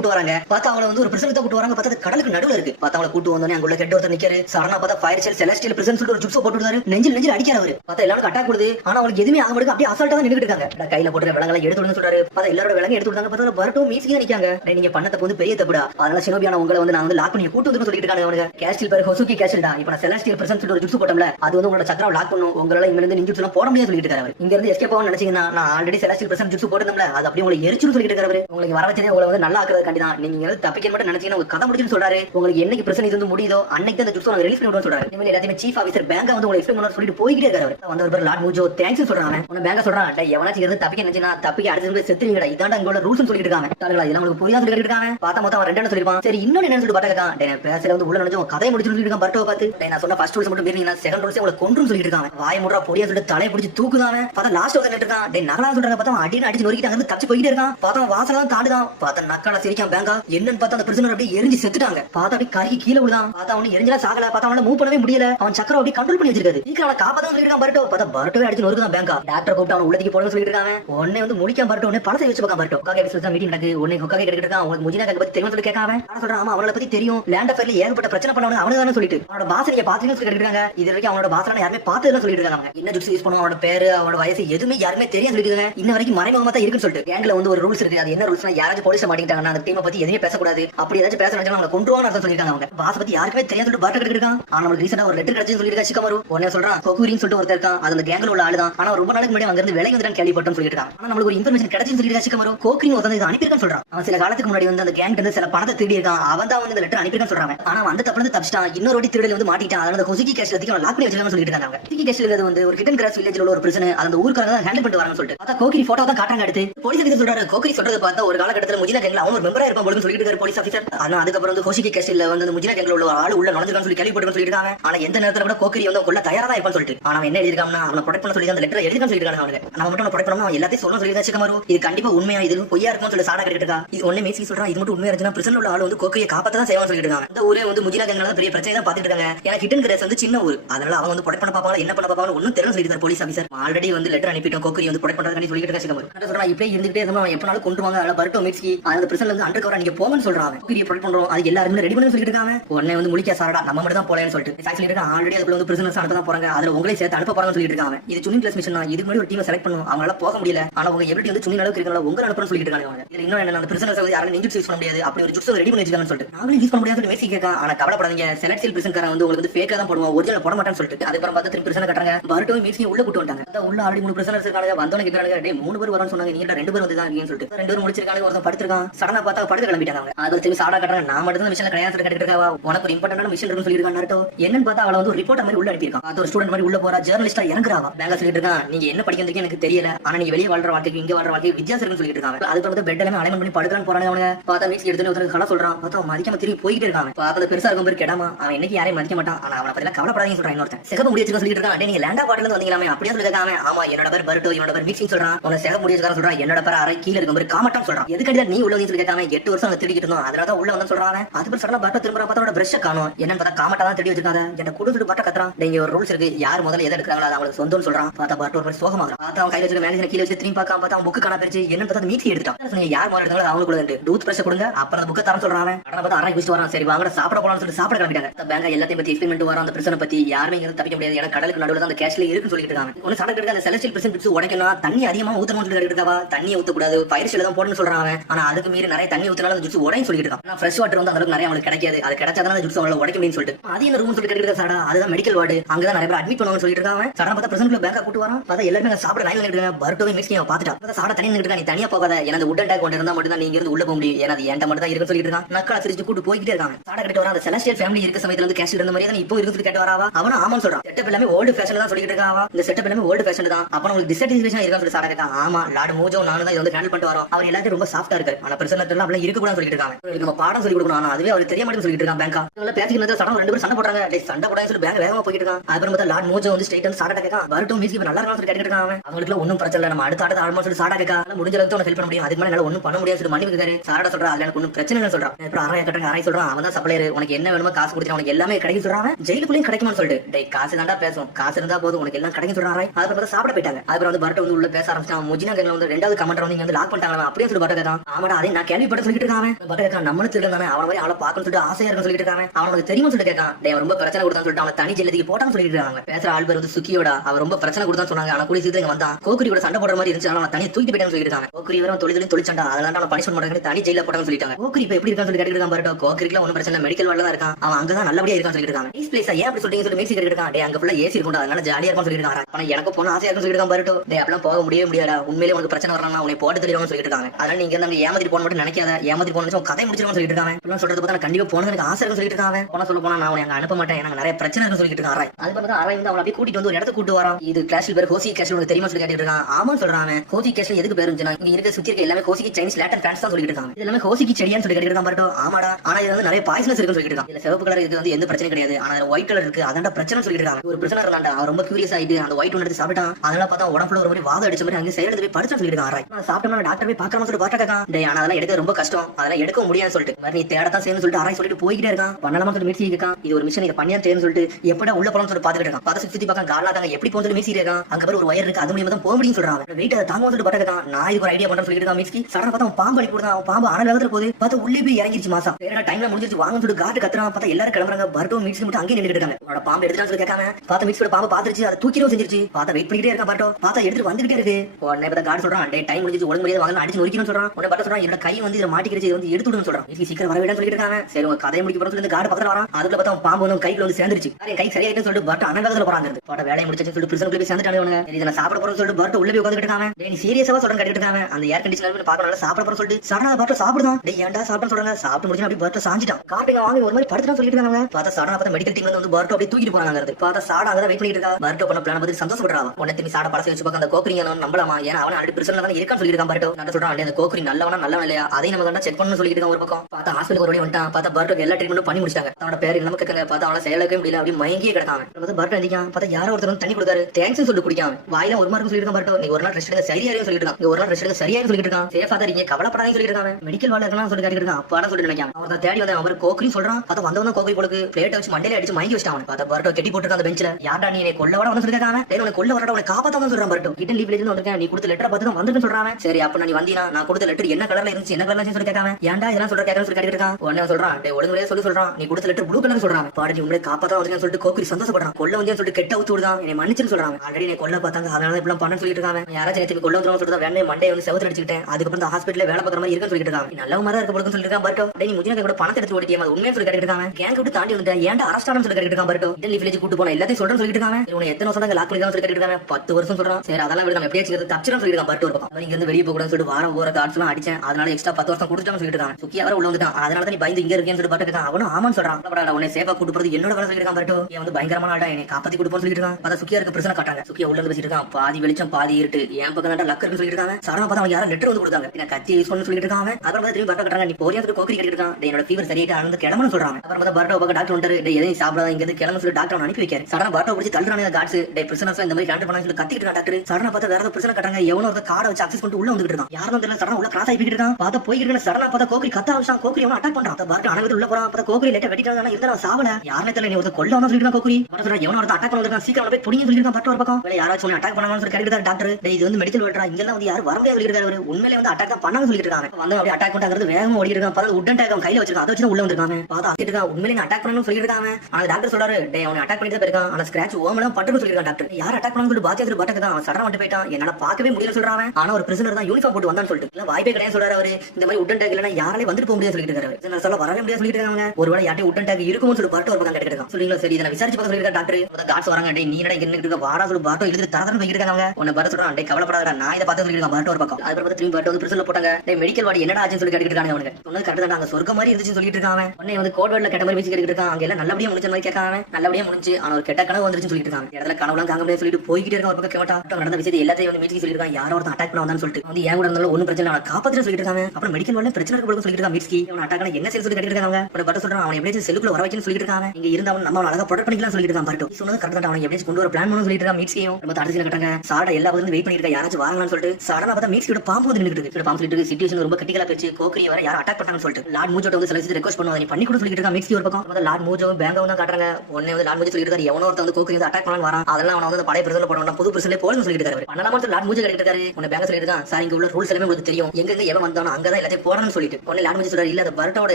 கூட்டு வராங்க. பார்த்தா அவங்கள வந்து ஒரு பிரிசன் தான் கூட்டு வராங்க. பார்த்தா கடலுக்கு நடுவுல இருக்கு. பார்த்தா அவங்கள கூட்டு வந்தோனே அங்க உள்ள ஹெட் ஒருத்தர் நிக்காரு. சடனா பார்த்தா ஃபயர் ஷெல் செலஸ்டியல் பிரிசன் சொல்லிட்டு ஒரு ஜுப்ஸ் போட்டு விடுறாரு. நெஞ்சில் அடிக்கிறாரு. பார்த்தா எல்லாரும் அட்டாக் கொடுது. ஆனா அவங்களுக்கு எதுவுமே ஆக மாட்டேங்குது. அப்படியே அசால்ட்டா தான் நின்னுட்டு இருக்காங்க. கையில போட்டு விலங்கெல்லாம் எடுத்து விடுன்னு சொல்றாரு. பார்த்தா எல்லாரோட விலங்கு எடுத்து விடுறாங்க. பார்த்தா பரட்டோ மீசியா நிக்காங்க. நீங்க பண்ண தப்பு வந்து பெரிய தப்புடா. அதனால ஷினோபியான உங்களை வந்து நான் வந்து லாக் பண்ணி கூட்டு வந்து சொல்லிட்டு இருக்காங்க. அவனுக்கு கேஸ்டில் பேர் ஹொசுகி கேஸ்டில்டா. இப்போ நான் செலஸ்டியல் பிரிசன் சொல்லிட்டு ஒரு ஜுப்ஸ் போட்டோம்ல, அது வந்து உங்களோட சக்கரம் லாக் பண்ணும். உங்களால இங்க இருந்து நிஞ்சுட்ஸ் எல்லாம் போட முடியாது சொல்லிட்டு இருக்காரு. இங்க இருந்து எஸ்கேப் ஆகணும்னு நினைச்சீங்கன்னா நான் ஆல்ரெடி செலஸ்டியல் பிரிசன் ஜுப்ஸ் போட்டோம்ல, அது அப்படியே உங்களை எரிச்சுன்னு சொல்லிட்டு இருக்காரு. உங்களுக்கு வர வச்சதே உங்களை வந்து நல்லா ஆக்குறதுக்காண்டி தான். நீங்க தப்பிக்க மட்டும் நினைச்சீங்கன்னா ஒரு கதை முடிச்சுன்னு சொல்றாரு. உங்களுக்கு என்னைக்கு பிரச்சனை இது வந்து முடியுதோ அன்னைக்கு அந்த ஜுப்ஸ் ரிலீஸ் பண்ணி சொல்றாரு. இனிமேல் எல்லாத்தையுமே சீஃப் ஆஃபீஸர் பேங்கா வந்து உங்களுக்கு எக்ஸ்பிளைன் பண்ண சொல்லிட்டு போயிட்டே இருக்காரு. வந்து ஒரு பேர் லார்ட் மூஜோ தேங்க்ஸ் சொல்றாங்க. உன பேங்கா சொல்றான், எவனாச்சும் இருந்து தப்பிக்க நினைச்சீங்கன்னா தப்பிக்க அடுத்து செத்துறீங்கடா. இதாண்டா உங்களோட ரூல்ஸ் சொல்லிட்டு இருக்காங்க. இதெல்லாம் உங்களுக்கு புரியாத சொல்லிட்டு இருக்காங்க. பார்த்தா மொத்தம் அவன் ரெண்டு சொல்லிருப்பான். சரி இன்னொன்னு என்ன சொல்லிட்டு பாட்டாங்க பேசல வந்து உள்ள நினைச்சோம் கதையை முடிச்சு சொல்லிட்டு இருக்கான். பர்ட்டோ பார்த்து நான் சொன்ன ஃபர்ஸ்ட் ரூல்ஸ் மட்டும் மீறினீங்கன்னா செகண்ட் ரூல்ஸ் உங்களை கொன்றும் சொல்லிட்டு இருக்காங்க. வாய முடுறா பொடியா சொல்லிட்டு தலையை பிடிச்சி தூக்குதானே. பார்த்தா லாஸ்ட் வந்து இருக்கான். நகலா சொல்றாங்க. பார்த்தா அடின்னு அடிச்சு நொறுக்கிட்டு அங்க தப்பிச்சு போயிட்டே இருக்கான். பார்த்தா வாசல தான் தாண்டுதான். பார்த்தா நக்கலா சிரிக்கான் பேங்கா. என்னன்னு பார்த்தா அந்த பிரிசனர் அப்படியே எரிஞ்சு செத்துட்டாங்க. பார்த்தா அப்படியே கருகி கீழே விழுதான். பார்த்தா அவனு எரிஞ்சா சாகல. பார்த்தா அவனால மூவ் பண்ணவே முடியல. அவன் சக்கரம் அப்படியே கண்ட்ரோல் பண்ணி வச்சிருக்காரு. சீக்கிரம் அவனை காப்பாதான் சொல்லிட்டு இருக்கான் பர்ட்டோ. பார்த்தா பர்ட்டோவே அடிச்சு நொறுக்குதான் பேங்கா. டாக்டர் கூப்பிட்டு அவன் உள்ளதுக்கு போறன்னு சொல்லிட்டு இருக்காங்க. உடனே வந்து முடிக்காம பர்ட்டோ உடனே பணத்தை வச்சு பார்க்காம பர்ட்டோ ஹொக்காகே ஆபீஸ்ல மீட்டிங் நடக்கு. உடனே ஹொக்காகே கிட்ட இருக்கான். உங்களுக்கு முஜினா கங்க பத்தி தெரியும் சொல்லி கேட்காம நான் சொல்றேன். ஆமா அவளை பத்தி தெரியும். லேண்ட் அஃபேர்ல ஏகப்பட்ட பிரச்சனை பண்ணவங்க அவனுக்கு தானே சொல்லிட்டு அவனோட பாஸ் நீங்க பாத்தீங்கன்னு சொல்லி இருக்காங்க. இது வரைக்கும் அவனோட பாஸ் யாருமே பார்த்ததுன்னு சொல்லிட்டு இருக்காங்க. என்ன ஜுப்ஸ் யூஸ் பண்ணுவோம், அவனோட பேரு அவனோட வயசு எதுவுமே யாருமே தெரியும் சொல்லிட்டு இருக்காங்க. இன்ன வரைக்கும் மறைமுகமா தான் இருக்குன்னு சொல்லிட்டு கேங்ல வந்து ஒரு ரூல்ஸ் இருக்கு. அது என்ன ரூல்ஸ்னா யாராச்சும் போலீஸ் மாட்டிக்கிட்டாங்கன்னா அந்த டீமை பத்தி எதுவுமே பேசக்கூடாது. அப்படி ஏதாச்சும் பேச நினைச்சா அவங்க கொண்டுவான்னு அர்த்தம் சொல்லிருக்காங்க. அவங்க பாஸ் பத்தி யாருக்குமே தெரியாது சொல்லிட்டு பாட்டு கிட்ட இருக்கான். ஆனா அவனுக்கு ரீசெண்டா ஒரு லெட்டர் கிடைச்சுன்னு சொல்லிட்டு சிக்கமரு உடனே சொல்றான். கொக்குரின்னு சொல்லிட்டு ஒருத்தர் இருக்கான். அது அந்த கேங்ல உள்ள ஆளு தான். ஆனா ரொம்ப நாளைக்கு முன்னாடி அங்க இருந்து விலை வந்து கேள்விப்பட்டோம்னு சொல்லிட்டு இருக்காங்க. ஆனா நம்மளுக்கு ஒரு இன்ஃபர்மேஷன் கிடைச்சுன்னு சொல்லிட்டு சிக்கமரு கோக்ரின் ஒருத்தன் இதை அனுப்பியிருக்கான்னு சொல்றான். அவன் சில காலத்துக்கு முன்னாடி வந்து அந்த கேங் வந்து சில பணத்தை திருடி இருக்கான். அவன் தான் வந்து இந்த லெட்டர் அனுப்பியிருக்கான்னு சொல்றாங்க. ஆனா அந்த தப்புல இருந்து தப்பிச்சிட்டான். இன்னொரு வாட்டி திருடல வந்து மாட்டிட்டான். அதனால ஹொசுகி கேஸ்ல அவன் லாக் பண்ணி வச்சிருக்கான்னு சொல்லிட்டு இருக்காங்க. ஹொசுகி கேஸ்ல வந்து ஒரு ஹிடன் கிராஸ் வில்லேஜ்ல உள்ள ஒரு பிரச்சனை. அந்த ஊர்க்காரங்க தான் ஹேண்டில் பண்ணிட்டு வராங்கன்னு சொல்லிட்டு பார்த்தா கோக்ரி போட்டோ தான் காட்டுறாங்க. அடுத்து போலீஸ் ஆஃபீஸர் சொல்றாரு. கோக்ரி சொல்றது பார்த்தா ஒரு காலகட்டத்தில் முஜினா கேங்ல அவன் ஒரு மெம்பரா இருப்பான் போல சொல்லிட்டு இருக்காரு போலீஸ் ஆஃபீஸர். ஆனா அதுக்கப்புறம் வந்து ஹொசுகி கேஸ்ல வந்து அந்த முஜினா கேங்ல உள்ள ஆளு உள்ள நுழைஞ்சிருக்கான்னு சொல்லி கேள்விப்பட்டு சொல்லிட்டு இருக்காங்க. ஆனா எந்த நேரத்துல கூட கோக்ரி வந்து கொல்ல தயாரா தான் இருப்பான்னு சொல்லிட்டு ஆனா என்ன எழுதிருக்காங்கன்னா அவனை ப்ரொடெக்ட் பண்ண சொல்லி அந்த லெட்டர் எழுதிருக்கான்னு சொல்லிருக்காங்க. அவனுக்கு நம்ம மட்டும் ப்ரொடெக்ட் பண்ணணும் எல்லாத்தையும் சொல்லணும் சொல்லி சிக்கமரு. இது கண்டிப்பா உண்மையா இது பொய்யா இருக்கும்னு சொல்லி சாடா கேட்டுட்டு இருக்கா. இது ஒண்ணே மேசி சொல்றான். இது மட்டும் உண்மையா இருந்துச்சுன்னா பிரிசன்ல உள்ள ஆளு வந்து கோக்ரியை காப்பாத்த தான் செய்வான்னு சொல்லிட்டு இருக்காங்க. இந்த ஊரே வந்து முஜினா கேங்ல பெரிய பிரச்சனை தான் பாத்துட்டு இருக்காங்க. ஏன்னா ஹிடன் கிராஸ் வந்து சின்ன ஊர். அதனால அவங்க வந்து ப்ரொடெக்ட் பண்ண பாப்பாங்க என்ன பண்ண பாப்பாங்க ஒன்னும் தெரியல சொல்லிட்டு போலீஸ் ஆஃபீஸர். ஆல்ரெடி வந்து லெட்டர் அனுப்பிட்டோம் கோக்ரி வந்து ப்ரொடெக்ட் பண்றதுக்காண்டி சொல்லிட்டு இருக்காங்க சிக்கமரு. நான் சொல்றேன் இப்படியே இருந்துட்டே இருந்தா அவன் எப்பனாலும் கொண்டு வாங்க. அதனால பர்ட்டோ மிட்ஸ்கி அந்த பிரிசன்ல இருந்து அண்டர் கவரா நீங்க போங்கன்னு சொல்றாங்க. கோக்ரியை ப்ரொடெக்ட் பண்றோம் அது எல்லாரும் ரெடி பண்ணி சொல்லிட்டு இருக்காங்க. உடனே வந்து முழிக்க சாரடா நம்ம மட்டும் தான் போலன்னு சொல்லிட்டு சாக்ஸ்ல இருக்க ஆல்ரெடி அதுக்குள்ள வந்து பிரிசனர்ஸ் அனுப்ப தான் போறாங்க. அதுல உங்களே சேர்த்து அனுப்ப போறாங்கன்னு சொல்லிட்டு இருக்காங்க. இது சுனி கிளாஸ் மிஷன் தான். இதுக்கு முன்னாடி ஒரு டீமை செலக்ட் பண்ணும். அவங்களால போக முடியல. ஆனா உங்க எபிலிட்டி வந்து சுனி அளவுக்கு இருக்கனால உங்க அனுப்பணும்னு சொல்லிட்டு இருக்காங்க. இதுல இன்னும் என்ன அந்த பிரிசனர்ஸ் வந்து யாரும் நிஞ்சுட்ஸ் யூஸ் பண்ண முடியாது. அப்படி ஒரு ஜுட்ஸ் ரெடி பண்ணி வச்சிருக்காங்கன்னு சொல்லிட்டு நாங்களும் யூஸ் பண்ண முடியாதுன்னு சொல்லி மேசி கேட்க. ஆனா கவலைப்படாதீங்க செலக்டியல் பிரிசன்காரன் வந்து உங்களுக்கு வந்து ஃபேக்கா தான் போடுவான் ஒரிஜினல் போட மாட்டான்னு சொல்லிட்டு அதுக்கப்புறம் பார்த்து திருப்பி பிரிசனை கட்டுறாங்க. பர்ட்டோ மீசி உள்ள கூட்டு வந்தாங்க. அதான் உள்ள ஆல்ரெடி 3 பிரிசனர்ஸ் இருக்காங்க. வந்தவங்க கேக்குறாங்க டேய் 3 பேர் வரணும்னு சொன்னாங்க. நீங்க 2 பேர் வந்து தான் இருக்கீங்கன்னு சொல்லிட்டு 2 பேர் முடிச்சிருக்காங்க. ஒருத்தன் படுத்துறான். சடனா பார்த்தா படுத்து கிளம்பிட்டாங்க. அது திரும்பி சாடா கட்டுறாங்க. நான் மட்டும் தான் மிஷன்ல கிடையாது கட்டிட்டு இருக்கா. உனக்கு ஒரு இம்பார்ட்டன்டான மிஷன் இருக்குன்னு சொல்லிருக்காங்க. நருட்டோ என்னன்னு பார்த்தா அவள வந்து ரிப்போர்ட் மாதிரி உள்ள அனுப்பியிருக்கான். அது ஒரு ஸ்டூடண்ட் மாதிரி உள்ள போறா ஜர்னலிஸ்டா இறங்குறாவா. பேங்கா சொல்லிட்டு இருக்கான் நீங்க என்ன படிக்கிறதுக்கு எனக்கு தெரியல. ஆனா நீங்க வெளியே வாழ்ற வாழ்க்கைக்கு இங்க வாழ்ற வாழ்க்கை வித்தியாசம் இருக்குன்னு சொல்லிட்டு இருக்காங்க. அதுக்கு வந்து பெட் எல்லாமே அலைன்மென்ட் பண்ணி படுக்கறான்னு போறானே. அவனுங்க பார்த்தா மீட்ஸ் எடுத்துன்னு ஒருத்தர் கலா சொல்றான். பார்த்தா மதிக்காம திரும்பி போயிட்டே இருக்காங்க. பார்த்தா பெருசா இருக்கும் பேர் கெடாமா. அவன் என்னைக்கு யாரையும் மதிக்க மாட்டான். ஆனா அவனை பத்தி கவலைப்படாதீங்க சொல்றான். இன்னொருத்தன் சிகப்பு முடிச்சு சொல்லிட்டு இருக்கான். நீங்க லேண்டா பாட்டில இருந்து வந்தீங்களாமே அப்படியே சொல்லிருக்காங்க. ஆமா என்னோட பேர் பர்ட்டோ என்னோட பேர் மீட்ஸ் சொல்றான். உன சிகப்பு முடிச்சு சொல்றான். என்னோட பேர் அரை கீழ இருக்கும் பேர் காமட்டான்னு சொல்றான். எதுக்கடியா நீ உள்ள வந்து கேட்காம 8 வருஷம் அங்க திருடிட்டு இருந்தோம். அதனால தான் உள்ள வந்து சொல்றான். அதுக்கு சடனா பர்ட்டோ திரும்ப பார்த்தா அவனோட பிரஷ் காணோம். என்னன்னு பார்த்தா காமட்டா தான் திருடி வச்சிருக்காங்க. என்ன கூட சொல்லி பர்ட்டோ கத்துறான். நீங்க ஒரு ரூல்ஸ் இருக்கு யார் முதல்ல எதை எடுக்கறாங்களோ அது அவங்களுக்கு சொந்தம்னு சொல்றான். பார்த்தா பர்ட்டோ ஒரு சோகமாகறான். பார்த்தா அவன் கையில வச்சிருக்க மேனேஜர் கீழ வச்சு திரும்பி பார்க்காம பார்த்தா அவன் புக் காணா போயிடுச்சு. என்னன்னு பார்த்தா மீட்ஸ் எடுத்துட்டான். யார் முதல்ல எடுத்தாங்களோ அவங்களுக்கு கூட டூத் பிரஷ் கொடுங்க அப்புறம் அந்த புக்கை தரேன் சொல்றான். ஆனா பார்த்தா அரை குடிச்சிட்டு வரான். சரி வாங்க சாப்பிட போலாம்னு சொல்லிட்டு சாப்பிட கிளம்பிட்டாங்க. பேங்கா எல்லாத்தையும் பத்தி எக்ஸ்பிளைன் பண்ணிட்டு வரான். அந்த பிரச்சனை பத்தி யாருமே இங்க தப்பிக்க முடியாது. ஏன்னா கடலுக்கு நடுவுல தான் அந்த கேஷ்ல இருக்குன்னு சொல்லிட்டு இருக்காங்க. ஒன்னு சடக்கு எடுக்க அந்த செலஸ்டியல் பிரச்சனை பிடிச்சு உடைக்கணும். தண்ணி அதிகமா ஊத்தணும்னு சொல்லிட்டு இருக்காவா. தண்ணி ஊத்தக்கூடாது ஃபயர் ஷெல் தான் போடணும்னு சொல்றாங்க. ஆனா அதுக்கு மீறி நிறைய தண்ணி ஊத்தினாலும் அந்த ஜூஸ் உடையும் சொல்லிட்டு இருக்கான். ஃப்ரெஷ் வாட்டர் வந்து அந்த அளவுக்கு நிறைய அவங்களுக்கு கிடைக்காது. அது கிடைச்சாதான் அந்த ஜூஸ் அவங்கள உடைக்க முடியும்னு சொல்லிட்டு அது இந்த ரூம் சொல்லிட்டு கேட்டு சாடா அதுதான் மெடிக்கல் வார்டு. அங்கதான் நிறைய பேர் அட்மிட் பண்ணுவாங்கன்னு சொல்லிட்டு இருக்காங்க. சடனா பார்த்தா பிரசன்ட்ல பேங்கா கூட்டு வரான். பார்த்தா எல்லாரும் சாப்பிட லைன்ல நின்னுட்டு பர்ட்டோவை மிக்ஸ் பண்ணி பார்த்துட்டா. பார்த்தா சாடா தண்ணி நின்னுட்டு நீ தனியா போகாத. ஏன்னா அந்த உட் அட்டாக் கொண்டு இருந்தா மட்டும் தான் நீங்க இருந்து உள்ள போக முடியும். ஏன்னா அது என்கிட்ட மட்டும் தான் இருக்குன்னு சொல்லிட்டு இருக்கான். நக்கலா சிரிச்சு கூட்டு போய்கிட்டே இருக்காங்க. சாடா கிட்ட வர அந்த செலஸ்டியல் ஃபேமிலி இருக்க சமயத்துல வந்து கேஷ் இருந்த மாதிரி தான் இப்போ இருக்கு கேட்டு வராவா. அவன ஆமான்னு சொல்றான். செட்டப் எல்லாமே ஓல்டு ஃபேஷன் தான் சொல்லிட்டு இருக்காவா. இந்த செட்டப் எல்லாமே ஓல்டு ஃபேஷன் தான். அப்ப உங்களுக்கு டிசாட்டிஸ்ஃபேக்ஷன் இருக்கான்னு சொல்லி சாடா கேட்டா. ஆமா லார்ட் மூஜோ நானும் தான் இதை வந்து ஹேண்டில் பண்ணிட்டு வரோம். அவர் எல்லாத்தையும் ரொம்ப சாஃப்டா இருக்காரு. ஆனா பிரச்சனை எல்லாம் அப்படியே இருக்க கூடாதுன்னு சொல்லிட்டு இருக்காங்க. நம்ம பாடம் சொல்லி கொடுக்கணும். ஆனா அதுவே அவருக்கு தெரிய மாட்டேன்னு சொல்லிட்டு இருக்கான். பேங்கா இவங்க பேசிக்கிறத சடனா 2 பேரும் சண்டை போடுறாங்க. சண்டை போடான்னு சொல்லி பேங்க் வேகமா போயிட்டு இருக்கான். அப்புறம் பார்த்தா லார்ட் மூஜோ வந்து ஸ்ட்ரைட் வந்து சாடா கேட்கான். பர்ட்டோ மியூசிக் நல்லா இருக்கான்னு சொல்லி கேட்டுட்டு இருக்காங்க. அவங்களுக்கு ஒன்னும் பிரச்சனை இல்லை. நம்ம அடுத்த ஆடத்தை ஆடமா சொல்லி சாடா கேட்கா முடிஞ்ச அளவுக்கு அவனை ஹெல்ப் பண்ண முடியும். அதுக்கு மேல என்னால ஒன்னும் பண்ண முடியாது சொல்லி மன்னிப்பு கேட்காரு. சாடா சொல்றா அதுல எனக்கு ஒன்னும் பிரச்சனை இல்லைன்னு சொல்றான். அப்புறம் அரையா கட்டுறாங்க. அரை சொல்றான் அவன் தான் சப்ளையர். உனக்கு என்ன வேணுமோ காசு கொடுத்து உனக்கு எல்லாமே கிடைக்கும் சொல்றாங்க. ஜெயிலுக்குள்ளேயும் கிடைக்குமான்னு சொல்லிட்டு டேய் காசு தாண்டா பேசும். காசு இருந்தா போதும் உனக்கு எல்லாம் கிடைக்கும் சொல்றான். அதுக்கப்புறம் பார்த்தா சாப்பிட போயிட்டாங்க. அதுக்கப்புறம் வந்து பர்ட்டோ வந்து உள்ள பேச ஆரம்பிச்சான். முஜினா கேங்ல வந்து 2வது கமாண்டர் வந்து இங்க வந்து லாக் பண்ணிட்டாங்க. அப்படியே சொல்லி பர்ட்டோ கேட்டான். ஆமாடா அதே நான் கேள்வி கேள்விப்பட்டு சொல்லிட்டு இருக்காங்க. பட் கேட்கான் நம்மளும் திருடன் தானே, அவன மாதிரி அவளை பார்க்கணும்னு சொல்லிட்டு ஆசையா இருக்குன்னு சொல்லிட்டு இருக்காங்க. அவனுக்கு தெரியுமா சொல்லிட்டு கேட்கான். டேய் அவன் ரொம்ப பிரச்சனை கொடுத்தான்னு சொல்லிட்டு அவன் தனி ஜெயிலுக்கு போட்டான்னு சொல்லிட்டு இருக்காங்க. பேசுற ஆள் பேர் வந்து சுக்கியோட. அவர் ரொம்ப பிரச்சனை கொடுத்தான்னு சொன்னாங்க. ஆனா கூடி சீக்கிரம் வந்தான். கோக்குரி கூட சண்டை போடுற மாதிரி இருந்துச்சு. அவன் தனியா தூக்கிட்டு போயிட்டான்னு சொல்லிட்டு இருக்காங்க. கோக்குரி வர தொழிற்சண்டா, அதனால அவன் பனிஷ்மென்ட் பண்றாங்க, தனி ஜெயில போட்டான்னு சொல்லிட்டாங்க. கோக்குரி இப்ப எப்படி இருக்கான்னு சொல்லி கேட்டுட்டு இருக்கான். பாருடா கோக்குரிக்குலாம் ஒன்னும் பிரச்சனை, மெடிக்கல் வார்டுல தான் இருக்கான். அவன் அங்கதான் நல்லபடியா இருக்கான்னு சொல்லிட்டு இருக்காங்க. ப்ளீஸ் ப்ளீஸ் ஏன் அப்படி சொல்றீங்க சொல்லி மீசி கேட்டுட்டு இருக்கான். டேய் அங்க ஃபுல்லா ஏசி இருக்கும்டா, அதனால ஜாலியா இருக்கும்னு சொல்லிட்டு இருக்காங்க. ஆனா எனக்கு போன ஆசையா இருக்குன்னு சொல்லிட்டு இருக்கான். பாருடோ டேய் அப்பலாம் போக முடியாதா, உண்மையிலேயே உனக்கு பிரச்சனை வரணும்னா உன்னை போட்டு தெரியும்னு சொல்லிட்டு இருக்காங்க. அதனால நீங்க அங்க ஏமாத்திட்டு போன மட்டும் நினைக்காத, ஏமாத்திட்டு போன கதை முடிச்சிருன்னு சொல்லிட்டு இருக்காங்க. இப்பலாம் சொல்றது பார்த்தா கண்டிப்பா போனது எனக்கு ஆசை இருக்குன்னு சொல்லிட்டு இருக்காங்க. போன சொல்ல போனா நான் உன்னை அனுப்ப மாட்டேன், எனக்கு நிறைய பிரச்சனை இருக்குன்னு சொல்லிட்டு இருக்காங்க. அது பார்த்தா ஆராய் வந்து அவளை அப்படியே கூட்டிட்டு வந்து ஒரு இடத்துக்கு கூட்டு வரான். இது கிளாஸ்ல பேர் ஹோசி கேஷ் உனக்கு தெரியுமா சொல்லி கேட்டுட்டு இருக்கான். ஆமான்னு சொல்றாங்க. ஹோசி கேஷ்ல எதுக்கு பேர் இருந்துச்சுன்னா இங்க இருக்க சுத்தி இருக்க எல்லாமே ஹோசிக்கு சைனீஸ் லேட்டன் பிரான்ஸ் தான் சொல்லிட்டு இருக்காங்க. இது எல்லாமே ஹோசிக்கு செடியான்னு சொல்லி கேட்டுட்டு இருக்கான். பாருடோ ஆமாடா, ஆனா இது வந்து நிறைய பாய்சனஸ் இருக்குன்னு சொல்லிட்டு இருக்காங்க. இதுல சிவப்பு கலர் இது வந்து எந்த பிரச்சனை கிடையாது, ஆனா ஒயிட் கலர் இருக்கு, அதான்டா பிரச்சனை சொல்லிட்டு இருக்காங்க. ஒரு பிரச்சனை இருந்தாண்டா அவன் ரொம்ப கியூரியஸ் ஆயிட்டு அந்த ஒயிட் ஒன்று எடுத்து சாப்பிட்டான். அதனால பார்த்தா உடம்புல ஒரு மாதிரி வாதம் அடிச்ச மாதிரி அங்கே செயல் போய் படிச்சு சொல்லிட்டு இருக்கான். நான் சாப்பிட்டோம்னா டாக்டர் போய் பார்க்காம சொல்லிட்டு பாட்டா கேட்கான். டேய் ஆனா அதெல்லாம் எடுக்க ரொம்ப கஷ்டம், அதெல்லாம் எடுக்க முடியாதுன்னு சொல்லிட்டு மாதிரி நீ தேடத்தான் செய்யணும்னு சொல்லிட்டு ஆராய் சொல்லிட்டு போய்கிட்டே இருக்கான். பண்ணலாமா சொல்லி மீசி இருக்கான். இது ஒரு மிஷன், இதை பண்ணியா செய்யணும்னு சொல்லிட்டு எப்படா உள்ள போகணும்னு சொல்லி பாத்துட்டு இருக்கான். பார்த்து சுத்தி பார்க்க காலா தாங்க எப்படி போகணும் மீசி இருக்கான். அங்க ஒரு ஒயர் இருக்கு, அது மூலமா தான் போக முடியும்னு சொல்றாங்க. வெயிட் அதை தாங்க சொல்லிட்டு பாட்டா கேட்கான். நான் இது ஒரு ஐடியா பண்றேன்னு சொல்லிட்டு இருக்கான். மீசி சடனா பார்த்தா பாம்பு அனுப்பி கொடுத்தான். பாம்பு ஆன வேகத்துல போகுது. பார்த்து உள்ளே போய் இறங்கிருச்சு மாசம். வேற டைம்ல முடிஞ்சிருச்சு வாங்கன்னு சொல்லிட்டு காட்டு கத்துறான். பார்த்தா எல்லாரும் கிளம்புறாங்க. பர்டோ மீசி மட்டும் அங்கேயே நின்றுட்டு இருக்காங்க. அவனோட பாம்பு எடுத்துட்டான்னு சொல்லி கேட்காம பார்த்து மீசியோட பாம்பு பாத்துருச்சு, அதை தூக்கிடும் செஞ்சிருச்சு. பார்த்தா வெயிட் பண்ணிட்டே இருக்கான். பர்டோ பார்த்தா எடுத்து வந்துகிட்டே இருக்கு. உடனே பார்த்தா காடு சொல்றான். டே டைம் முடிஞ்சு ஒழுங்கு முடியாது வாங்க அடிச்சு நொறுக்கணும்னு சொல்றான். உடனே பார்த்தா சொல்றான் என்னோட கை வந்து இதை மாட்டிக்கிச்சு, இதை வந்து எடுத்துடுன்னு சொல்றான். சீக்கிரம் வர வேண்டாம்னு சொல்லிட்டு இருக்காங்க. சரி உங்க கதையை முடிக்க போறோம்னு சொல்லி காடு பக்கத்துல வரான். அதுல பார்த்தா பாம்பு வந்து கைக்குள்ள வந்து சேர்ந்துருச்சு. கை சரியாயிட்டு சொல்லிட்டு பர்டோ அனகாலத்துல போறாங்க. பட்ட வேலையை முடிச்சு சொல்லிட்டு பிரிசன் போய் சேர்ந்துட்டாங்க. இதை நான் சாப்பிட போறேன்னு சொல்லிட்டு பர்டோ உள்ள போய் உட்காந்துட்டு இருக்காங்க. டேய் நீ சீரியஸாவா சொல்றேன் கேட்டுட்டு இருக்காங்க. அந்த ஏர் கண்டிஷனர் பார்க்கறனால சாப்பிட போறேன்னு சொல்லிட்டு சடனா பர்டோ சாப்பிடுதான். டேய் ஏன்டா சாப்பிட சொல்றாங்க. சாப்பிட்டு முடிச்சு அப்படியே பர்டோ சாஞ்சிட்டான். காட்டுங்க வாங்கி ஒரு மாதிரி படுத்துறான்னு சொல்லிட்டு இருக்காங்க. பார்த்தா சடனா பார்த்தா மெடிக்கல் டீம்ல வந்து பர்டோ அப்படியே தூக்கிட்டு போறாங்க. பார்த்தா சாடா அங்க வெயிட் பண்ணிட்டு இருக்கா. பர்டோ பண்ண பிளான் பத்தி சந்தோஷப்படுறான். உடனே திரும்பி சாட பழசை வச்சு பார்க்க அந்த கோக்குரிங்க நம்பலாமா, ஏன்னா அவன் ஆல்ரெடி பிரிசன்ல தான் இருக்கான்னு சொல்லிட்டு இருக்கான். பர்டோ நான் சொல்றான் அந்த கோக்குரி நல்லவனா நல்லவன் இல்லையா அதையும் நம்ம தான் செக் பண்ணணும்னு சொல்லிட்டு இருக்கான். ஒரு பக்கம் பார்த்தா ஹாஸ்பிட்டல் ஒரு வழி வந்துட்டான். பார்த்தா பர்டோக்கு எல்லா ட்ரீட்மெண்ட்டும் பண்ணி முடிச்சாங்க. அவனோட பேர் இல்லாம கேட்கல. பார்த்தா அவனை செயலுக்கே முடியல, அப்படியே மயங்கியே கிடக்காம. பர்டோ எந்திக்கான். பார்த்தா யாரோ ஒருத்தர் வந்து தண்ணி கொடுத்தாரு. தேங்க்ஸ் சொல்லிட்டு குடிக்காம வாயில ஒரு மாதிரி சொல்லிட்டு இருக்கான். பர்டோ நீ ஒரு நாள் ரெஸ்ட் எடுக்க சரியாயிரும் சொல்லிட்டு இருக்கான். ஒரு நாள் ரெஸ்ட் எடுக்க சரியாயிரும் சொல்லிட்டு இருக்கான். சேஃபா தான் நீங்க கவலைப்படாதீங்க சொல்லிட்டு இருக்காங்க. மெடிக்கல் வார்டுல இருக்கலாம் சொல்லி கேட்டுட்டு இருக்கான். அப்பாடா சொல்லிட்டு நினைக்காம அவன் தேடி வந்து அவர் கோக்குரி சொல்றான். பார்த்தா வந்தவன் கோக்குரி போலுக்கு பிளேட் வச்சு மண்டையில அடிச்சு மயங்கி வச்சிட்டான். பார்த்தா பர்டோ கெட்டி போட்டு அந்த பெஞ்சில யாரா நீ கொல்ல வர வந்து சொல்லிருக்காங்க. உன்னை கொல்ல வரட உன்னை காப்பாத்தாம சொல்றான். பர்டோ கிட்ட லீவ்ல இருந்து வந்திருக்கேன், நீ கொடுத்த லெட்டரை பார்த்து தான் வந்துட்டு சொல்றான். சரி அப்ப நீ வந்தீனா நான் கொடுத்த லெட்டர் என்ன கலர்ல இருந்துச்சு என்ன கலர்ல சொல்லி கேட்காம ஏன்டா இதெல்லாம் சொல்ற கேட்கறேன்னு சொல்லி கேட்டுட்டு இருக்கான். உடனே சொல்றான் டேய் ஒழுங்குறையா சொல்லி சொல்றான். நீ கொடுத்த லெட்டர் ப்ளூ கலர் சொல்றான். பாடி நீ உங்களை காப்பாத்தா வந்து சொல்லிட்டு கோக்குரி சந்தோஷப்படுறான். கொல்ல வந்து சொல்லிட்டு கெட்ட ஊத்து விடுதான். என்னை மன்னிச்சுன்னு சொல்றாங்க. ஆல்ரெடி நீ கொல்ல பார்த்தாங்க, அதனால இப்பலாம் பண்ண சொல்லிட்டு இருக்காங்க. யாராச்சும் நேத்து கொல்ல வந்துரும் சொல்லிட்டு வேணே மண்டே வந்து செவத்துல அடிச்சுக்கிட்டேன். அதுக்கப்புறம் அந்த ஹாஸ்பிட்டல்ல வேலை பார்க்குற மாதிரி இருக்குன்னு சொல்லிட்டு இருக்காங்க. நல்ல மாதிரி இருக்க போறதுன்னு சொல்லிட்டு இருக்கான். பர்டோ டேய் நீ முஜினா கூட பணத்தை எடுத்து ஓடிட்டியா, அது உண்மையா சொல்லி கேட்டுட்டு இருக்காங்க. கேங்க விட்டு தாண்டி வந்துட்ட ஏன்டா அரெஸ்ட் ஆனன்னு சொல்லி கேட்டுட்டு இருக்கான். பர்டோ இட்டலி வில்லேஜ் கூட்டு போன எல்லாத்தையும் சொல்றேன்னு சொல்லிட்டு இருக்காங்க. இவனை எத்தனை வருஷம் லாக் பண்ணிருக்கான்னு சொல்லி கேட்டுட்டு இருக்காங்க. 10 வருஷம் சொல்றான். சரி அதெல்லாம் விட நம்ம எப்படியாச்சும் தப்பிச்சிடும் சொல்லிட்டு இருக்கான். பர்டோ இருக்கும் இங்க இருந்து வெளியே போக கூடாதுன்னு சொல்லிட்டு வாரம் போற கார்ட்ஸ் எல்லாம் அடிச்சேன், அதனால எக்ஸ்ட்ரா 10 வருஷம் கொடுத்துட்டான்னு சொல்லிட்டு இருக்காங்க. சுக்கியா வர உள்ள வந்துட்டான். அதனால தான் நீ பயந்து இங்க இருக்கேன்னு சொல்லிட்டு பர்டோ அவனும் ஆமான்னு சொல்றான். உன்னை சேஃபா கூட்டு போறது என்னோட வேலை சொல்லிட்டு இருக்கான். பர்டோ இவன் வந்து பயங்கரமான ஆளா என்னை காப்பாத்தி கொடுப்போம்னு சொல்லிட்டு இருக்கான். பார்த்தா சுக்கியா இருக்க பிரச்சனை காட்டாங்க. சுக்கியா உள்ள வந்து பேசிட்டு இருக்கான். பாதி வெளிச்சம் பாதி இருட்டு, என் பக்கம் தான் லக் இருக்குன்னு சொல்லிட்டு இருக்காங்க. சடனா பார்த்தா அவன் யாரும் லெட்டர் வந்து கொடுத்தாங்க. நான் கத்தி யூஸ் பண்ணு சொல்லிட்டு இருக்காங்க. அப்புறம் திரும்பி பர்டோ கட்டுறாங்க. நீ போறியா சொல்லி கோக்கரி கேட்டு இருக்கான். என்னோட ஃபீவர் சரியாயிட்டு அனந்து கிளம்புன்னு சொல்றாங்க. அப்புறம் பார்த்தா பர்டோ பக்கம் டாக்டர் வந்துட்டாரு. டேய் எதையும் சாப்பிடாத இங்க இருந்து கிளம்பு சொல்லி டாக்டர் அனுப்பி வைக்காரு. சடனா பர்டோ பிடிச்சி தள்ளுறாங்க காட்ஸ். டேய் பிரிசனர்ஸ் இந்த மாதிரி டாக்டர் பண்ணாங்க சொல்லி கத்திட்டு இருக்கான் டாக்டர். சடனா பார்த்தா வேற ஏதோ பிரச்சனை கட்டாங்க. எவனோ ஒரு கார்டை வச்சு அக்சஸ் பண்ணிட்டு உள்ள வந்துட்டு இருக்கான். யாரும் தெரியல. சடனா உள்ள கிராஸ் ஆகி போயிட்டு இருக்கான். பார்த்தா போயிட்டு இருக்கான். சடனா பார்த்தா கோக்கரி கத்த ஆரம்பிச்சான். கோக்கரி அவன் அட்டாக் பண்றான். பர்டோ அனவத்து உள்ள போறான். பார்த்தா கோக்கரி லைட்டா வெட்டிட்டாங்க. இருந்தா சாவல யாருமே தெரியல. நீ ஒரு கொல்ல வந்து சொல்லிட்டு கோக்கரி எவனோ ஒரு அட்டாக் பண்ணிருக்கான். சீக்கிரம் போய் புடிங்க சொல்லிட்டு பர்டோ ஒரு பக்கம் யாராச்சும் அட்டாக் பண்ணாங்கன்னு சொல்லி கேட்டுட்டு டாக்டர். டேய் இது வந்து மெடிக்கல் வார்டா, இங்கெல்லாம் வந்து யாரும் வர முடியாது சொல்லிட்டு இருக்காரு. உண்மையிலே வந்து அட்டாக் தான் பண்ணாங்க சொல்லிட்டு இருக்காங்க. வந்து அப்படியே அட்டாக் பண்றாங்க. வேகமா ஓடி இருக்கான். பார்த்தா உடன் டேக் அவன் கையில வச்சிருக்கான். அதை வச்சு உள்ள வந்திருக்காங்க. பார்த்தா அட்டிட்டு இருக்கான். உண்மையிலே அட்டாக் பண்ணணும்னு சொல்லிட்டு இருக்காங்க. அந்த டாக்டர் சொல்றாரு டேய் அவனை அட்டாக் பண்ணிட்டு போயிருக்கான். ஆனா ஸ்கிராட்ச் ஓமலாம் பட்டுன்னு சொல்லிருக்கான் டாக்டர். யார் அட்டாக் பண்ணான்னு சொல்லிட்டு பாத்தியா பட்டக்கு தான் அவன் சடனா வந்து போயிட்டான். என்னால பார்க்கவே முடியல சொல்றாங்க. ஆனா ஒரு பிரிசனர் தான் யூனிஃபார்ம் போட்டு வந்தான்னு சொல்லிட்டு இல்ல வாய்ப்பே கிடையாது சொல்றாரு அவரு. இந்த மாதிரி உடன் டேக் இல்லனா யாராலே வந்துட்டு போக முடியாது சொல்லிட்டு இருக்காரு. சொல்ல வரவே முடியாது சொல்லிட்டு இருக்காங்க. ஒருவேளை யார்ட்டே உடன் டேக் இருக்கும்னு சொல்லி பர்டோ ஒரு பக்கம் கேட்டுருக்கான். சொல்றீங்களா சரி இதை விசாரிச்சு பார்க்க சொல்லிருக்காரு டாக்டர். காட்ஸ் வராங்க. டேய் நீ என்ன இங்க நின்னுட்டு இருக்க வாடா சொல்லி பர்டோ இழுத்து தரதரன்னு போயிட்டு இருக்காங்க. உன்னை பர்டோ சொல்றான். டேய் கவலைப்படாதடா நான் இதை பார்த்து சொல்லிருக்கான் பர்டோ ஒரு பக்கம். அதுக்கப்புறம் திரும்பி பர்டோ வந்து பிரிசன்ல போட்டாங்க. டேய் மெடிக்கல் வார்டு என்னடா ஆச்சுன்னு சொல்லி கேட்டுட்டு இருக்காங்க. அவனுக்கு சொன்னது கரெக்ட் தான். அங்க சொர்க்க மாதிரி இருந்துச்சு சொல்லிட்டு இருக்காங்க. உடனே வந்து கோட் வேர்ட்ல கெட்ட மாதிரி பேசி கேட்டுட்டு இருக்கான். அங்க எல்லாம் நல்லபடியா முடிஞ்ச மாதிரி கேட்காம நல்லபடியா முடிஞ்சு ஆனா ஒரு கெட்ட கனவு வந்துருச்சுன்னு சொல்லிட்டு இருக்காங்க. இடத்துல கனவுலாம் காங்க முடியாது சொல்லிட்டு போய்கிட்டே இருக்கான். ஒரு பக்கம் கேட்டா நடந்த விஷயத்தை எல்லாத்தையும் வந்து மீட்சி சொல்லிருக்கான். யாரோ ஒருத்தன் அட்டாக் பண்ண வந்தான்னு சொல்லிட்டு வந்து ஏன் கூட இருந்தாலும் ஒன்னும் பிரச்சனை அவனை காப்பாத்திட்டு சொல்லிட்டு இருக்காங்க. அப்புறம் மெடிக்கல் வார்டுல பிரச்சனை இருக்கு சொல்லிட்டு இருக்கான். மீட்சி அவன் அட்டாக் பண்ண என்ன செய்ய சொல்லி கேட்டுட்டு இருக்காங்க. அப்புறம் பர்டோ சொல்றான் அவன் எப்படியாச்சும் செல்லுக்குள்ள வர வைக்கணும்னு சொல்லிட்டு இருக்காங்க. இங்க இருந்து அவன் நம்ம அழகா ப்ரொடெக்ட் பண்ணிக்கலாம் சொல்லிட்டு இருக்கான். பர்டோ சொன்னது கரெக்ட் தான். அவன் எப்படியாச்சும் கொண்டு வர பிளான் பண்ணணும் சொல்லிட்டு இருக்கான். மீட்சியும் நம்ம தடுத்து கட்டாங்க. சாட எல்லா பக்கத்துல வெயிட் பண்ணிட்டு யாராச்சும் வாங்கலாம்னு சொல்லிட்டு சடனா பார்த்தா மீட்சியோட பாம்பு வந்து நின்னுட்டு இருக்கு. பாம்பு சொல்லிட்டு சிச்சுவேஷன் ரொம்ப கிரிட்டிக்கலா போச்சு. கோக்கரி வர யாரும் அட்டாக் பண்ணாங்கன்னு சொல்லிட்டு லார்ட் மூஜோட்ட வந்து சில விஷயத்தை ரெக்வெஸ்ட் பண்ணுவாங்க. நீ பண்ணி கூட சொல்லிட்டு இருக்கான். மீட்சி ஒரு பக்கம் வந்து லார்ட் மூஜோவும் பேங்கவும் தான் காட்டுறாங்க. உடனே வந்து லார்ட் மூஜோ சொல்லிட்டு இருக்காரு எவனோ ஒருத்தன் வந்து கோக்கரி வந்து அட்டாக் பண்ணலாம் வரான். அதெல்லாம் அவன் வந்து பழைய பிரச்சனை போடுவான். புது பிரச்சனை போலன்னு சொல்லிட்டு இருக்காரு. பண்ணலாமா லார்ட் மூஜோ கேட்டுட்டு இருக்காரு. உன்னை பேங்க சொல்லிட்டு இருக்கான். சார் இங்க உள்ள ரூல்ஸ் எல்லாமே உங்களுக்கு தெரியும். எங்க எவன் வந்தானோ அங்கதான் எல்லாத்தையும் போடணும்னு சொல்லிட்டு ஒன்னு லாட் மூஞ்சி சொல்றாரு இல்ல அந்த பர்ட்டோட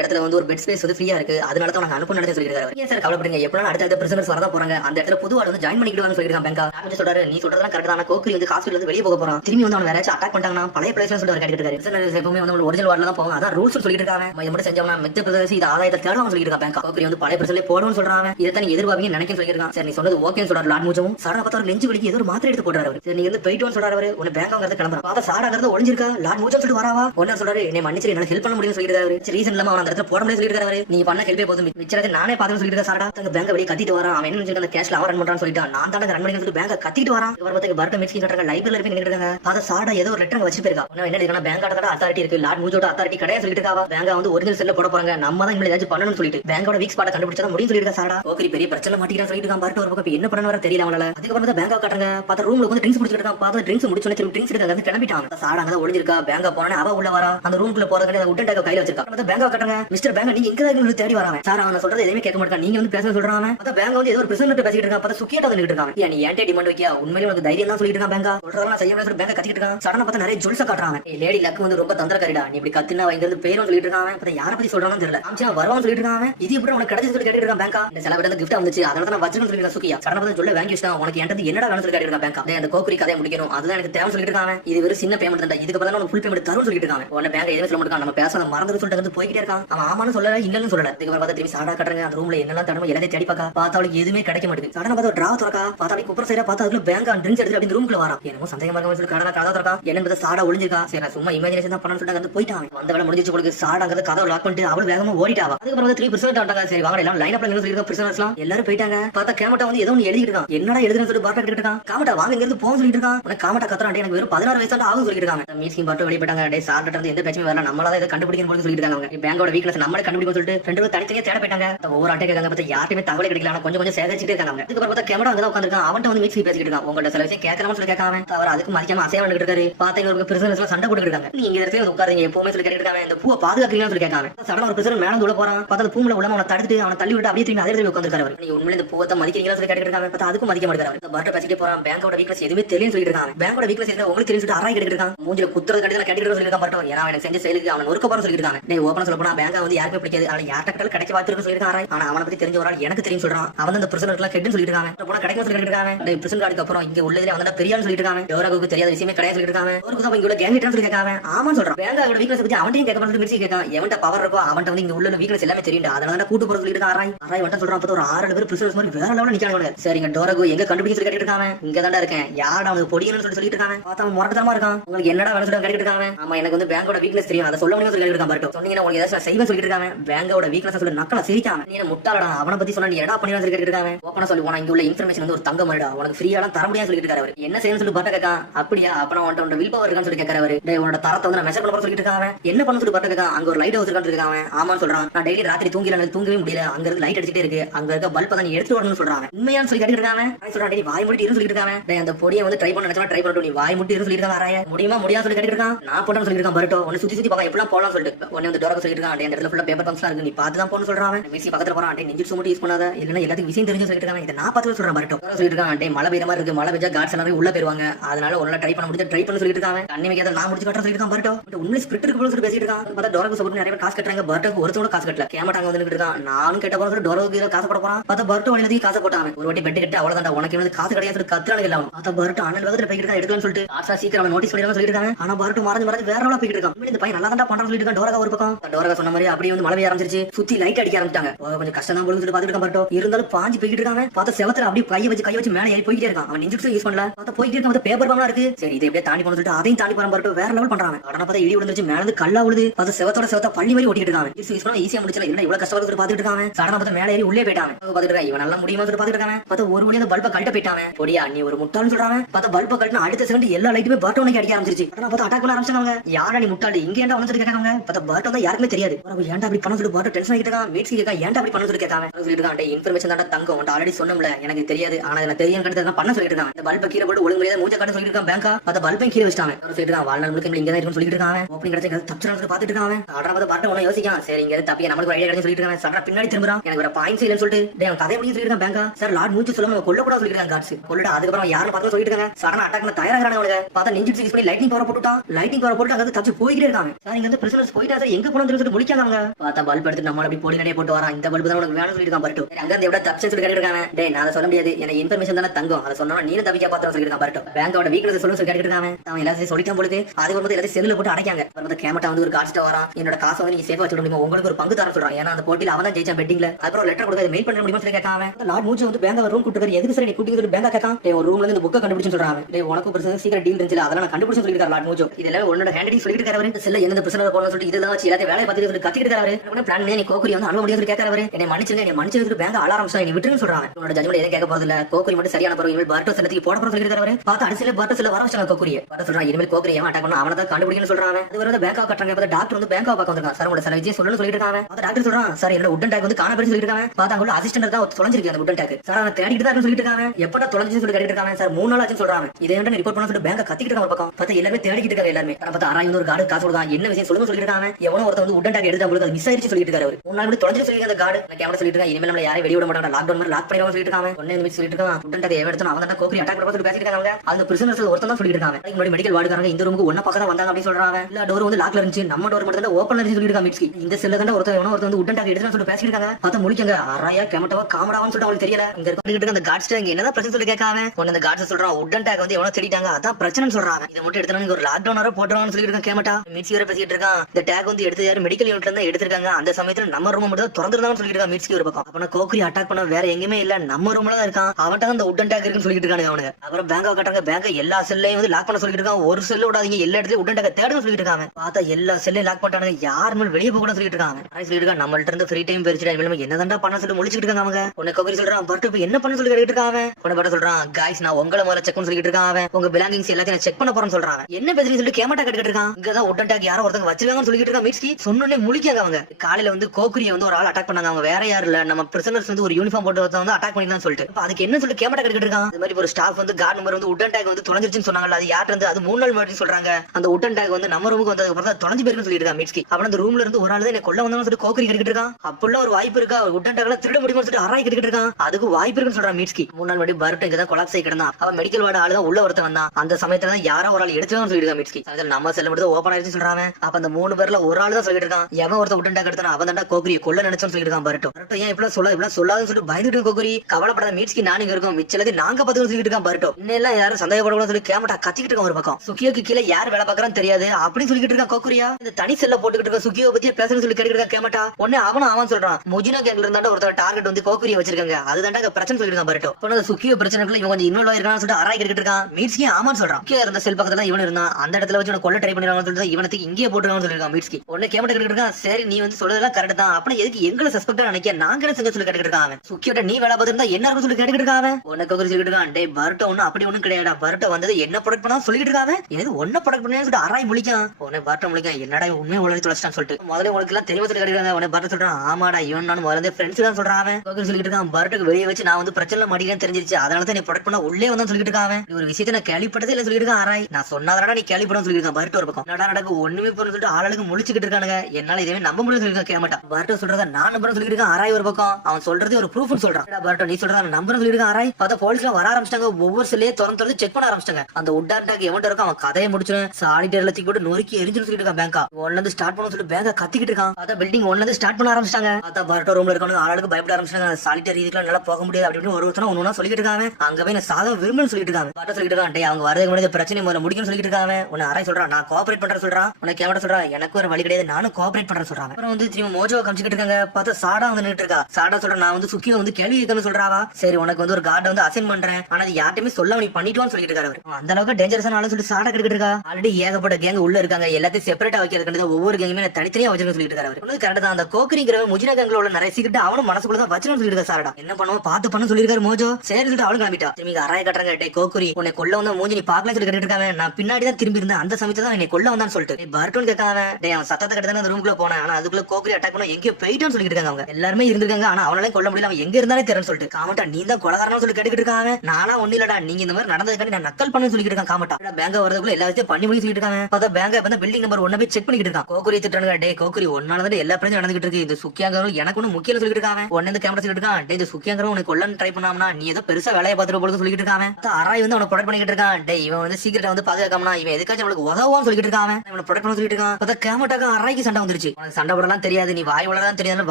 இடத்துல வந்து ஒரு பெட் ஸ்பேஸ் வந்து ஃப்ரீயா இருக்கு அதனால தான் நாங்க அனுப்ப நடந்து சொல்லிருக்காரு ஏன் சார் கவலைப்படுங்க எப்படினா அடுத்த பிரிசனர்ஸ் வரதான் போறாங்க அந்த இடத்துல புது ஆள் வந்து ஜாயின் பண்ணிக்கிடுவாங்க சொல்லிருக்காங்க பேங்கா லாட் மூஞ்சி சொல்றாரு நீ சொல்றதா கரெக்ட் தான் கோக்கரி வந்து ஹாஸ்பிடல்ல இருந்து வெளியே போக போறான் திரும்பி வந்து அவன் வேற அட்டாக் பண்ணிட்டாங்கன்னா பழைய பிளேஸ்ல சொல்லிட்டு கேட்டுட்டு இருக்காரு பிரிசனர்ஸ் எப்பவுமே வந்து ஒரிஜினல் வார்டில தான் போவாங்க அதான் ரூல்ஸ் சொல்லிட்டு இருக்காங்க இது மட்டும் செஞ்சோம்னா மித்த பிரதேசி இது ஆதாயத்தை தேடுவாங்க சொல்லிட்டு இருக்காங்க பேங்கா கோக்கரி வந்து பழைய பிளேஸ்ல போடுவோம்னு சொல்றாங்க இதை தான் நீ எதிர்பார்ப்பீங்க நினைக்க சொல்லிருக்காங்க சரி நீ சொன்னது ஓகேன்னு சொல்றாரு லாட் மூஞ்சும் சாடா பார்த்தா நெஞ்சு வலிக்கு ஏதோ ஒரு மாத்திரை எடுத்து போடுறாரு சரி நீ வந்து போயிட்டு சொல்றாரு உன்னை பேங்காங்கிறது கிளம்புறான் பார்த்தா சாடாங்கிறது ஒளிஞ்சிருக்கா லாட் மூஞ்சும் சொல்லிட்டு வராவா ஒன்னு சொல்றாரு என்னை மன்னிச்சு என்னால ஹெல்ப் பண்ண முடியும்னு சொல்லிருக்காரு ரீசன் இல்லாம அவன் அந்த இடத்துல போட முடியும் சொல்லிருக்காரு நீங்க பண்ண ஹெல்ப்பே போதும் மிச்சத்தை நானே பாத்துன்னு சொல்லிட்டு சாடா தங்க பேங்க வெளியே கத்திட்டு வரான் அவன் என்ன நினைச்சிட்டு அந்த கேஷ்ல அவன் ரன் பண்றான்னு சொல்லிட்டு நான் தான் ரன் பண்ணி சொல்லி பேங்க கத்திட்டு வரான் இவர் பார்த்து பர்ட்ட மிக்ஸி கட்டுறாங்க லைப்ரரியில போய் நின்னுட்டு இருக்காங்க பார்த்தா சாடா ஏதோ ஒரு லெட்டர் வச்சு போயிருக்கா என்ன எழுதினா பேங்கோட கடை அத்தாரிட்டி இருக்கு லாட் மூஞ்சோட அத்தாரிட்டி கிடையாது சொல்லிட்டு இருக்காவா பேங்க வந்து ஒரிஜினல் செல்ல போட போறாங்க நம்ம தான் இவங்க ஏதாச்சும் பண்ணணும்னு சொல்லிட்டு பேங்கோட வீக் ஸ்பாட்டை கண்டுபிடிச்சா முடியும் சொல்லிருக்கா சாடா ஓகே பெரிய பிரச்சனை மாட்டிக்கிறான் சொல்லிட்டு இருக்கான் பர்ட்ட ஒரு பக்கம் என்ன பண்ணணும் வர தெரியல அவனால அதுக்கப்புறம் தான் பேங்கா காட்டுறாங்க பார்த்தா ரூம்ல வந்து ட்ரிங்க்ஸ் குடிச்சிட்டு இருக்கான் பார்த்தா ட்ரிங்க்ஸ் முடிச்சோன்னே திரும்ப ட்ரிங்க்ஸ் எடுக்க வந்து கிளம்பிட்டான் சாடா அங்க ஒளிஞ்சிருக்கா பேங்கா போறானே அவ உள்ள வரா அந்த ரூம்குள்ள போறதுக்கு உட்டன் டேக்க கையில வச்சிருக்கா பேங்கா காட்டுறாங்க மிஸ்டர் பேங்கா நீங்க எங்க தான் தேடி வராங்க சார் அவன் சொல்றது எதுவுமே கேட்க மாட்டான் நீங்க வந்து பேச சொல்றாங்க பார்த்தா பேங்கா வந்து ஏதோ ஒரு பிரச்சனை பேசிட்டு இருக்கான் பார்த்தா சுக்கியாட்ட வந்து இருக்காங்க நீ ஏன்டே டிமாண்ட் வைக்கியா உண்மையிலே உனக்கு தைரியம் தான் சொல்லிட்டு இருக்கான் பேங்கா சொல்றதெல்லாம் செய்ய முடியாது பேங்கா கத்திட்டு இருக்கான் சடனா பார்த்தா நிறைய ஜுவல்ஸ் காட்டுறாங்க லேடி லக் வந்து ரொம்ப தந்திரக்காரிடா நீ இப்படி கத்தினா வைங்கிறது பேரும் சொல்லிட்டு இருக்காங்க பார்த்தா யாரை பத்தி சொல்றான்னு தெரியல ஆம்சா வருவான்னு சொல்லிட்டு இருக்காங்க இது இப்படி உனக்கு கிடைச்சு சொல்லி கேட்டு இருக்கான் பேங்கா இந்த சில பேர் கிஃப்ட் வந்துச்சு அதனால தான் வச்சிருக்கேன் சொல்லிட்டு சுக்கியா சடனா பார்த்தா சொல்ல வாங்கி வச்சா உனக்கு என்கிட்ட என்னடா வேணும் சொல்லி கேட்டு இருக்கான் பேங்கா அந்த கோக்குரி கதையை முடிக்கணும் அதுதான் எனக்கு தேவை சொல்லிட்டு இருக்காங்க இது வெறும் சின்ன பேமெண்ட் தான் இதுக்கு பதிலா உனக்கு ஃபுல் பேமெண்ட் தரும் சொல்லிட்டு இருக்காங்க உடனே பேங்கா எதுவுமே சொல்ல மாட்டாங்க நம்ம பேச மறந்து சொல்லிட்டு வந்து போய்கிட்டே இருக்கான் அவன் ஆமான்னு சொல்லல இல்லன்னு சொல்லல இதுக்கு பார்த்தா திரும்பி சாடா கட்டுறாங்க அந்த ரூம்ல என்னெல்லாம் தடவை எல்லாத்தையும் தேடி பார்க்க பார்த்தா அவளுக்கு எதுவுமே கிடைக்க மாட்டேங்குது சடனா பார்த்தா டிரா திறக்கா பார்த்தா குப்பர் சைடா பார்த்தா அதுல பேங்கா ட்ரிங்க்ஸ் எடுத்து அப்படி ரூம்ல வரான் என்னமோ சந்தேகமா இருக்க சொல்லி கடை கதை திறக்கா என்ன சாடா ஒளிஞ்சிருக்கா சரி நான் சும்மா இமேஜினேஷன் தான் பண்ணு சொல்லிட்டு வந்து போயிட்டான் வந்த வேலை முடிஞ்சிச்சு உங்களுக்கு சாடாங்கிறது கதை லாக் பண்ணிட்டு அவள் வேகமா ஓடிட்டாவா அதுக்கப்புறம் வந்து 3% ஆட்டாங்க சரி வாங்க எல்லாம் லைன் அப்ல சொல்லிருக்க பிரிசனர்ஸ்லாம் எல்லாரும் போயிட்டாங்க பார்த்தா கேமட்டா வந்து ஏதோ ஒன்னு எழுதிட்டு இருக்கான் என்னடா எழுதுன்னு சொல்லி பார்க்க கேட்டு இருக்கான் காமட்டா வாங்க இங்க இருந்து போக சொல்லிட்டு இருக்கான் உனக்கு காமட்டா கத்துறான் எனக்கு வெறும் 16 வயசால ஆகும் சொல்லிட்டு இருக்காங்க மீட்டிங் பார்த்து வெளியே போயிட்டாங்க டே சார்ட்ட இருந்து எந்த பிரச்சனையும் வரல நம்மளால இதை கண்டுபிடிக்கணும் போது சொல்லிட்டு இருக்காங்க அவங்க பேங்கோட வீக்னஸ் நம்மளே கண்டுபிடிக்கும் சொல்லிட்டு ரெண்டு பேரும் தனித்தனியா தேட போயிட்டாங்க ஒவ்வொரு அட்டை கேட்காங்க பார்த்தா யாருமே தகவல் கிடைக்கல ஆனா கொஞ்சம் கொஞ்சம் சேகரிச்சுட்டு இருக்காங்க அதுக்கப்புறம் பார்த்தா கேமரா அங்க உட்காந்துருக்கான் அவன்கிட்ட வந்து மீட்ஸ் பேசிட்டு இருக்கான் உங்கள்ட்ட சில விஷயம் கேட்கலாம்னு சொல்லி கேட்காம அவர் அதுக்கு மதிக்காம அசையா வந்துட்டு இருக்காரு பார்த்தா இன்னொரு பிரிசனர்ஸ் சண்டை போட்டு இருக்காங்க நீங்க இடத்துல உட்காருங்க எப்பவுமே சொல்லி கேட்டு இருக்காங்க இந்த பூவை பாதுகாக்கிறீங்கன்னு சொல்லி கேட்காங்க சடனா ஒரு பிரிசனர் மேல உள்ள போறான் பார்த்தா பூமில உள்ள அவனை தடுத்து அவனை தள்ளி விட்டு அப்படியே திரும்பி அதே திரும்பி உட்காந்துருக்காரு நீங்க உண்மையில இந்த பூவத்தை மதிக்கிறீங்களா சொல்லி கேட்டு இருக்காங்க பார்த்தா அதுக்கும் மதிக்க மாட்டாரு இந்த பர்ட்ட பேசிட்டு போறான் பேங்கோட வீக்னஸ் எதுவுமே தெரியும் சொல்லிட்டு இருக்காங்க பேங்கோட வீக்னஸ் இருந்தா உங்களுக்கு தெரியும் சொல்லிட்டு ஆராய் கேட்டு இருக்காங்க மூஞ்சில குத்துறது கட்டில கேட்டு சொல்லி இருக்கான் பர்ட்டோ ஏன்னா எனக்கு செஞ்ச செயலுக்கு அவன் ஒர்க்க போற சொல்லி இருக்காங்க நீ ஓபனா சொல்ல போனா பேங்கா வந்து யாருமே பிடிக்காது அவன் யார்ட்ட கிடைக்க வாய்ப்பு இருக்கு சொல்லி இருக்கான் ஆனா அவனை பத்தி தெரிஞ்ச ஒரு ஆள் எனக்கு தெரியும் சொல்றான் அவன் அந்த பிரிசனர்லாம் ஹெட்னு சொல்லிட்டு இருக்காங்க போனா கிடைக்கும் சொல்லி இருக்காங்க இந்த பிரிசன் கார்டுக்கு அப்புறம் இங்க உள்ளதுல அவன் பெரியான்னு சொல்லிட்டு இருக்காங்க டோராவுக்கு தெரியாத விஷயமே கிடையாது சொல்லிட்டு இருக்காங்க அவருக்கு தான் இங்க உள்ள கேங் சொல்லி கேட்காம ஆமான்னு சொல்றான் பேங்காவோட வீக்னஸ் பத்தி அவன்டையும் கேட்க மாட்டேன் மிர்ச்சி கேட்கான் எவன்ட்ட பவர் இருக்கோ அவன்ட்ட வந்து இங்க உள்ள வீக்னஸ் எல்லாமே தெரியும் அதனால தான் கூட்டு போற சொல்லிட்டு இருக்கான் ஆராய் வட்டம் சொல்றான் அப்போ ஒரு 6 பேர் பிரிசனர்ஸ் மாதிரி வேற லெவல்ல நிக்காங்க சரிங்க டோராகு எங்க கண்டுபிடிச்சு சொல்லி கேட்டு இருக்காங்க இங்க தான்டா இருக்கேன் யாரா அவனுக்கு பொடியன்னு சொல்லிட்டு இருக்காங்க பார்த்தா முரட்டமா இருக்கான் உங்களுக்கு என்னடா வேணும் சொல்லி கேட்டு இருக்காங்க ஆமா எனக்கு வந்து பேங்கோட வீக்னஸ் தெரியும் அதை சொல்ல முடியும் சொல்லி இருக்கான் பர்ட்டோ சொன்னீங்கன்னா உங்களுக்கு ஏதாச்சும் செய்வேன் சொல்லிட்டு இருக்காங்க பேங்கோட வீக்னஸ் சொல்லி நக்கலா சிரிக்காம நீ முட்டாளடா அவனை பத்தி சொன்னா நீ எடா பண்ணி சொல்லி கேட்டு இருக்காங்க ஓப்பனா சொல்லி போனா இங்க உள்ள இன்ஃபர்மேஷன் வந்து ஒரு தங்க மாடா உனக்கு ஃப்ரீயாலாம் தர முடியாது சொல்லிட்டு இருக்காரு என்ன செய்யணும் சொல்லி பர்ட்ட கேட்கான் அப்படியா அப்புறம் உன்ட வில் பவர் இருக்கான்னு சொல்லி கேட்கறாரு உன்னோட தரத்தை வந்து நான் மெஷர் பண்ண சொல்லிட்டு இருக்காங்க என்ன பண்ண சொல்லி பர்ட்ட கேட்கான் அங்க ஒரு லைட் ஹவுஸ் இருக்கான்னு இருக்காங்க ஆமான்னு சொல்றான் நான் டெய்லி ராத்திரி தூங்கவே முடியல அங்க இருந்து லைட் அடிச்சிட்டே இருக்கு அங்க இருக்க பல்ப் தான் நீ எடுத்து வரணும்னு சொல்றாங்க உண்மையான்னு சொல்லி கேட்டு இருக்காங்க சொல்றான் டேய் வாய் மூடி இரு சொல்லிட்டு இருக்காங்க அந்த பொடியை வந்து ட்ரை பண்ண நினைச்சா ட்ரை பண்ணட்டும் நீ வாய் மூடி இரு சொல்லிட்டு இருக்காங்க முடியுமா முடியாது சொல்லி கேட்டு இருக்கான் நான் போட்டேன்னு சொல்லிட்டு இருக்கான் பர்ட்டோ உன்னை சுத்தி பார்க்க எப்பலாம் போலாம் சொல்லிட்டு உடனே வந்து டோரா சொல்லிட்டு இருக்கான் அந்த இடத்துல ஃபுல்லா பேப்பர் பம்ப்ஸ்லாம் இருக்கு நீ பார்த்து தான் போன்னு சொல்றான் வீசி பக்கத்துல போறான் டேய் நெஞ்சில் சுமட்டி யூஸ் பண்ணாத இல்லனா எல்லாத்துக்கும் விஷயம் தெரிஞ்சு சொல்லிட்டு இருக்காங்க இதை நான் பார்த்து சொல்றேன் பர்ட்டோ சொல்லிட்டு இருக்கான் டேய் மழை பெய்யற மாதிரி இருக்கு மழை பெய்ஞ்சா காட்ஸ் எல்லாரும் உள்ள போயிருவாங்க அதனால ஒரு ட்ரை பண்ண முடிஞ்சா ட்ரை பண்ண சொல்லிட்டு இருக்காங்க தண்ணி வைக்காத நான் முடிச்சு கட்ட சொல்லிட்டு இருக்கான் பர்ட்டோ உண்மை ஸ்கிரிப்ட் இருக்கு சொல்லி பேசிட்டு இருக்கான் பார்த்தா டோராக்கு சப்போர்ட் நிறைய பேர் காசு கட்டுறாங்க பர்ட்டோக்கு ஒருத்தவங்க காசு கட்டல கேமட்டாங்க வந்து இருக்கான் நானும் கேட்ட போற சொல்லி டோராக்கு காசு போட போறான் பார்த்தா பர்ட்டோ வழியில காசு போட்டாங்க ஒரு வாட்டி பெட் கட்ட அவ்வளவுதான் உனக்கு வந்து காசு கிடையாது சொல்லி கத்துறாங்க இல்ல பார்த்தா பர்ட்டோ அண்ணன் வந்து போய்கிட்டு இருக்கான் எடுக்கலாம்னு சொல்லிட்டு ஆசா சீக்கிரம் நோட்டீஸ் பண்ணிடலாம் சொல்லிட்டு இருக்காங்க ஆனா பர்ட்டோ மறந்து வேற எவ்வளவு போய்கிட்டு இருக்கான் இந்த பையன் நல்லா தான் பண்றான்னு சொல்லிட்டு இருக்கான் டோராக ஒரு பக்கம் டோராக சொன்ன மாதிரி அப்படியே வந்து மழை பெய்ய ஆரம்பிச்சிருச்சு சுத்தி லைட் அடிக்க ஆரம்பிச்சாங்க கொஞ்சம் கஷ்டம் தான் சொல்லிட்டு பாத்துட்டு இருக்கான் பர்ட்டோ இருந்தாலும் பாஞ்சு போய்கிட்டு இருக்காங்க பார்த்தா செவத்துல அப்படியே கை வச்சு மேலே ஏறி போய்கிட்டே இருக்கான் அவன் நெஞ்சுக்கு யூஸ் பண்ணல பார்த்தா போய்கிட்டு இருக்க பேப்பர் பம்லாம் இருக்கு சரி இதை எப்படியே தாண்டி போன சொல்லிட்டு அதையும் தாண்டி போறான் பர்ட்டோ வேற லெவல் பண்றாங்க உடனே பார்த்தா இடி விழுந்துச்சு மேல இருந்து கல்லா விழுது பார்த்தா செவத்தோட பள்ளி மாதிரி ஓட்டிட்டு இருக்காங்க யூஸ் பண்ணா ஈஸியா முடிச்சல என்ன இவ்வளவு கஷ்டப்பட்டு பாத்துட்டு இருக்காங்க சடனா பார்த்தா மேலே ஏறி உள்ளே போயிட்டாங்க பாத்துட்டு இருக்கான் இவன் நல்லா முடியுமா சொல்லி பாத்துட்டு இருக்காங்க பார்த்தா ஒரு வழியா அந்த பல்பை கழட்ட போயிட்டாங்க பொடியா நீ ஒரு முட்டாள்னு சொல்றாங்க பார்த்தா பல்பை கழட்டின அடுத்த செகண்ட் எல்லா லைட்டுமே பர்ட்டோ அடிக்க ஆரம்பிச்சிருச்சு உடனே பார்த்தா அட்டாக் பண்ண ஆரம்பிச்சாங்க யாரா நீ முட்டாள் இங்க ஏன்டா வந்து கேட்காங்க பார்த்தா பர்ட்டோ தான் யாருக்குமே தெரியாது ஏன்டா அப்படி பண்ண சொல்லி பர்ட்டோ டென்ஷன் ஆகிட்டு இருக்கான் மீட்ஸ் கேட்கா ஏன்டா அப்படி பண்ண சொல்லி கேட்காங்க சொல்லிட்டு இருக்கான் இன்ஃபர்மேஷன் தான் தங்கம் உன்ட்ட ஆல்ரெடி சொன்னோம்ல எனக்கு தெரியாது ஆனா எனக்கு தெரியும் கடுத்து பண்ண சொல்லிட்டு இருக்காங்க இந்த பல்பை கீழே போட்டு ஒழுங்கு முடியாது மூஞ்ச காட்ட சொல்லிட்டு இருக்கான் பேங்கா பார்த்தா பல்பை கீழே வச்சிட்டாங்க சொல்லிட்டு இருக்கான் வாழ்நாள் முழுக்க இங்க தான் இருக்குன்னு சொல்லிட்டு இருக்காங்க ஓப்பனிங் கிடைச்சா தப்பிச்சு பாத்துட்டு இருக்காங்க ஆடா பார்த்து பர்ட்டோ ஒண்ணு யோசிக்கான் சரி இங்க தப்பியா நமக்கு ஒரு ஐடியா கிடைச்சு சொல்லிட்டு இருக்காங்க சடனா பின்னாடி திரும்புறான் எனக்கு ஒரு பாயிண்ட்ஸ் இல்லன்னு சொல்லிட்டு அவன் கதை முடிஞ்சு சொல்லிட்டு பேங்கா சார் லார்ட் மூச்சு சொல்லாம கொல்ல கூட சொல்லிட்டு இருக்காங்க காட்ஸ் கொல்லடா அதுக்கப்புறம் யாரும் பார்த்து சொல்லிட்டு இருக்காங்க சடனா அட்டாக் பண்ண தயாராகிறாங்க அவனுக்கு பார்த்தா நெஞ்சு யூஸ் பண்ணி லைட்டிங் பவர் போட்டுட்டான் லைட்டிங் பவர் போட்டு அங்க தப்பிச்சு போய்கிட்டே இருக்காங்க. சார் இங்க வந்து பிரிசனர்ஸ் போயிட்டா சார் எங்க போனோம்னு சொல்லிட்டு முழிக்காங்க அவங்க. பார்த்தா பல்ப் எடுத்து நம்மள அப்படி போடி நடைய போட்டு வரான். இந்த பல்ப் தான் உனக்கு வேணும்னு சொல்லிருக்கான் பரட்டு. அங்க இருந்து எவ்வளவு தப்பிச்சு சொல்லி கேட்டிருக்காங்க. டேய் நான் அதை சொல்ல முடியாது, எனக்கு இன்ஃபர்மேஷன் தானே தங்கம், அதை சொன்னா நீ தப்பிக்க பார்த்தா சொல்லிருக்கான் பரட்டு. பேங்கோட வீக்னஸ் சொல்லு சொல்லி கேட்டிருக்காங்க. அவன் எல்லாத்தையும் சொல்லிட்டான் பொழுது அதுக்கு வந்து எல்லாத்தையும் செல்லுல போட்டு அடைக்காங்க. வந்து கேமட்டா வந்து ஒரு காட்சிட்ட வரான். என்னோட காசை வந்து நீங்க சேஃபா வச்சுக்க முடியுமா, உங்களுக்கு ஒரு பங்கு தர சொல்றான். ஏன்னா அந்த போட்டியில அவன் தான் ஜெயிச்சான் பெட்டிங்ல. அப்புறம் லெட்டர் கொடுக்க மெயில் பண்ண முடியுமா சொல்லி கேட்காம. லார்ட் மூச்சு வந்து பேங்க ரூம் கூட்டுக்காரு. எதுக்கு சார் நீ கூட்டிட்டு சொல்லி பேங்க கேட்கான். ஒரு ரூம்ல இருந்து புக்கை கண்டுபிடிச்சு சொல்றாங்க. டேய் உனக்கு பிரச்சனை சீக்கிரம் டீல் இருந்துச்சு, அதெல்லாம் நான் கண்டுபிடிச்சு சொல்லிருக்காரு லார்ட் மூச்சு. இதெல்லாம் உன்னோட ஹேண்ட் சொல்லிட்டு இருக்காரு. இந்த செல்ல எந்த பிரச்சனை போறணும் சொல்லிட்டு இதெல்லாம் வச்சு எல்லாத்தையும் வேலையை பார்த்துட்டு சொல்லி கத்திட்டு இருக்காரு. என்ன பிளான் நீ கோக்குரி வந்து அனுபவ முடியாது கேட்கறாரு. என்னை மன்னிச்சிருங்க, என்னை மன்னிச்சிருந்து பேங்க அழ ஆரம்பிச்சா நீ விட்டுருன்னு சொல்றாங்க. உன்னோட ஜட்ஜ்மென்ட் எதுவும் கேட்க போறது இல்ல, கோக்குரி மட்டும் சரியான பரவ இனிமேல் பர்ட்டோ செல்லத்துக்கு போட போற சொல்லிருக்காரு. பார்த்து அடிசில பர்ட்டோ செல்ல வர வச்சாங்க கோக்குரிய. பர்ட்டோ சொல்றான் இனிமேல் கோக்குரி ஏன் அட்டாக் பண்ணா அவனை தான் கண்டுபிடிக்கணும்னு சொல்றாங்க. அது வர பேங்காக் கட்டுறாங்க. பார்த்து டாக்டர் வந்து பேங்காக் பார்க்க வந்திருக்காங்க. சார் உங்களோட சில விஜய் சொல்லணும்னு சொல்லிட்டு இருக்காங்க. அந்த டாக்டர் சொல்றான் சார் என்னோட உட்டன் டேக் வந்து காண போய் சொல்லிட்டு இருக்காங்க. பார்த்தா அங்க உள்ள அசிஸ்டன்ட் தான் தொலைஞ்சிருக்கு அந்த உட்டன் டேக். சார் அவன் தேடிட்டு தான் சொல்லிட்டு இருக்காங்க. எப்படா தொலைஞ்சு சொல்லி கேட்டுட்டு இருக்காங்க. சார் 3 நாள் ஆச்சுன்னு சொல்றாங்க. இதை என்ன ரிப்போர்ட் பண்ண சொல்லிட்டு பேங்க கத்திட்டு இருக்காங்க. ஒரு பக்கம் பார்த்தா எல்லாரும் தேடிட்டு இருக்காங்க. எல்லாரும் பார்த்தா அராய் வந்து ஒரு கார்டு காசு கொடுத்தான். என்ன விஷயம் சொல்லுங்க சொல்லிட்டு இருக்காங்க. எவனோ ஒருத்தர் வந்து உட்டன் டேக் எடுத்து உங்களுக்கு அது மிஸ் ஆயிருச்சு சொல்லிட்டு இருக்காரு. அவர் 3 நாள் முன்னாடி தொலைஞ்சு சொல்லி அந்த கார்டு கேமரா சொல்லிட்டு இருக்காங்க. இனிமேல் நம்மள யாரையும் வெளிய விட மாட்டாங்க, லாக் டவுன் மாதிரி லாக் பண்ணிடுவாங்க சொல்லிட்டு இருக்காங்க. ஒண்ணே நிமிஷம் சொல்லிட்டு இருக்காங்க. உட்டன் டேக் எவன் எடுத்தா அவன் தான் கோக்குரி அட்டாக் பண்ண சொல்லி பேசிட்டு இருக்காங்க. அந்த பிரிசனர்ஸ் ஒருத்தன் தான் சொல்லிட்டு இருக்காங்க. முன்னாடி மெடிக்கல் வார்டுக்காரங்க இந்த ரூமுக்கு ஒண்ணா பக்கம் தான் வந்தாங்க அப்படி சொல்றாங்க. இல்ல டோர் வந்து லாக்ல இருந்துச்சு, நம்ம டோர் மட்டும் தான் ஓபன்ல இருந்துச்சு சொல்லிட்டு இருக்காங்க. மிட்ஸ்கி இந்த செல்ல தான் ஒருத்தன் வந்து உட்டன் டேக் எடுத்து சொல்லி பேசிட்டு இருக்காங்க. பார்த்தா முழிக்கங்க அராயா கேமட்டாவா காமடாவான்னு சொல்லிட்டு அவங்களுக்கு தெரியல. இங்க இருக்க அந்த கார்ட்ஸ் இங்க என்னதான் பிரச்சனை சொல்லி கேட்காம ஒன்னு அந்த கார்ட்ஸ் சொல்றான் உட்டன் டேக் வந்து எவனோ தேடிட்டாங்க அதான் பிரச்சனைன்னு சொல்றாங்க. இதை மட்டும் எடுத்தா ஒரு லாக் டவுன் போட்டுருவான்னு சொல்லிட்டு இருக்கான். கேமட்டா மிட்ஸ்கி வர பேசிட்டு இருக்கான். இந்த டேக் வந்து எடுத்து யாரு மெடிக்கல் யூனிட்ல இருந்து எடுத்திருக்காங்க. அந்த சமயத்துல நம்ம ரூம் மட்டும் தான் திறந்துருந்தான்னு சொல்லிட்டு இருக்கான் மிட்ஸ்கி ஒரு பக்கம். அப்ப கோக்குரி அட்டாக் பண்ண வேற எங்கேயுமே இல்ல, நம்ம ரூம்ல தான் இருக்கான். அவன்கிட்ட அந்த உட்டன் டேக் இருக்குன்னு சொல்லிட்டு இருக்காங்க அவனுக்கு. அப்புறம் பேங்காக் கட்டுறாங்க. பேங்க் எல்லா செல்லையும் வந்து லாக் பண்ண சொல்லிட்டு இருக்கான். ஒரு செல்லு விடாதீங்க, எல்லா இடத்துலயும் உட்டன் டேக் தேடுன்னு சொல்லிட்டு இருக்காங்க. பார்த்தா எல்லா செல்லையும் லாக் பண்ணிட்டாங்க. யாருமே வெளியே போக கூட சொல்லிட்டு இருக்காங்க. சொல்லிட்டு இருக்காங்க நம்மள்ட்ட இருந்து ஃப்ரீ டைம் போயிருச்சு, என்னதான் பண்ண சொல்லி முடிச்சுட்டு இருக்காங்க அவங்க. உன்னை கோக்குரி சொல்றான் பர்ட் இப்ப என்ன பண்ண சொல்லி கேட்டுட்டு இருக்காங்க. உன்னை பர்ட் சொல்றான் காய்ஸ் நான் உங்களை முதல்ல செக் பண்ண சொல்லிட்டு இருக்காங்க. உங்க பிலாங்கிங்ஸ் எல்லாத்தையும் செக் பண்ண போறேன்னு சொல்றாங்க. என்ன பேசுறீங்க சொல்லி கேமட்டா கேட்டுட்டு இருக்கான். இங்கதான் உட்டன் டேக் யாரோ ஒருத்தங்க வச்சிருக்காங்கன்னு சொல்லிட்டு இருக்காங்க. மிட்ஸ்கி சொன்னே முழிக்காங்க அவங்க. காலையில வந்து கோக்குரிய வந்து ஒரு ஆள் அட்டாக் பண்ணாங்க. அவங்க வேற யாரும் இல்ல, நம்ம பிரிசனர்ஸ் வந்து ஒரு யூனிஃபார்ம் போட்டு வந்து அட்டாக் பண்ணிதான் சொல்லிட்டு அதுக்கு என்ன சொல்லி கேமட்டா கேட்டுட்டு இருக்கான். அது மாதிரி ஒரு ஸ்டாஃப் வந்து கார்டு நம்பர் வந்து உட்டன் டேக் வந்து தொலைஞ்சிருச்சுன்னு சொன்னாங்கல்ல, அது யார்ட்ட இருந்து அது 3 நாள் முன்னாடி சொல்றாங்க. அந்த உட்டன் டேக் வந்து நம்ம ரூமுக்கு வந்ததுக்கு அப்புறம் தொலைஞ்சு போயிருக்குன்னு சொல்லிட்டு இருக்கான் மிட்ஸ்கி. அவன் அந்த ரூம்ல இருந்து ஒரு ஆள் தான் என்ன கொல்ல வந்தான்னு சொல்லி கோக்குரி கேட்டுட்டு இருக்கான். அப்பள்ள ஒரு வாய்ப்பு இருக்கா உட்டன் டேக்ல திருட முடியும்னு சொல்லிட்டு அராய் கேட்டுட்டு இருக்கான். அதுக்கு வாய்ப்பு இருக்குன்னு சொல்றான் மிட்ஸ்கி. 3 நாள் முன்னாடி பர்ட் இங்க தான் கொலாப்ஸ் ஆகி கிடந்தான். அவன் மெடிக்கல் வார்டு ஆளு தான் உள்ள ஒருத்தன் வந்தான். அந்த சமயத்துல தான் யாரோ ஒரு ஆள் எடுத்துவான்னு சொல்லிட்டு இருக்கான் மிட்ஸ்கி. அதுல நம்ம செல்ல மட்டும் ஓபன் ஆயிடுச்சு சொல்றாங்க. அப்ப அந்த 3 பேர்ல ஒரு ஆள் தான் சொல்லிட்டு இருக்கான். எவன் ஒருத்தன் உட்டன் டேக் எடுத்தானோ அவன் தான் கோக்குரிய கொல்ல நினைச்சோன்னு சொல்லிட்டு இருக்கான். பர்ட் ஏன் இப்படி சொல்லாதுன்னு சொல்லிட்டு பயந்துட்டு கோக்குரி கவலைப்படாத மிட்ஸ்கி நான் இங்க இருக்கோம் மிச்சலது நாங்க பாத்துக்கணும் சொல்லிட்டு இருக்கான். பர்ட் இன்னெல்லாம் யாரும் சந்தேகப்படக்கூடாது சொல்லி கேமட்டா கத்திக்கிட்டு இருக்கான். ஒரு பக்கம் சுக்கியோக்கு கீழே யார் வேலை பாக்குறான்னு தெரியாது அப்படின்னு சொல்லிட்டு இருக்கான் கோக்குரியா. இந்த தனி செல்ல போட்டுக்கிட்டு இருக்க சுக்கியோ பத்தி பேசணும்னு சொல்லி கேட்டுட்டு இருக்கான் கேமட்டா. உடனே அவன் சொல்றான் மொஜினோ கேங்ல இருந்தா ஒருத்தர் டார்கெட் வந்து கோக்குரிய வச்சிருக்காங்க, அதுதான்டா பிரச்சனை சொல்லிட்டு இருக்கான். பர்ட் இப்ப அந்த சுக்கியோ பிரச்சனைக்குள்ள இவன் கொஞ்சம் இன்வால்வ் ஆயிருக்கான்னு சொல்லிட்டு அராய் கேட்டுட்டு இருக்கான். மிட்ஸ்கி ஆமான்னு சொல்றான். சுக்கியோ இருந்த செல் பக்கத்துல இவன் இருந்தான், அந்த இடத்துல வச்சு கொல்ல ட்ரை பண்ணிடுவாங்கன்னு சொல்லிட்டு இவனுக்கு இங்கே போட்டுருக்கான்னு சொல்லிருக்கான் மிட்ஸ்கி. உடனே கேமட்டா கேட்டுட்டு இருக்கான் சரி நீ வந்து சொல்றதெல்லாம் கரெக்ட் தான், அப்படி எதுக்கு எங்களை சஸ்பெக்டா நினைக்க நாங்க என்ன செஞ்சு சொல்லி கேட்டுட்டு இருக்கான். சுக்கியோட நீ வேலை பார்த்திருந்தா என்ன இருக்கும் சொல்லி கேட்டுட்டு இருக்கான். உன்னை கோக்குரி சொல்லிட்டு இருக்கான் டே பர்ட் ஒன்னும் அப்படி ஒண்ணும் கிடையாடா, பர்ட் வந்தது என்ன ப்ரொடக்ட் பண்ணா சொல்லிட்டு இருக்காங்க. எது ஒன்ன ப்ரொடக்ட் பண்ணி சொல்லிட்டு அராய் முழிக்கான். உடனே பர்ட் முழிக்கான் என்னடா உண்மையை உலகி தொலைச்சிட்டான்னு சொல்லிட்டு முதல்ல உங்களுக்கு எல்லாம் தெரியும் சொல்லி கேட்டுருக்காங்க. உடனே பர்ட் சொல்றான் ஆமாடா இவன் நான் முதல்ல ஃப்ரெண்ட்ஸ் தான் சொல்றான். கோக்குரி சொல்லிட்டு இருக்கான் பர்ட்டுக்கு வெளியே வச்சு நான் வந்து பிரச்சனை மாட்டேன்னு தெரிஞ்சிருச்சு, அதனால தான் நீ ப்ரொடக்ட் பண்ண உள்ளே வந்து சொல்லிட்டு இருக்காங்க. ஒரு விஷயத்தை நான் கேள்விப்பட்டதே இல்ல சொல்லிட்டு இருக்கான் அராய். நான் சொன்னாதாடா நீ கேள்விப்படும் சொல்லிட்டு இருக்கான். பர்ட் ஒரு பக்கம் நடா நடக்கு ஒண்ணுமே போறன்னு சொல்லிட்டு ஆளுக்கு முழிச்சுக்கிட்டு இருக்கானுங்க. என்னால இதே நம்ப முடியும் சொல்லிருக்கா கேமட்டா. பர்ட் சொல்றத நான் நம்புறேன் சொல்லிட்டு இருக்கான் அராய் ஒரு பக்கம். அவன் சொல்றது ஒரு ப்ரூஃப்னு சொல்றான். பர்ட் நீ சொல்றத நம்புறேன் சொல்லிட்டு இருக்கான் அராய். பார்த்தா போலீஸ்ல வர ஆரம்பிச்சிட்டாங்க. ஒவ்வொரு சிலையே திறந்து செக் பண்ண ஆரம்பிச்சிட்டாங்க. அந்த உட்டன் டேக் எவன்ட்ட இருக்கும் அவன் கதையை முடிச்சிடும் சாலிட்டர்ல தூக்கி போட்டு நொறுக்கி எரிஞ்சுன்னு சொல்லிட்டு இருக்கான். பேங்கா ஒன்ல இருந்து ஸ்டார்ட் பண்ண சொல்லி பேங்க கத்திக்கிட்டு இருக்கான். பார்த்தா பில்டிங் ஒன்ல இருந்து ஸ்டார்ட் பண்ண ஆரம்பிச்சிட்டாங்க. பார்த்தா பர்ட் ரூம்ல இருக்கணும் ஆளுக்கு பயப்பட ஆரம்பிச்சிட்டாங்க. சாலிட்டர் இதுக்குலாம் நல்லா போக முடியாது அப்படின்னு ஒருத்தன ஒண்ணு சொல்லிட்டு இருக்காங்க. அங்க போய் நான் சாதம் விரும்புன்னு சொல்லிட்டு இருக்காங்க. பர்ட் சொல்லிட்டு இருக்கான் டேய் அவங்க வரதுக்கு முன்னாடி பிரச்சனை முதல்ல முடிக்கணும்னு சொல்லிட்டு இருக்காங்க. உன்னை அராய் சொல்றான் நான் கோஆபரேட் பண்றேன் சொல்றான். உன்னை கேமரா சொல்றான் எனக்கு ஒரு வழி கிடையாது நானும் கோஆபரேட் பண்றேன் சொல்றாங்க. அப்புறம் வந்து திரும்ப மோஜோவை காமிச்சிட்டு இருக்காங்க. பார்த்தா சாடா வந்து நின்னுட்டு இருக்கா. சாடா சொல்றான் நான் வந்து சுக்கியோ வந்து கேள்வி கேட்கணும்னு சொல்றாவா. சரி உனக்கு வந்து ஒரு கார்டு வந்து அசைன் பண்றேன், ஆனா அது யார்ட்டுமே சொல்ல நீ பண்ணிட்டுவான்னு சொல்லிட்டு இருக்காரு. அந்த அளவுக்கு டேஞ்சரஸான ஆளு சொல்லி சாடா கேட்டுட்டு இருக்கா. ஆல்ரெடி ஏகப்பட்ட கேங் உள்ள இருக்காங்க, எல்லாத்தையும் செப்பரேட்டா வைக்கிறது ஒவ்வொரு கேங்குமே தனித்தனியா வச்சிருக்க சொல்லிட்டு இருக்காரு. கரெக்ட் தான். அந்த கோக்கரிங்கிறவன் முஜினா கேங்ல உள்ள நிறைய சீக்கிரம் அவனும் மனசுக்குள்ள தான் வச்சிருன்னு சொல்லிட்டு இருக்கா. சாரடா என்ன பண்ணுவோம் பார்த்து பண்ணு சொல்லிருக்காரு மோஜோ. சரி சொல்லிட்டு அவளும் கிளம்பிட்டா. திரும்பி அராய கட்டுறாங்க டே கோக்குரி உன்னை கொல்ல வந்தா மூஞ்சி நீ பாக்கல சொல்லி கேட்டுட்டு இருக்காங்க. நான் பின்னாடி தான் திரும்பி இருந்தேன், அந்த சமயத்தை தான் என்னை கொல்ல வந்தான்னு சொல்லிட்டு பர்ட்டும் கேட்காம டே அவன் சத்தத்தை கட்டு அந்த ரூம்குள்ள போனேன், ஆனா அதுக்குள்ள கோக்குரி அட்டாக் பண்ண எங்கேயோ போயிட்டான்னு சொல்லிட்டு இருக்காங்க. அவங்க எல்லாருமே இருந்திருக்காங்க, ஆனா அவனாலையும் கொல்ல முடியல, அவன் எங்க இருந்தாலே தெரியன்னு சொல்லிட்டு காமட்டா நீ தான் கொலகாரன்னு சொல்லி கேட்டுக்கிட்டு இருக்காங்க. நானா ஒண்ணு இல்லடா நீங்க இந்த மாதிரி நடந்ததுக்காண்டி நான் நக்கல் பண்ணு சொல்லிட்டு இருக்கான். காமட்டா பேங்க வரதுக்குள்ள எல்லா விஷயம் பண்ணி சொல்லிட்டு இருக்காங்க. பார்த்தா பேங்க வந்து பில்டிங் நம்பர் 1 போய் செக் பண்ணிட்டு இருக்கான். கோக்குரி திட்டுறாங்க டே கோக்குரி ஒன்னாலதான் எல்லா பிரச்சனையும் நடந்துகிட்டு இருக்கு, இந்த சுக்கியாங்கரும் எனக்கு ஒண்ணு முக்கியம் சொல்லிட்டு இருக்காங்க. உடனே இந்த கேமரா சொல்லிட்டு இருக்கான் டே இந்த சுக்கியாங்கரும் உனக்கு கொல்லன்னு ட்ரை பண்ணாமனா நீ ஏதோ பெருசா வேலையை பார்த்துட்டு போறது சொல்லிட்டு இருக்காங்க. அராய் வந்து அவனை ப்ரொடெக்ட் பண்ணிட்டு இருக்கான். டே இவன் வந்து சீக்கிரட்டா வந்து பாதுகாக்காமனா இவன் எதுக்காச்சும் அவனுக்கு உதவான்னு சொல்லிட்டு இருக்கான். இவனை அவனை ப்ரொடெக்ட் பண்ண சொல்லிட்டு இருக்கான். பார்த்தா கேமட்டாக்கு அரைக்கு சண்டை வந்துருச்சு. அவனுக்கு சண்டை போடலாம் தெரியாது, நீ வாய் வளரதான் தெரியாது,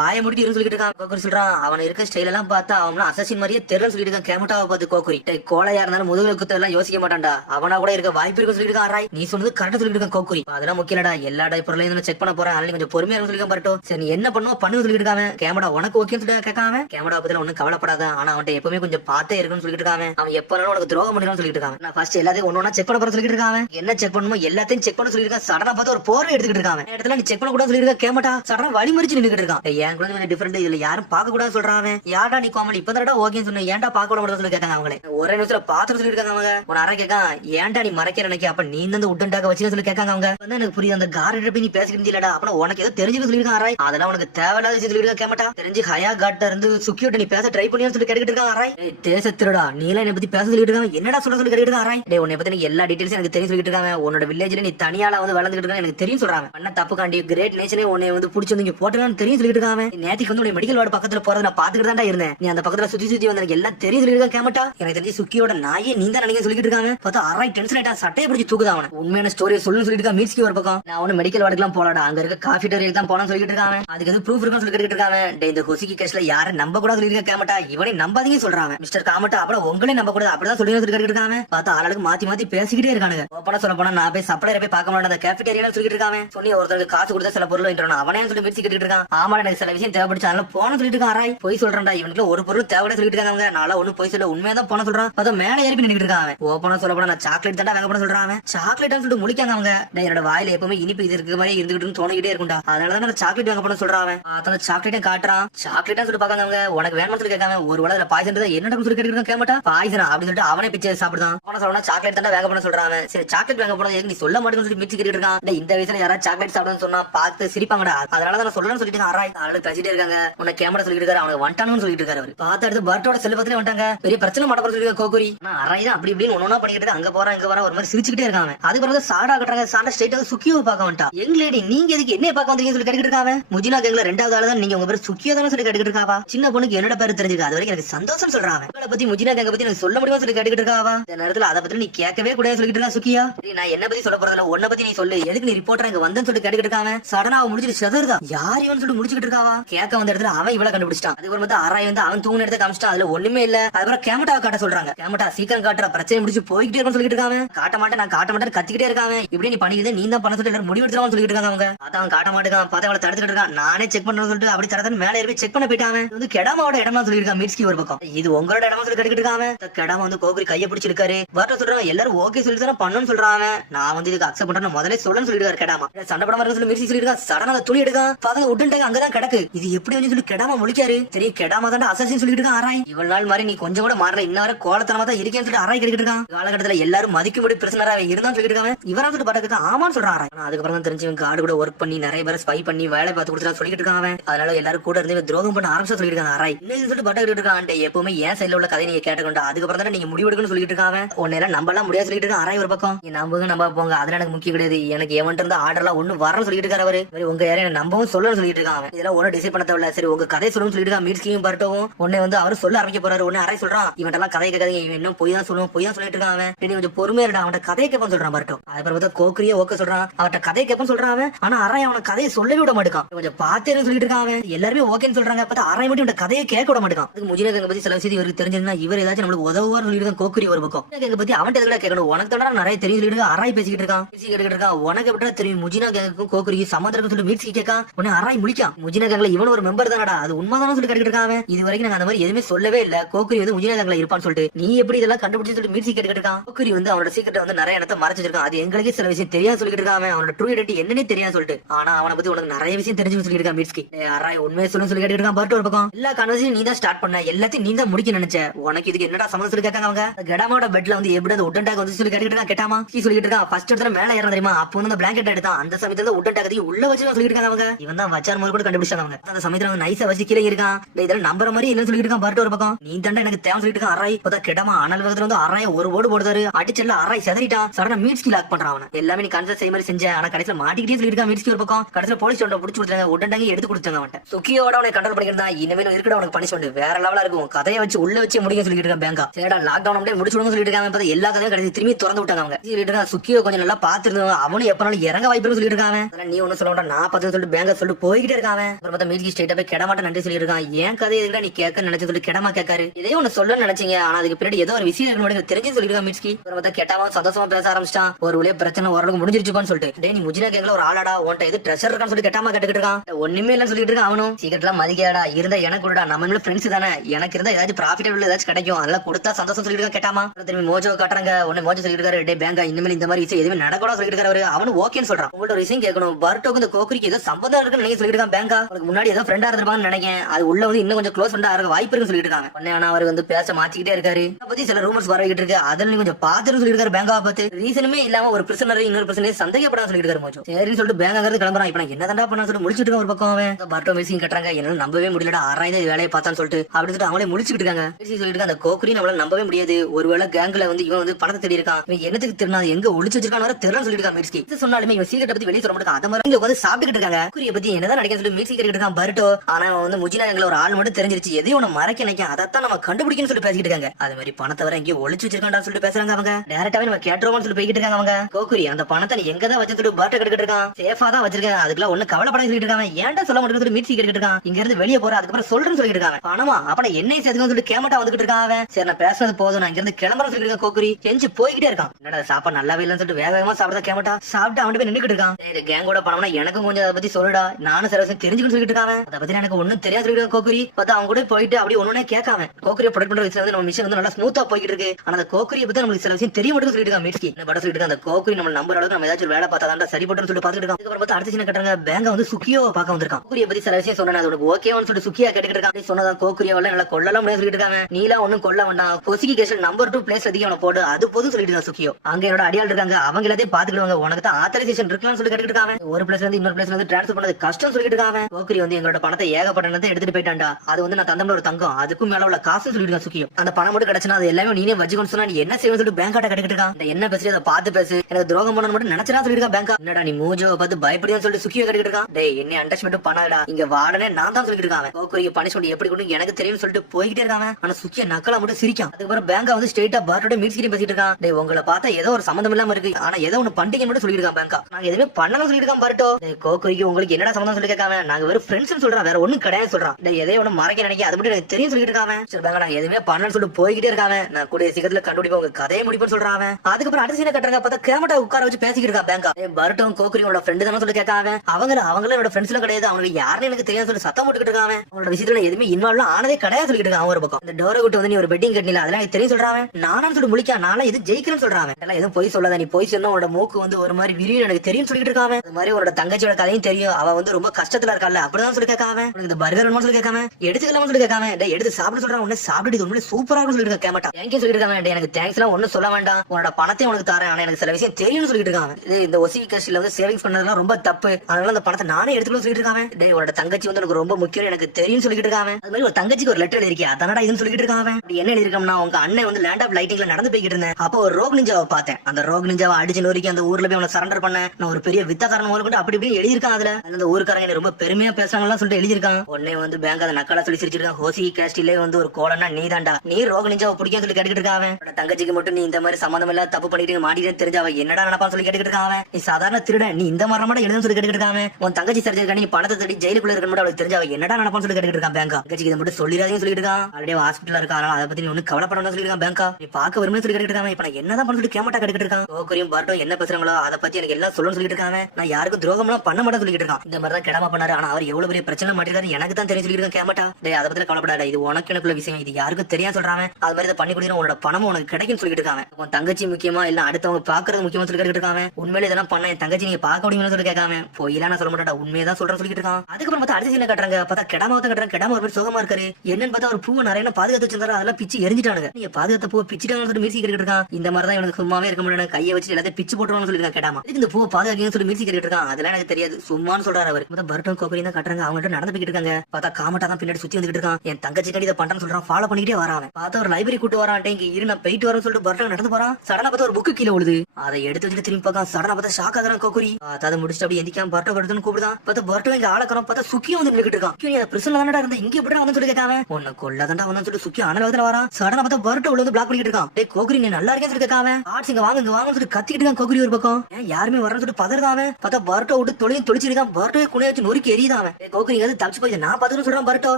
வாயை முடிட்டு இருந்து சொல்லிட்டு இருக்கான். கோக்குரி சொல்றான் அவன் இருக்க ஸ்டைல் எல்லாம் பார்த்தா அவன் அசசின் மாதிரியே தெரியல சொல்லிட்டு இருக்கான். கேமட்டாவை பார்த்து கோக்குரி கோலையா இருந்தாலும் முதுகுல குத்த எல்லாம் யோசிக்க மாட்டான்டா, அவனா கூட இருக்க வாய்ப்பு இருக்கு சொல்லிட்டு இருக்கான். அராய் நீ சொன்னது கரெக்டா சொல்லிட்டு இருக்கான் கோக்குரி. அதெல்லாம் முக்கியலடா, எல்லா டைப்பர்லயும் செக் பண்ண போறேன், அதனால கொஞ்சம் பொறுமையா சொல்லிருக்கான். பரட்டும் சரி நீ என்ன பண்ணுவோ பண்ணு சொல்லிட்டு இருக்காங்க. கேமரா உனக்கு ஓகேன்னு சொல்லிட்டு கேட்காம கேமரா பத்தி ஒன்னும் கவலைப்படாத, ஆனா அவன்கிட்ட எப்பவுமே கொஞ்சம் பார்த்தே இருக்குன்னு சொல்லிட்டு இருக்காங்க. அவன் எப்ப உனக்கு துரோகம் பண்ணிருக்கான்னு சொல்லிட்டு இருக்காங்க. நான் ஃபர்ஸ்ட் எல்லாத்தையும் ஒன்னொன்னா செக் பண்ண போற சொல்லிட்டு இருக்காங்க. என்ன செக் பண்ணுமோ எல்லாத்தையும் செக் பண்ண சொல்லிட்டு இருக்கான். சடனா பார்த்து ஒரு போர்வை எடுத்துக்கிட்டு இருக்காங்க. இடத்துல நீ செக் பண்ண கூட சொல்லிட்டு இருக்க கேமட்டா சடனா வழி மறிச்சு நின்னுட்டு இருக்கான். என் குழந்தை கொஞ்சம் டிஃபரெண்ட், இதுல யாரும் பார்க்க கூடாது சொல்றாங்க. யாரா நீ கோமல் இப்ப தான் ஓகேன்னு சொன்ன, ஏன்டா பார்க்க கூட சொல்லி கேட்காங்க. அவங்களே ஒரே நிமிஷத்துல பாத்துட்டு சொல்லிட்டு இருக்காங்க. அவங்க உன அரை கேட்கான் ஏன்டா நீ மறைக்கிற நினைக்க, அப்ப நீ வந்து உட்டன்டாக வச்சு சொல்லி கேட்காங்க. அவங்க வந்து எனக்கு புரியுது, அந்த கார்டு போய் நீ பேசிக்கிட்டு இல்லடா, அப்ப உனக்கு ஏதோ தெரிஞ்சு சொல்லிருக்கான். அராய் அதெல்லாம் உனக்கு தேவையில்லாத சொல்லிருக்கா கேமட்டா. தெரிஞ்சு ஹயா காட்ட இருந்து சுக்கியோட்ட நீ பேச ட்ரை பண்ணி சொல்லி கேட்டுக்கிட்டு இருக்கான். அராய் தேசத்திரடா நீ எல்லாம் என்னை பத்தி பேச சொல்லிட்டு இருக்காங்க, என்னடா சொல்ல சொல்லி கேட்டுட்டு இருக்கான். அராய் உன்னை பத்தி எல்லா டீடைல்ஸும் எனக்கு தெரியும் சொல்லிட்டு இருக்காங்க. உன்னோட வில்லேஜ்ல நீ தனியால வந்து வளர்ந்துட்டு இருக்காங்க எனக்கு தெரியும் சொல்றாங்க. பண்ண தப்பு காண்டி கிரேட் நேஷனே உன்னை வந்து பிடிச்சி வந்து போட்டுன்னு தெரியும் சொல்லிட்டு இருக்காங்க. நேத்திக்கு வந்து மெடிக்கல் வார்டு பக்கத்துல போறத நான் பாத்துக்கிட்டு தான் இருந்தேன், நீ அந்த பக்கத்துல சுத்தி சுத்தி வந்து எனக்கு எல்லாம் தெரியும் சொல்லிட்டு இருக்கான். கேமட்டா எனக்கு தெரிஞ்சு சுக்கியோட நாயே நீ தான் நினைக்க சொல்லிட்டு இருக்காங்க. பார்த்தா அராய் டென்ஷன் ஆயிட்டா, சட்டையை பிடிச்சி தூக்குதான். அவன் உண்மையான ஸ்டோரியை சொல்லு சொல்லிட்டு இருக்கா. மீட்ஸ்க்கு ஒரு பக்கம் நான் ஒண்ணு மெடிக்கல் வார்டுக்கு எல்லாம் போலாடா, அங்க இருக்க காஃபி டேரியில் தான் போனான்னு சொல்லிட்டு இருக்காங்க. அதுக்கு எது ப்ரூஃப் இருக்குன்னு சொல்லிட்டு இருக்காங்க. இந்த ஹொசிகி கேஸ்ல யாரும் நம்ப கூட சொல்லிருக்க கேமட்டா, இவனை நம்பாதீங்க சொல்றாங்க. மிஸ்டர் காமட்டா அப்புறம் உங்களே நம்ப கூட அப்படிதான் சொல்லி சொல்லிட்டு இருக்காங்க. பார்த்தா ஆளுக்கு மாத்தி மாத்தி பேசிக்கிட்டே இருக்காங்க. ஓப்பனா சொல்ல போனா நான் போய் சப்ளையரை போய் பார்க்க மாட்டேன், அந்த கேஃபிடேரியா சொல்லிட்டு இருக்காங்க. சொல்லி ஒருத்தருக்கு காசு கொடுத்தா சில பொருள் வாங்கிட்டு அவனே சொல்லி மிதிச்சு கேட்டு இருக்கான். ஆமா எனக்கு சில விஷயம் தேவைப்படுச்சு அதனால போன சொல்லிட்டு இருக்கான். அராய் போய் சொல்றா இவனுக்கு ஒரு பொருள் தேவையா சொல்லிட்டு இருக்காங்க. நாளா ஒண்ணு போய் சொல்ல உண்மையா போன சொல்றான். பார்த்தா மேல ஏறி நின்னுட்டு இருக்காங்க. ஓப்பனா சொல்ல போனா நான் சாக்லேட் தாண்டா வாங்க போன சொல்றாங்க. சாக்லேட் சொல்லிட்டு முடிக்காங்க. அவங்க என்னோட வாயில எப்பவுமே இனிப்பு இது இருக்க மாதிரி இருந்துகிட்டு தோணிக்கிட்டே இருக்கும்டா, அதனாலதான் நான் சாக்லேட் வாங்க போன சொல்றாங்க. அந்த சாக்லேட்டை காட்டுறான். சாக்லேட்டா சொல்லிட்டு பாக்காங்க. அவங்க உனக்கு வேணும்னு சொல்லி கேட்காங்க. ஒரு வேளை பாய்சன் என்னடா சொல்லி கேட்டு கேமட்டா பாய்சனா அப்படின்னு சொல்லிட்டு அவனே பிச்சை சாப்பிடுதான். அவன சொல்றா சாக்லேட் தாண்டா வாங்க போன சொல்றாங்க. சரி சாக்லேட் வாங்க போனது நீ சொல்ல மாட்டேன்னு சொல்லி மிச்சு கேட்டு இருக்கான். இந்த வயசுல யாராவது சாக்லேட் சாப்பிடுன்னு சொன்னா பார்த்து சிரிப்பாங்கடா, அதனாலதான் நான் சொல்றேன்னு சொல்லிட்டு அராய் ஆளு பேசிட்டே இருக்காங்க. உன்னை கேமரா சொல்லிட்டு இருக்காரு, அவனுக்கு வந்துட்டானு சொல்லிட்டு இருக்காரு. அவர் பார்த்து அடுத்து பர்ட்டோட செல்வத்திலே வந்துட்டாங்க. பெரிய பிரச்சனை மாட்ட போற சொல்லி கோகுரி அராய் தான் அப்படி இப்படின்னு ஒன்னொன்னா பண்ணிக்கிட்டு அங்க போறேன் இங்க வர ஒரு மாதிரி சிரிச்சுக்கிட்டே இருக்காங்க. அதுக்கு பிறகு சாடா கட்டுறாங்க. சாண்டா ஸ்ட்ரைட்டா சுக்கியோவை பார்க்க வந்துட்டா. எங்க லேடி நீங்க எதுக்கு என்ன பார்க்க வந்தீங்கன்னு சொல்லி கேட்டுட்டு இருக்காங்க. முஜினா கேங்கல ரெண்டாவது ஆளு தான் நீங்க, உங்க பேர் சுக்கியோ தானே சொல்லி கேட்டுட்டு இருக்காவா. சின்ன பொண்ணுக்கு என்னோட பேரு தெரிஞ்சுக்க அது வரைக்கும் எனக்கு சந்தோஷம் சொல்றாங்க. உங்களை பத்தி முஜினா கேங்க பத்தி எனக்கு சொல்ல முடியுமா சொல்லி கேட்டுட்டு இருக்காவா. இந்த நேரத்துல அதை பத்தி நீ கேட்கவே கூடாது சொல்லிட்டு இருக்கா சுக்கியா. நான் என்ன பத்தி சொல்ல போறதில்ல, உன்ன பத்தி நீ சொல்லு, எதுக்கு நீ ரிப்போர்ட்டர் இங்க வந்தேன்னு சொல்லி கேட்டுட்டு இருக்காங்க. சடனா அவன் முடிச்சிட்டு செதறதா யார் இவன் சொல்லி முடிச்சுட்டு இருக்காவா. கேட்க வந்த இடத்துல அவன் இவளை கண்டுபிடிச்சிட்டான். அதுக்கப்புறம் வந்து அராய் வந்து அவன் தூங்கின இடத்த காமிச்சிட்டான். அதுல ஒண்ணுமே இல்ல. அதுக்கப்புறம் கேமட்டாவை காட்ட சொல்றாங்க. கேமட்டா சீக்கிரம் காட்டுற பிரச்சனை முடிச்சு போய்கிட்டே இருக்குன்னு சொல்லிட்டு இருக்காங்க. காட்ட மாட்டேன் நான் காட்ட மாட்டேன் கத்திக்கிட்டே இருக்காங்க. இப்படி நீ பண்ணிக்கிட்டு நீ தான் பண்ண சொல்லி எல்லாரும் முடிவெடுத்துறான்னு சொல்லிட்டு இருக்காங்க. அவங்க அதான் காட்ட மாட்டேங்கான். பார்த்தா அவளை தடுத்துக்கிட்டு இருக்கான். நானே செக் பண்ணணும்னு சொல்லிட்டு அப்படி தரதான் மேல ஏறி செக் பண்ண போயிட்டாங்க. வந்து கெடாமாவோட இடமா சொல்லிருக்கான். மீட்ஸ்கி ஒரு பக்கம் இது உங்களோட இடமா சொல்லி கேட்டுக்கிட்டு இருக்காங்க. கெடாமா வந்து கோகுரி கையை பிடிச்சிருக்காரு. வரட்ட சொல்றாங்க எல்லாரும் ஓகே சொல்லிட்டு தான் பண்ணணும்னு சொல்றாங்க. நான் வந்து இதுக்கு அக்செப்ட் பண்றேன் முதல்ல சொல்லணும்னு சொல்லிருக்காரு. கெடாமா சண்டை படம் சொல்லி மீட்ஸ்கி சொல்லிருக்கா. சடனா துணி எடுக்கான். பார்த்தா உடன்டாங்க அங்கதான் கிடக்கு. இது எப்படி வந்து சொல்லி கெடாமா முழிக்காரு. சரி கெடாமா தான் அசசின் சொல்லிட்டு இருக்கான். அராய் இவ்வளவு நாள் மாதிரி நீ கொஞ்சம் கூட மாறல, இன்ன வரை கோலத்தனமா தான் இருக்கேன்னு சொல்லிட்டு அராய் கேட்டுட்டு இருக்கான். காலகட்டத்துல எல்லாரும் மதிக்கும்படி பிரச்சனை இருந்தான்னு சொல்லிட்டு இருக்காங்க. இவரா சொல்லிட்டு பாட்டுக்கு ஆமான்னு சொல்றான் அராய். அதுக்கப்புறம் தான் தெரிஞ்சு காடு கூட ஒர்க் பண்ணி நிறைய பேர் ஸ்பை பண்ணி வேலை பார்த்து கொடுத்துட்டு சொல்லிட்டு இருக்காங்க. அதனால எல்லாரும் கூட இருந்து துரோகம் பண்ண ஆரம்பிச்சா சொல்லிட்டு இருக்காங்க. அராய் இன்னும் சொல்லிட்டு பாட்டு இருக்கான். எப்பவுமே ஏன் சைட்ல உள்ள கதை நீங்க கேட்டுக்கொண்டா அதுக்கப்புறம் தான் நீங்க முடிவெடுக்கணும்னு சொல்லிட்டு இருக்காங்க. உன்ன நம்பலாம் முடியாது சொல்லிட்டு இருக்கான். அராய் ஒரு பக்கம் நம்புங்க நம்ப போங்க அதெல்லாம் எனக்கு முக்கியம் கிடையாது, எனக்கு எவன்ட்டு இருந்தா ஆர்டர் எல்லாம் ஒண்ணு வரல சொல்லிட்டு இருக்காரு. அவரு உங்க யாரையும் நம்பவும் சொல்லணும்னு சொல்லிட்டு இருக்காங்க. இதெல்லாம் ஒன்னும் டிசைட் பண்ண தேவையில்ல. சரி உங்க கதை சொல்லணும்னு சொல்லிட்டு இருக்கான். மீட்ஸ்கியும் பரட்டவும் உன்னை வந்து அவர் சொல்ல ஆரம்பிக்க போறாரு. உடனே அரை சொல்றான் இவன் எல்லாம் கதை கேட்காதீங்க, இவன் இன்னும் பொய் தான் சொல்லுவோம் பொய் தான் சொல்லிட்டு இருக்கான். நீ கொஞ்சம் பொறுமையா இருடா, அவன் கதையை கேட்பான்னு சொல்றான் பரட்டும். அதுக்கப்புறம் கோக்குரியே ஓகே சொல்றான், அவட்ட கதையை கேட்பான்னு சொல்றான். ஆனா அரை அவன கதையை சொல்லவே விட மாட்டான். கொஞ்சம் பார்த்தேன்னு சொல்லிட்டு இருக்கான். எல்லாருமே ஓகேன்னு சொல்றாங்க. பார்த்தா அரை மட்டும் இந்த கதையை கேட்க விட மாட்டான். அதுக்கு முஜினா கேங்க பத்தி சில விஷயம் இவருக்கு தெரிஞ்சிருந்தா இவர் ஏதாச்சும் நம்மளுக்கு உதவுவார் சொல்லிட்டு கோக்குரி ஒரு பக்கம். கேங்க பத்தி அவன் எதுக்கட கேட்கணும், உனக்கு தான் நிறைய தெரியும் சொல்லிட்டு அராய் பேசிக்கிட்டு இருக்கான். கேட்டுக்கிட்டு இருக்கான். உனக்கு எப்படி தெரியும் முஜினா கேங்கும் கோக்குரிக்கு சம்மந்தம் சொல்லி மீட்ஸ்கி கேட்கான். உடனே அராய் முழிக்கான். முஜினா கேங்ல இவன் ஒரு மெம்பர் தானடா, அது உண்மைதானு சொல்லி கேட்டுக்கிட்டு இருக்கான். இது வரைக்கும் நாங்க அந்த மாதிரி எதுவுமே சொல்லவே இல்ல, கோக்குரி வந்து முஜினா கேங்ல இருப்பான்னு சொல்லிட்டு நீ எப்படி இதெல்லாம் கண்டுபிடிச்சு சொல்லி மீட்ஸ்கி கேட்டுக்கிட்டு இருக்கான். கோக்குரி வந்து அவனோட சீக்கிரத்தை வந்து நிறைய இடத்த மறைச்சு வச்சிருக்கான். அது எங்களுக்கே சில விஷயம் தெரியாது சொல்லிட்டு இருக்கான். அவனோட ட்ரூ ஐடென்டிட்டி என்னன்னே தெரியாது சொல்லிட்டு. ஆனா அவனை பத்தி உனக்கு நிறைய விஷயம் தெரிஞ்சு சொல்லிட்டு இருக்கான் மீட்ஸ்கி. அராய் உண்மையை சொல்லு சொல்லி கேட்டுக்கிட்டு இருக்கான். பர்ட் ஒரு பக்கம் எல்லா கன்வர்சேஷன் நீ தான் ஸ்டார்ட் பண்ண, எல்லாத்தையும் நீ தான் முடிக்க நினைச்ச, உனக்கு இதுக்கு என்னடா சம்மந்தம் சொல்லி கேட்காங்க. அவங்க கெடாமாவோட பெட்ல வந்து எப்படி அந்த உடன் டாக் வந்து சொல்லி கேட்டுக்கிட்டு இருக்கான். கேட்டாமா சொல்லிட்டு இருக்கான். ஃபர்ஸ்ட் இடத்துல மேல ஏற தெரியுமா, அப்போ வந்து பிளாங்கெட் எடுத்தான். அந்த சமயத்துல உடன் டாக் உள்ள வச்சு சொல்லிட்டு இருக்காங்க. அவங்க இவன் தான் வச்சார் முதல் கூட கண்டுபிடிச்சாங்க. அவங்க அந்த சமயத்துல வந்து நைஸா வச்சு கீழே இருக்கான். இதெல்லாம் நம்புற மாதிரி இல்லன்னு சொல்லிட்டு இருக்கான். பர்ட் ஒரு பக்கம் நீ தாண்டா எனக்கு தேவை சொல்லிட்டு இருக்கான். அராய் பார்த்தா கெடாமா அனல் வேகத்துல வந்து அராய ஒரு ஓடு போடுறாரு. அடிச்சல்ல அராய் செதறிட்டான். சடனா மீட்ஸ்கி லாக் பண்றான். அவன் எல்லாமே நீ கன்சல்ட் செய்ய மாதிரி செஞ்ச, ஆனா கடைசியில மாட்டிக்கிட்டே சொல்லிட்டு இருக்கான். மீட்ஸ்கி ஒரு பக்கம் கடைசியில போலீஸ் ஸ்டேஷன்ல புடிச்சு கொடுத்தாங்க. உடன் டாங்க எடுத்து கொடுத்தாங்க. அவன் சுக்கியோட அவனை கண்ட்ரோல் பண்ணிக்கிறதா. இனிமேல் இருக்கட அவனுக்கு பனிஷ்மெண்ட் வேற லெவலா இருக்கும். கதையை வச்சு உள்ள வச்சு முடிக்க சொல்லிட்டு இருக்கான். பேங்கா சரிடா லாக் டவுன் அப்படியே முடிச்சு விடுங்க சொல்லிட்டு இருக்காங்க. எல்லா கதையும் கடைசி திரும்பி திறந்து விட்டாங்க. அவங்க சொல்லிட்டு இருக்கான். சுக்கியோ கொஞ்சம் நல்லா பாத்துருந்தோம். அவனே சொல்லி எப்பனாலும் இறங்க வாய்ப்பு சொல்லிட்டு இருக்காங்க. நீ ஒண்ணு சொல்ல மாட்டா, நான் பார்த்து சொல்லிட்டு பேங்க சொல்லிட்டு போய்கிட்டே இருக்காங்க. அப்புறம் பார்த்தா மீட்கி ஸ்ட்ரைட்டா போய் கிடமாட்ட நன்றி சொல்லிட்டு இருக்கான். ஏன் கதை எதுக்கு நீ கேட்க நினைச்சு சொல்லிட்டு கிடமா கேட்காரு. இதே ஒண்ணு சொல்லணும்னு நினைச்சீங்க, ஆனா அதுக்கு பின்னாடி ஏதோ ஒரு விஷயம் இருக்கு தெரிஞ்சு சொல்லிருக்கான் மீட்கி. அப்புறம் பார்த்தா கெட்டாம சந்தோஷமா பேச ஆரம்பிச்சிட்டான். ஒரு வழியா பிரச்சனை ஓரளவுக்கு முடிஞ்சிருச்சுப்பான்னு சொல்லிட்டு, டே நீ முஜினா கேங்கல ஒரு ஆளாடா, உன்ட்ட எது ட்ரெஷர் இருக்கான்னு சொல்லி கெட்டாம கேட்டுக்கிட்டு இருக்கான். ஒண்ணுமே இல்லன்னு சொல்லிட்டு இருக்கான். அவனும் சீக்கிரட்லாம் மதிக்காடா, இருந்தா எனக்கு கூடடா, நம்ம ஃப்ரெண்ட்ஸ் தானே, எனக்கு இருந்தா ஏதாச்சும் ப்ராஃபிட்டபிள் ஏதாச்சும் கிடைக்கும், அதெல்லாம் கொடுத்தா சந்தோஷம் சொல்லிட்டு இருக்கான். கேட்டாமா திரும்பி மோஜோ காட்டுறாங்க. உடனே மோஜோ சொல்லிட்டு இருக்காரு, டே பேங்கா இனிமேல் இந்த மாதிரி விஷயம் எதுவுமே நடக்கூட சொல்லிட்டு இருக்காரு. அவனு ஓகேன்னு சொல்றான். உங்கள்ட்ட ஒரு விஷயம் கேட்கணும், பர்ட்டோக்கு இந்த கோக்குரிக்கு ஏதோ சம்பந்தம் இருக்குன்னு நினைக்க சொல்லிட்டு இருக்கான். பேங்கா அவருக்கு முன்னாடி ஏதோ ஃப்ரெண்டா இருந்திருப்பான்னு நினைக்கிறேன், அது உள்ள வந்து இன்னும் கொஞ்சம் க்ளோஸ் ஃப்ரெண்டா இருக்க வாய்ப்பு இருக்குன்னு சொல்லிட்டு இருக்காங்க. உடனே ஆனா அவர் வந்து பேச மாத்திக்கிட்டே இருக்காரு. அதை பத்தி சில ரூமர்ஸ் வரவிட்டு இருக்கு, அதில் கொஞ்சம் பாத்துன்னு சொல்லிருக்காரு. பேங்காவை பார்த்து ரீசனுமே இல்லாம ஒரு பிரச்சனை இன்னொரு பிரச்சனை சந்தேகப்படாம சொல்லிட்டு இருக்காரு மோஜோ. சரின்னு சொல்லிட்டு பேங்காங்கிறது கிளம்புறான். இப்ப நான் என்ன தண்டா பண்ண சொல்லிட்டு முடிச்சுட்டு இருக்க ஒரு பக்கம் அவன் பர்ட்டோ மிஸ்ஸிங் கட்டுறாங்க. என்னால நம்பவே முடியலடா, ஆறாயிரம் வேலையை பார்த்தான்னு சொல்லிட்டு அப்படின்னு சொல்லிட்டு அவங்களே முடிச்சுட்டு இருக்காங்க. சொல்லிட்டு அந்த கோக்குரி நம்மளால நம்பவே முடியாது, ஒருவேளை கேங்ல வந்து இவன் வந்து பணத்தை தேடி இருக்கான், இவன் என்னத்துக்கு திருநா எங்க ஒளிச்சு வச்சிருக்கான்னு தெரியல சொல்லிட்டு இருக்கான். மிர்ஸ்கி இது சொன்னாலுமே இவன் சீக்கிரத்தை பத்தி வெளியே சொல்ல மாட்டாங்க. அதை மாதிரி வந்து சாப்பிட்டுக்கிட்டு இருக்காங்க. கோக்குரியை பத்தி என்னதான் நினைக்க சொல்லி மிர்ஸ்கி கேட்டுட்டு இருக்கான் பர்ட்டோ. ஆனா அவன் வந்து முஜினா கேங்ல ஒரு ஆள் மட்டும் தெரிஞ்சிருச்சு, எதையும் ஒண்ணு மறைக்க நினைக்க, அதைத்தான் நம்ம கண்டுபிடிக்கணும்னு சொல்லி பேசிட்டு இருக்காங்க. அது மாதிரி பணத்தை வர எங்கேயும் ஒளிச்சு வச்சிருக்கான்னு சொல்லிட்டு பேசுறாங்க. அவங்க டேரக்டாவே நம்ம கேட்டுருவோம்னு சொல்லி போய்கிட்டு இருக்காங்க. அவங்க கோக்குரி அந்த பணத்தை நீ எங்க தான் வச்சுட்டு பர்ட்டோ கேட்டுக்கிட்டு இருக்கான், சேஃபா தான் வச்சிருக்கேன், அதுக்கெல்லாம் ஒண்ணு கவலைப்பட சொல்லிட்டு இருக்காங்க. ஏன்டா சொல்ல மாட்டேன்னு சொல்லி மிர்ஸ்கி கேட்டுட்டு இருக்கான். இங்க இருந்து வெளியே போற அதுக்கப்புறம் சொல்றேன்னு சொல்லிட்டு இருக்காங்க. பணமா அப்ப என்னை சேர்த்துக்கணும் சொல்லிட்டு கேமட்டா வந்துகிட்டு இருக்கான். சரி நான் பேசுறது போதும், நான் இங்க இருந்து கிளம்புறேன்னு சொல்லிட்டு இருக்கான். கோக்குரி செஞ்சு போய்கிட்டே இருக்கான். என்னடா சாப்பாடு நல்லாவே இல்லைன்னு சொல்லிட்டு வேக வேகமா சாப்பிட்டா கேமட்டா சாப்பிட்டு அவன் போய் நின்னுக்கிட்டு இருக்கான். சரி கேங்கோட பணம்னா எனக்கும் கொஞ்சம் அதை பத்தி சொல்லுடா, நானும் சில விஷயம் தெரிஞ்சுக்கணும்னு சொல்லிட்டு இருக்காங்க. அதை பத்தி எனக்கு ஒண்ணும் தெரியாது சொல்லிட்டு கோக்குரி பார்த்தா அவங்க கூட போயிட்டு அப்படி ஒண்ணுனே கேட்காம கோக்குரியை ப்ரொடக்ட் பண்ற விஷயம் வந்து நம்ம மிஷன் வந்து நல்லா ஸ்மூத்தா போய்கிட்டு இருக்கு. ஆனா அந்த கோக்குரியை பத்தி நமக்கு சில விஷயம் தெரிய மட்டும் சொல்லிட்டு இருக்கான். மிர்ஸ்கி என்ன பட சொல்லிட்டு அந்த கோக்குரி நம்ம நம்புற அளவுக்கு நம்ம ஏதாச்சும் வேலை பார்த்தா தான் சரிப்பட்டு சொல்லிட்டு பாத்துட்டு இருக்கான். அதுக்கப்புறம் பார்த்தா அடுத்த சின்ன கட்டுறாங்க. பேங்க வந்து சுக்கியோ பார்க்க வந்திருக்கான். கோக்குரியை பத்தி சில விஷயம் சொன்னா அதோட ஓகேன்னு சொல்லிட்டு சுக்கியா கேட்டுக்கிட்டு இருக்கான். சொன்னதான் கோக்குரியாவெல்லாம் நல்லா கொள்ளலாம் முடியாது சொல்லிட்டு இருக்காங்க. நீலா ஒண்ணும் கொல்ல வேண்டாம், கொசிகி கேஷன் நம்பர் 2 பிளேஸ் அதிகம் அவனை போடு, அது போதும் சொல்லிட்டு இருக்கான் சுக்கியோ. அங்க என்னோட அடியாள் இருக்காங்க, அவங்க எல்லாத்தையும் பாத்துக்கிடுவாங்க, உனக்கு தான் ஆத்தரைசேஷன் இருக்கலாம்னு சொல்லி கேட்டுக்கிட்டு இருக்காங்க. ஒரு பிளேஸ்ல இருந்து இன்னொரு பிளேஸ்ல வந்து டிரான்ஸ்ஃபர் பண்ணது கஷ்டம் சொல்லிட்டு இருக்காங்க. கோக்குரி வந்து எங்களோட பணத்தை ஏகப்பட்டனத்தை எடுத்துட்டு போயிட்டான்டா, அது வந்து நான் தந்தம்ல ஒரு தங்கம், அதுக்கும் மேல உள்ள காசு சொல்லிட்டு இருக்கான் சுக்கியோ. அந்த பணம் மட்டும் கிடைச்சுனா அது எல்லாமே நீனே வச்சுக்கணும்னு சொன்னா நீ என்ன செய்யணும் சொல்லிட்டு பேங்காட்ட கேட்டுக்கிட்டு இருக்கான். என்ன பேசுறீ அதை பார்த்து பேசு, எனக்கு துரோகம் பண்ணணும் மட்டும் நினைச்சா சொல்லிட்டு இருக்கான். பேங்கா என்னடா நீ மூஜோவை பார்த்து பயப்படியான்னு சொல்லிட்டு சுக்கியோ கேட்டுக்கிட்டு இருக்கான். டேய் என்ன அண்டர்ஸ்டாண்ட் பண்ணாடா, இங்க வாடனே நான் தான் சொல்லிட்டு இருக்கான். கோக்குரியை பனிஷ்மெண்ட் எப்படி கொடுக்கும் எனக்கு தெரியும் சொல்லிட்டு போய்கிட்டே இருக்காங்க. ஆனா சுக்கிய நக்கலா மட்டும் சிரிக்கான். அதுக்கப்புறம் பேங்கா வந்து ஸ்ட்ரெயிட்டா பர்ட்டோட மிர்ஸ்கிட்ட பேசிட்டு இருக்கான். டேய் உங்களை பார்த்தா ஏதோ ஒரு சம்பந்தம் இல்லாம இருக்கு, ஆனா ஏதோ ஒன்னு பண்டிகை மட்டும் சொல்லிட்டு இருக்கான். பேங்கா நாங்க எதுவுமே பண்ணலாம் சொல்லிட்டு இருக்கான். பர்ட்டோ கோக்குரிக்கு உங்களுக்கு என்னடா சம்பந்தம் சொல்லி கேட்காம, நாங்க வெறும் ஃப்ரெண்ட்ஸ் சொல்றான், வேற ஒண்ணும் கிடையாது சொல்றான். டேய் எதையோ ஒண்ணு மறைக்க நினைக்க, அது மட்டும் எனக்கு தெரியும் சொல்லிட்டு இருக்காங்க. சரி பேங்கா நாங்க எதுவுமே பண்ணலன்னு சொல்லிட்டு போய்கிட்டே இருக்காங்க. நான் கூட சீக்கிரத்துல கண்டுபிடிப்போம், உங்க கதையை முடிப்பேன்னு சொல்றாங்க. அதுக்கப்புறம் அடுத்த சீனை கட்டுறாங்க. பார்த்தா கேமட்டா உட்கார வச்சு பேசிக்கிட்டு இருக்கா. பேங்கா பர்ட்டோம் கோக்குரியோட ஃப்ரெண்டு தானே சொல்லி கேட்காங்க. அவங்களும் என்னோட ஃப்ரெண்ட்ஸ் எல்லாம் கிடையாது, அவங்களுக்கு யாருன்னு எனக்கு தெரியாது சொல்லி சத்தம் போட்டுக்கிட்டு இருக்காங்க. அவங்களோட விஷயத்துல எதுவுமே இன்வால்வ் ஆனதே கிடையாது சொல்லிட்டு இருக்காங்க. ஒரு பக்கம் இந்த டோரை விட்டு வந்து நீ ஒரு பெட்டிங் கட்டில அதெல்லாம் எனக்கு தெரியும் சொல்றாங்க. நானும் சொல்லி முழிக்கா, நானும் இது ஜெயிக்கிறேன்னு சொல்றாங்க. எல்லாம் எதுவும் போய் சொல்லாத, நீ போய் சொன்னா உன்னோட மூக்கு வந்து ஒரு மாதிரி விரியும் எனக்கு தெரியும் சொல்லிட்டு இருக்காங்க. அது மாதிரி உன்னோட தங்கச்சியோட கதையும் தெரியும், அவ வந்து ரொம்ப கஷ்டத்துல இருக்கால, அப்படிதான் சொல்லி கேட்காம இந்த பர்கர் வேணும்னு சொல்லி கேட்காம எடுத்துக்கலாம்னு சொல்லி கேட்காம எடுத்து சாப்பிட சொல்றாங்க. உடனே சாப்பிட்டு உண்மையிலே சூப்பரா இருக்கும் சொல்லிட்டு இருக்க கேமட்டா. தேங்க்யூ சொல்லிட்டு இருக்காங்க. எனக்கு தேங்க்ஸ் எல்லாம் ஒன்னும் சொல்ல வேண்டாம், உன்னோட பணத்தை உனக்கு தரேன், ஆனா எனக்கு சில விஷயம் தெரியும்னு சொல்லிட்டு இருக்காங்க. இந்த ஒசிவி கஷ்டில வந்து சேவிங்ஸ் பண்ணதெல்லாம் ரொம்ப தப்பு, அதனால அந்த பணத்தை நானே எடுத்துக்கணும் சொல்லிட்டு இருக்காங்க. டேய் உன்னோட தங்கச்சி வந்து எனக்கு ரொம்ப முக்கியம் எனக்கு தெரியும் சொல்லிட்டு இருக்காங்க. அது மாதிரி ஒரு தங்கச்சிக்கு ஒரு லெட்டர் எழுதிருக்கே, அதானடா இதுன்னு சொல்லிட்டு இருக்காங்க. என்ன எழுதிருக்கோம்னா, உங்க அண்ணன் வந்து லேண்ட் ஆஃப் லைட்டிங்ல நடந்து போய்கிட்டு இருந்தேன், அப்போ ஒரு ரோக் நிஞ்சாவை பார்த்தேன், அந்த ரோக் நிஞ்சாவை அடிச்சு நொறுக்கி அந்த ஊர்ல போய் அவனை சரண்டர் பண்ண, நான் ஒரு பெரிய வித்தக்காரன் முதல் கொண்டு அப்படி இப்படி எழுதிருக்கான். அதுல அந்த ஊருக்காரங்க ரொம்ப பெருமையா பேசுறாங்கலாம் சொல்லிட்டு எழுதிருக்கான். உடனே வந்து பேங்க் அதை நக்கலா சொல்லி சிரிச்சிருக்கான். ஹோசி கேஸ்டிலே வந்து ஒரு கோலன்னா நீ தாண்டா, நீ ரோக் நிஞ்சாவை பிடிக்கும் சொல்லி கேட்டுக்கிட்டு இருக்கான். தங்கச்சிக்கு மட்டும் நீ இந்த மாதிரி சம்பந்தம் இல்ல தப்பு பண்ணிட்டு மாட்டிட்டு தெரிஞ்ச அவ என்னடா நினைப்பான்னு சொல்லி கேட்டுக்கிட்டு இருக்கான். நீ சாதாரண திருட, நீ இந்த மாதிரி மட்டும் எழுதுன்னு சொல்லி கேட்டுக்கிட்டு இருக்கான். உன் தங்கச்சி சரிஞ்சிருக்கா, நீ பணத்தை தேடி ஜெயிலுக்குள்ள இருக்க மட்டும் அவளுக்கு தெரிஞ்ச அவ என்னடா நினைப்பான்னு சொல்லி கேட்டுக்கிட்டு இருக்கான். பேங்கா தங்கச்சிக்கு இதை மட்டும் சொல்லிடாதீங்கன்னு சொல்லிட்டு இருக்கான். ஆல்ரெடி ஹாஸ்பிட்டல் இருக்கா, அதனால அதை பத்தி நீ ஒன்னும் கவலைப்படணும்னு சொல்லி இருக்கான். பேங்கா நீ பார்க்க வரும்னு சொல்லி கேட்டுக்கிட்டு இருக்கான். இப்ப நான் என்னதான் பண்ண சொல்லி கேமட்டா கேட்டுக்கிட்டு இருக்கான். கோக்குரியும் பர்ட்டோ என்ன பேசுறாங்களோ அதை பத்தி எனக்கு எல்லாம் சொல்லணும்னு சொல்லிட்டு இருக்காங்க. நான் யாருக்கும் துரோகம்லாம் பண்ண மாட்டேன்னு சொல்லிட்டு இருக்கான். இந்த மாதிரி தான் கிடமா பண்ணாரு, ஆனா அவர் எவ்வளவு பெரிய பிரச்சனை மாட்டிருக்காரு எனக்கு தான் தெரியும் சொல்லிட்டு இருக்கான். கேமட்டா டேய் அதை பத்தி கவலைப்படாத, இது உனக்கு எனக்குள்ள விஷயம், இது யாருக்கும் தெரியாது சொல்றாங்க. அது மாதிரி பண்ணி கொடுத்து உன்னோட பணமும் உனக்கு கிடைக்கும் சொல்லிட்டு இருக்காங்க. உன் தங்கச்சி முக்கியமா இல்ல அடுத்தவங்க பாக்குறது முக்கியமா சொல்லி கேட்டுட்டு இருக்காங்க. உண்மையில இதெல்லாம் பண்ண என் தங்கச்சி நீங்க பார்க்க முடியும்னு சொல்லி கேட்காம போயில நான் சொல்ல மாட்டேன், உண்மையதான் சொல்றேன் சொல்லிட்டு இருக்கான். அதுக்கப்புறம் பார்த்தா அடுத்த சீனை கட்டுறாங்க. பார்த்தா கிடாமத்தை கட்டுறாங்க. கிடாம ஒரு பேர் சோகமா இருக்காரு. என்னன்னு பார்த்தா ஒரு பூவை நிறைய பாதுகாத்து வச்சிருந்தாரு, அதெல்லாம் பிச்சு எரிஞ்சிட்டானுங்க. நீங்க பாதுகாத்த பூவை பிச்சுட்டாங்கன்னு சொல்லி மியூசிக் கேட்டுட்டு இருக்கான். இந்த மாதிரி தான் இவனுக்கு சும்மாவே இருக்க முடியாது, கையை வச்சு எல்லாத்தையும் பிச்சு போட்டுருவான்னு சொல்லி கேடாம இந்த பூவை பாதுகாக்கணும்னு சொல்லி மியூசிக் கேட்டுட்டு இருக்கான். அதெல்லாம் எனக்கு தெரியாது சும்மான்னு சொல்றாரு அவர். மொத்தம் பர்ட்டோ கோக்குரி தான் கட்டுறாங்க. அவங்க நடந்து போயிட்டு இருக்காங்க. பார்த்தா காமட்டா தான் பின்னாடி சுத்தி வந்துட்டு இருக்கான். என் தங்கச்சி கடி இதை பண்றான்னு சொல்றான். ஃபாலோ பண்ணிக்கிட்டே வரான். பார்த்தா ஒரு லைப்ரரி கூட்டு வரான். இங்க இரு நான் போயிட்டு வரேன்னு சொல்லிட்டு பர்ட்டோ நடந்து போறான். சடனா பார்த்தா ஒரு புக்கு கீழே விழுது. அதை எடுத்து வச்சுட்டு திரும்பி பார்க்க சடனா பார்த்தா ஷாக் ஆகுறான் கோக்குரி. அதை முடிச்சுட்டு அப்படி எந்திக்காம பர்ட்டோ படுத்துன்னு கூப்பிடுதான். பார்த்தா பர்ட்டோ இங்க ஆளக்கறம். பார்த்தா சுக்கியும் வந்து நின்னுட்டு இருக்கான். நீ பிரச்சனை தானடா இருந்தா இங்க எப்படி வந்து சொல்லி கேட்காம உன்னை கொள்ளதாண்டா வந்து சொல்லிட்டு சுக்கி அனலகத்துல வரான். சடனா பார்த்தா பர்ட்டோ உள்ள வந்து பிளாக் பண்ணிட்டு இருக்கான். டேய் கோக்குரி நீ நல்லா இருக்கேன்னு சொல்லி கேட்காம ஆட்ஸ் இங்க வாங்க சொல்லி கத்திக்கிட்டு இருக்கான் கோக்குரி ஒரு பக்கம். ஏன் யாருமே வரணும்னு சொல்லிட்டு பதறதாவன். பார்த்தா பர்ட்டோ விட்டு தொழிச்சிருக்கான். பர்ட்டோ குனைய வச்சு நொறுக்கி எரியுதாவன். கோகுரி எங்க தப்பிச்சு போய் நான் பாத்துட்டு சொல்றான் பர்ட்டோ.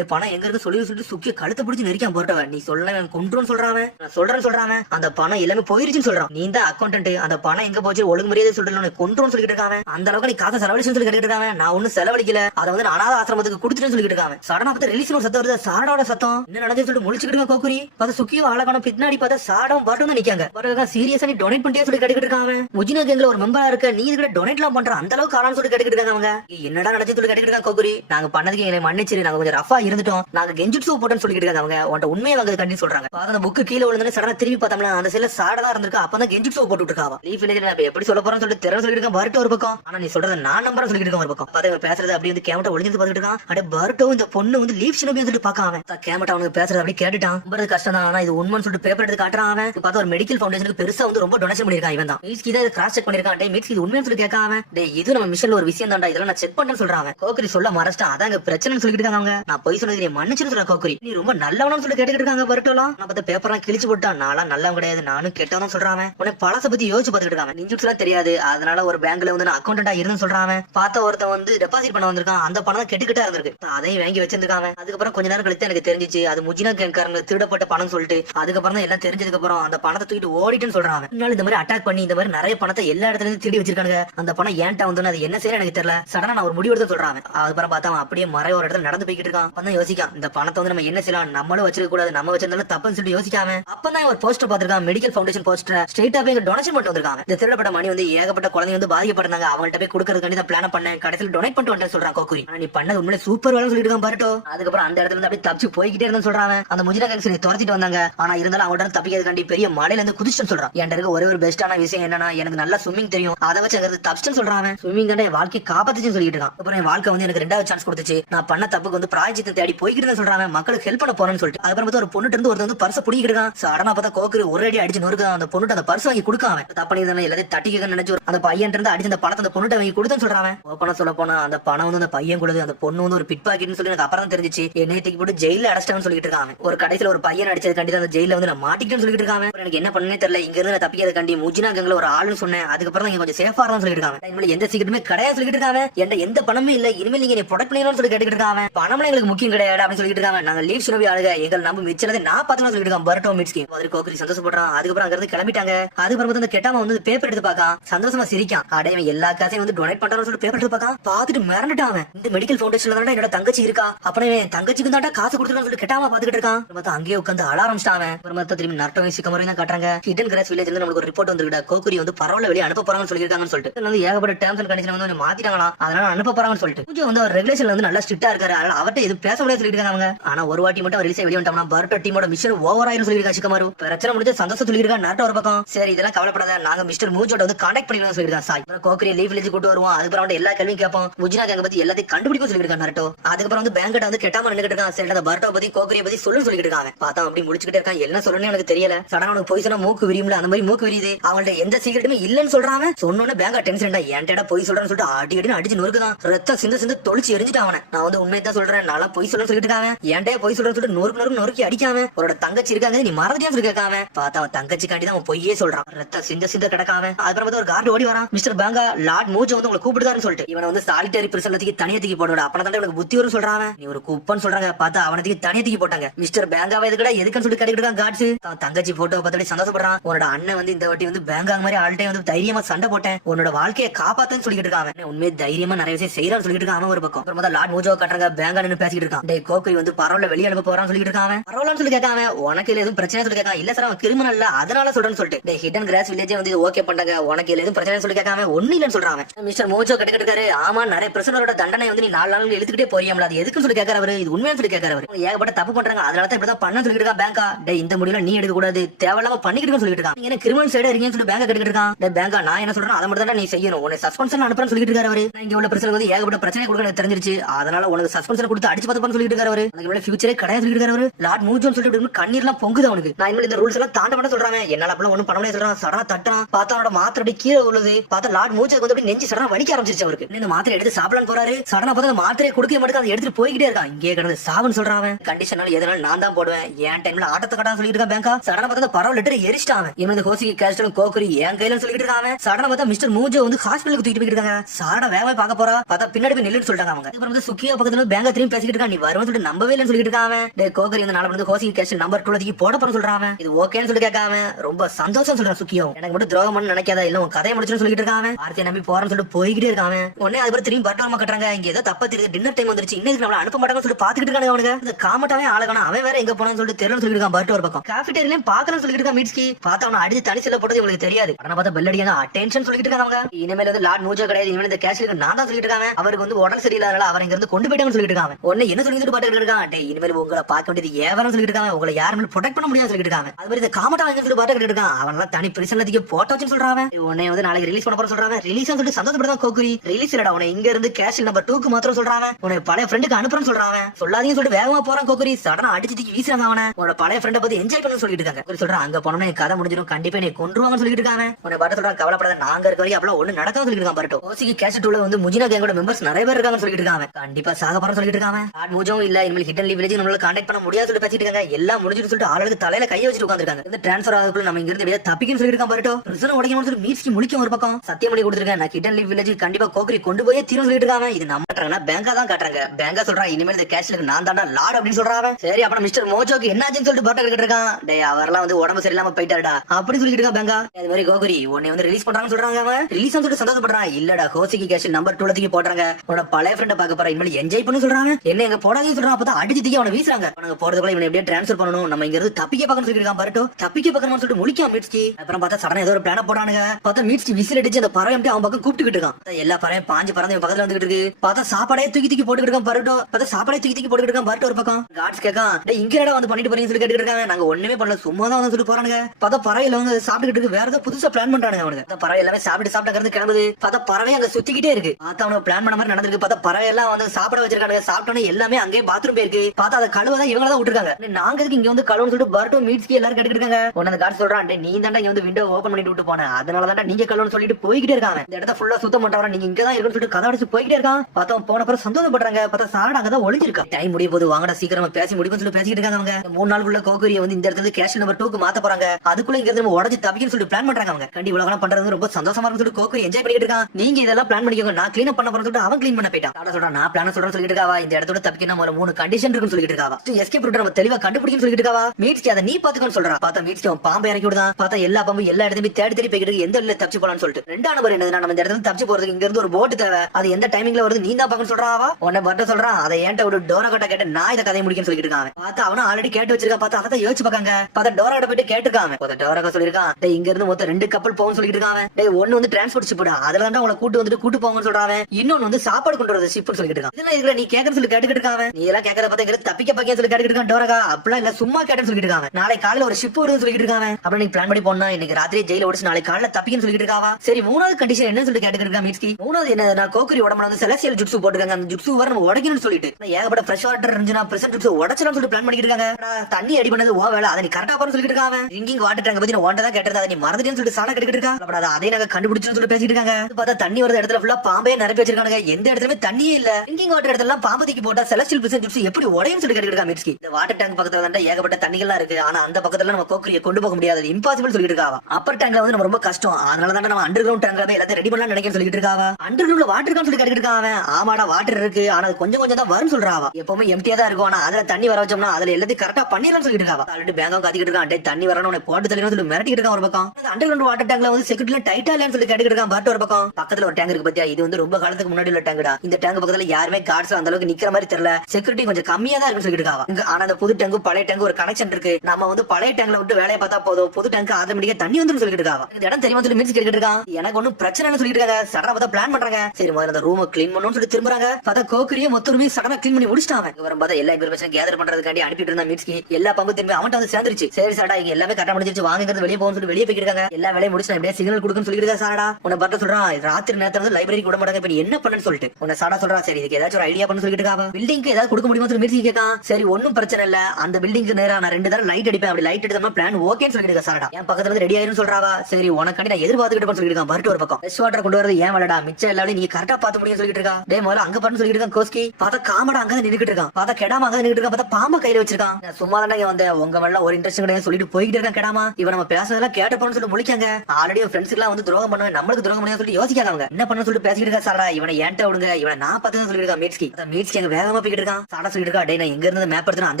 பணம் எங்க இருக்கு சொல்லிட்டு சுக்கி கழுத்தை பிடிச்சி நெரிக்கான் பர்ட்டோவை. நீ சொல்ல கொண்டுன்னு சொல்றான். நான் சொல்றேன் அந்த பணம் எல்லாமே போயிருச்சுன்னு சொல்றான். நீ தான் அக்கௌண்டன்ட், அந்த பணம் எங்க போச்சு ஒழுங்கு மரியாதை சொல்றேன் கொண்டுன்னு சொல்லிட்டு இருக்காங்க. அந்த அளவுக்கு நீ காசை செலவழிச்சு சொல்லி கேட்டுட்டு இருக்காங்க. நான் ஒன்னும் செலவழிக்கல, அதை வந்து அனாத ஆசிரமத்துக்கு கொடுத்துட்டு சொல்லிட்டு இருக்காங்க. சடனா பார்த்து ரிலீஸ் ஒரு சத்தம் வருது. சாடாவோட சத்தம் என்ன நடந்து சொல்லிட்டு முழிச்சுக்கிட்டு கோகுரி பார்த்து சுக்கியும் ஆளக்கான பின்னாடி பார்த்தா சாடம் பர்ட்டோ தான் நிக்காங்க. பர்ட்டோ சீரியஸா நீ டொனேட் பண்ணிட்டே சொல்லி கேட்டுக்கிட்டு இருக்காங்க. முஜினா கேங்ல ஒரு மெம்பரா இருக்க நீ இதுக்கு டொனேட் எல்லாம் பண்ற அந்த அளவுக்கு ஆளான்னு சொல்லி கேட்டுக்கிட்டு இருக்காங்க. என்னடா நடந்து சொல்லி கேட்டுக்கிட்டு இருக்காங்க கோகுரி. நாங்க பண்ணதுக்கு எங்களை மன்னிச்சிரு, நாங்க கொஞ்சம் ரஃபா இருந்துட்டோம், நாங்க கெஞ்சுட்சு போட்டோன்னு சொல்லிட்டு இருக்காங்க. உன்ட்ட உண்மையை வாங்க கண்டிப்பா சொல்றாங்க. அந்த புக்கு கீழே விழுந்து சடனா திரும்பி பார்த்தோம்னா அந்த செல்ல சாடதா இருந்திருக்கு. அப்பதான் கெஞ்சுட்சு போட்டு இருக்காவா. லீஃப் வில்லேஜ் எப்படி சொல்ல போறேன்னு சொல்லிட்டு தெரியல சொல்லிட்டு இருக்கான் பர்ட்டோ ஒரு பக்கம். ஆனா நீ சொல்றத நான் நம்புறேன் சொல்லிட்டு இருக்க ஒரு பக்கம். பார்த்தா பேசுறது அப்படி வந்து கேமரா ஒளிஞ்சு பார்த்துட்டு இருக்கான். அட பர்ட்டோ இந்த பொண்ணு வந்து லீஃப் ஷினோபி வந்து பாக்காம கேமரா அவனுக்கு பேசுறது அப்படி கேட்டுட்டான். ரொம்ப கஷ்டம் தான், ஆனா இது உண்மைன்னு சொல்லிட்டு பேப்பர் எடுத்து காட்டுறான். அவன் பார்த்தா ஒரு மெடிக்கல் ஃபவுண்டேஷனுக்கு பெருசா வந்து ரொம்ப டொனேஷன் பண்ணிருக்கான். இவன் தான் மீட்ஸ்க்கு இதை கிராஸ் செக் பண்ணிருக்கான். மீட்ஸ்க்கு இது உண்மைன்னு சொல்லி கேட்காம இது நம்ம மிஷன்ல ஒரு விஷயம் தான்டா, இதெல்லாம் நான் செக் பண்றேன்னு சொல்றான். கோகுரி சொல்ல மறச்சிட்டான். அதான் பிரச்சனை சொல்லிட்டு இருக்காங்க. நான் போய் சொன்னது மன்னிச்சு சொல்ற கோகுரி, நீ ரொம்ப நல்லவனு சொல்லி கேட்டுக்கிட்டு இருக்காங்க பர்ட்டோலாம். நான் பார்த்த பேப்பர்லாம் கிழிச்சு போட்டான். நான்லாம் நல்லவன் கிடையாது, நானும் கெட்டவனும் சொல்றான். உடனே பழச பத்தி யோசிச்சு பார்த்துட்டு இருக்காங்க. நிஞ்சுட்ஸ் எல்லாம் தெரியாது, அதனால ஒரு பேங்க்ல வந்து நான் அக்கௌண்டன்டா இருந்துன்னு சொல்றான். பார்த்தா ஒருத்தன் வந்து டெபாசிட் பண்ண வந்திருக்கான். அந்த பணம் கெட்டுக்கிட்டா இருந்திருக்கு, அதையும் வாங்கி வச்சிருக்காங்க. அதுக்கப்புறம் கொஞ்ச நேரம் கழித்து எனக்கு தெரிஞ்சிச்சு அது முஜினா கேங்காரங்க திருடப்பட்ட பணம் சொல்லிட்டு. அதுக்கப்புறம் தான் எல்லாம் தெரிஞ்சதுக்கு அப்புறம் அந்த பணத்தை தூக்கிட்டு ஓடிட்டுன்னு சொல்றாங்க. இந்த மாதிரி அட்டாக் பண்ணி இந்த மாதிரி நிறைய பணத்தை எல்லா இடத்துல இருந்து திருடி வச்சிருக்காங்க. அந்த பணம் ஏன்டா வந்து அது என்ன செய்ய எனக்கு தெரியல. சடனா நான் ஒரு முடிவு எடுத்து சொல்றாங்க. அதுக்கப்புறம் பார்த்தா அப்படியே மறைய ஒரு இடத்துல நடந்து போய்கிட்டு இருக்கான். அப்பதான் யோசிக்கான் இந்த பணத்தை வந்து நம்ம என்ன செய்யலாம், நம்மளும் வச்சிருக்க கூடாது, நம்ம வச்சிருந்தாலும் தப்புன்னு சொல்லிட்டு யோசிக்காம அப்பதான் ஒரு போஸ்டர் பாத்துருக்கான். மெடிக்கல் ஃபவுண்டேஷன் போஸ்டர் ஸ்ட்ரெயிட்டா போய் டொனேஷன் பண்ணிட்டு வந்திருக்காங்க. இந்த திருடப்பட்ட மணி வந்து ஏகப்பட்ட குழந்தைங்க வந்து பாதிக்கப்பட்டாங்க. அவங்கள்ட்ட போய் கொடுக்கறதுக்காண்டி தான் பிளான் பண்ணேன். கடைசியில் டொனேட் பண்ணிட்டு வந்து சொல்றான் கோகுரி. நீ பண்ணது உண்மையிலே சூப்பர் வேலை சொல்லிட்டு இருக்கான் பர்ட்டோ. அதுக்கப்புறம் அந்த இடத்துல இருந்து அப்படியே தப்பிச்சு போய்கிட்டே இருந்தா சொல்றாங்க. அந்த முஜினா கேங்ஸ் துரத்திட்டு வந்தாங்க. ஆனா இருந்தாலும் அவங்கள்ட்ட தப்பிக்கிறதுக்காண்டி பெரிய மலையில இருந்து குதிச்சுன்னு சொல்றான். என்கிட்ட இருக்க ஒரே ஒரு பெஸ்டான விஷயம் என்னன்னா எனக்கு நல்லா ஸ்விம்மிங் தெரியும், அதை வச்சு அங்க தப்பிச்சுன்னு சொல்றான். ஸ்விம்மிங் தான் என் வாழ்க்கை காப்பாத்துச்சுன்னு சொல்லிட்டு இருக்கான். அப்புறம் என் வாழ்க்கை வந்து எனக்கு ரெண்டாவது சான்ஸ் கொடுத்துச்சு, நான் பண்ண தப்புக்கு வந்து பிராயச்சித்தம் தேடி போய்கிட்டு தான் சொல்றாங்க. மக்களுக்கு ஹெல்ப் பண்ண போறேன்னு சொல்லிட்டு. அதுக்கப்புறம் பார்த்தா ஒரு பொண்ணுட்டு இருந்து ஒருத்தர் வந்து பர்ஸ் புடிக்கிட்டு இருக்கான். சடனா பார்த்தா கோகுரி ஒரு அடி அடிச்சு நொறுக்கான். அந்த பொண்ணுட்டு அந்த பர்ஸ் வாங்கி கொடுக்காம தப்பணி எல்லாத்தையும் தட்டிக்க நினைச்சு அந்த பையன் இருந்து அடிச்சு அந்த பணத்தை அந்த பொண்ணுட்ட வாங்கி கொடுத்தேன்னு சொல்றாங்க. ஓப்பனா சொல்ல போனா அந்த பணம் வந்து அந்த பையன் கொடுது, அந்த பொண்ணு வந்து ஒரு பிட் பாக்கெட்னு சொல்லி எனக்கு அப்புறம் தான் தெரிஞ்சிச்சு. என்னை தூக்கி போட்டு ஜெயில அடைச்சிட்டான்னு சொல்லிட்டு இருக்காங்க. ஒரு கடைசியில ஒரு பையன் அடிச்சது கண்டிப்பா அந்த ஜெயில வந்து நான் மாட்டிக்கிட்டேன்னு சொல்லிட்டு இருக்காங்க. எனக்கு என்ன பண்ணனே தெரியல, இங்க இருந்து தப்பிக்கிறது கண்டி முஜினா கேங்ல ஒரு ஆளுன்னு சொன்னேன். அதுக்கப்புறம் தான் கொஞ்சம் சேஃபா தான் சொல்லிட்டு இருக்காங்க. இனிமேல் எந்த சீக்கிரமே கிடையாது சொல்லிட்டு இருக்காங்க. எந்த பணமே இல்ல, இனிமேல் நீங்க ப்ரொடக்ட் பண்ணிடணும்னு சொல்லி கேட்டுக்கிட்டு இருக்காங்க. பணம் எங்களுக்கு முக்கியம் கிடையாது அப்படின்னு சொல்லிட்டு இருக்காங்க. நாங்க லீவ் ஷினோபி ஆளுங்க, எங்கள் நம்ம மிச்சலதை நான் பார்த்தலாம் சொல்லிட்டு இருக்காங்க பர்ட்டோ மீட்ஸ்க்கு. அதுக்கு கோகுரி சந்தோஷப்படுறான். அதுக்கப்புறம் அங்க இருந்து கிளம்பிட்டாங்க. அதுக்கப்புறம் அந்த கெட்டாம வந்து பேப்பர் எடுத்து பார்க்கான். சந்தோஷமா சிரிக்கான். அடைய எல்லா காசையும் வந்து டொனேட் பண்றான்னு சொல்லிட்டு பேப்பர் எடுத்து பார்க்கான். பார்த்துட்டு மிரண்டுட்டான். இந்த மெடிக்கல் ஃபவுண்டேஷன்ல தான் என்னோட தங்கச்சி இருக்கா, அப்புறம் தங்கச்சிக்கு தான் காசு கொடுத்துருக்கான்னு சொல்லிட்டு கெட்டாம பாத்துக்கிட்டு இருக்கான். பார்த்தா அங்கேயே உட்காந்து அழ ஆரம்பிச்சிட்டான். திரும்பி நர்ட்டோவை சிக்கமரை தான் காட்டுறாங்க. ஹிடன் கிராஸ் வில்லேஜ்ல இருந்து நமக்கு ஒரு ரிப்போர்ட் வந்துருக்கா. கோகுரி வந்து பரவாயில்ல வெளியே அனுப்ப போறாங்கன்னு சொல்லிருக்காங்கன்னு சொல்லிட்டு வந்து ஏகப்பட்ட டேர்ம்ஸ் அண்ட் கண்டிஷன் வந்து மாத்திட்டாங்களா, அதனால அனுப்ப போறாங்கன்னு சொல்லிட்டு கொஞ்சம் வந்து ரெகுலேஷன்ல வந்து நல்லா ஸ்ட்ரிக்டா இருக்காரு. அதனால அவர்கிட்ட எது பேச முடியாது சொல்லிட்டு இருக்காங்க. ஆனா ஒரு வாட்டி மட்டும் ரிலீஸ் வெளியே வந்துட்டோம்னா பர்ட்டோ டீமோட மிஷன் ஓவர் ஆயிரும் சொல்லிருக்கா சிக்கமாரு. பிரச்சனை முடிஞ்ச சந்தோஷம் சொல்லிருக்கா நர்ட்டோ ஒரு பக்கம். சரி இதெல்லாம் கவலைப்படாத, நாங்க மிஸ்டர் மூஜோட வந்து கான்டாக்ட் பண்ணிடுவோம் சொல்லிருக்கா சாய். கோகுரி லீவ் வில்லேஜ் கூட்டு வருவோம். அதுக்கப்புறம் எல்லா கேள்வியும் கேட்போம். முஜினா கேங்க பத்தி எல்லாத்தையும் கண்டுபிடிக்கும் சொல்லிருக்கா நர்ட்டோ. அதுக்கப்புறம் வந்து பேங்க் வந்து கெட்டாம நின்னுட்டு இருக்கான். சரி அந்த பர்ட்டோ பத்தி கோகுரியை பத்தி சொல்லு சொல்லிட்டு இருக்காங்க. பார்த்தா அப்படி முடிச்சுக்கிட்டே இருக்கான். என்ன சொல்லணும்னு எனக்கு தெரியல. சடனா உனக்கு போய் சொன்னா மூக்கு விரியும்ல, அந்த மாதிரி மூக்கு விரியுது. அவங்கள்ட்ட எந்த சீக்கிரட்டுமே இல்லன்னு சொல்றாங்க. சொன்னோன்னு பேங்கா டென்ஷன் ஏன்டா போய் சொல்றேன்னு சொல்லிட்டு அடி அடிச்சு நொறுக்குதான். ரத்தம் சிந்து தொளிச்சு எரிஞ்சிட்டு அவனை. நான் வந்து உண்மையை தான் சொல்றேன், நல்லா போய் சொல்ல சொல்லிட்டு இருக்காங்க. ஏன்டா போய் சொல்றேன்னு சொல்லிட்டு நொறுக்கி அடிக்காம அவரோட தங்கச்சி இருக்காங்க நீ மறந்துட்டியான்னு சொல்லி கேட்காம பார்த்தா அவன் தங்கச்சிக்காண்டி தான் அவன் பொய்யே சொல்றான். ரத்தம் சிந்த கிடக்காம. அதுக்கப்புறம் ஒரு கார்டு ஓடி வரான். மிஸ்டர் பேங்கா லார்ட் மூஜ் வந்து உங்களை கூப்பிடுதாருன்னு சொல்லிட்டு இவனை வந்து சாலிட்டரி பிரிசன்லத்துக்கு தனியா தூக்கி போடுவாங்க. அப்பனா தான் இவனுக்கு புத்தி வரும் சொல்றாங்க. நீ ஒரு குப்பன்னு சொல்றாங்க. பார்த்தா அவனத்துக்கு தனியா தூக்கி போட்டாங்க. மிஸ்டர் பேங்காவை எதுக்கடா எதுக்குன்னு சொல்லி கேட்டுக்கிட்டு இருக்கான் கார்ட்ஸ். அவன் தங்கச்சி போட்டோ பார்த்து சந்தோஷப்படுறான். உன்னோட அண்ணன் வந்து இந்த வாட்டி வந்து பேங்காங் மாதிரி ஆள்கிட்ட வந்து தைரியமா சண்டை போட்டேன், உன்னோட வாழ்க்கையை காப்பாத்தன்னு சொல்லிட்டு இருக்காங்க. உண்மையை தைரியமா நிறைய விஷயம் செய்யறான்னு சொல்லிட்டு இருக்கான் ஒரு பக்கம். அப்புறம் லார்ட் மூஜோ காட்டுறாங்க. பேங்கா நின்னு பேசிட்டு இருக்கான். டேய் கோகுரி வந்து பரவாயில்ல வெளியே அனுப்ப போறான்னு சொல்லிட்டு இருக்காங்க. பரவாயில்லன்னு சொல்லி கேட்காம உனக்கு எதுவும் பிரச்சனை சொல்லி கேட்காம இல்ல சார் அவன் கிரிமினல் இல்ல அதனால சொல்றேன்னு சொல்லிட்டு டேய் ஹிடன் கிராஸ் வில்லேஜ் வந்து ஓகே பண்ணாங்க. உனக்கு எதுவும் பிரச்சனை சொல்லி கேட்காம ஒண்ணு இல்லன்னு சொல்றாங்க. மிஸ்டர் மூஜோ கேட்டுக்கிட்டு இருக்காரு. ஆமா நிறைய பிரச்சனையோட தண்டனை வந்து நீ 4 நாள் எழுத்துக்கிட்டே போறியாமல, அது எதுக்குன்னு சொல்லி கேட்கறவரு. இது உண்மைன்னு சொல்லி கேட்கறவரு. ஏகப்பட்ட தப்பு பண்றாங்க, அதனால தான் இப்படிதான் பண்ண சொல்லிட்டு இருக்கா பேங்கா. டேய் இந்த முடிவுல நீ எடுக்க கூடாது, தேவையில்லாம பண்ணிக்கிட்டு சொல்லிட்டு இருக்கான். நீங்க கிரிமினல் சைடா இருக்கீங்கன்னு சொல்லி பேங்கா கேட்டுக்கிட்டு இருக்கான். டேய் பேங்கா நான் என்ன சொல்றேன் அதை மட்டும் தான் நீ செய்யணும், உன்னை சஸ்பென்ஷன் அனுப்புறேன்னு சொல்லிட்டு இருக்காரு அவரு. இங்க உள்ள பிரச்சனை வந்து ஏகப்பட்ட பிரச்சனை கொடுக்க எனக்கு தெரிஞ்சிருச்சு, அதனால உனக்கு சஸ்பென்ஷன் கொடுத்து அடிச்சு பார்த்து சொல்லிட்டு இருக்காரு அவரு. உனக்கு ஃபியூச்சரே கிடையாது சொல்லிட்டு இருக்காரு. லார்ட் மூஜோன்னு சொல்லிட்டு கண்ணீர்லாம் பொங்குது அவனுக்கு. நான் இனிமேல் இந்த ரூல்ஸ் எல்லாம் தாண்ட பண்ண சொல்றாங்க, என்னால அப்பலாம் ஒண்ணும் பண்ண முடியாது சொல்றான். சடனா தட்டான். பார்த்தா அவனோட மாத்திரை அப்படி கீழே உள்ளது. பார்த்தா லார்ட் மூஜோக்கு வந்து அப்படி நெஞ்சு சடனா வலிக்க ஆரம்பிச்சிருச்சு அவருக்கு. இந்த மாத்திரை எடுத்து சாப்பிடலான்னு போறாரு. சடனா பார்த்தா அந்த மாத்திரையை கொடுக்க மாட்டேங்க, அதை எடுத்துட்டு போய்கிட்டே இருக்கான். இங்கே கிடந்து சாவன் சொல்றான். கண்டிஷனால எதனால நான் தான் போடுவேன், என் டைம்ல ஆட்டத்தை கட்டான்னு சொல்லிட்டு இருக்கான் பேங்கா. சடனா பார்த்தா பரவ லெட்டர் எரிச்சிட்டான். இவன் இந்த ஹோசிக்கு கேஸ்டலும் கோகுரி என் கையில சொல்லிட்டு இருக்கான். இருக்காங்க. சடனா பார்த்தா மிஸ்டர் மூஜோ வந்து ஹாஸ்பிட்டலுக்கு தூக்கிட்டு போயிட்டு இருக்காங்க. சாரடா வேகமா பார்க்க போறா, பார்த்தா பின்னாடி போய் நில்லுன்னு சொல்லிட்டாங்க அவங்க. அப்புறம் வந்து சுக்கியா பக்கத்துல பேங்க திரும்பி பேசிட்டு இருக்கா, நீ வருவான்னு சொல்லிட்டு நம்பவே இல்லைன்னு சொல்லிட்டு இருக்காங்க. டேய் கோகரி வந்து நாளை வந்து ஹோசிக்கு கேஷ் நம்பர் 2 தூக்கி போட போறேன்னு சொல்றாங்க. இது ஓகேன்னு சொல்லி கேட்காம ரொம்ப சந்தோஷம் சொல்றான் சுக்கியோ. எனக்கு மட்டும் துரோகம் பண்ண நினைக்காத, இல்ல உன் கதையை முடிச்சுன்னு சொல்லிட்டு இருக்காங்க. ஆர்த்தியை நம்பி போறேன்னு சொல்லிட்டு போய்கிட்டே இருக்காங்க. உடனே அதுக்கப்புறம் திரும்பி பட்டாம கட்டுறாங்க. இங்க ஏதோ தப்பா தெரியுது, டின்னர் டைம் வந்துருச்சு, இன்னைக்கு நம்மள அனுப்ப மாட்டாங்கன்னு சொல்லிட்டு பாத்துக்கிட்டு இருக்காங்க. அவனுக்கு இந்த காமட்டாவே ஆளகான அவன் வேற எங்க போனான்னு சொல்லிட்டு தெரியல சொல்லிட்டு இருக்கான். பர்ட் ஒரு பக்கம் காஃபிடேரியிலும் பாக்கலன்னு சொல்லிட்டு இருக்கான். மீட்ஸ்கி பார்த்தா அவனை அடிச்சு தனி செல்ல போட்டது இவங்களுக்கு தெரியாது. ஆனா பார்த்தா பெல் அடிக்காங்க, அட்டென்ஷன் சொல்லிட்டு இருக்காங்க அவங்க. இனிமேல் வந்து லார்ட் மூஜோ கிடையாது, இனிமேல் இந்த கேஷ்ல நான் தான் சொல்லிட்டு இருக்காங்க. அவருக்கு வந்து உடல் சரியில்லாதனால அவர் இங்க இருந்து கொண்டு போயிட்டாங்கன்னு சொல்லிட்டு இருக்காங்க. உடனே என்ன சொல்லிட்டு பாத்துட்டு இருக்கான், டேய் இனிமேல் உங்களை பார்க்க வேண்டியது ஏவரம் சொல்லிட்டு இருக்காங்க, உங்களை யாருமே ப்ரொடெக்ட் பண்ண முடியாது சொல்லிட்டு இருக்காங்க. அது மாதிரி இந்த காமட்டா எங்க சொல்லி பாத்துட்டு இருக்கான், அவனால தனி பிரிசனத்துக்கு போட்டோ வச்சு சொல்றாங்க. உடனே வந்து நாளைக்கு ரிலீஸ் பண்ண போற சொல்றாங்க. ரிலீஸ் சொல்லிட்டு சந்தோஷப்படுதான் கோகுரி. ரிலீஸ் இல்லடா, உன இங்க இருந்து கேஷ் நம்பர் 2க்கு மாத்திரம் சொல்றாங்க. உன பழைய ஃப்ரெண்டுக்கு அனுப்புறேன்னு சொல்றாங்க. சொல்லாதீங்க சொல்லிட்டு வேகமா போறான் கோகுரி. சடனா அடிச்சு தூக்கி வீசுறாங்க அவனை. உன்னோட பழைய ஃப்ரெண்டை பத்தி என்ஜாய் பண்ணு சொல்லிட்டு இருக்காங்க. சொல்றான் அங்க போனோம்னா கதை முடிஞ்சிடும், கண்டிப்பா நீ கொன்றுவாங்கன்னு சொல்லிட்டு இருக்காங்க. உன்னை பாட்டு சொல்றான் கவலைப்படாத, நாங்க இருக்க வரைக்கும் அப்பலாம் ஒண்ணு நடக்காம சொல்லிட்டு இருக்கான். பரட்டோ ஓசிக்கு கேஷ் 2ல வந்து முஜினா கேங்கோட மெம்பர்ஸ் நிறைய பேர் இருக்காங்கன்னு சொல்லிட்டு இருக்காங்க. கண்டிப்பா சாக போறேன்னு சொல்லிட்டு இருக்காங்க. ஆட் மூஜோ இல்ல இனிமேல் ஹிடன் லீவ் வில்லேஜ் நம்மளால கான்டாக்ட் பண்ண முடியாது சொல்லிட்டு பேசிட்டு இருக்காங்க. எல்லாம் முடிஞ்சிட்டு சொல்லிட்டு ஆளுக்கு தலையில கையை வச்சுட்டு உட்கார்ந்திருக்காங்க. இந்த ட்ரான்ஸ்ஃபர் ஆகுதுக்குள்ள நம்ம இங்க இருந்து தப்பிக்கன்னு சொல்லிட்டு இருக்கான். பரட்டோ ரிசன் உடைக்கணும்னு சொல்லி மீட்ஸ்கி முழிக்க ஒரு பக்கம் சத்தியம் பண்ணி கொடுத்துருக்கேன், நான் ஹிடன் லீவ் வில்லேஜ் கண்டிப்பா கோகரி கொண்டு போய் தீரும் சொல்லிட்டு இருக்காங்க. இது நம்ம பேங்கா தான் காட்டுறாங்க. பேங்கா சொல்றான் இனிமேல் இந்த கேஷ்ல நான் தாண்டா லார்ட் அப்படின்னு சொல்றாங்க. சரி அப்புறம் மிஸ்டர் மோஜோக்கு என்ன ஆச்சுன்னு சொல்லிட்டு பட்ட கிட்ட இருக்கான். டேய் அவர்லாம் வந்து உடம்பு சரியில்லாம போயிட்டாருடா அப்படி சொல்லிட்டு இருக்கான் பேங்கா. அது மாதிரி கோகுரி உன்னை வந்து ரிலீஸ் பண்றாங்கன்னு சொல்றாங்க. அவன் ரிலீஸ் சொல்லிட்டு சந்தோஷப்படுறான். இல்லடா ஹோசிக்கு கேஷ் நம்பர் 2 தூக்கி போடுறாங்க, உன்னோட பழைய ஃப்ரெண்ட பார்க்க போற, இனிமேல் என்ஜாய் பண்ணு சொல்றாங்க. என்ன எங்க போடாதீங்க சொல்றான். அப்பதான் அடிச்சு தூக்கி அவனை வீசுறாங்க. அவனுக்கு போறதுக்குள்ள இவனை எப்படியே ட்ரான்ஸ்ஃபர் பண்ணணும், நம்ம இங்க இருந்து தப்பிக்க பார்க்கணும்னு சொல்லிட்டு இருக்கான். பரட்டோ தப்பிக்க பார்க்கணும்னு சொல்லிட்டு முழிக்காம மீட்ஸ்கி. அப்புறம் பார்த்தா சடனா ஏதோ ஒரு பிளான போடானுங்க. பார்த்தா மீட்ஸ்கி விசில் அடிச்சு அந்த பறவை அவன் பக்கம் கூப்பிட்டுக்கிட்டு இருக்கான். எல்லா பறவையும் பாஞ்சு பறந்து இவன் பக்கத்துல வந்துகிட்டு இருக்கு. பார்த்தா சாப்பாடே தூக்கி தூக்கி போட்டுக்கிட்டு இருக்கான். பரட்டோ பார்த்தா சாப்பாடே தூக்கி தூக்கி போட்டுக்கிட்டு இருக்கான். பரட்டோ ஒரு பக்கம் காட்ஸ் கேட்கான், டேய் இங்க என்னடா வந்து பண்ணிட்டு போறீங்கன்னு சொல்லி கேட்டுட்டு இருக்காங்க. நாங்க ஒண்ணுமே பண்ணல, சும்மா தான் வந்து சொல்லி போறானுங்க. பார்த்தா பறவையில வந்து சாப்பிட்டுக்கிட்டு இருக்கு, வேற ஏதோ புதுசா பிளான் பண்றானுங்க அவனுக்கு. அந்த பறவை எல்லாமே சாப்பிட்டு கிளம்புது. பார்த்தா பறவை அங்க சுத்திக்கிட்டே இருக்கு. பார்த்தா அவனுக்கு பிளான் பண்ண மாதிரி நடந்திருக்கு. பார்த்தா பறவை எல்லாம் வந்து சாப்பிட வச்சிருக்காங்க. சாப்பிட்டோன்னே எல்லாமே அங்கே பாத்ரூம் போயிருக்கு. பார்த்தா அதை கழுவதான் இவங்க தான் விட்டுருக்காங்க. நாங்க இங்க வந்து கழுவுன்னு சொல்லிட்டு பரட்டோ மீட்ஸ்கி எல்லாரும் கேட்டுட்டு இருக்காங்க. உடனே அந்த காட்ஸ் சொல்றான், நீ தாண்டா இங்க வந்து விண்டோ ஓபன் பண்ணிட்டு விட்டு போன, அதனால தாண்டா நீங்க கழுவுன்னு சொல்லிட்டு போய்கிட்டே இருக்காங்க. இந்த இடத்த ஃபுல்லா சுத்தம் பண்றவங்க நீங்க இங்க தான் இருக்குன்னு சொல்லிட்டு கதை அடிச்சு போய்கிட்டே இருக்கான். பார்த்தா போன பிறகு சந்தோஷப்படுறாங்க. பார்த்தா சாரடா அங்கதான் ஒளிஞ்சிருக்கா. டைம் முடிய போது வாங்கடா சீக்கிரமா பேசி முடியும்னு சொல்லி பேசிட்டு இருக்காங்க. அவங்க 3 நாளுக்குள்ள கோகரியை வந்து இந்த இடத்துல கேஷ் நம்பர் 2க்கு மாத்த போறாங்க. அதுக்குள்ள இங்க இருந்து உடஞ்சு தப்பிக்கன்னு சொல்லிட்டு பிளான் பண்றாங்க. அவங்க கண்டி உலகம் பண்றது ரொம்ப சந்தோஷமா இருக்கு சொல்லிட்டு கோகரி என்ஜாய் பண்ணிட்டு இருக்கான். நீங்க இதெல்லாம் பிளான் பண்ணிக்கோங்க, நான் கிளீன் பண்ண போறேன்னு சொல்லிட்டு அவன் கிளீன் பண்ண போயிட்டான். சாரடா சொல்றான், நான் பிளான் சொல்றேன்னு சொல்லிட்டு இருக்காவா. இந்த இடத்தோட தப்பிக்கணும் ஒரு 3 கண்டிஷன் இருக்குன்னு சொல்லிட்டு இருக்காவா. எஸ்கேப் ரூட் நம்ம தெளிவா கண்டுபிடிக்கன்னு சொல்லிட்டு இருக்காவா. மீட்ஸ்கி அதை நீ பாத்துக்கன்னு சொல்றா. பார்த்தா மீட்ஸ்கி அவன் பாம்பை இறக்கி விடுதான். பார்த்தா எல்லா பாம்பும் எல்லா இடத்தையும் தேடி தேடி போய்கிட்டு எந்த இடத்துல தப்பிச்சு போலான்னு சொல்லிட்டு. 2ஆம் நம்பர் என்னதுன்னா நம்ம இந்த இடத்துல தப்பிச்சு போறதுக்கு இங்க இருந்து ஒரு போட் தேவை, அது எந்த டைமிங்ல வருது நீ தான் பாக்கன்னு சொல்றாவா. உடனே பட்ட சொல்றான், அதை ஏன்ட்ட ஒரு டோரா கட்ட கேட்ட நான் இதை கதையை முடிக்கன்னு சொல்லிட்டு இருக்காங்க. பார்த்தா அவனும் ஆல்ரெடி கேட்டு வச்சிருக்கா. பார்த்தா அதை யோசிச்சு பாக்காங்க. பார்த்தா டோரா கிட்ட போயிட்டு கேட்டுருக்காங்க. டோரா சொல்லிருக்கான், டேய் இங்க இருந்து மொத்தம் 2 கப்பல் போகும்னு சொல்லிட்டு இருக்காங்க. டேய் ஒன்னு வந்து டிரான்ஸ்போர்ட் ஷிப், அதுல தான் உங்களை கூட்டு வந்துட்டு கூட்டு போங்கன்னு சொல்றாங்க. இன்னொன்னு வந்து சாப்பாடு கொண்டு வரது ஷிப்னு சொல்லிட்டு இருக்கான். இதெல்லாம் இதுல நீ கேட்கறது சொல்லி கேட்டுக்கிட்டு இருக்காங்க. நீ எல்லாம் கேட்கறத பார்த்தா இங்க தப்பிக்க பாக்கிய சொல்லி கேட்டுக்கிட்டு இருக்கான். டோரா அப்படிலாம் இல்ல, சும்மா கேட்டேன்னு சொல்லிட்டு இருக்காங்க. நாளை காலையில ஒரு ஷிப் வருதுன்னு சொல்லிட்டு இருக்காங்க. அப்புறம் நீ பிளான் பண்ணி போனா இன்னைக்கு ராத்திரி ஜெயில ஓடிச்சு நாளை காலையில தப்பிக்கன்னு சொல்லிட்டு இருக்காவா. சரி 3வது கண்டிஷன் என்ன சொல்லி கேட்டுக்கிட்டு இருக்கா மீட்ஸ்கி. 3வது என்ன, கோகரி உடம்புல வந்து செலஸ்டியல் ஜுட்சு போட்டுருக்காங்க. அந்த ஜுட்சு வர நம்ம உடைக்கணும்னு சொல்லிட்டு ஏகப்பட்ட ஃப்ரெஷ் வாட்டர் இருந்துச்சுன்னா பிரசன்ட் ஜுட்சு உடைச்சலாம் சொல்லிட்டு பிளான் பண்ணிட்டு இருக்காங்க. தண்ணி அடி பண்ணது ஓ வேலை, அதை நீ கரெக்டா போறன்னு சொல்லிட்டு இருக்காங்க. ட்ரிங்கிங் வாட்டர் டேங்க் பத்தி நான் தான் கேட்டது, அதை நீ மறந்துட்டேன்னு சொல்லிட்டு சாண கேட்டுக்கிட்டு இருக்கா. அதை நாங்க கண்டுபிடிச்சுன்னு சொல்லிட்டு பேசிட்டு இருக்காங்க. பார்த்தா தண்ணி வர இடத்துல ஃபுல்லா பாம்பே நிரப்பி வச்சிருக்காங்க. எந்த இடத்துலயுமே தண்ணியே இல்ல. ட்ரிங்கிங் வாட்டர் இடத்துல பாம்பதிக்கு போட்டா செலஸ்டியல் பிரசன்ட் ஜுட்சு எப்படி உடையும் சொல்லி கேட்டுக்கிட்டு இருக்கா மீட்ஸ்கி. இந்த வாட்டர் டேங்க் பக்கத்துல தான் ஏகப்பட்ட தண்ணிகள்லாம் இருக்கு, ஆனா அந்த பக்கத்துல நம்ம கோகரியை கொண்டு போக முடியாது, இம்பாசிபிள் சொல்லிட்டு இருக்காவா. அப்பர் டேங்க்ல வந்து நம்ம ரொம்ப கஷ்டம், அதனால தான் நம்ம அண்டர் கிரவுண்ட் டேங்க்ல எல்லாத்தையும் ரெடி பண்ணலாம் நினைக்கிறேன் சொல்லிட்டு இருக்காவா. அண்டர் கிரவுண்ட்ல வாட்டர் இருக்கான்னு சொல்லி கேட்டுக்கிட்டு இருக்காங்க. ஆமாடா வாட்டர் இருக்கு, ஆனா அது கொஞ்சம் கொஞ்சம் தான் வரும் சொல்றாவா. எப்பவுமே எம்டியா தான் இருக்கும், ஆனா அதுல தண்ணி வர வச்சோம்னா அதுல எல்லாத்தையும் கரெக்டா பண்ணிடலாம் சொல்லிட்டு இருக்காவா. ஆல்ரெடி பேங்கம் கத்திக்கிட்டு இருக்கான், தண்ணி வரணும் உன்னை போட்டு தள்ளினு சொல்லி மிரட்டிட்டு இருக்கான் ஒரு பக்கம். அண்டர் கிரவுண்ட் வாட்டர் டேங்க்ல வந்து செக்யூரிட்டில டைட்டா இல்லன்னு சொல்லி கேட்டுக்கிட்டு இருக்கான். பட் ஒரு பக்கம் பக்கத்துல ஒரு டேங்க் இருக்கு பத்தியா, இது வந்து ரொம்ப காலத்துக்கு முன்னாடி உள்ள டேங்கடா. இந்த டேங்க் பக்கத்துல யாருமே கார்ட்ஸ் அந்த அளவுக்கு நிக்கிற மாதிரி தெரியல, செக்யூரிட்டி கொஞ்சம் கம்மியா தான் இருக்குன்னு சொல்லிட்டு இருக்காவா. ஆனா அந்த புது டேங்க் பழைய டேங்க் ஒரு கனெக்ஷன் இருக்கு, நம்ம வந்து பழைய டேங்க்ல விட்டு வேலையை பார்த்தா போதும், புது டேங்க் ஆட்டோமேட்டிக்கா தண்ணி வந்து சொல்லிட்டு இருக்காவா. இந்த இடம் தெரியுமா சொல்லி மீட்ஸ் கேட்டுட்டு இருக்கான். எனக்கு ஒன்னும் பிரச்சனை சொல்லிட்டு இருக்காங்க. சடனா பார்த்தா பிளான் பண்றாங்க. சரி முதல்ல அந்த ரூம் கிளீன் பண்ணணும்னு சொல்லி திரும்புறாங்க. பார்த்தா கோகரியை மொத்த ரூமையும் சடனா கிளீன் பண்ணி முடிச்சிட்டாங்க. வரும் பார்த்தா எல்லா இன்ஃபர்மேஷன் கேதர் பண்றதுக்காண்டி அனுப்பிட்டு இருந்தா மீட்ஸ்கி. எல்லா பங்கு திரும்பி அவன்கிட்ட வந்து சேர்ந்துருச்சு. சரி சாடா இங்க எல்லாமே கரெக்டா முடிஞ்சிருச்சு, வாங்கிறது வெளியே போகணும்னு சொல்லி வெளியே போயிருக்காங்க. எல்லா வேலையும் முடிச்சு எப்படியே சிக்னல் கொடுக்குன்னு சொல்லிட்டு இருக்கா. சாடா உன்னை பார்த்து சொல்றான், ராத்திரி நேரத்துல வந்து லைப்ரரிக்கு விட மாட்டாங்க, இப்ப நீ என்ன பண்ணு சொல்லிட்டு உன்னை சாடா சொல்றா. சரி இதுக்கு ஏதாச்சும் ஒரு ஐடியா பண்ணு சொல்லிட்டு இருக்காங்க. பில்டிங்க்கு ஏதாவது கொடுக்க முடியுமா சொல்லி மீட்ஸ்கி கேட்கான். சரி ஒன்னும் பிரச்சனை இல்ல, அந்த பில்டிங்க்கு நேரா நான் 2 தடவை லைட் அடிப்பேன், அப்படி லைட் அடிச்சா பிளான் ஓகேன்னு சொல்லிட்டு இருக்கா. சாடா என் பக்கத்துல இருந்து ரெடி ஆயிரும் சொல்றாவா. சரி உனக்காண்டி நான் எதிர்பார்த்துக்கிட்டு சொல்லிட்டு இருக்கான். பர்ட் ஒரு பக்கம் ஃப்ரெஷ் வாட்டர் கொண்டு வரது ஏன் வேலைடா, மிச்சம் எல்லாரும் நீங்க கரெக்டா பார்த்து முடியும் சொல்லிட்டு இருக்கா. டே முதல்ல அங்க பண்ணு சொல்லிட்டு இருக்கான் கோஸ்கி. பார்த்தா காமடா அங்க நின்னுட்டு இருக்கான். பார்த்தா கெடாம அங்க நின்னுட்டு இருக்கான். பார்த்தா பாம்பை கையில வச்சிருக்கான். சும்மா தானே வந்த உங்க மேல ஒரு இன்ட்ரெஸ்ட் கிடையாது சொல்லிட்டு போய்கிட்டு இருக்கான் கெடாமா. இவன் நம்ம பேசுறதெல்லாம் கேட்டப்போன்னு சொல்லி முழிக்காங்க. ஆல்ரெடி என் ஃப்ரெண்ட்ஸ்க்குலாம் வந்து துரோகம் பண்ணுவேன், நம்மளுக்கு துரோகம் பண்ணி சொல்லிட்டு யோசிக்காங்க. என்ன பண்ண சொல்லிட்டு பேசிட்டு இருக்கா சாரடா, இவனை ஏன்ட்ட விடுங்க, இவனை நான் பார்த்து சொல்லிட்டு இருக்கா மீட்ஸ்கி அங்க வேகமா போய்கிட்டு இருக்கான். சாரடா சொல்லிட்டு இருக்கா, டேய் நான் எங்க இருந்து மேப் எடுத்து அந்த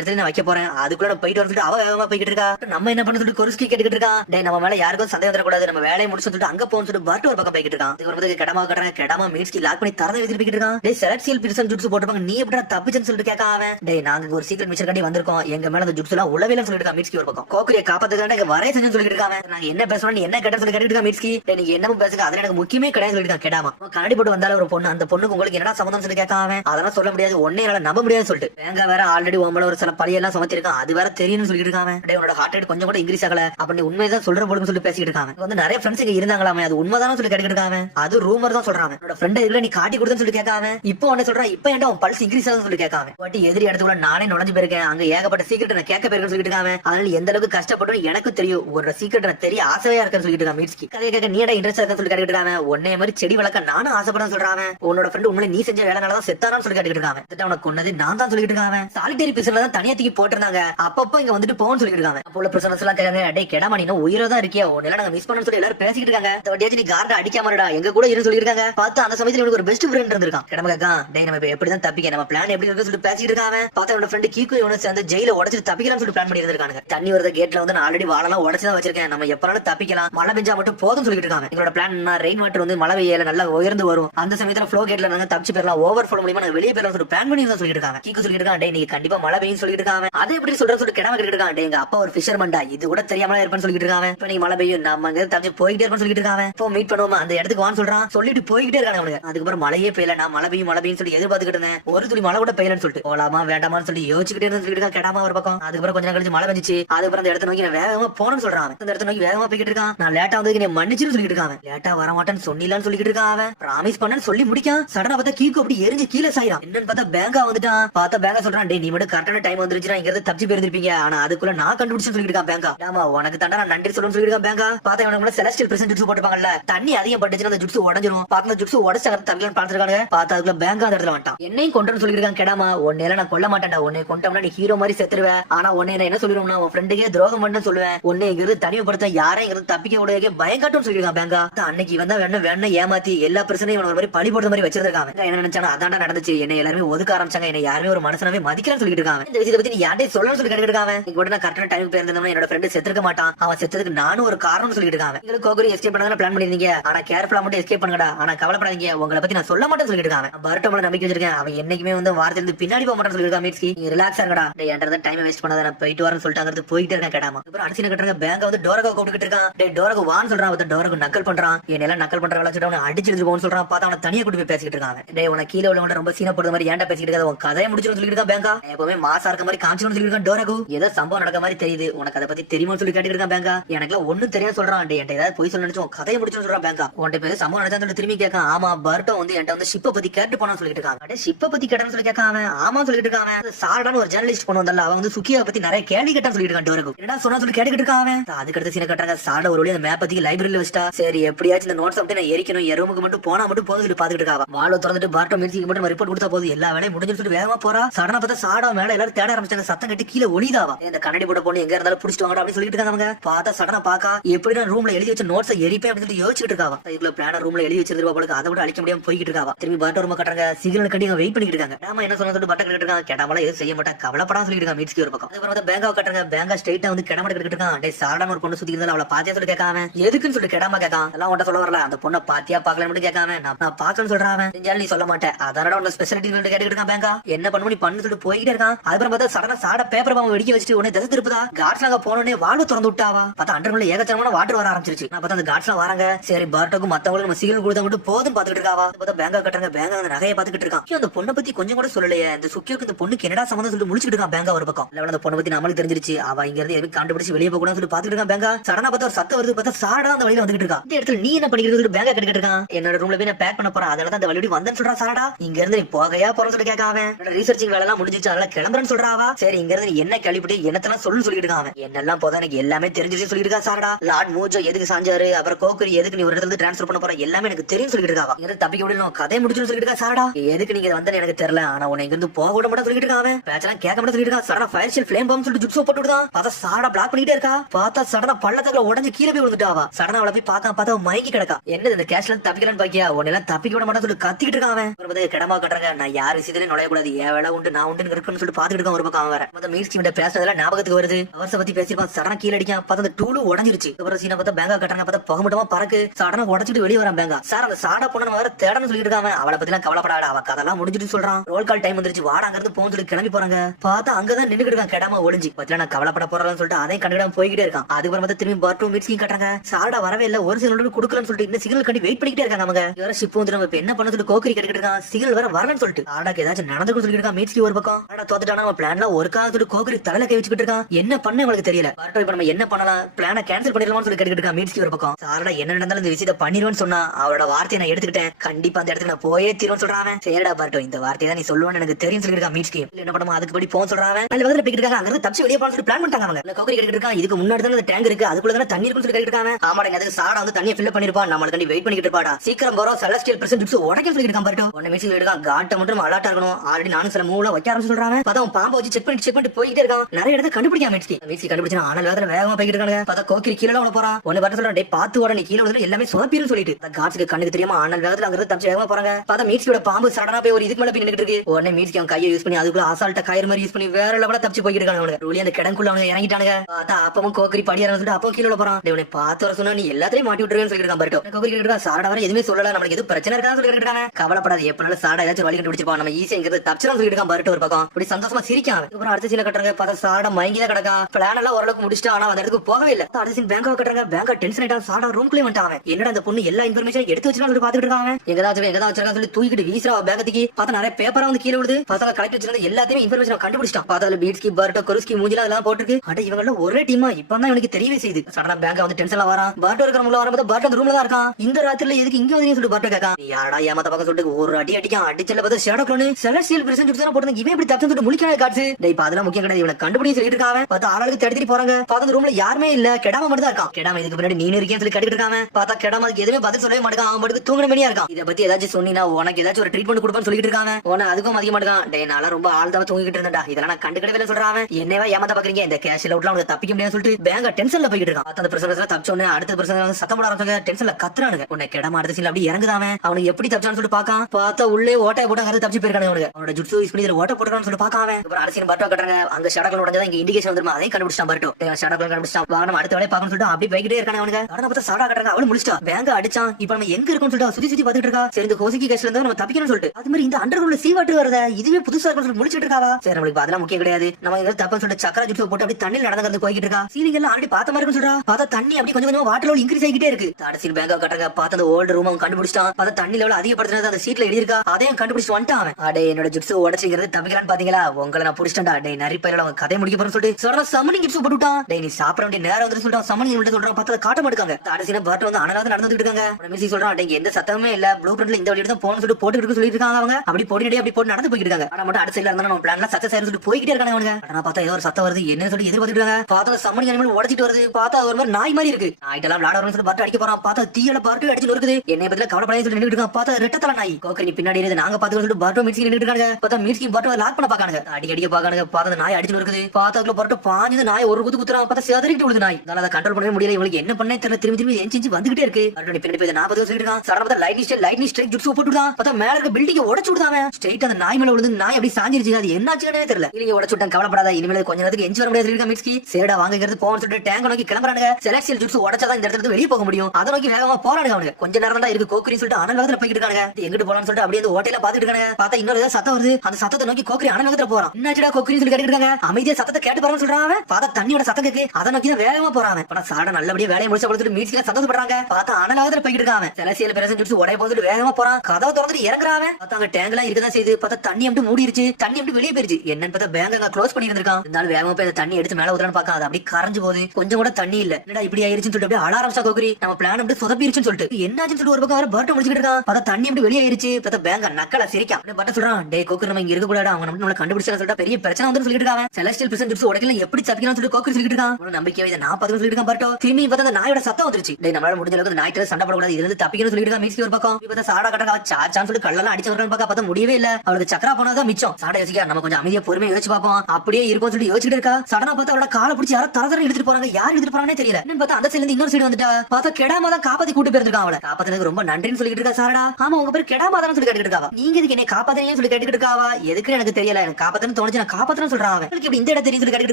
இடத்துல நான் வைக்க போறேன், அதுக்குள்ள நான் போயிட்டு சொல்லிட்டு அவ வேகமா போய்கிட்டு இருக்கா. நம்ம என்ன பண்ண சொல்லிட்டு கொருஸ்கி கேட்டுக்கிட்டு இருக்கான், டேய் நம்ம மேல யாருக்கும் சந்தேகம் வரக்கூடாது, நம்ம வேலையை முடிச்சு சொல்லிட்டு அங்க போன்னு சொல்லிட்டு பார்ட் ஒரு பக்கம் போய்கிட்டு இருக்கான். ஒரு பக்கம் கெடாமா கட்டுறாங்க, கெடாமா மீட்ஸ்கி லாக் பண்ணி தரதை எழுதிட்டு இருக்கான். டேய் செலக்சியல் பிரிசன் ஜுட்ஸ் போட்டுப்பாங்க, நீ எப்படா தப்பிச்சன்னு சொல்லிட்டு கேட்க அவன். டேய் நாங்க ஒரு சீக்ரெட் மிஷன் கண்டி வந்திருக்கோம், எங்க மேல அந்த ஜுட்ஸ் எல்லாம் உளவில சொல்லிட்டு இருக்கா மீட்ஸ்கி ஒரு பக்கம். கோக்குரிய காப்பாத்துக்கான இங்க வரைய செஞ்சு சொல்லிட்டு இருக்காங்க. நாங்க என்ன பேசணும் என்ன கேட்டா சொல்லி கேட்டுட்டு இருக்கா மீட்ஸ்கி. டேய் நீங்க என்ன பேசுங்க, அதுல எனக்கு முக்கியமே கிடையாது சொல்லிட்டு கெடாமா. கண்ணாடி போட்டு வந்தாலும் ஒரு பொண்ணு, அந்த பொண்ணுக்கு உங்களுக்கு என்னடா சம்பந்தம் சொல்லி கேட்க அவன். அதெல்லாம் சொல்ல முடியாது, ஒன்னே என்னால நம்ப முடியாது சொல்லிட்டு வேங்க வேற ஆல்ரெடி உங்களோட ஒரு சில பழையெல்லாம் சமத்திருக்கான், அது வேற தெரியும்னு சொல்லிட்டு இருக்காங்க. டேய் உன்னோட ஹார்ட் ரேட் கொஞ்சம் கூட இன்க்ரீஸ் ஆகல, அப்ப நீ உண்மைதான் சொல்ற போலுன்னு சொல்லி பேசிட்டு இருக்காங்க. வந்து நிறைய ஃப்ரெண்ட்ஸ் இங்க இருந்தாங்களாமே, அது உண்மைதானு சொல்லி கேட்டுட்டு இருக்காங்க. அது ரூமர் தான் சொல்றாங்க. என்னோட ஃப்ரெண்ட் இதுல நீ காட்டி கொடுத்தன்னு சொல்லி கேட்காம, இப்போ என்ன சொல்றான், இப்போ ஏன்டா உன் பல்ஸ் இன்க்ரீஸ் ஆகுதுன்னு சொல்லி கேட்காம. வாட்டி எதிரி இடத்துக்குள்ள நானே நுழைஞ்சு போயிருக்கேன், அங்க ஏகப்பட்ட சீக்கிரட் நான் கேட்க போயிருக்கேன்னு சொல்லிட்டு இருக்காங்க. அதனால எந்த அளவுக்கு கஷ்டப்படும் எனக்கு தெரியும், ஒரு சீக்கிரட் நான் தெரிய ஆசையா இருக்கேன்னு சொல்லிட்டு இருக்காங்க மீட்ஸ்கி. கதையை கேட்க நீடா இன்ட்ரெஸ்ட் இருக்கா சொல்லி கேட்டுட்டு இருக்காங்க. உன்னை மாதிரி செடி வளர்க்க நானும் ஆசைப்பட சொல்றாங்க. உன்னோட ஃப்ரெண்ட் உண்மையில நீ செஞ்ச வேலைனாலதான் செத்தாரான்னு சொல்லி கேட்டுட்டு இருக்காங்க. உனக்கு கொன்னது நான் தான் சொல்லிட்டு இருக்காங்க. சாலிட்டரி பிரிசன்ல தான் தனியா தூக்கி போட்டிருந்தாங்க, அப்பப்போ இங்க வந்துட்டு போன்னு சொல்லிட்டு இருக்காங்க. அப்போ உள்ள பிரிசனர்ஸ் எல்லாம் கேட்காங்க, டேய் கெடாமா நீ உயிரோ தான் இருக்கியா, உன்னை நாங்க மிஸ் பண்ணணும்னு சொல்லி எல்லாரும் பேசிட்டு இருக்காங்க. இந்த வட்டியாச்சு நீ கார்ட அடிக்காமடா எங்க கூட இருந்து சொல்லிருக்காங்க. பார்த்து அந்த சமயத்துல இவனுக்கு ஒரு பெஸ்ட் ஃப்ரெண்ட் இருந்திருக்கான். கிடமா கேட்கா, டேய் நம்ம எப்படிதான் தப்பிக்க, நம்ம பிளான் எப்படி இருக்கு சொல்லிட்டு பேசிட்டு இருக்காங்க. பார்த்தா என்னோட ஃப்ரெண்ட் கீக்கு இவனை சேர்ந்து ஜெயில உடச்சிட்டு தப்பிக்கலாம்னு சொல்லி பிளான் பண்ணி இருந்திருக்காங்க. தண்ணி வரத கேட்ல வந்து நான் ஆல்ரெடி வாழலாம் உடச்சுதான் வச்சிருக்கேன், நம்ம எப்பனாலும் தப்பிக்கலாம், மழை பெஞ்சா மட்டும் போதும் சொல்லிட்டு இருக்காங்க. எங்களோட பிளான் ரெயின் வாட்டர் வந்து மழை பெய்யல நல்லா உயர்ந்து வரும், அந்த சமயத்துல ஃப்ளோ கேட்ல நாங்க தப்பிச்சு போயிடலாம், ஓவர் ஃப்ளோ மூலமா நாங்க வெளியே போயிடலாம் சொல்லிட்டு பிளான் பண்ணி தான் சொல்லிட்டு இருக்காங்க. கீக்கு சொல்லிட்டு இருக்கான், டேய் நீ கண்டிப்பா மழை பெய்யும் சொல்லிட்டு இருக்காங்க. அதை எப்படி சொல்ற சொல்லிட்டு கிடமா கேட்டு இருக்கான். டேய் எங்க அப்பா ஒரு ஃபிஷர்மன்டா, இது கூட தெரியாமல இருப்பேன்னு சொல்லிட்டு இருக்காங்க. இப்ப நீ மழை பெய்யும் நம்ம அங்க தப்பிச்சு போயிட்டே இருப்பேன்னு சொல்லிட்டு இருக்காங்க. இப்போ மீட் பண்ணுவோமா அந்த இடத்துக்கு வான்னு சொல்றான், சொல்லிட்டு போய்கிட்டே இருக்காங்க அவனுக்கு. அதுக்கப்புறம் மழையே பெய்யல, நான் மழை பெய்யும் சொல்லி எதிர்பார்த்துக்கிட்டு இருந்தேன், ஒரு துளி மழை கூட பெய்யலன்னு சொல்லிட்டு போலாமா வேண்டாமான்னு சொல்லி யோசிச்சுக்கிட்டே இருந்து சொல்லிட்டு இருக்கான் கெடாமா ஒரு பக்கம். அதுக்கப்புறம் கொஞ்சம் கழிச்சு மழை பெஞ்சிச்சு. அதுக்கப்புறம் அந்த இடத்த நோக்கி நான் வேகமா போனேன்னு சொல்றான். அந்த இடத்த நோக்கி வேகமா போய்கிட்டு இருக்கான். நான் லேட்டா வந்து நீ மன்னிச்சுன்னு சொல்லிட்டு இருக்காங்க. லேட்டா வர மாட்டேன்னு சொன்னிலான்னு சொல்லிட்டு இருக்கான். அவன் பிராமிஸ் பண்ணன்னு சொல்லி முடிக்கான். சடனா பார்த்தா கீக்கு அப்படி எரிஞ்சு கீழே சாயிரான். என்னன்னு பார்த்தா பேங்கா வந்துட்டான். பார்த்தா பேங்கா சொல்றான், டேய் நீ மட்டும் கரெக்டான டைம் வந்துருச்சுனா இங்க இருந்து தப்பிச்சு போயிருந்திருப்பீங்க, ஆனா அதுக்குள்ள நான் கண்டுபிடிச்சு சொல்லிட்டு இருக்கான் பேங்கா. ஆமா உனக்கு தாண்டா நான் நன்றி சொல்லணும்னு சொல்லிட்டு இருக்கான் பேங்கா. பார்த்தா இவனுக்கு செலஸ்டியல் பிரசன்ட் ஜுட்ஸ் போட்டுப்பாங்கல்ல, தண்ணி அதிகம் பட்டுச்சுன்னா அந்த ஜுட்ஸ் உடஞ்சிரும். பார்த்தா அந்த ஜுட்ஸ் உடச்சாங்க தப்பிக்கலாம்னு பார்த்திருக்காங்க. பார்த்தா அதுக்குள்ள பேங்கா அந்த இடத்துல வந்துட்டான். என்னையும் கொண்டுன்னு சொல்லிட்டு இருக்கான் கெடாமா. உன்னையில நான் கொல்ல மாட்டேன்டா, உன்னை கொண்டோம்னா நீ ஹீரோ மாதிரி செத்துருவேன், ஆனா உன்னை நான் என்ன சொல்லிடுவோம்னா உன் ஃப்ரெண்டுக்கே துரோகம் பண்ணு சொல்லுவேன், உன்னை இங்க இருந்து தனிமைப்படுத்த யாரையும் இங்க இருந்து தப்பிக்க விட பயங்காட்டும் சொல்லிருக்கான் பேங்கா. அன்னைக்கு இவன் தான் வேணும் ஏமாத்தி எல்லா பிரச்சனையும் இவன் ஒரு மாதிரி பழி போடுற மாதிரி வச்சிருக்காங்க. என்ன நினைச்சானா அதாண்டா நடந்துச்சு, என்ன எல்லாருமே ஒதுக்க ஆரம்பிச்சாங்க, என்ன யாருமே ஒரு மனுஷனாவே மதிக்கலாம்னு சொல்லிட்டு இருக்காங்க. இந்த விஷயத்தை பத்தி நீ யார்ட்டே சொல்லணும்னு சொல்லி கேட்டுட்டு இருக்காங்க. இங்க கூட நான் கரெக்டான டைமுக்கு போயிருந்தேன், என்னோட ஃப்ரெண்ட் செத்துருக்க மாட்டான், அவன் செத்ததுக்கு நானும் ஒரு காரணம் சொல்லிட்டு இருக்காங்க. உங்களுக்கு கோகுரி எஸ்கேப் பண்ணதான் பிளான் பண்ணிருந்தீங்க, ஆனா கேர்ஃபுல்லா மட்டும் எஸ்கேப் பண்ணுங்கடா, ஆனா கவலைப்படாதீங்க உங்களை பத்தி நான் சொல்ல மாட்டேன்னு சொல்லிட்டு இருக்காங்க. பர்ட்டோமல நம்பிக்கை வச்சிருக்கேன், அவன் என்னைக்குமே வந்து வாரத்துல இருந்து பின்னாடி போக மாட்டான்னு சொல்லிருக்கான். மீட்ஸ்கி நீ ரிலாக்ஸ் ஆகடா, என்கிட்ட டைம் வேஸ்ட் பண்ணாத, நான் போயிட்டு வரேன்னு சொல்லிட்டு போயிட்டே இருக்கேன் கெடாமா. அப்புறம் அடிச்சு கட்டுறாங்க பேங்க வந்து டோரகோ கூப்பிட்டு இருக்கான். டேய் டோரகோ வான்னு சொல்றான். அவன் டோரகோ நக்கல் பண்றான், என்னெல்லாம் நக்கல் பண்ற வேலை சொல்லிட்டு அவனை அடிச்சிட்டு போன்னு சொல்றான். பார்த்தா அவனை தனியா கூட்டி போய் பேசிட்டு இருக்காங்க. டேய் உன கீழே உள்ளவங்க ரொம்ப சீனா போடுற மாதிரி ஏன்டா பேசிட்டு இருக்காது, உன் கதையை முடிச்சுன்னு சொல்லிட்டு இருக்கான் பேங்கா. எப்பவுமே மாசா இருக்க மாதிரி காமிச்சுன்னு சொல்லி இருக்கான் டோரகோ. ஏதோ சம்பவம் நடக்க மாதிரி தெரியுது, உனக்கு அதை பத்தி தெரியுமா சொல்லி கேட்டு இருக்கான் பேங்கா. எனக்கு ஒண்ணும் தெரியாது சொல்றான். டே என்கிட்ட ஏதாவது போய் சொல்ல நினைச்சு உன் கதையை முடிச்சுன்னு சொல்றான் பேங்கா. உன்கிட்ட பேர் சம்பவம் நடந்தா திரும்பி கேட்கான். ஆமா பர்ட்டோ வந்து என்கிட்ட வந்து ஷிப்பை பத்தி கேட்டு போனான்னு சொல்லிட்டு இருக்காங்க. அடே ஷிப்பை பத்தி கேட்டான்னு சொல்லி கேட்காம ஆமா சொல்லிட்டு இருக்காங்க. சாடான ஒரு ஜெர்னலிஸ்ட் கொண்டு வந்தால, அவன் வந்து சுக்கியா பத்தி நிறைய கேள்வி கேட்டான்னு சொல்லிட்டு இருக்கான் டோரகோ. என்னடா சொன்னா சொல்லி கேட்டுக்கிட்டு இருக்கான். அதுக்கு அடுத்த சீனை கட்டுறாங்க. சாட ஒரு வழி அந்த மேப் பத்தி லைப்ரரியில வச்சிட்டா, சரி எப்படியாச்சும் இந்த நோட்ஸ் அப்படி நான் எரிக்கணும், என் ரூமுக்கு மட்டும் போனா மட்டும் போதும் சொல்லி பாத்துக்கிட்டு இருக்கான். வாழ திறந்துட்டு பர்ட்டோ மீட்ஸ்க்கு மட்டும் ரிப்போர்ட் கொடுத்தா போதும், எல்லா வேலையும் முடிஞ்சு சொல்லி வேகமா போறா. சடனா பார்த்தா சாடா மேல எல்லாரும் தேட ஆரம்பிச்சாங்க, சத்தம் கட்டி கீழே ஒளிதாவா. இந்த கண்ணாடி போட்ட பொண்ணு எங்க இருந்தாலும் புடிச்சிட்டு வாங்கடா அப்படின்னு சொல்லிட்டு இருக்காங்க. பார்த்தா சடனா பாக்கா எப்படி நான் ரூம்ல எழுதி வச்ச நோட்ஸை எரிப்பேன் அப்படின்னு சொல்லி யோசிச்சுட்டு இருக்காவா. இதுல பிளான ரூம்ல எழுதி வச்சிருப்பா போல, அதை விட அழிக்க முடியாம போய்கிட்டு இருக்காவா. திரும்பி பர்ட்டோ ரூம் கட்டுறாங்க. சிக்னல் கட்டி வெயிட் பண்ணிட்டு இருக்காங்க. நாம என்ன சொன்ன சொல்லிட்டு பட்ட கேட்டு இருக்காங்க. கேட்டாமல எதுவும் செய்ய மாட்டா கவலைப்படா சொல்லிட்டு இருக்காங்க மீட்ஸ்கி ஒரு பக்கம். அதுக்கப்புறம் பேங்கா கட்டுறாங்க. பேங்கா ஸ்ட்ரைட்டா வந்து கிடமா கேட்டு இருக்கான். டே சாடான ஒரு பொண்ணு சுத்தி இருந்தாலும் அவளை பாத்தியா சொல்லி கேட்காம எதுக்குன்னு சொல்லி கிடமா கேட்கான். எல்லாம் உன்ட்ட சொல்ல வரல, அந்த பொண்ணை பாத்தியா பாக்கல மட்டும் கேட்காம நான் பாக்கலன்னு சொல்றான். செஞ்சாலும் நீ சொல்ல மாட்டேன், அதனால உன்ன ஸ்பெஷாலிட்டி கேட்டு இருக்கான் பேங்கா. என்ன பண்ணி பண்ணு சொல்லிட்டு போய்கிட்டே இருக்கான். அதுக்கப்புறம் பார்த்தா சடனா சாட பேப்பர் பாம்பு வெடிக்க வச்சுட்டு உடனே திசை திருப்பதா. காட்ஸ்லாக போனோடனே வால்வு திறந்து விட்டாவா. பார்த்தா அண்டர்குள்ள ஏகச்சரமான வாட்டர் வர ஆரம்பிச்சிருச்சு. நான் பார்த்தா அந்த காட்ஸ்லாம் வராங்க. சரி பர்ட்டோக்கும் மத்தவங்களுக்கு நம்ம சிக்னல் கொடுத்தா மட்டும் போதும் பாத்துக்கிட்டு இருக்காவா. பார்த்தா பேங்கா கட்டுறாங்க. பேங்கா அந்த நகையை பாத்துக்கிட்டு இருக்கான். அந்த பொண்ணை பத்தி கொஞ்சம் கூட சொல்லலையே. இந்த சுக்கியோக்கு இந்த பொண்ணுக்கு என்னடா சம்பந்தம் சொல்லிட்டு முடிச்சுட்டு இருக்கான் பேங்கா ஒரு பக்கம். அந்த பொண்ணை பத்தி நம்மளுக்கு தெரிஞ்சிருச்சு, அவ இங்க இருந்து எதுவும் கண்டுபிடிச்சு வெளியே போக கூடாதுன்னு சொல்லி பாத்துக்கிட்டு இருக்கான் பேங்கா. சடனா பார்த்தா ஒரு சத்தம் வருது. பார்த்தா சாடா அந்த வழியில வந்துட்டு இருக்கான். இந்த இடத்துல நீ என்ன பண்ணிக்கிறது பேங்கா கேட்டுக்கிட்டு இருக்கான். என்னோட ரூம்ல போய் நான் பேக் பண்ண போறேன், அதனால அந்த வழியோட வந்தேன்னு சொல்றா சாடா. இங்க இருந்து நீ போகையா போறன்னு சொல்லி கேட்காம ரிசர்ச்சிங் வேலை எல்லாம் முடிஞ்சிச்சு, அதனால கிளம்புறேன்னு சொல்றாவா. சரி இங்க இருந்து என்ன கேள்விப்பட்டு என்னத்தெல்லாம் சொல்லுன்னு சொல்லிட்டு இருக்கான். என்னெல்லாம் போதா எனக்கு எல்லாமே தெரிஞ்சிச்சு சொல்லிட்டு இருக்கா சாடா. லார்ட் மூஜோ எதுக்கு சாஞ்சாரு, அப்புறம் கோக்குரி எதுக்கு நீ ஒரு இடத்துல டிரான்ஸ்ஃபர் பண்ண போற எல்லாமே எனக்கு தெரியும் சொல்லிட்டு இருக்காவா. இங்க தப்பிக்க விட கதை முடிச்சுன்னு சொல்லிட்டு இருக்கா சாடா. எதுக்கு நீங்க வந்தேன்னு எனக்கு தெரியல, ஆனா உன்னை இங்க இருந்து போக விட மாட்டேன் சொல்லிட்டு இருக்கான். பேச்செல்லாம் கேட்க மாட்டேன் சொல்லிட்டு இருக்கா. சடனா ஃபயர் ஷெல் ஃப்ளேம் பாம் சொல்லிட்டு ஜுட்ஸோ போட்டு விடுதான். பார்த்தா சாடா பிளாக் பண்ணிட்டே இருக்கா. பார்த்தா சடனா பள்ளத்துல உடஞ்சு கீழே போய் விழுந்துட்டாவா. சடனா அவளை போய் பார்த்தா மயங்கி கிடக்கா. என்ன இந்த கேஷ்ல இருந்து தப்பிக்கலான்னு பாக்கியா, உன்னெல்லாம் தப்பிக்க விட மாட்டான்னு சொல்லி கத்திக்கிட்டு இருக்கான் அவன். ஒரு பக்கம் கிடமா கட்டுறாங்க, நான் யார் விஷயத்திலே நுழையக்கூடாது, ஏன் வேலை உண்டு நான் உண்டு இருக்குன்னு சொல்லிட்டு பாத்துக்கிட்டு இருக்கான். ஒரு பக்கம் அவன் வேற மொத்தம் மீட்ஸ் கிட்ட பேசுறதுல ஞாபகத்துக்கு வருது. அவர்ஸ பத்தி பேசிருப்பான். சடனா கீழே அடிக்கான். பார்த்தா அந்த டூலு உடஞ்சிருச்சு. அப்புறம் சீனா பார்த்தா பேங்கா கட்டுறாங்க. பார்த்தா புகமுட்டமா பறக்கு. சடனா உடச்சிட்டு வெளியே வரான் பேங்கா. சார் அந்த சாடா பொண்ணு நம்ம வேற தேடன்னு சொல்லிட்டு இருக்காங்க. அவளை பத்தி எல்லாம் கவலைப்படாத, அவ கதெல்லாம் முடிஞ்சிட்டு சொல்றான். ரோல் கால் டைம் வந்துருச்சு, வாடா அங்க இருந்து போன்னு சொல்லி கிளம்பி போறாங்க. பார்த்தா அங்கதான் நின்னுட்டு இருக்கான் கிடாம ஒளிஞ்சு. பத்தில நான் கவலைப்பட போறேன்னு சொல்லிட்டு அதையும் கண்டுக்கிடாம போய்கிட்டே இருக்கான். அதுக்கப்புறம் பார்த்தா திரும்பி பார்ட்டும் மீட்ஸ்கையும் கட்டுறாங்க. சாடா வரவே இல்ல, ஒரு சில கொடுக்கலன்னு சொல்லிட்டு இந்த சிக்னல் கண்டி வெயிட் பண்ணிக்கிட்டே இருக்காங்க. அவங்க வேற ஷிப் வந்து நம்ம என்ன பண்ண சொல்லி கோக்கரி கேட்டுக்கிட்டு இருக்கான். சிக்னல் வேற வரலன்னு சொல்லிட்டு சாடாக்கு ஏதாச்சும் நடந்துக்கும் சொல்லிட்டு இருக்கான். மீட்ஸ்கி ஒரு பக்கம் ஆனா தோத்துட்டானா அவன் பிளான்லாம் ஒர்க்காக சொல்லி கோக்கரி தலையில கை வச்சுக்கிட்டு இருக்கான். என்ன பண்ண அவங்களுக்கு தெரியல. பார்ட்டும் இப்ப நம்ம என்ன பண்ணலாம், பிளான கேன்சல் பண்ணிடலாம்னு சொல்லி கேட்டுக்கிட்டு இருக்கான். மீட்ஸ்கி ஒரு பக்கம் சாடா என்ன நடந்தாலும் இந்த விஷயத்தை பண்ணிடுவேன்னு சொன்னா அவளோட வார்த்தையை நான் எடுத்துக்கிட்டேன், கண்டிப்பா அந்த இடத்துக்கு நான் போயே தீர்வு சொல்றான். சரிடா பார்ட்டும், இந்த வார்த்தையை தான் நீ சொல்லுவான்னு எனக்கு தெரியும் சொல்லிட்டு இருக்கான். மீட்ஸ்கி என்ன பண்ணமா அதுக்கு படி போன்னு சொல்றான். நல்ல விதத்துல போய்கிட்டு இருக்காங்க. அங்க தப்பிச்சு வெளியே போன்னு சொல்லி பிளான் பண்ணிட்டாங்க. அவங்க கோக்கரி கேட்டுக்கிட்டு இருக்கான். இதுக்கு முன்னாடி தான் அந்த டேங்க் இருக்கு, அதுக்குள்ள தான் தண்ணி இருக்குன்னு சொல்லி கேட்டுட்டு இருக்காங்க. ஆமாடா, அதுக்கு சாடா வந்து தண்ணியை ஃபில் பண்ணிருப்பான், நம்மளுக்கு வெயிட் பண்ணிக்கிட்டு இருப்பாடா. சீக்கிரம் போறோம், செலஸ்டியல் பிரசன்ட் ஜிப்ஸ் உடைக்க சொல்லிட்டு இருக்கான். பார்ட்டும் உடனே மீட்ஸ்கி எடுக்கான். காட்ட மட்டும் அலர்ட்டா இருக்கணும். ஆல்ரெடி நானும் சில மூவ்ல வைக்க ஆரம்பிச்சு சொல்றாங்க. பார்த்தா பாம்பை வச்சு செக் பண்ணி போயிட்டே இருக்கான். நிறைய இடத்த கண்டுபிடிக்காம மீட்ஸ்கி கண்டுபிடிச்சா ஆனால் வேதனை வேகமா போய்கிட்டு இருக்காங்க. பார்த்தா கோக்கரி கீழே உள்ள போறான். ஒன்னு பார்த்து சொல்றான், டே பாத்து உடனே கீழே வந்து எல்லாமே சொதப்பிரும் சொல்லிட்டு காட்ஸ்க்கு கண்ணுக்கு தெரியாம ஆனால் வேகத்துல அங்க தப்பிச்சு வேகமா போறாங்க. பார்த்தா மீட்ஸ்கியோட பாம்பு சடனா போய் ஒரு இதுக்கு மேல போய் நின்னுட்டு இருக்கு. உடனே மீட்ஸ்கி அவன் கையை யூஸ் பண்ணி அதுக்குள்ள அசால்ட்டா கயிறு மாதிரி யூஸ் பண்ணி வேற லெவல்ல தப்பிச்சு போய்கிட்டு இருக்காங்க. அவங்க ரூலி அந்த கிடங்குள்ள அவங்க இறங்கிட்டானுங்க. பார்த்தா அப்பவும் கோக்கரி படியார சொல்லிட்டு அப்போ கீழே போறான். இவனை பார்த்து வர சொன்னா நீ எல்லாத்தையும் மாட்டி விட்டுருவேன்னு சொல்லிட்டு இருக்கான். பார்ட்டும் கோக்கரி கேட்டுருக்கா. சாடா வர எதுவுமே சொல்லல, நம்மளுக்கு எது பிரச்சனை இருக்கான்னு சொல்லிட்டு இருக்காங்க. கவலைப்படாது, எப்பனாலும் சாடா ஏதாச்சும் வழி கண்டுபிடிச்சிருப்பான், நம்ம ஈஸியா இங்க தப்பிச்சிடும் சொல்லிட்டு இருக்கான். பார்ட்டும் ஒரு பக்கம் அப்படி சந்தோஷமா சிரிக்கான். அப்புறம் அடுத்த சீன கட்டுறாங்க. பார்த்தா சாடா மயங்கிதான் கிடக்கா. பிளான் எல்லாம் ஓரளவுக்கு முடிச்சுட்டு ஆனா அந்த இடத்துக்கு போகவே இல்ல. அடுத்த சீன் பேங்கா கட்டுறாங்க. பேங்கா டென்ஷன் ஆயிட்டான். சாடா ரூம்குள்ளே வந்துட்டான். என்னடா அந்த பொண்ணு எல்லா இன்ஃபர்மேஷன் எடுத்து வச்சுட்டு சொல்லி பாத்துட்டு இருக்காங்க. எங்கதாச்சும் வச்சிருக்கான்னு சொல்லி தூக்கிட்டு வீசுறா பேகத்துக்கு. பார்த்தா நிறைய பேப்பரா வந்து கீழே விடுது. பார்த்தா கலெக்ட் வச்சிருந்த எல்லாத்தையும் இன்ஃபர்மேஷன் கண்டுபிடிச்சிட்டான். பார்த்தா பீட்ஸ்கி பார்ட்டோ குருஸ்கி மூஞ்சில அதெல்லாம் போட்டுருக்கு. அட இவங்க ஒரே டீமா இப்பதான் எனக்கு தெரியவே செய்யுது. சடனா பேங்கா வந்து டென்ஷன்ல வரான். பார்ட்டோ இருக்கிற ரூம்ல வரும்போது பார்ட்டோ அந்த ரூம்ல தான் இருக்கான். இந்த ராத்திரில எதுக்கு இங்க வந்து சொல்லி பார்ட்டோ கேட்கான். யாரடா ஏமாத்த பக்கம் சொல்லிட்டு ஒரு அடி அடிக்கான். அடிச்சல பார்த்தா shadow clone celestial present zips போட்டு இவன் இப்படி தப்பிச்சு சொல்லிட்டு முழிக்காத காட்ஸ். டேய் இப்ப அதெல்லாம் முக்கியம் கிடையாது, இவனை கண்டுபிடிச்சு சொல்லிட்டு இருக்காங்க. பார்த்தா ஆளுக்கு தேடிட்டு போறாங்க. பார்த்தா ரூம்ல யாருமே இல்ல, கெடாம மட்டும் தான் இருக்கான். கெடாம இதுக்கு பின்னாடி நீ இருக்கேன்னு சொல்லி கேட்டுட்டு இருக்காங்க. பார்த்தா கெடாம எதுவுமே பதில் சொல்லவே மாட்டான். அவன் மட்டும் தூங்குற மணியா இருக்கான். இதை பத்தி ஏதாச்சும் சொன்னீங்கன்னா உனக்கு ஏதாச்சும் ஒரு ட்ரீட்மெண்ட் கொடுப்பான்னு சொல்லிட்டு இருக்காங்க. உன அதுக்கும் அதிக மாட்டான். டே நாளா ரொம்ப ஆழ்ந்தவ தூங்கிட்டு இருந்தா, இதெல்லாம் நான் கண்டுக்கிடவே சொல்றான். என்னவா ஏமாத்த பாக்குறீங்க, இந்த கேஷ் அவுட்ல உனக்கு தப்பிக்க முடியாது சொல்லிட்டு பேங்க டென்ஷன்ல போய்கிட்டு இருக்கான். அந்த பிரச்சனை தப்பிச்சோன்னு அடுத்த பிரச்சனை சத்தம் போட ஆரம்பிச்சாங்க. டென்ஷன்ல கத்துறானுங்க. உன்னை கெடாம அடுத்த சீன்ல அப்படி இறங்குதாவன். அவனுக்கு எப்படி தப்பிச்சான்னு சொல்லிட்டு பாக்கான். பார்த்தா உள்ளே ஓட்டை போட்டு அங்க தப்பிச்சு போயிருக்காங்க. அவனோட ஜுட்சு யூஸ் பண்ணி ஓட்ட போட்டுறான்னு சொல்லிட்டு பாக்கான். அப்புறம் அரசியல் பார்ட்டோ கட்டுறாங்க. அங்க ஷடக்கள் உடஞ்சதா இங்க இண்டிகேஷன் வந்துருமா, அதையும் கண்டுபிடிச்சான். பார்ட்டோ ஷடக்கள் கண்டுபிடிச்சான். வாங்க அடுத்த வேலையை பார்க்கணும்னு சொல்லிட்டு அப்படி போய்கிட்டே இருக்காங்க. அவனுக்கு அவனை பார்த்தா சாடா கட்டுறாங்க. அவனு முடிச்சிட்டா பேங்க அடிச்சான். இப்ப நம்ம எங்க இருக்கோம்னு சொல்லிட்டு சுத்தி பாத்துட்டு இருக்கா. சரி இந்த ஹோசிக்கி கேஸ்ல இருந்து நம்ம தப்பிக்கணும்னு சொல்லிட்டு அது மாதிரி இந்த அண்டர் கிரவுண்ட்ல சீ வாட்டர் வருது, இதுவே புதுசா இருக்குன்னு சொல்லி முடிச்சிட்டு இருக்காவா. சரி நம்மளுக்கு அதெல்லாம் முக்கியம் கிடையாது, நம்ம எங்க தப்புன்னு சொல்லிட்டு சக்கர ஜிப்ஸ் போட்டு அப்படி தண்ணியில் நடந்து போய்கிட்டு இருக்கா. சீலிங் எல்லாம் ஆல்ரெடி பார்த்த மாதிரி இருக்குன்னு சொல்றா. பார்த்தா தண்ணி அப்படி கொஞ்சம் கொஞ்சமா வாட்டர் லெவல் இன்க்ரீஸ் ஆகிட்டே இருக்கு. தடசில் பேங்கா கட்டுறாங்க. பார்த்த அந்த ஓல்டு ரூம் அவன் கண்டுபிடிச்சான். பார்த்தா தண்ணி லெவல் அதிகப்படுத்தினது அந்த சீட்ல எழுதி இருக்கா. அதையும் கண்டுபிடிச்சு வந்துட்டான் அவன். அடே என்னோட ஜிப்ஸ் உடச்சிக்கிறது தப்பிக்கலான்னு பாத்தீங்களா, உங்களை நான் புடிச்சிட்டா. டே நிறைய பேர் அவங்க கதை முடிக்க போறேன்னு சொல்லிட்டு சொல்ற சம்மனிங் ஜிப்ஸ் போட்டுட்டான். டே நீ சாப்பிட வேண்டிய நேரம் வந்து சொல்லிட்டு சம்மனிங் சொல்றான். பார்த்தா காட்ட மாட்டாங்க. தடசில பார்ட் வந்து அனலாத நடந்துட்டு இருக்காங்க. மியூசிக் சொல்றான், டே எந்த சத்தமே இல்ல, ப்ளூ பிரிண்ட்ல இந்த வழியில தான் போன்னு சொல்லிட்டு போட்டு சொல்லிட்டு இருக்காங்க. அவங்க அப்படி போட்டு அப்படி போட்டு நடந்து போய்கிட்டு இருக்காங்க. ஆனா மட்டும் அடுத்த சைடுல இருந்தா நம்ம பிளான்ல சக்சஸ் ஆயிரும் சொல்லிட்டு போய்கிட்டே இருக்காங்க. அவங்க ஆனா பார்த்தா ஏதோ ஒரு சத்தம் வருது, என்ன சொல்லி எதிர்பார்த்துட்டு இருக்காங்க. பார்த்தா சம்மனிங் அனிமல் உடைச்சிட்டு வருது. பார்த்தா ஒரு மாதிரி நாய் மாதிரி இருக்கு. நாய்ட்டெல்லாம் விளையாட வரும்னு சொல்லி பார்த்து அடிக்க போறான். பார்த்தா தீயில பார்த்து அடிச்சு இருக்குது. என்னை பத்தில கவலைப்படாத சொல்லி நின்னுட்டு இருக்கான். பார்த்தா ரெட்டத்தல நாய் கோக்கரி பின்னாடி இருந்து நாங்க பார்த்து சொல்லிட்டு பார்ட்டோ மீட்ஸ்கி நின்னுட்டு இருக்காங்க. பார்த்தா மீட்ஸ்கி பார்ட்டோ லாக் பண்ண பாக்கானுங்க. அடிக்க பாக்கானுங்க. பார்த்தா நாய் அடிச்சு இருக்குது. பார்த்தா அதுல பார்ட்டோ பாஞ்சு நாய் ஒரு குத்து குத்துறான். பார்த்தா சேதறிட்டு விழுது நாய். அதனால அதை கண்ட்ரோல் பண்ணவே முடியல. இவங்களுக்கு என்ன பண்ணே தெரியல, திரும்பி எஞ்சி வந்துகிட்டே இருக்கு. பார்ட்டோ பின்னாடி போய் 40 சொல்லிட்டு இருக்கான். சடனா பார்த்தா லைட்னிங் ஸ்ட்ரைக் ஜுட்ஸ் போட்டுட்டான். பார்த்தா மேல இருக்க பில்டிங் உடைச்சு விடுதாங்க. ஸ்ட்ரைட் அந்த நாய் மேல விழுந்து நாய் அப்படி சாஞ்சிருச்சு. அது என்னாச்சுன்னே தெரியல. இல்லங்க உடைச்சு விட்டான். கவலைப்படாத, இனிமேல் கொஞ்ச நேரத்துக்கு எஞ்சி வர முடியாது சொல்லிருக்கா மீட்ஸ்கி. சேடா வாங்குறது போன்னு சொல்லிட்டு டேங்க் நோக்கி கிளம்புறானுங்க. செலக்ஷியல் ஜுட்ஸ் உடைச்சாதான் இந்த இடத்துல வெளியே போக முடியும். அதை நோக்கி வேகமா போறானுங்க. அவனுக்கு கொஞ்ச நேரம் தான் இருக்கு கோக்கரின்னு சொல்லிட்டு அனல் வேகத்துல போய்கிட்டு இருக்காங்க. எங்கிட்டு போலான்னு சொல்லிட்டு அப்படியே அந்த ஓட்டையில பாத்துட்டு இருக்காங்க. பார்த்தா இன்னொரு ஏதாவது சத்தம் வருது. அந்த சத்தத்தை நோக்கி கோக்கரி அனல் வேகத்துல போறான். என்னாச்சுடா கோக்கரின்னு சொல்லி கேட்டுட்டு இருக்காங்க. அமைதியா சத்தத்தை கேட்டு பாருன்னு சொல்றாங்க. பார்த்தா தண்ணியோட சத்தம் கேக்கு. அதை நோக்கி தான் வேகமா போறாங்க. ஆனா சாட நல்லபடியா வேலையை முடிச்சு கொடுத்துட்டு மீட்ஸ்ல சந்தோஷப்படுறாங்க. பார்த்தா அனல் வேகத்துல போய்கிட்டு இருக்காங்க. செலக்ஷியல் பிரசன்ட் ஜுட்ஸ் உடைய போட்டு வேகமா போறான். கதவை திறந்துட்டு இறங்குறாங்க. பார்த்தா அங்க டேங்க் எல்லாம் இருக்கதான் செய்யுது. பார்த்தா தண்ணி அப்படி மூடிருச்சு. தண்ணி அப்படி வெளியே போயிருச்சு. என்னன்னு பார்த்தா பேங்க் அங்க க்ளோஸ் பண்ணி இருந்திருக்கான். இருந்தாலும் வேகமா போய் அந்த தண்ணி எடுத்து மேல ஊத்துறான்னு பார்க்க அது அப்படி கரைஞ்சு போகுது. கொஞ்சம் கூட தண்ணி இல்ல. என்னடா இப்படி ஆயிருச்சுன்னு சொல்லிட்டு அப்படியே அழ ஆரம்பிச்சா கோக்கரி. நம்ம பிளான் அப்படி சொதப்பிருச்சுன்னு சொல்லிட்டு என்னாச்சுன்னு சொல்லிட்டு ஒரு பக்கம் வர பர்ட் முடிச்சிட்டு இருக்கான். பார்த்தா தண்ணி அப்படி வெளியே ஆயிருச்சு. பார்த்தா பேங்க் நக்கலா சிரிக்கான். பட்ட சொல்றான், டே கோக்கரி நம்ம இங்க இருக்க கூடாது, அவங்க நம்மள கண்டுபிடிச்சா சொல்லிட்டு பெரிய பிரச்சனை வந்து சொல்லிட்டு இருக்காங்க. செலஸ்டியல் பிரசன்ட் ஜிப்ஸ் உடைக்கல எப்படி தப்பிக்கலாம்னு சொல்லிட்டு கோக்கரி சொல்லிட்டு இருக்கான். ஒரு நம்பிக்கையா இதை 40 சொல்லிட்டு இருக்கான். பர்ட்டோ திரும்பி பார்த்தா அந்த நாயோட சத்தம் வந்துருச்சு. டே நம்மளால முடிஞ்ச அளவுக்கு நாய்ட்ட சண்டை போடக்கூடாது, இதுல இருந்து தப்பிக்கணும்னு சொல்லிட்டு இருக்கான். மீட்ஸ்கி ஒரு பக்கம் பார்த்தா சாடா கட்டா சாச்சான்னு சொல்லி கல்லெல்லாம் அடிச்சு வரணும் பார்க்க. பார்த்தா முடியவே இல்ல. அவளுக்கு சக்கரா போனாதான் மிச்சம். சாடா யோசிக்க நம்ம கொஞ்சம் அமைதியா பொறுமையா யோசிச்சு பார்ப்போம். அப்படியே இருக்கும் சொல்லி யோசிச்சுட்டு இருக்கா. சடனா பார்த்தா அவளோட காலை பிடிச்சி யாரோ தரதர எடுத்துட்டு போறாங்க. யார் எடுத்துட்டு போறாங்கன்னே தெரியல. பார்த்தா அந்த சைடுல இருந்து இன்னொரு சைடு வந்துட்டா பார்த்தா கெடாமா தான் காப்பாத்தி கூட்டு போயிருக்கான். அவளை காப்பாத்தினதுக்கு ரொம்ப நன்றின்னு சொல்லிட்டு இருக்கா சாரடா. ஆமா உங்க பேர் கெடாமா தான் சொல்லி கேட்டுட்டு இருக்காவா. நீங்க இதுக்கு என்ன காப்பாத்தனே சொல்லி கேட்டுட்டு இருக்காவா. எதுக்கு எனக்கு தெரியல, எனக்கு காப்பாத்தன்னு தோணுச்சு நான் காப்பாத்தன்னு சொல்றான். அவன் இப்படி இந்த இடத்துல தெரியும் சொல்லி கேட்டுட்டு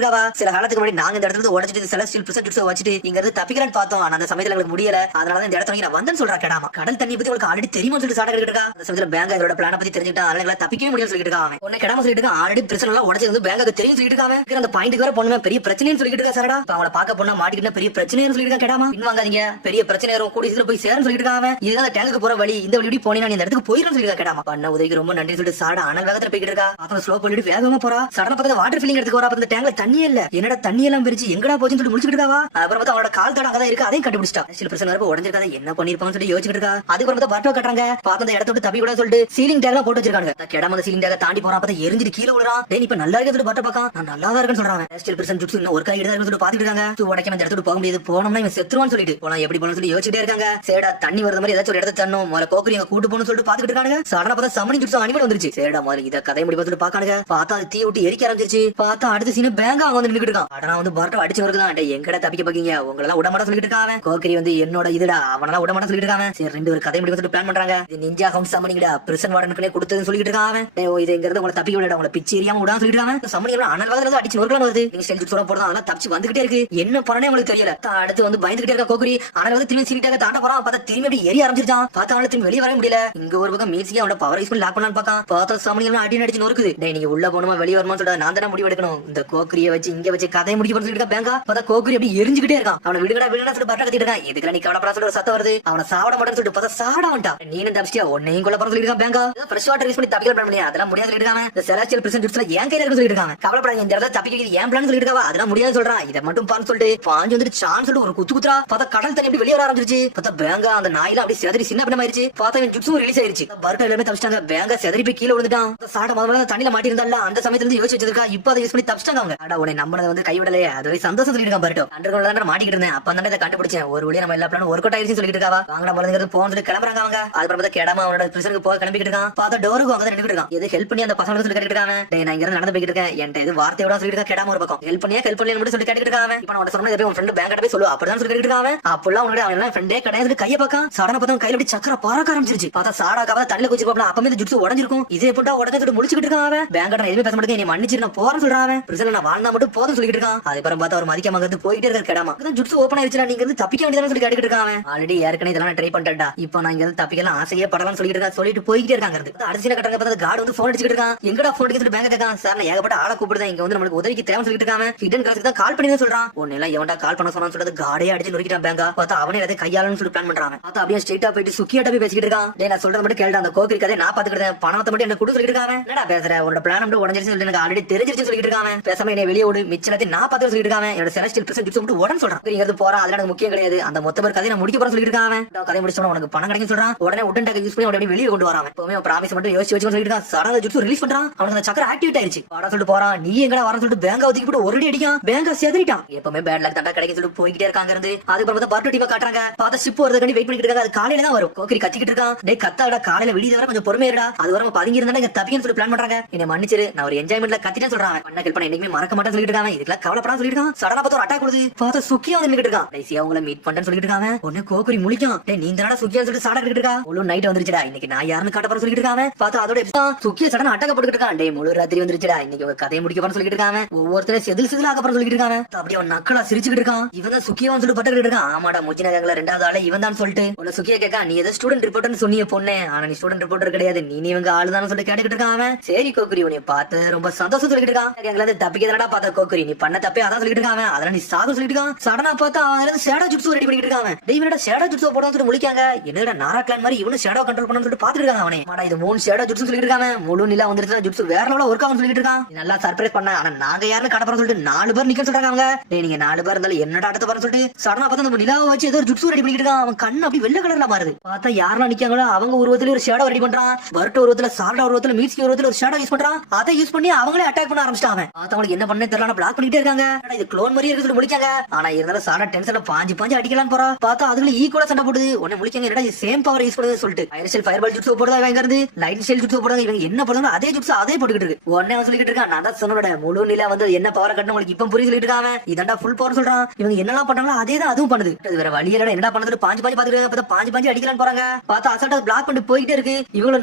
இருக்காவா. சில காலத்துக்கு முன்னாடி நாங்க இந்த இடத்துல உடைச்சிட்டு செலஸ்டியல் பிரசன்ட் ஜூட்ஸை வச்சுட்டு இங்க இருந்து தப்பிக்கலான்னு பார்த்தோம். ஆனா அந்த சமயத்துல எங்களுக்கு முடியல. அதனால இந்த இடத்துல நான் வந்தேன்னு சொல்றா கெடாமா. கடல் தண்ணி பத்தி உங்களுக்கு ஆல்ரெடி தெரியுமா சொல்லிட்டு சாட கேட்டுட்டு இருக்கா. அந்த சமயத்துல பேங்க் இதோட பிளான பத்தி தெரிஞ்சுட்டா அதனால தப்பிக்கவே முடியும் சொல்லிட்டு இருக்கான். உன்னை கெடாம சொல்லிட்டு இருக்கா. ஆல்ரெடி பிரச்சனை எல்லாம் உடைச்சது வந்து பேங்க்கு தெரியும் சொல்லிட்டு இருக்காங்க. அந்த பாயிண்ட்க்கு வர பொண்ணு பெரிய பிரச்சனைன்னு சொல்லிட்டு இருக்கா சாரடா. அவங்கள பாக்க பொண்ணா மாட்டிக்கிட்ட பெரிய பிரச்சனைன்னு சொல்லிட்டு இருக்கா கெடாமா. பின்வாங்காதீங்க, பெரிய பிரச்சனை வரும், கூடி இதுல போய் சேரன்னு சொல்லிட்டு இருக்காங்க. இதுதான் டேங்குக்கு போற வழி, இந்த வழி போனீங்கன்னா இந்த இடத்துக்கு போயிரும் சொல்லிட்டு கெடாமா. பண்ண உதவிக்கு ரொம்ப நன்றி சொல்லிட்டு சாட அனல் வேகத்துல போய்கிட்டு இருக்கா. அப்புறம் ஸ்லோ பண்ணிட்டு வேகமா போறா. சடனா பார்த்தா வாட்டர் ஃபில்லிங் எடுத்துக்கு வரா. அந்த டேங்க்ல தண்ணி இல்ல, என்னடா தண்ணி எல்லாம் பிரிச்சு எங்கடா போச்சுன்னு சொல்லி முடிச்சுட்டு இருக்காவா. அப்புறம் பார்த்தா அவளோட கால் தடம் அங்கதான் இருக்கு, அதையும் கண்டுபிடிச்சிட்டா. சில பிரச்சனை வரப்ப உடஞ்சிருக்காத என்ன பண்ணிருப்பாங்கன்னு சொல்லி யோசிச்சுட்டு இருக்கா. அதுக்கப்புறம் பார்த்தா பட்டோ கட்டுறாங்க. பார்த்து அந்த இடத்த விட்டு தப்பி கூட சொல்லிட்டு சீலிங் டேங்க் போட்டு வச்சிருக்காங்க. கெடாம அந்த சீலிங் டேங்க தாண்டி போறான். பார்த்தா எரிஞ்சிட்டு கீழே விழுறான். டேய் இப்ப நல்லா இருக்கு சொல்லிட்டு பட்டோ பார்க்க நான் நல்லா தான் இருக்குன்னு சொல்றாங்க. ஸ்டில் பிரசன்ட் ஜூட்ஸ் இன்னும் ஒரு கையில தான் சொல்லிட்டு பாத்துட்டு இருக்காங்க. உடைக்க அந்த இடத்துக்கு போக முடியாது, போனோம்னா இவன் செத்துருவான்னு சொல்லிட்டு போனா எப்படி போகணும்னு சொல்லி யோசிச்சுட்டே இருக்காங்க. சேடா தண்ணி வருது மாதிரி ஏதாச்சும் ஒரு இடத்த தண்ணும் முதல்ல கோக்கரி எங்க கூட்டு போகணும்னு சொல்லிட்டு பாத்துட்டு இருக்காங்க. சடனா பார்த்தா சமணி ஜூட்ஸ் அனிமல் வந்துருச்சு. சேடா முதல்ல இதை கதை முடி பார்த்துட்டு பாக்கானுங்க. பார்த்தா அது தீ விட்டு எரிக்க ஆரம்பிச்சிருச்சு. பார்த்தா அடுத்த சீன பேங்கா வந்து நின்னுட்டு இருக்கான். அடனா வந்து பரட்டோ அடிச்சு வருதான். எங்கடா தப்பிக்க பாக்கீங்க, உங்களெல்லாம் விடமாட்டா சொல்லிட்டு இருக்காங்க. கோக்கரி வந்து என்னோட இதுடா, அவனால விடமாட்டா சொல்லிட்டு இருக்காங்க. சரி ரெண்டு ஒரு கதை முடி பார்த்துட்டு பிளான் பண்றாங்க. இது நிஞ்சா ஹவுண்ட் சமணிங்கடா பிரிசன் வார்டனுக்குனே கொடுத்ததுன்னு சொல்லிட்டு இருக்காங்க. இது எங்க இருந்து உங்களை தப்பிக்க விடா, உங்களை பிச்சு எரியாம விடான்னு சொல்லிட்டு இருக்காங்க. சமணிங்களா அனல் வாகத்துல அடிச்சு நொறுக்கலாம் வருது. நீங்க ஸ்டைல் ஜூட்ஸ் போறதா அதெல்லாம் தப்பிச்சு வந்துகிட்டே இருக்கு. என்ன பண்ணனே உங்களுக்கு தெரியல. அடுத்து வந்து பயந்துகிட்டே இருக்க கோக்கரி அனல் வந்து திரும்பி சீட்டாக தாண்ட போறான். பார்த்தா திரும்பி அப்படி எரிய ஆரம்பிச்சிருச்சான். பார்த்தா அவனால திரும்பி வெளியே வர முடியல. இங்க ஒரு பக்கம் மீசியா அவனோட பவர் யூஸ் பண்ணி லாக் பண்ணலான்னு பார்க்கான். பார்த்தா சமணிங்களா அடி அடிச்சு நொறுக்குது. நீங்க உள்ள போகணுமா வெளியே வருமா சொல்ற நான் தானே முடிவு எடுக்கணும். இந்த கோக்கரியை வச்சு இங்க வச்சு கதை முடிக்க சொல்லிட்டு பேங்கா. பார்த்தா கோக்கரி அப்படி எரிஞ்சுக்கிட்டே இருக்கான். அவனை விடுகடா விடுகடா சொல்லிட்டு பட்டா கத்திட்டு இருக்கான். இதுக்கெல்லாம் நீ கவலைப்படா சொல்லிட்டு ஒரு சத்தம் வருது. அவனை சாவட மாட்டேன்னு சொல்லிட்டு பார்த்தா சாட வந்துட்டான். நீனும் தப்பிச்சியா உன்னையும் கொல்ல போற சொல்லிட்டு பேங்கா. ஃப்ரெஷ் வாட்டர் யூஸ் பண்ணி தப்பிக்க பிளான் பண்ணி அதெல்லாம் முடியாது சொல்லிட்டு இருக்காங்க. இந்த செலஸ்டியல் பிரசன்ட் ஜூட்ஸ்ல ஏன் கையில இருக்கு சொல்லிட்டு இருக்காங்க. கவலைப்படாதீங்க இந்த இடத்துல தப்பிக்க ஏன் பிளான் சொல்லிட்டு இருக்காவா. அதெல்லாம் முடியாது சொல்றான். இதை மட்டும் பான்னு சொல்லிட்டு பாஞ்சு வந்துட்டு சான்ஸ் சொல்லிட்டு ஒரு குத்து குத்துறா. பார்த்தா கடல் தண்ணி அப்படி வெளியே வர ஆரம்பிச்சிருச்சு. பார்த்தா பேங்கா அந்த நாயில அப்படி செதறி சின்ன பின்ன ஆயிருச்சு. பார்த்தா இவன் ஜுட்ஸும் ரிலீஸ் ஆயிருச்சு. பர்ட்டா எல்லாமே தப்பிச்சிட்டாங்க. பேங்கா செதறி போய் கீழே விழுந்துட்டான். சாட முதல்ல தண்ணியில மாட்டி இருந்தால அந்த சமயத்துல இருந்து யோசிச்சு வச்சிருக்கா. இப்போ அதை யூஸ் பண்ணி தப்பிச்சிட்டாங்க அவங்க. அட உன்னை நம்பனது வந்து கைவிடலையே, அதுவே சந்தோஷம் சொல்லிட்டு இருக்கான் பர்ட்டோ. அண்டர்கிரவுண்ட்ல தான் மாட்டிக்கிட்டு இருந்தேன். அப்ப தான் இதை கண்டுபிடிச்சேன். ஒரு வழியா நம்ம எல்லா பிளானும் ஒர்க் அவுட் ஆயிருச்சு சொல்லிட்டு இருக்காவா. வாங்கடா போறது போன்னு சொல்லி கிளம்புறாங்க அவங்க. அதுக்கப்புறம் பார்த்தா கெடாம அவனோட பிரஷருக்கு போக கிளம்பிட்டு இருக்கான். பார்த்தா டோருக்கு அங்க தான் நின்னுட்டு இருக்கான். எது ஹெல்ப் பண்ணி அந்த பசங்க சொல்லி கேட்டுட்டு இருக்காங்க. டேய் நான் இங்க இருந்து நடந்து போயிட்டு இருக்கேன், என்கிட்ட இது வார்த்தையோட சொல்லிட்டு இருக்கா. கெடாம ஒரு பக்கம் ஹெல்ப் பண்ணி மட்டும் சொல்லி கேட்டுட்டு இருக்காங்க. இப்போ நான் சொன்னது எப்போ உன் ஃப்ரெண்ட் பேங்க் போய் சொல்லு அப்படிதான் சொல்லி கேட்டுட்டு இருக்காங்க. அப்பெல்லாம் உனக்கு அவன் ஃப்ரெண்டே கிடையாது கையை பார்க்கான். சடனா பார்த்தா கையில அப்படி சக்கர பறக்க ஆரம்பிச்சிருச்சு. பார்த்தா சாடாக்காக தண்ணில குச்சி போப்பலாம். அப்பவே இந்த ஜுட்ஸ் உடைஞ்சிருக்கும். இதே போட்டா உடஞ்சிட்டு முடிச்சுக்கிட்டு இருக்கான். பேங்க் எதுவுமே பேச மாட்டேங்க, நீ மன்னிச்சு நான் போறேன்னு சொல்றான். பிரச்சனை நான் வாழ்ந்தா மட்டும் போதும் சொல்லிட்டு இருக்கான். அதுக்கப்புறம் பார்த்தா அவர் மதிக்காம இருந்து போயிட்டே இருக்க கெடாம ஜுட்ஸ் ஓப்பன் ஆயிடுச்சு. நீங்க இருந்து தப்பிக்க வேண்டியதானு சொல்லி கேட்டுட்டு இருக்கான். ஆல்ரெடி ஏற்கனவே இதெல்லாம் ட்ரை பண்ணிட்டா. இப்போ நான் இங்க இருந்து தப்பிக்கலாம் ஆசையே படலாம்னு சொல்லிட்டு இருக்கா. சொல்லிட்டு போயிட்டே இருக்காங்க. அடிச்சு கட்டுறாங்க. பார்த்தா கார்டு வந்து போன் அடிச்சுட்டு இருக்கான். எங்கடா போன் அடிச்சு பேங்க் கேட்கான். சார் நான் ஏகப்பட்ட ஆளை கூப்பிடுறேன், இங்க வந்து நம்மளுக்கு உதவிக்கு தேவை சொல்லிட்டு இருக்காங்க. ஹிடன் கிளாஸ்க்கு தான் கால் பண்ணி சொல்றான். ஒன்னு எல்லாம் எவன்டா கால் பண்ண சொன்னான்னு சொல்றது கார்டே அடிச்சு நொறுக்கிட்டான் பேங்கா. பார்த்தா அவனே அதை கையாளன்னு சொல்லி பிளான் பண்றாங்க. பார்த்தா அப்படியே ஸ்ட்ரைட்டா போயிட்டு சுக்கியாட்ட போய் பேசிட்டு இருக்கான். டேய் நான் சொல்றது மட்டும் கேளுடா, அந்த கோக்கரி கதை நான் பாத்துக்கிட்டேன், பணத்தை மட்டும் என்ன கொடுத்து சொல்லிட்டு இருக்காங்க. என்னடா பேசுற, உன்னோட பிளான் மட்டும் உடஞ்சிருச்சு சொல்லி எனக்கு ஆல்ரெடி தெரிஞ்சிருச்சு சொல்லிட்டு இருக்காங்க. பேசாம என்ன வெளியே ஓடு, மிச்சத்தை நான் பார்த்து சொல்லிட்டு இருக்காங்க. என்னோட செலஸ்டியல் பிரசன்ட் ஜூட்ஸ் மட்டும் உடனே சொல்றான். இங்க போறா அதெல்லாம் எனக்கு முக்கியம் கிடையாது, அந்த மொத்த பேர் கதை நான் முடிக்க போறேன் சொல்லிட்டு இருக்காங்க. கதை முடிச்சோம் உனக்கு பணம் கிடைக்கும் சொல்றான். உடனே உடன் டேக் யூஸ் பண்ணி உடனே வெளியே கொண்டு வராங்க. எப்பவுமே ப்ராமிஸ் மட்டும் யோசிச்சு வச்சு சொல்லிட்டு இருக்கான். சடனா ஜூட்ஸ் ரிலீஸ் பண்றான். அவனுக்கு அந்த சக்கர ஆக்டிவேட் ஆயிருச்சு. வாடா சொல்லிட்டு போறான். நீ எங்கடா வரன்னு சொல்லிட்டு பேங்கா ஒதுக்கி போட்டு ஒரு அடி அடிக்கான். பேங்கா செதறிட்டான். எப்பவுமே பேட் லக் தண்டா கிடைக்கும் சொல்லிட்டு போய்கிட்டே இருக்காங்க. இருந்து அதுக்கப்புறம் பார்த்தா பார்ட் டிவி காட்டுறாங்க. பார்த்தா ஷிப் வரதுக்காண்டி வெயிட் பண்ணிட்டு இருக்காங்க. அது காலையில தான் வரும். கோக்கரி கத்திக்கிட்டு இருக்கான். டேய் கத்தாடா, காலையில விடிய வர கொஞ்சம் பொறுமையா இருடா, அது வர பதுங்கி இருந்தா இங்க தப்பிக்கன்னு சொல்லி பிளான் பண்றாங்க. என்ன மன்னிச்சிரு, நான் ஒரு என்ஜாய்மெண்ட்ல கத்திட்டேன்னு சொல்றாங்க. பண்ண ஹெல்ப் பண்ண என்னைக்குமே மறக்க மாட்டேன்னு சொல்லிட்டு இருக்காங்க. இதுக்கெல்லாம் கவலைப்படாம சொல்லிட்டு இருக்கான். சடனா பார்த்து ஒரு அட்டாக் கொடுது. பார்த்தா சுக்கியா வந்து நின்னுட்டு இருக்கான். டைசியா அவங்கள மீட் பண்றேன்னு சொல்லிட்டு இருக்காங்க. ஒண்ணு கோக்கரி முழிக்கும். டேய் நீ தானடா சுக்கியா சொல்லிட்டு சாடா கிட்டு இருக்கா. முழு நைட் வந்துருச்சுடா, இன்னைக்கு நான் யாருன்னு காட்ட போறேன்னு சொல்லிட்டு இருக்காங்க. பார்த்தா அதோட சுக்கியா சடனா அட்டாக் போட்டுட்டு இருக்கான். டேய் முழு ராத்திரி வந்துருச்சுடா, இன்னைக்கு உங்க கதையை முடிக்க போறேன்னு சொல்லிட்டு இருக்காங்க. ஒவ்வொருத்தரும் செதில் செதில் ஆக போறேன்னு சொல்லிட்டு இருக்காங்க. அப்படியே அவன் நக்கலா சிரிச்சுக்கிட்டு இருக்கான். இவன் தான் சுக்கியான்னு சொல்லிட்டு பட்டுக்கிட்டு இருக்கான். ஆமாடா முச்சினா கேங்கல ரெண்டாவது ஆளு இவன் தான் சொல்லிட்டு உன்ன சுக்கியா கேட்கா. நீ ஏதோ ஸ்டூடெண்ட் ரிப்போர்ட்னு சொன்னிய பொண்ணு, ஆனா நீ ஸ்டூடெண்ட் ரிப்போர்ட்டர் கிடையாது, நீ இவங்க ஆளுதான்னு சொல்லிட்டு கேட்டுக்கிட்டு இருக்கான். அவன் சரி கோக்கரி உன்னை பார்த்து ரொம்ப சந்தோஷம் சொல்லிட்டு இருக்கான். எங்களால தப்பிக்கிறதா பார்த்தா கோக்கரி நீ பண்ண தப்பே அதான் சொல்லிட்டு இருக்காங்க. அதெல்லாம் நீ சாகும் சொல்லிட்டு இருக்கான். சடனா பார்த்தா அவன் ஷேடோ ஜுட்ஸ் ரெடி பண்ணிட்டு இருக்காங்க. டேய் ஷேடோ ஜுட்ஸ் போடான்னு சொல்லிட்டு முழிக்காங்க. என்னடா நாரா கிளான் மாதிரி இவனு ஷேடோ கண்ட்ரோல் பண்ணனும்னு சொல்லிட்டு பாத்துட்டு இருக்காங்க. அவனே மாடா இது மூணு ஷேடோ ஜுட்ஸ் சொல்லிட்டு இருக்காங்க. முழு நிலா வந்துருச்சு, ஜுட்ஸ் வேற லெவல்ல ஒர்க் ஆகும் சொல்லிட்டு இருக்கான். நல்லா சர்ப்ரைஸ் பண்ண, ஆனா நாங்க யாருன்னு காட்ட போறோம்னு சொல்லிட்டு 4 பேர் நிக்க சொல்றாங்க. அவங்க டேய் நீங்க 4 பேர் இருந்தாலும் என்னடா அடுத்து போறன்னு சொல்லிட்டு சடனா பார்த்தா நம்ம நிலாவை வச்சு ஏதோ ஜுட்ஸ் ரெடி பண்ணிட்டு இருக்கான். அவன் கண்ணு அப்படி வெள்ளை கலர்ல மாறுது. பார்த்தா யாரெல்லாம் நிக்காங்களோ அவங்க உருவத்துல ஒரு ஷேடோ ரெடி பண்றான். பர்ட் உருவத்துல, சால்டா உருவத்துல, மீட்ஸ்கி உருவத்துல ஒரு ஷேடோ யூஸ் பண்றான். அதை யூஸ் பண்ணி அவங்களே அட்டாக் பண்ண ஆரம்பிச்சிட்டாங்க. அவங்களுக்கு என்ன பண்ணே தெரியல, பிளாக் பண்ணிட்டே இருக்காங்க. இது க்ளோன் மாதிரியே இருக்கு சொல்லி முடிச்சாங்க. ஆனா இருந்தாலும் சாலா டென்ஷன்ல பாஞ்சு அடிக்கலாம் போறா. பார்த்தா அதுல ஈக்குவலா சண்டை போடுது. உடனே முடிச்சாங்க. என்னடா இது சேம் பவர் யூஸ் பண்ணுது சொல்லிட்டு ஃபயர் ஷெல் ஃபயர்பால் ஜுட்ஸ் போடுறதா இவங்க இருந்து லைட் ஷெல் ஜுட்ஸ் போடுறாங்க. இவங்க என்ன பண்ணுவாங்க அதே ஜுட்ஸ் அதே போட்டுக்கிட்டு இருக்கு. உடனே அவன் சொல்லிட்டு இருக்கான். நான் தான் சொன்னோட முழு நிலா வந்து என்ன பவர் கட்டணும் உங்களுக்கு இப்ப புரிய சொல்லிட்டு இருக்காங்க. இதாண்டா ஃபுல் பவர் சொல்றான். இவங்க என்னெல்லாம் பண்றாங்களோ அதே அதே தான் அதுவும் பண்ணுது. இது வேற வழி இல்லடா, என்னடா பண்ணுது, பாஞ்சு பாத்துட்டு பாஞ்சு அடிக்கலான்னு போறாங்க. பார்த்தா அசால்ட்டா பிளாக் பண்ணி போயிட்டே இருக்கு. இவங்கள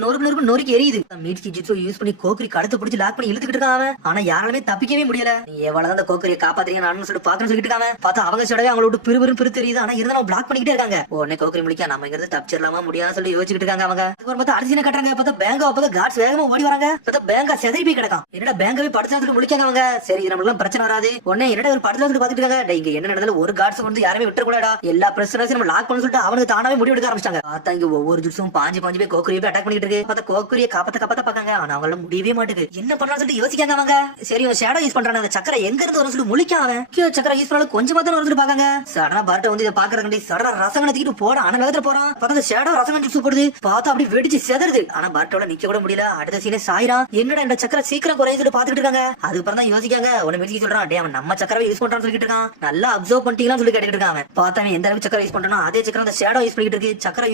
நொறுக்கு எரியுது. மீட்சி ஜிட்ஸு யூஸ் பண்ணி கோக்கரி கடத்து பிடிச்சி லாக் பண்ணி இழுத்துக்கிட்டு இருக்காங்க. ஆனா யாராலுமே தப்பிக்கவே முடியல. நீ எவ்வளவு அந்த கோக்கரியை காப்பாத்துறீங்க நான் சொல்லிட்டு பாக்கணும்னு சொல்லிட்டு இருக்காங்க. பார்த்தா அவங்க சடவே அவங்கள விட்டு பிறு தெரியுது. ஆனா இருந்தாலும் பிளாக் பண்ணிக்கிட்டே இருக்காங்க. உடனே கோக்கரி முடிக்க நம்ம இங்க இருந்து தப்பிச்சிடலாமா முடியாது சொல்லி யோசிச்சுட்டு இருக்காங்க அவங்க. அதுக்கப்புறம் பார்த்தா அரிசினை கட்டுறாங்க. பார்த்தா பேங்க அப்பதான் கார்ட்ஸ் வேகமா ஓடி வராங்க. பார்த்தா பேங்கா செதறி போய் கிடக்கும். என்னடா பேங்கவே படுத்து முடிக்காங்க அவங்க. சரி நம்மளும் பிரச்சனை வராது. உடனே என்னடா ஒரு படுத்து பாத்துட்டு இருக்காங்க. இங்க என்ன நடந்தாலும் ஒரு கார்ட்ஸ் வந்து யாருமே விட்டு கூடாடா, எல்லா பிரச்சனையும் நம்ம லாக் பண்ண சொல்லிட்டு அவனுக்கு தானாவே முடிவு எடுக்க ஆரம்பிச்சாங்க. பார்த்தா இங்க ஒவ்வொரு ஜூஸும் பாஞ்சு போய் கோக்கரியை அட்டாக் பண்ணிட்டு இருக்கு. பார்த்தா கோக்கரியை காப்பாத்த பாக்காங்க. ஆனா அவங்கள முடியவே மாட்டுது. என்ன பண்ணலாம் சொல்லிட்டு யோசிக்காங்க அவங்க. சரி ஷேடோ யூஸ் பண்றாங்க. அந்த சக்கரை எங்க இருந்து வரும் சொல்லி முழிக்காம சக்கரை யூஸ் பண்ணாலும் கொஞ்சமா தான் வந்து பாக்காங்க. சடனா பார்ட்ட வந்து இதை பாக்குறதுக்கு சடனா ரசங்கனை தூக்கிட்டு போட ஆனா வேகத்துல போறான். பார்த்தா ஷேடோ ரசங்கன் ஜூஸ் போடுது. பார்த்தா அப்படி வெடிச்சு செதறுது. ஆனா பார்ட்டோட நிக்க கூட முடியல. அடுத்த சீனே சாயிரா. என்னடா இந்த சக்கரை சீக்கிரம் குறையுது பாத்துட்டு இருக்காங்க. அதுக்கப்புறம் தான் யோசிக்காங்க. உடனே மிதிக்க சொல்றான். டே அவன் நம்ம சக்கரை யூஸ் பண்றான்னு சொல்லிட்டு இருக்கான். நல்லா அப்சர்வ் பண்ணிட்டீங்களான்னு சொல்லி கேட்டுட்டு இருக்காங்க. பார்த்தா எந்த அளவுக்கு சக்கரை யூஸ் பண்றானோ அதே சக்கரை அந்த ஷேடோ யூஸ் பண்ணிட்டு இருக்கு. சக்கரை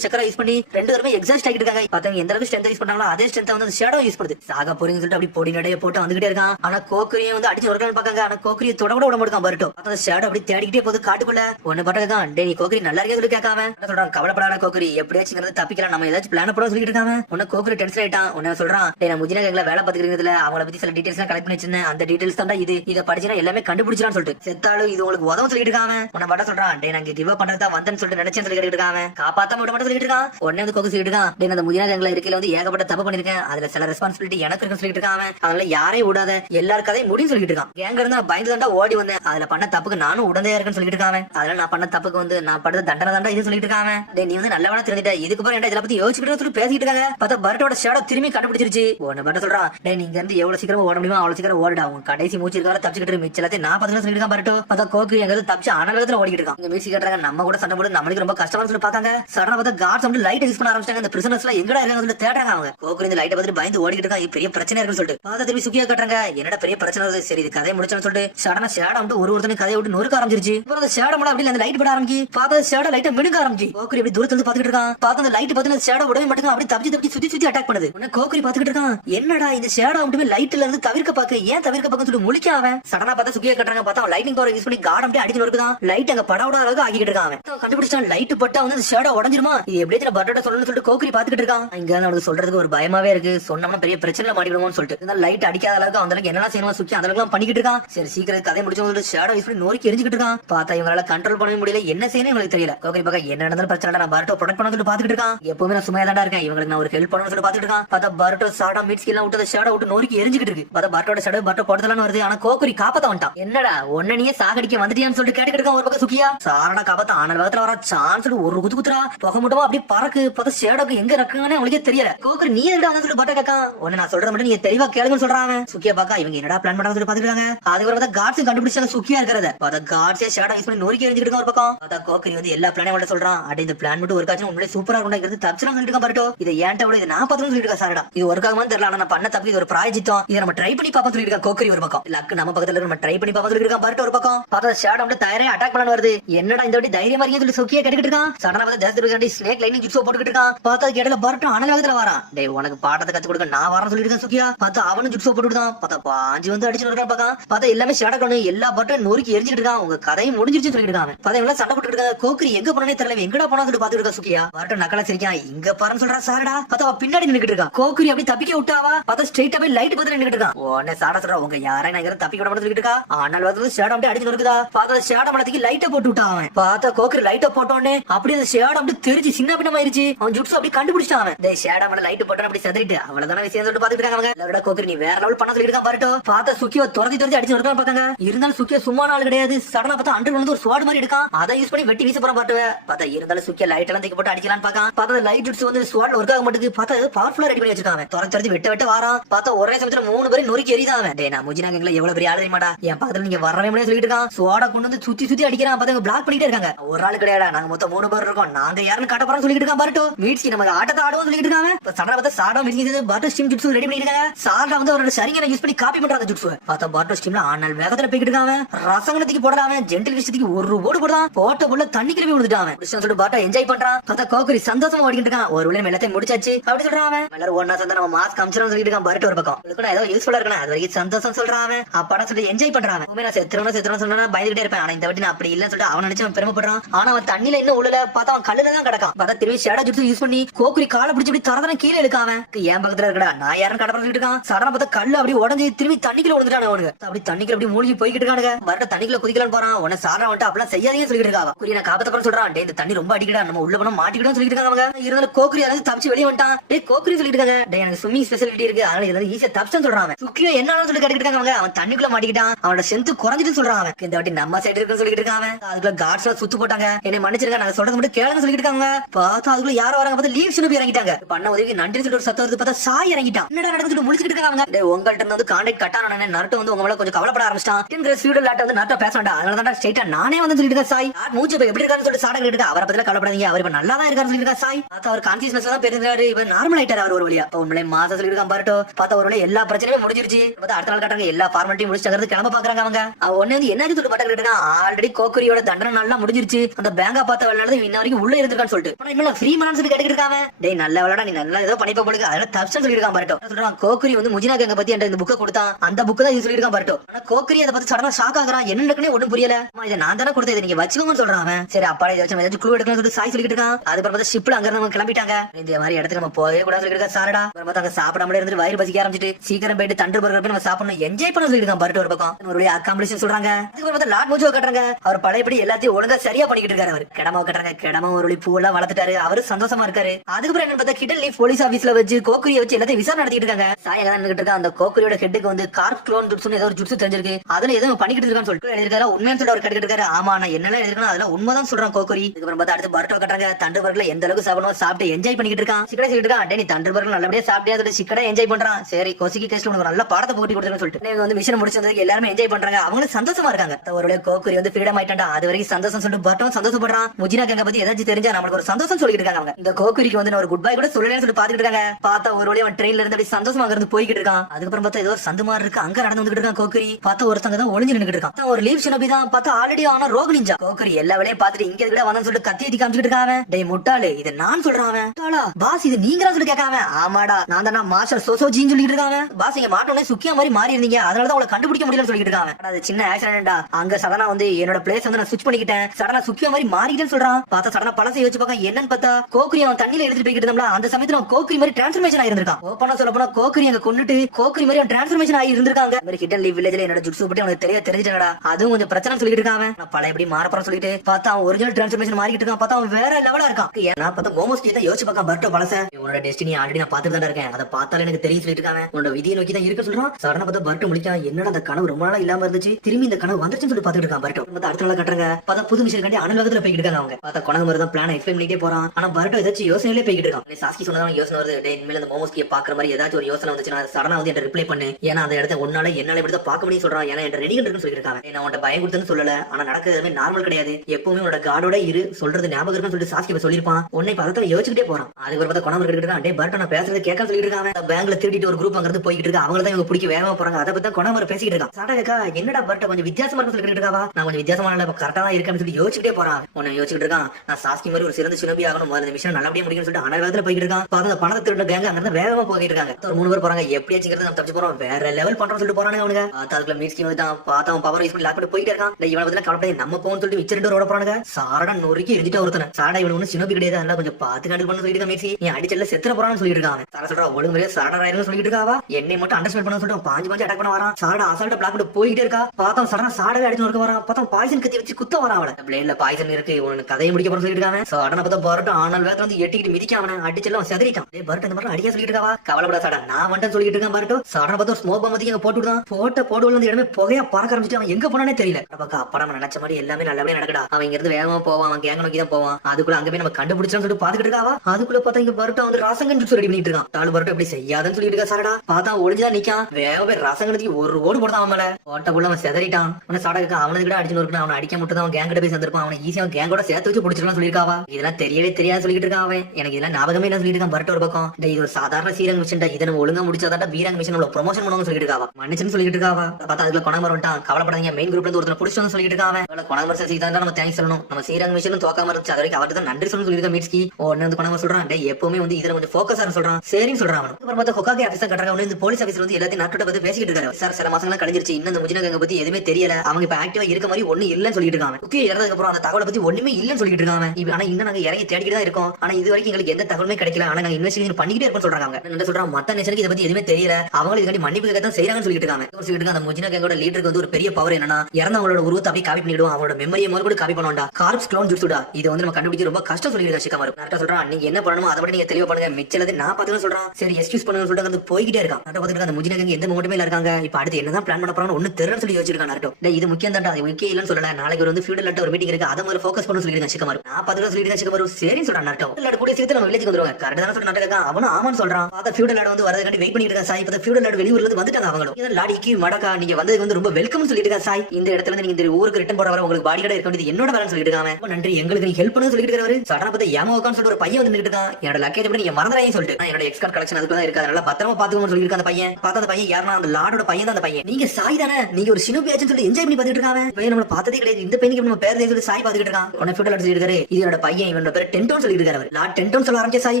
யூஸ் பண்ணி ரெண்டு பேருமே எக்ஸாஸ்ட் ஆகிட்டு இருக்காங்க. பார்த்தா எந்த அளவுக்கு ஸ்ட்ரென்த் யூஸ் பண்றாங்களோ அதே ஸ்ட்ரென்த் வந்து ஷேடோ யூஸ் பண்ணுது. சாக போறீங்கன்னு சொல்லிட்டு அப்படி பொடி நடைய போட்டு வந்துகிட்டே இருக்கான். ஆனா கோக்கரியை வந்து அடிச்சு வரலான்னு பாக்காங்க. ஆனா கோக்கரியை தொட கூட விட மாட்டான் பர்ட்டோ. அந்த ஷேடோ அப்படி தேடிக்கிட்டே போகுது காட்டுக்குள்ள. ஒண்ணு பட்டதான் டே நீ கோக்கரி நல்லா இருக்கே சொல்லி கேட்காம சொல்றான். கவலைப்படாத கோக்கரி, எப்படியாச்சும் தப்பிக்கலாம், நம்ம ஏதாச்சும் பிளான் போட சொல்லிட்டு இருக்காங்க. உன்ன கோக்கரி டென்ஷன் ஆயிட்டான். உன்ன சொல்றான். டே நான் முஜினா கேங்கல வேலை பாத்துக்கிறதுல அவங்கள பத்தி சில டீடைல்ஸ் எல்லாம் கலெக்ட் பண்ணி வச்சிருந்தேன். அந்த டீடைல்ஸ் தான் இது. இதை படிச்சுனா எல்லாமே கண்டுபிடிச்சான்னு சொல்லிட்டு செத்தாலும் இது உங்களுக்கு உதவும் சொல்லிட்டு இருக்காங்க. உன்ன பட்ட சொல்றான். டே நான் கிவ் அப் பண்றதா வந்தேன்னு சொல்லிட்டு நினைச்சேன்னு சொல்லி கேட்டுட்டு இருக்காங்க. காப்பாத்த விட மாட்டேன்னு சொல்லிட்டு இருக்கான். உடனே வந்து கோக்கரி சொல்லிட்டு இருக்கான். டே அந்த முஜினா கேங்கல இருக்கையில வந்து ஏகப்பட்ட தப்பு பண்ணிருக்கேன். அதுல சில ரெஸ்பான்சிபிலிட்டி எனக்கு இருக்குன்னு சொல்லிட்டு இருக்காங்க. அதனால யாரையும் விடாத, எல்லாரும் கதையும் முடியும் சொல்லிட்டு இருக்கான். கேங்க இருந்தா பயந்து தாண்டா ஓடி வந்தேன். அதுல பண்ண தப்புக்கு நானும் உடனே இருக்குன்னு சொல்லிட்டு இருக்காங்க. அதனால நான் பண்ண தப்புக்கு வந்து நான் படுத்த தண்டனை தாண்டா இது சொல்லிட்டு இருக்காங்க. நீ வந்து நல்லவனா தெரிஞ்சிட்ட, இதுக்கு அப்புறம் என்ன இதை பத்தி யோசிச்சுட்டு சொல்லி பேசிட்டு இருக்காங்க. பார்த்தா பர்ட்டோட ஷேடோ திரும்பி கண்டுபிடிச்சிருச்சு. உடனே பர்ட்ட சொல்றான். நீங்க இருந்து எவ்வளவு சீக்கிரம் ஓட முடியுமோ அவ்வளவு சீக்கிரம் ஓடிடா. உங்க கடைசி மூச்சு இருக்கால தப்பிச்சுக்கிட்டு மிச்சலத்தை நான் பத்தி சொல்லிட்டு இருக்கான் பர்ட்டோ. பார்த்தா கோக்கு எங்க தப்பிச்சு அனலகத்துல ஓடிட்டு இருக்கான். இங்க மியூசிக் கட்டுறாங்க. நம்ம கூட சண்டை போட்டு நம்மளுக்கு ரொம்ப கஷ்டமா சொல்லி பாக்காங்க. சடனா பார்த்தா கார்ட்ஸ் வந்து லைட் யூஸ் பண்ண ஆரம்பிச்சாங்க. இந்த பிரிசனர்ஸ் எல்லாம் எங்கடா இருக்காங்க சொல்லி தேடுறாங்க அவங்க. கோக்கு இந்த லைட்டை பார்த்து பயந்து ஓடிட்டு இருக்கான். இது பெரிய பிரச்சனை இருக்குன்னு சொல்லிட்டு பார்த்தா திரும்பி சுக்கியா கட்டுறாங்க. என்னடா பெரிய பிரச்சனை வருது. சரி இது கதையை முடிச்சான்னு சொல்லிட்டு சடனா ஷேடோ வந்து ஒருத்தனை கதையை விட்டு நொறுக்க ஆரம்பிச்சிருச்சு. அப்புறம் அந்த ஷேடோ மேல அப்படி அந்த லைட் பட ஆரம்பிச்சு. பார்த்தா ஷேடோ லைட்டை மினுக்க ஆரம்பிச்சு. கோக்கரி அப்படி தூரத்துல இருந்து பாத்துக்கிட்டு இருக்கான். பார்த்தா அந்த லைட் பார்த்து ஷேடோ உடவே மட்டும் அப்படி தப்பிச்சு சுத்தி அட்டாக் பண்ணுது. உடனே கோக்கரி பாத்துக்கிட்டு இருக்கான். என்னடா இந்த ஷேடோ மட்டுமே லைட்ல இருந்து தவிர்க்க பாக்க ஏன் தவிர்க்க பாக்க சொல்லி முழிக்க அவன். சடனா பார்த்தா சுக்கியா கட்டுறாங்க. பார்த்தா லைட்டிங் பவர் யூஸ் பண்ணி கார்டு அப்படியே அடிச்சு நொறுக்குதான். லைட் அங்க பட விட அளவுக்கு ஆகிட்டு இருக்கான். அவன் கண்டுபிடிச்சான் லைட் பட்டா வந்து ஷேடோ உடஞ்சிருமா. இது எப்படியே பட்டோட சொல்லணும்னு சொல்லிட்டு கோக்கரி பாத்துக்கிட்டு இருக்கான். இங்க அவனுக்கு சொல்றதுக்கு ஒரு பயமாவே இருக்கு. சொன்னோம்னா பெரிய பிரச்சனை மாட்டிடுவோம்னு சொல்லிட்டு இந்த லைட் அடிக்காத அளவுக்கு அந்த அளவுக்கு என்ன செய்யணும் சுக்கி அந்த அளவுக்கு பண்ணிக்கிட்டு இருக்கான். சரி சீக்கிரம் கதை முடிச்சு ஷேடோ யூஸ் பண்ணி நோக்கி எரிஞ்சுக்கிட்டு இருக்கான். பார்த்தா இவங்களால கண்ட்ரோல் பண்ணவே முடியல. என்ன செய்யணும் இவங்களுக்கு தெரியல. கோக்கரி பக்கம் என்ன நடந்தாலும் பிரச்சனை நான் பர்ட்டோ ப்ரொடெக்ட் பண்ண சொல்லி பாத்துக்கிட்டு இருக்கான். எப்பவுமே நான் சும்மா தான் இருக்கேன். இவங்களுக்கு நான் ஒரு ஹெல்ப் பண்ணணும்னு சொல்லி பாத்துக்கிட்டு இருக்கான். பார்த்தா பர்ட்டோ சாடா மிட்ஸ் எல்லாம் விட்டு ஷேடோ விட்டு நோக்கி எரிஞ்சுக்கிட்டு இருக்கு. பார்த்தா பர்ட்டோட ஷேடோ பர்ட்டோ போடலான்னு வருது. ஆனா கோக்கரி காப்பாத்த வந்துட்டான். என்னடா ஒன்னனியே சாகடிக்க வந்துட்டியான்னு சொல்லிட்டு கேட்டுக்கிட்டு இருக்கான். ஒரு பக்கம் சுக்கியா சாரடா காப்பாத்த ஆன வேகத்துல வர சான்ஸ் ஒரு குத்துறா புகை மட்டும் அப்படி பறக்கு. பார்த்தா ஷேடோக்கு எங்க இருக்குன்னு அவங்களுக்கே தெரியல. கோக்கரி நீ என்னடா வந்து சொல்லி பர்ட்டோ கேட்கான். ஒன்னு நான் சொல்றது மட்டும் நீ தெளிவா கேளுங்கன்னு சொல்றாங்க. சுக்கியா பாக்கா இவங்க என்னடா பிளான் பண்ணான்னு சொல்லி பாத்துட்டு இருக்காங்க. அதுக்கப்புறம் பார்த்தா கார்ட்ஸ் கண்டுபிடிச்சாங்க சுக்கியா இருக்கிறத. பார்த்தா கார்ட்ஸே ஷேடோ யூஸ் பண்ணி நோக்கி எரிஞ்சுக்கிட்டு இருக்கான். ஒரு பக்கம் பார்த்தா கோக்கரி வந்து எல்லா பிளானையும் அவள்கிட்ட சொல்றான். அட இந்த பிளான் மட்டும் ஒரு காட்சி உண்மையிலே சூப்பரா இருக்கும். தப்பிச்சு சொல்லிட்டு இருக்கான் பர்ட்டோ. இதை ஏன்ட்ட விட இது நான் பார்த்து சொல்லிட்டு இருக்கா சாரடா. இது ஒரு காகமான்னு தெரியல. ஆனா நான் பண்ண தப்பு இது ஒரு பிராயஜித்தம். இதை நம்ம ட்ரை பண்ணி பாப்போம் சொல்லிட்டு இருக்கா கோக்கரி ஒரு பக்கம். லக்கு நம்ம பக்கத்துல நம்ம ட்ரை பண்ணி பாப்போம் சொல்லிட்டு இருக்கான் பர்ட்டோ ஒரு பக்கம். பார்த்தா ஷேடோ வந்து தயாரா அட்டாக் பண்ண வருது. என்னடா இந்த வாட்டி தைரியமா இருக்கே சொல்லி சுக்கியா கேட்டுக்கிட்டு இருக்கான். சடனா பார்த்தா தேசத்துக்கு ஸ்னேக் லைனிங் ஜிப்ஸோ போட்டுக்கிட்டு இருக்கான். பார்த்தா கேட்டல பர்ட்டோ அனல் வேகத்துல வரான். டேய் உனக்கு பாடத்தை கத்து கொடுக்க நான் வரேன்னு சொல்லிட்டு இருக்கேன் சுக்கியா. பார்த்தா அவனும் ஜிப்ஸோ போட்டுக்கிட்டான். பார்த்தா பாஞ்சு வந்து அடிச்சு இருக்கான். பார்த்தா எல்லாமே ஷேடோ கண்ணு எல்லா பர்ட்டோ நொறுக்கி எரிஞ்சிட்டு இருக்கான். உங்க கதையும் முடிஞ்சிருச்சுன்னு சொல்லிட்டு இருக்காங்க. பார்த்தா எல்லாம் சண்டை போட்டு இருக்காங்க. கோக்கரி எங்க போனே தெரியல. எங்கடா போனா சொல்லி பாத்துட்டு இருக்கா சுக்கியா. பர்ட்டோ நக்கலா சிரிக்கான். இங்க பாருன்னு சொல்றா சாரடா. பார்த்தா பின்னாடி நின்னுட்டு இருக்கா. கோக்கரி அப்படி தப்பிக்க விட்டாவா. பார்த்தா ஸ்ட்ரைட்டா போய் லைட் பத்தில நின்னுட்டு இருக்கான். உடனே சாரடா சொல்றா உங்க யாரை நான் இங்க தப்பிக்க விட சொல்லிட்டு இருக்கா. ஆனால் வந்து ஷேடோ அப்படியே அடிச்சு நொறுக்குதா. பார்த்தா ஷேடோ மலத்துக்கு லைட்டை போட்டு விட்டான் அவன். பார்த்தா கோக்கரி லைட்டை போட்டோன்னே அப்படியே அந்த ஷேடோ அப்படி தெரிஞ்சு சின்ன பின்னமாயிருச்சு. அவன் ஜுட்ஸ் அப்படி கண்டுபிடிச்சான் அவன். டேய் ஷேடோ மேல லைட் போட்டோன்னு அப்படி செதறிட்டு அவ்வளவுதான விஷயம் சொல்லிட்டு பாத்துட்டு இருக்காங்க. எல்லாரோட கோக்கரி நீ வேற லெவல் பண்ண சொல்லிட்டு இருக்கான் பர்ட்டோ. பார்த்தா சுக்கியோ துரத்தி அடிச்சு நொறுக்கான்னு பாக்காங்க. இருந்தாலும் சுக்கியா சும்மா நாள் கிடையாது. சடனா பார்த்தா அண்டர் வந்து ஒரு ஸ்வாட் மாதிரி எடுக்கான். அதை யூஸ் பண்ணி வெட்டி வீச போறான் பர்ட்டோ. பார்த்தா இருந்தாலும் சுக்கியா லைட் எல்லாம் தூக்கி போட்டு அடிக்கலான்னு பாக்கான். பார்த்தா லைட் ஜுட்ஸ் வந்து ஸ்வாட்ல ஒர்க் ஆக மாட்டேங்குது. பார்த்தா பவர்ஃபுல்லா ரெடி பண்ணி வச்சிருக்கான். துரத்தி வெட்ட வாரான். பார்த்தா ஒரே சமயத்துல 3 பேரும் நொறுக்கி எரிதான் அவன். டேய் நான் முஜினா கேங்கல எவ்வளவு பெரிய ஆளு தெரியுமாடா. என் பக்கத்துல நீங்க வரவே முடியாது சொல்லிட்டு இருக்கான். ஸ்வாட கொண்டு வந்து சுத்தி அடிக்கிறான். பார்த்தா பிளாக் பண்ணிட்டே இருக்காங்க. ஒரு ஆளு கிடையாடா நாங்க மொத்தம் 3 பேர் இருக்கோம். நாங்க யாருன்னு காட்ட போறோம் சொல்லிட்டு இருக்கான் பர்ட்டோ. மீட்சி நம்ம ஆட்டத்தை ஆடுவோம் சொல்லிட்டு இருக்காங்க. சடனா பார்த்தா சாடா மீட்சி பர்ட்டோ ஸ்டீம் ஜுட்ஸ் ரெடி பண்ணி இருக்காங்க. சாடா வந்து அவரோட சரியான யூஸ் பண்ணி காப்பி பண்றாங்க ஜுட்ஸ். பார்த்தா பர்ட்டோ ஸ்டீம்ல ஆனால் வேகத்துல போய்கிட்டு இருக்காங்க. ரசங்கனத்துக்கு போடறான். ஜென்டில் விஷயத்துக்கு ஒரு ஓடு போடுறான். போட்ட புள்ள தண்ணி கிளம்பி விழுந்துட்டான். சொல்லிட்டு பர்ட்டோ என்ஜாய் பண்றான். பார்த்தா கோக்கரி சந்தோஷமா ஓடிக்கிட்டு இருக்கான். ஒரு வேளை எல்லாத்தையும் முடிச்சாச்சு அப்படி சொல்றான். எல்லாரும் ஒன்னா சேர்ந்து நம்ம மாஸ்க் காமிச்சிரும் சொல்லிட்டு இருக்கான் பர்ட்டோ ஒரு பக்கம். உங்களுக்கு ஏதோ யூஸ்ஃபுல்லா இருக்கணும் அது வரைக்கும் சந்தோஷம் சொல்றான். அப்பாடா சொல்லி என்ஜாய் பண்றான். செத்துறோம் சொன்னா பயந்துகிட்டே இருப்பேன். ஆனா இந்த வாட்டி நான் அப்படி அப்படி இல்லன்னு சொல்லிட்டு அவன் நினைச்சு பெருமைப்படுறான். ஆனா அவன் தண்ணியில இன்னும் உள்ள பார்த்தா அவன் கல்லுல தான் கிடக்கான். பார்த்தா திரும்பி ஷேடோ ஜுட்ஸு யூஸ் பண்ணி கோக்குரி காலை பிடிச்சி இப்படி தரதன கீழே எடுக்காம என் பக்கத்துல இருக்கடா நான் யாரும் கடை சொல்லிட்டு இருக்கான். சடனா பார்த்தா கல்லு அப்படி உடஞ்சி திரும்பி தண்ணிக்குள்ள விழுந்துட்டானு அவனுக்கு. அப்படி தண்ணிக்குள்ள அப்படி மூழ்கி போய்கிட்டு இருக்கானுங்க. மறுபடியும் தண்ணிக்குள்ள குதிக்கலான்னு போறான். உடனே சாரா வந்துட்டு அப்பெல்லாம் செய்யாதீங்கன்னு சொல்லிட்டு இருக்கா. குறி நான் காப்பாத்தப்பன்னு சொல்றான். டே இந்த தண்ணி ரொம்ப அடிக்கடா நம்ம உள்ள போனா மாட்டிக்கிடும் சொல்லிட்டு இருக்காங்க அவங்க. இருந்தாலும் கோக்குரி அதாவது தப்பிச்சு வெளியே வந்துட்டான். டே கோக்குரி சொல்லிட்டு இருக்காங்க. டே எனக்கு ஸ்விம்மிங் ஸ்பெஷாலிட்டி இருக்கு அதனால ஏதாவது ஈஸியா தப்பிச்சுன்னு சொல்றான். சுக்கியோ என்ன சொல்லி கேட்டுட்டு இருக்காங்க அவங்க. அவன் தண்ணிக்குள்ள மாட்டிக்கிட்டான். அவனோட ஸ்ட்ரென்த் குறைஞ்சிட்டு சொல்றான். அவன் இந்த வாட்டி நம்ம சைடு இருக்குன்னு சொல்லிட்டு இருக்காங்க. அதுக்குள்ள கார்ட்ஸ் சுத்து போட்டாங்க. என்னை மன்னிச்சிருங்க நாங்க சொல்றது மட்டும் கேளுங்க சொல்லிட்டு இருக்காங்க. பார்த்தா அதுக்குள்ள யாரோ வராங்க பார்த்தா லீவ் ஷினோபி இறங்கிட்டாங்க. பண்ண உதவிக்கு நன்றி சொல்லிட்டு ஒரு சத்தம் வருது. பார்த்தா சாய் இறங்கிட்டான். என்னடா நடந்துட்டு முழிச்சிட்டு இருக்காங்க. டே உங்கள்ட்ட இருந்து கான்டாக்ட் கட்டான நருட்டோ வந்து உங்க மேல கொஞ்சம் கவலைப்பட ஆரம்பிச்சிட்டான். இன்கிற ஃபியூடல் லாட்ட வந்து நருட்டோ பேசறடா. அதனால தான் ஸ்ட்ரைட்டா நானே வந்து சொல்லிட்டு இருக்கேன். சாய் மூச்சு எப்படி இருக்கான்னு சொல்லிட்டு சாட கேட்டுட்டு அவரை பத்தில கவலைப்படாதீங்க அவர் இப்ப நல்லா தான் இருக்காரு சொல்லிட்டு இருக்கா. சாய் பார்த்தா அவர் கான்சியஸ்னஸ் தான் பெருங்கிறாரு. இவர் நார்மல் ஆயிட்டாரு அவர் ஒரு வழியா. உண்மையிலே மாசம் சொல்லிட்டு இருக்கான் பாருட்டோ. பார்த்தா ஒரு வழியா எல்லா பிரச்சனையும் முடிஞ்சிருச்சு. பார்த்தா அடுத்த நாள் கட்டாங்க எல்லா ஃபார்மாலிட்டியும் முடிச்சிட்டு கிளம்ப பாக்குறாங்க அவங்க. ஒண்ணு வந்து என்ன சொல்லிட்டு பாட்டு கேட்டுருக்கான். ஆல்ரெடி கோக்குரியோட தண்டனை நல்லா முடிஞ்சிருச்சு. அந்த பேங்கா பார்த்த விளையாடுறது இன்ன வரைக்கும் உள்ள இருந்திருக்கான்னு சொல்லிட்டு இன்னும் ஃப்ரீ மனு சொல்லி கேட்டுட்டு இருக்காங்க. டே நல்ல விளையாட நீ நல்லா ஏதோ பண்ணிப்ப போல அதெல்லாம் தப்சன் சொல்லிருக்கான் பாருட்டோ. சொல்றான் கோக்குரி வந்து முஜினா கேங்க பத்தி என்ற இந்த புக்கை கொடுத்தான். அந்த புக்கு தான் இது சொல்லிருக்கான் பாருட்டோ. ஆனா கோக்குரி அதை பார்த்து சடனா ஷாக் ஆகுறான். என்ன நடக்குனே ஒண்ணும் புரியல. இதை நான் தானே கொடுத்தது நீங்க வச்சுக்கோங்கன்னு சொல்றான் அவன். சரி அப்பா ஏதாச்சும் க்ளூ எடுக்கணும்னு சொல்லிட்டு சாய் சொல்லிட்டு இருக்கான். அதுக்கப்புறம் பார்த்தா ஷிப்ல அங்க இருந்து கிளம்பிட்டாங்க. இந்த மாதிரி இடத்துக்கு நம்ம போகவே கூட சொல்லிட்டு இருக்கா. சாரடா அங்க சாப்பிடாமலே இருந்துட்டு வயிறு பசிக்க ஆரம்பிச்சிட்டு சீக்கிரம் போயிட்டு தண்டு பர்கர் போய் நம்ம சாப்பிடணும் என்ஜாய் பண்ண சொல்லிருக்கான் பாருட்டோ. ஒரு பக்கம் ஒரு வழியா அக்காம்படிஷன் சொல்றாங்க. அதுக்கப்புறம் பார்த்தா லாட் மூச்சோ கட்டுறாங்க. அவர் பழையபடி எல்லாத்தையும் ஒழுங்கா சரியா பண்ணிக்கிட்டு இருக்காரு. அவர் கிடமா கட்டுறாங்க. கிடமா ஒரு வழி பூவெல்லாம் வளர்த்துட்டாரு. அவரு சந்தோஷமா இருக்காரு. அதுக்கப்புறம் என்ன பார்த்தா கிட்டன் லீஃப் போலீஸ் ஆபீஸ்ல வச்சு கோக்குரியை வச்சு எல்லாத்தையும் விசாரணை நடத்திட்டு இருக்காங்க. சாய் எல்லாம் நின்னுட்டு இருக்கா. அந்த கோக்குரியோட ஹெட்டுக்கு வந்து கார்ப் க்ளோன் ஜுட்ஸ்னு ஏதோ ஒரு ஜுட்ஸ் தெரிஞ்சிருக்கு. அதுல ஏதோ பண்ணிக்கிட்டு இருக்கான்னு சொல்லிட்டு எழுதிருக்காரு. உண்மையான சொல்ல அவர் கேட்டுட்டு இருக்காரு. ஆமா நான் என்னெல்லாம் எழுதிருக்கணும் அதெல்லாம் உண்மைதான் சொல்றான் கோக்குரி. அதுக்கப்புறம் பார்த்தா அடுத்து பரோட்டா கட்டுறாங்க. தண்டு பர்கர்ல எந்த அளவுக்கு சாப்பிடணும் சாப்பிட்டு என்ஜாய் பண்ணிக்கிட்டு இருக்கான். சிக்கடை சொல்லிட்டு இருக்கான். நீ தண்டு பர்கர் நல்லபடியா சாப்பிட்டியா சொல்லிட்டு சிக்கடை என்ஜாய் பண்றான். சரி கோசிக்கு கேஸ்ல உனக்கு நல்ல பாடத்தை போட்டி கொடுத்துன்னு சொல்லிட்டு வந்து மிஷன் முடிச்சதுக்கு எல்லாரும் என்ஜாய் பண்றாங்க. அவங்களும் சந்தோஷமா இருக்காங்க. ஒரு கோக்குரி வந்து ஃப்ரீடம் ஆயிட்டான்டா. அது வரைக்கும் சந்தோஷம் சொல்லிட்டு பரோட்டா சந்தோஷப்படுறான். முஜினா கேங்க பத்தி ஏதாச்சும் தெரிஞ்சா நம்மளுக்கு ஒரு சந்தோஷம் சொல்லிட்டு இருக்காங்க அவங்க. இந்த கோக்குரிக்கு வந்து ஒரு குட் பை கூட சொல்லலன்னு சொல்லிட்டு பாத்துட்டு இருக்காங்க. பார்த்தா ஒரு வழியா அவன் ட்ரெயின்ல இருந்து அப்படி சந்தோஷமா இருந்து போய்கிட்டு இருக்கான். அதுக்கப்புறம் பார்த்தா ஏதோ ஒரு சந்து மாதிரி இருக்கு. அங்க நடந்து வந்துட்டு இருக்கான் கோக்குரி. பார்த்தா ஒருத்தங்க தான் ஒளிஞ்சு நின்னுட்டு இருக்கான். ஒரு லீவ் ஷினோபி தான் பார்த்தா ஆல்ரெடி ஆனா ரோக் நிஞ்சா. கோக்குரி எல்லா வேலையும் பார்த்துட்டு இங்க கூட வந்தன்னு சொல்லிட்டு கத்தி ஏத்தி காமிச்சிட்டு இருக்கான். டேய் முட்டாளு இது நான் சொல்றான் அவன். முட்டாளா பாஸ் இது நீங்களா சொல்லி கேட்காம. ஆமாடா நான் தான மாஸ்டர் சோசோஜின்னு சொல்லிட்டு இருக்காங்க. பாஸ் இங்க மாட்டோனே சுக்கியா மாதிரி மாறி இருந்தீங்க அதனால தான் உங்களை கண்டுபிடிக்க முடியலன்னு சொல்லிட்டு இருக்காங்க. அது சின்ன ஆக்சிடென்டா. அங்க சடனா வந்து என்னோட பிளேஸ் வந்து நான் ஸ்விட்ச் பண்ணிக்கிட்டேன். சடனா சுக்கியா மாதிரி மாறிட்டேன்னு சொல்றான். பார்த்தா சடனா பழசை யோசிச்சு பார்க்க என்னன்னு பார்த்தா கோக்குரி அவன் தண்ணியில எடுத்துட்டு போய்கிட்டு இருந்தா அந்த சமயத்துல கோக்குரி மாதிரி டிரான்ஸ்ஃபர்மேஷன் ஆயிருந்திருக்கான். ஓப்பனா சொல்ல போனா கோக்குரி அங்க கொண்டுட்டு கோக்குரி மாதிரி டிரான்ஸ்ஃபர்மேஷன் ஆகி இருந்திருக்காங்க. மாதிரி ஹிடன் லீவ் வில்லேஜ்ல என்னோட ஜுட்ஸு பத்தி அவனுக்கு தெரிஞ்சிட்டாங்கடா. அதுவும் கொஞ்சம் பிரச்சனை சொல்லிட்டு இருக்கான். நான் பழைய எப்படி மாறப்பறம் சொல்லிட்டு பார்த்தா அவன் ஒரிஜினல் டிரான்ஸ்ஃபர்மேஷன் மாறிக்கிட்டு இருக்கான். பார்த்தா அவன் வேற லெவலா இருக்கான். ஏன்னா பார்த்தா மோமோஸ் தான் யோசிச்சு பார்க்க பர்ட்டோ பழச உன்னோட டெஸ்டினி ஆல்ரெடி நான் பார்த்துட்டு தான் இருக்கேன். அதை பார்த்தாலே எனக்கு தெரியும் சொல்லிட்டு இருக்காங்க. உன்னோட விதியை நோக்கி தான் இருக்க சொல்றான். சடனா பார்த்தா பர்ட்டோ முடிக்கான். என்னடா அந்த கனவு ரொம்ப நாளா இல்லாம இருந்துச்சு திரும்பி இந்த கனவு வந்துருச்சுன்னு சொல்லி பார்த்துட்டு இருக்கான் பர்ட்டோ. பார்த்தா அடுத்த நாள் கட்டுறாங்க. பார்த்தா புது மிஷன் கண்டி அனுலகத்துல போய்கிட்டு இருக்காங்க அவங்க. பார்த்தா கொனகு மாதிரி தான் பிளான் எக்ஸ்பிளைன் பண்ணிட்டே போறான். ஆனா பர்ட்டோ ஏதாச்சும் யோசனையிலே போய்கிட்டு இருக்கான். சாஸ்கி சொன்னதான் யோசனை வருது. டே இனிமேல் அந்த மோமோஸ்கியை பாக்குற மாதிரி ஏதாச்சும் ஒரு யோசனை வந்துச்சுன்னா சடனா வந்து என்கிட்ட ரிப்ளை பண்ணு. ஏன்னா அந்த இடத்த ஒன்னால என்னால இப்படி தான் பார்க்க முடியும் சொல்றான். ஏன்னா என்கிட்ட ரெடி இருக்குன்னு சொல்லிருக்காங்க. நான் உன்ட்ட பயம் கொடுத்தேன்னு சொல்லல. ஆனா நடக்கிறது நார்மல் கிடையாது. எப்பவுமே உன்னோட காடோட இரு சொல்றது ஞாபகம் இருக்குன்னு சொல்லிட்டு சாஸ்கி சொல்லிருப்பான். உன்னை பதத்தை யோசிச்சுட்டே போறான். அதுக்கு பார்த்தா கொனகு இருக்கான். டே பர்ட்டோ நான் பேசுறது கேட்க சொல்லிட்டு இருக்காங்க. பேங்க்ல திருடிட்டு ஒரு குரூப் அங்கிருந்து போய்கிட்டு இருக்கு. அவங்கள தான் இவங்க பிடிக்க வேகமா போறாங்க. அதை பத்தி கொனகு பேசிட்டு இருக்கான். சாடாக்கா என்னடா பர்ட்டோ கொஞ்சம் வித்தியாசமா இருக்குன்னு சொல்லிட்டு இருக்காவா. நான் கொஞ்சம் வித்தியாசமான கரெக்டா தான் இருக்கேன்னு சொல்லி யோசிச்சுட்டே போறான். உன்னை யோசிச்சுட்டு இருக்கான். நான் சாஸ்கி மாதிரி ஒரு சிறந்த ஷினோபி ஆகணும். இந்த விஷயம் நல்லபடியா முடியும்னு சொல்லிட்டு அனவேகத்துல போய்கிட்டு இருக்கான். பார்த்தா அந்த பணத்தை திருட கேங்க அங்க வேகமா போயிட்டு இருக்காங்க. ஒரு 3 பேர் போறாங்க. எப்படியாச்சும் நம்ம தப்பிச்சு போறோம் வேற லெவல் பண்றோம்னு சொல்லிட்டு போறானுங்க அவனுங்க. அதுக்குள்ள மீட்ஸ்கி வந்துட்டான். பார்த்தா அவன் பவர் யூஸ் பண்ணி லாக் பண்ணி போயிட்டே இருக்கான். இவனை பத்தி கவலைப்படாத நம்ம போன்னு சொல்லிட்டு மிச்ச 2 ஓட போறானுங்க. சாரடா நொறுக்கி எரிஞ்சிட்டு ஒருத்தன. சாடா இவனு ஒண்ணு ஷினோபி கிடையாது. அதனால கொஞ்சம் பார்த்து கண்டு பண்ண சொல்லிட்டு மீட்ஸ்கி நீ அடிச்சல்ல செத்துற போறான்னு சொல்லிட்டு இருக்கான். சாரா சொல்றா ஒழுங்கு முறையா சாரடா ஆயிருன்னு சொல்லிட்டு இருக்காவா. என்னை மட்டும் அண்டர்ஸ்டாண்ட் பண்ண சொல்லிட்டு பாஞ்சு அட்டாக் பண்ண வரான். சாரடா அசால்ட்டா பிளாக் பண்ணி போயிட்டே இருக்கா. பார்த்தா சடனா சாடவே அடிச்சு நொறுக்க வரான். பார்த்தா பாய்சன் கத்தி வச்சு குத்த வரான். அவளை பிளேன்ல பாய்சன் இருக்கு உனக்கு கதையை முடிக்க போற சொல்லிட்டு இருக்காங்க. சடனா பார்த்தா பரோட்டா ஆனல் வேகத்துல வந்து எட்டிக்கிட்டு மிதிக்க அவனை அடிச்செல்லாம் செதறிட்டான். பரோட்டா இந்த மாதிரி அடிக்க சொல்லிட்டு இருக்காவா. கவலைப்பட சாடா நான் வந்துட்டு சொல்லிட்டு இருக்கான். பரோட்டோ சடனா பார்த்தா ஸ்மோக் பம் வந்து போட்டு விடுதான். போட்டு வந்து இடமே புகையா பறக்க ஆரம்பிச்சுட்டு அவன் எங்க போனானே தெரியல. அப்பா நம்ம நினைச்ச மாதிரி எல்லாமே நல்லபடியா நடக்கடா. அவன் இங்க இருந்து வேகமா போவான். அவன் கேங்க நோக்கி தான் போவான். அதுக்குள்ள அங்க போய் நம்ம கண்டுபிடிச்சான்னு சொல்லிட்டு பாத்துக்கிட்டு இருக்காவா. அதுக்குள்ள பார்த்தா இங்க பரோட்டா வந்து ரசங்கன் ஜூஸ் ரெடி பண்ணிட்டு இருக்கான். தாள் பரோட்டா இப்படி செய்யாதுன்னு சொல்லிட்டு இருக்கா. சாரடா பார்த்தா ஒளிஞ்சுதான் நிக்கான். வேக போய் ரசங்கனுக்கு ஒரு ஓடு போடுதான். அவன் மேல ஓட்டக்குள்ள அவன் செதறிட்டான். அவனை சாடா அவனுக்கு கூட அடிச்சு நோக்கணும். அவனை அடிக்க மட்டும் அவன் கேங் கிட்ட போய் சேர்ந்திருப்பான். அவனை ஈஸியா கேங்கோட சேர்த்து வச்சு பிடிச்சிருக்கான்னு சொல்லிருக்காவா. இதெல்லாம் தெரியவே தெரியாது சொல்லிட்டு இருக்கான் அவன். எனக்கு இதெல்லாம் ஞாபகமே என்ன சொல்லிட்டு இருக்கான். பரோட்டா ஒரு பக்கம் இது ஒரு சாதாரண சீரங்க மிஷன். இதை நம்ம ஒழுங்கா முடிச்சாதான் வீரங்க மிஷன் நம்மள ப்ரொமோஷன் பண்ணுவாங்க சொல்லிட்டு இருக்காவா. மன்னிச்சுன்னு சொல்லிட்டு இருக்காவா. பார்த்தா அதுல கொனமர் வந்துட்டான். கவலைப்படாதீங்க மெயின் குரூப்ல இருந்து ஒருத்தர் பிடிச்சு சொல்லிட்டு இருக்கான். கொனமர் சீதான் நம்ம தேங்க்ஸ் சொல்லணும். நம்ம சீரங்க மிஷன் தோக்காம இருந்துச்சு. அது வரைக்கும் அவர்கிட்ட நன்றி சொல்லணும் சொல்லிருக்கா மீட்ஸ்கி. உடனே வந்து கொனமர் சொல்றான். எப்பவுமே வந்து இதுல கொஞ்சம் ஃபோக்கஸா சொல்றான். சரின்னு சொல்றான். அப்புறம் பார்த்தா ஹொகாகே ஆபீசர் கட்டுறாங்க. இந்த போலீஸ் ஆபீசர் வந்து எல்லாத்தையும் நாட்டோட பத்தி பேசிக்கிட்டு இருக்காரு. சார் சில மாசங்களா கழிஞ்சிருச்சு. இன்னும் இந்த முஜினா கேங்க பத்தி எதுவுமே தெரியல. அவங்க இப்ப ஆக்டிவா இருக்க மாதிரி ஒண்ணு இல்லன்னு சொல்லிட்டு இருக்காங்க. குக்கி இறந்ததுக்கு அப்புறம் அந்த தகவலை பத்தி ஒண்ணுமே இல்லன்னு சொல்லிட்டு இருக்காங்க. ஆனா இன்னும் நாங்க இறங்கி தேடிட்டு தான் இருக்கோம். ஆனா இது வரைக்கும் எங்களுக்கு எந்த தகவலுமே கிடைக்கல. ஆனா நாங்க இன்வெஸ்டிகேஷன் பண்ணிக்கிட்டே இருக்கோம் சொல்றாங்க. என்ன சொல்றாங்க, மத்த நேஷனுக்கு இதை பத்தி எதுவுமே தெரியல, அவங்க இதுக்காண்டி மன்னிப்பு கேட்க தான் செய்யறாங்கன்னு சொல்லிட்டு இருக்காங்க. அந்த முஜினா கேங்கோட லீடருக்கு வந்து ஒரு பெரிய பவர் என்னன்னா, இறந்தவங்களோட உருவத்தை அப்படியே காப்பி பண்ணிடுவோம், அவங்களோட மெமரியை முதல் கூட காப்பி பண்ணுவாண்டா. கார்ப்ஸ் க்ளோன் ஜுட்சுடா, இது வந்து நம்ம கண்டுபிடிக்க ரொம்ப கஷ்டம் சொல்லிட்டு ஷிகாமாரு. கரெக்டா சொல்றான், நீங்க என்ன பண்ணணுமோ அதை பத்தி நீங்க தெளிவா பண்ணுங்க, மிச்சலது நான் பாத்துன்னு சொல்றான். சரி எக்ஸ்கியூஸ் பண்ணுங்க சொல்லிட்டு வந்து போய்கிட்டே இருக்கான். கரெக்டா பாத்துட்டு அந்த முஜினா கேங்க எந்த மூமெண்ட்டுமே இருக்காங்க. இப்ப அடுத்து என்னதான் பிளான் பண்ண போறான்னு ஒண்ணு தெரியல சொல்லி யோசிச்சிருக்கான் நாருட்டோ. இது முக்கியம் தான்டா, அது முக்கியம் இல்லன்னு சொல்லல. நாளைக்கு ஒரு வந்து ஃபியூடல் ஒரு மீட்டிங் இருக்கு, அதை மாதிரி ஃபோக்கஸ் பண்ண சொல்லிருக்காங்க ஷிகாமாரு. நான் பாத்துட்டு சொல்லிருக்கேன் ஷிகாமாரு. சரின்னு சொல்றான் நாருட்டோ. ஃபியூடல் கூடிய சீக்கிரம் நம்ம வில்லேஜ்க்கு வந்துருவாங்க. கரெக்டா தான் சொல்லிட்டு நாட்டா அவனும் ஆமான்னு சொல்றான். பாத்த ஃபியூடல் வந்து வரதுக்காண்டி வெயிட் பண்ணிட்டு இருக்கா சாய். இப்ப ஃபியூடல் வெளியூர்ல இருந்து வந்துட்டாங்க அவங்களும். இத லாடிக்கு மடக்கா நீங்க வந்ததுக்கு வந்து ரொம்ப வெல்கம் சொல்லிட்டு இருக்கா சாய். இந்த இடத்துல இருந்து நீங்க இந்த ஊருக்கு ரிட்டர்ன் போற வர உங்களுக்கு பாடி கார்டு இருக்க வேண்டியது என்னோட வேலைன்னு சொல்லிட்டு இருக்காங்க. ரொம்ப நன்றி, எங்களுக்கு நீ ஹெல்ப் பண்ணு சொல்லிட்டு இருக்காரு. சடனா பார்த்தா யாமாவுக்கான்னு சொல்லிட்டு ஒரு பையன் வந்து நின்னுட்டு இருக்கான். என்னோட லக்கேஜ் பத்தி நீங்க மறந்துறாங்க சொல்லிட்டு என்னோட எக்ஸ் கார்டு கலெக்ஷன் அதுக்குள்ள தான் இருக்கு, அதனால பத்திரமா பாத்துக்கணும்னு சொல்லிட்டு அந்த பையன். பார்த்தா அந்த பையன் யாருன்னா அந்த லாடோட பையன் தான். அந்த பையன் நீங்க சாய் தானே, நீங்க ஒரு ஷினோபி ஆச்சுன்னு சொல்லி என்ஜாய் பண்ணி பாத்துட்டு இருக்காங்க. பையன் நம்மள பார்த்ததே கிடையாது, இந்த பையனுக்கு நம்ம பேர் சொல்லி சாய் பாத்துட்டு இருக்கான். உடனே ஃபியூடல் சொல்லிட்டு இருக்காரு, இது என்னோட பையன், இவனோட பேர் டென்டோன் சொல்லிட்டு இருக்காரு. லாட் டென்டோன் சொல்ல ஆரம்பிச்ச சாய்,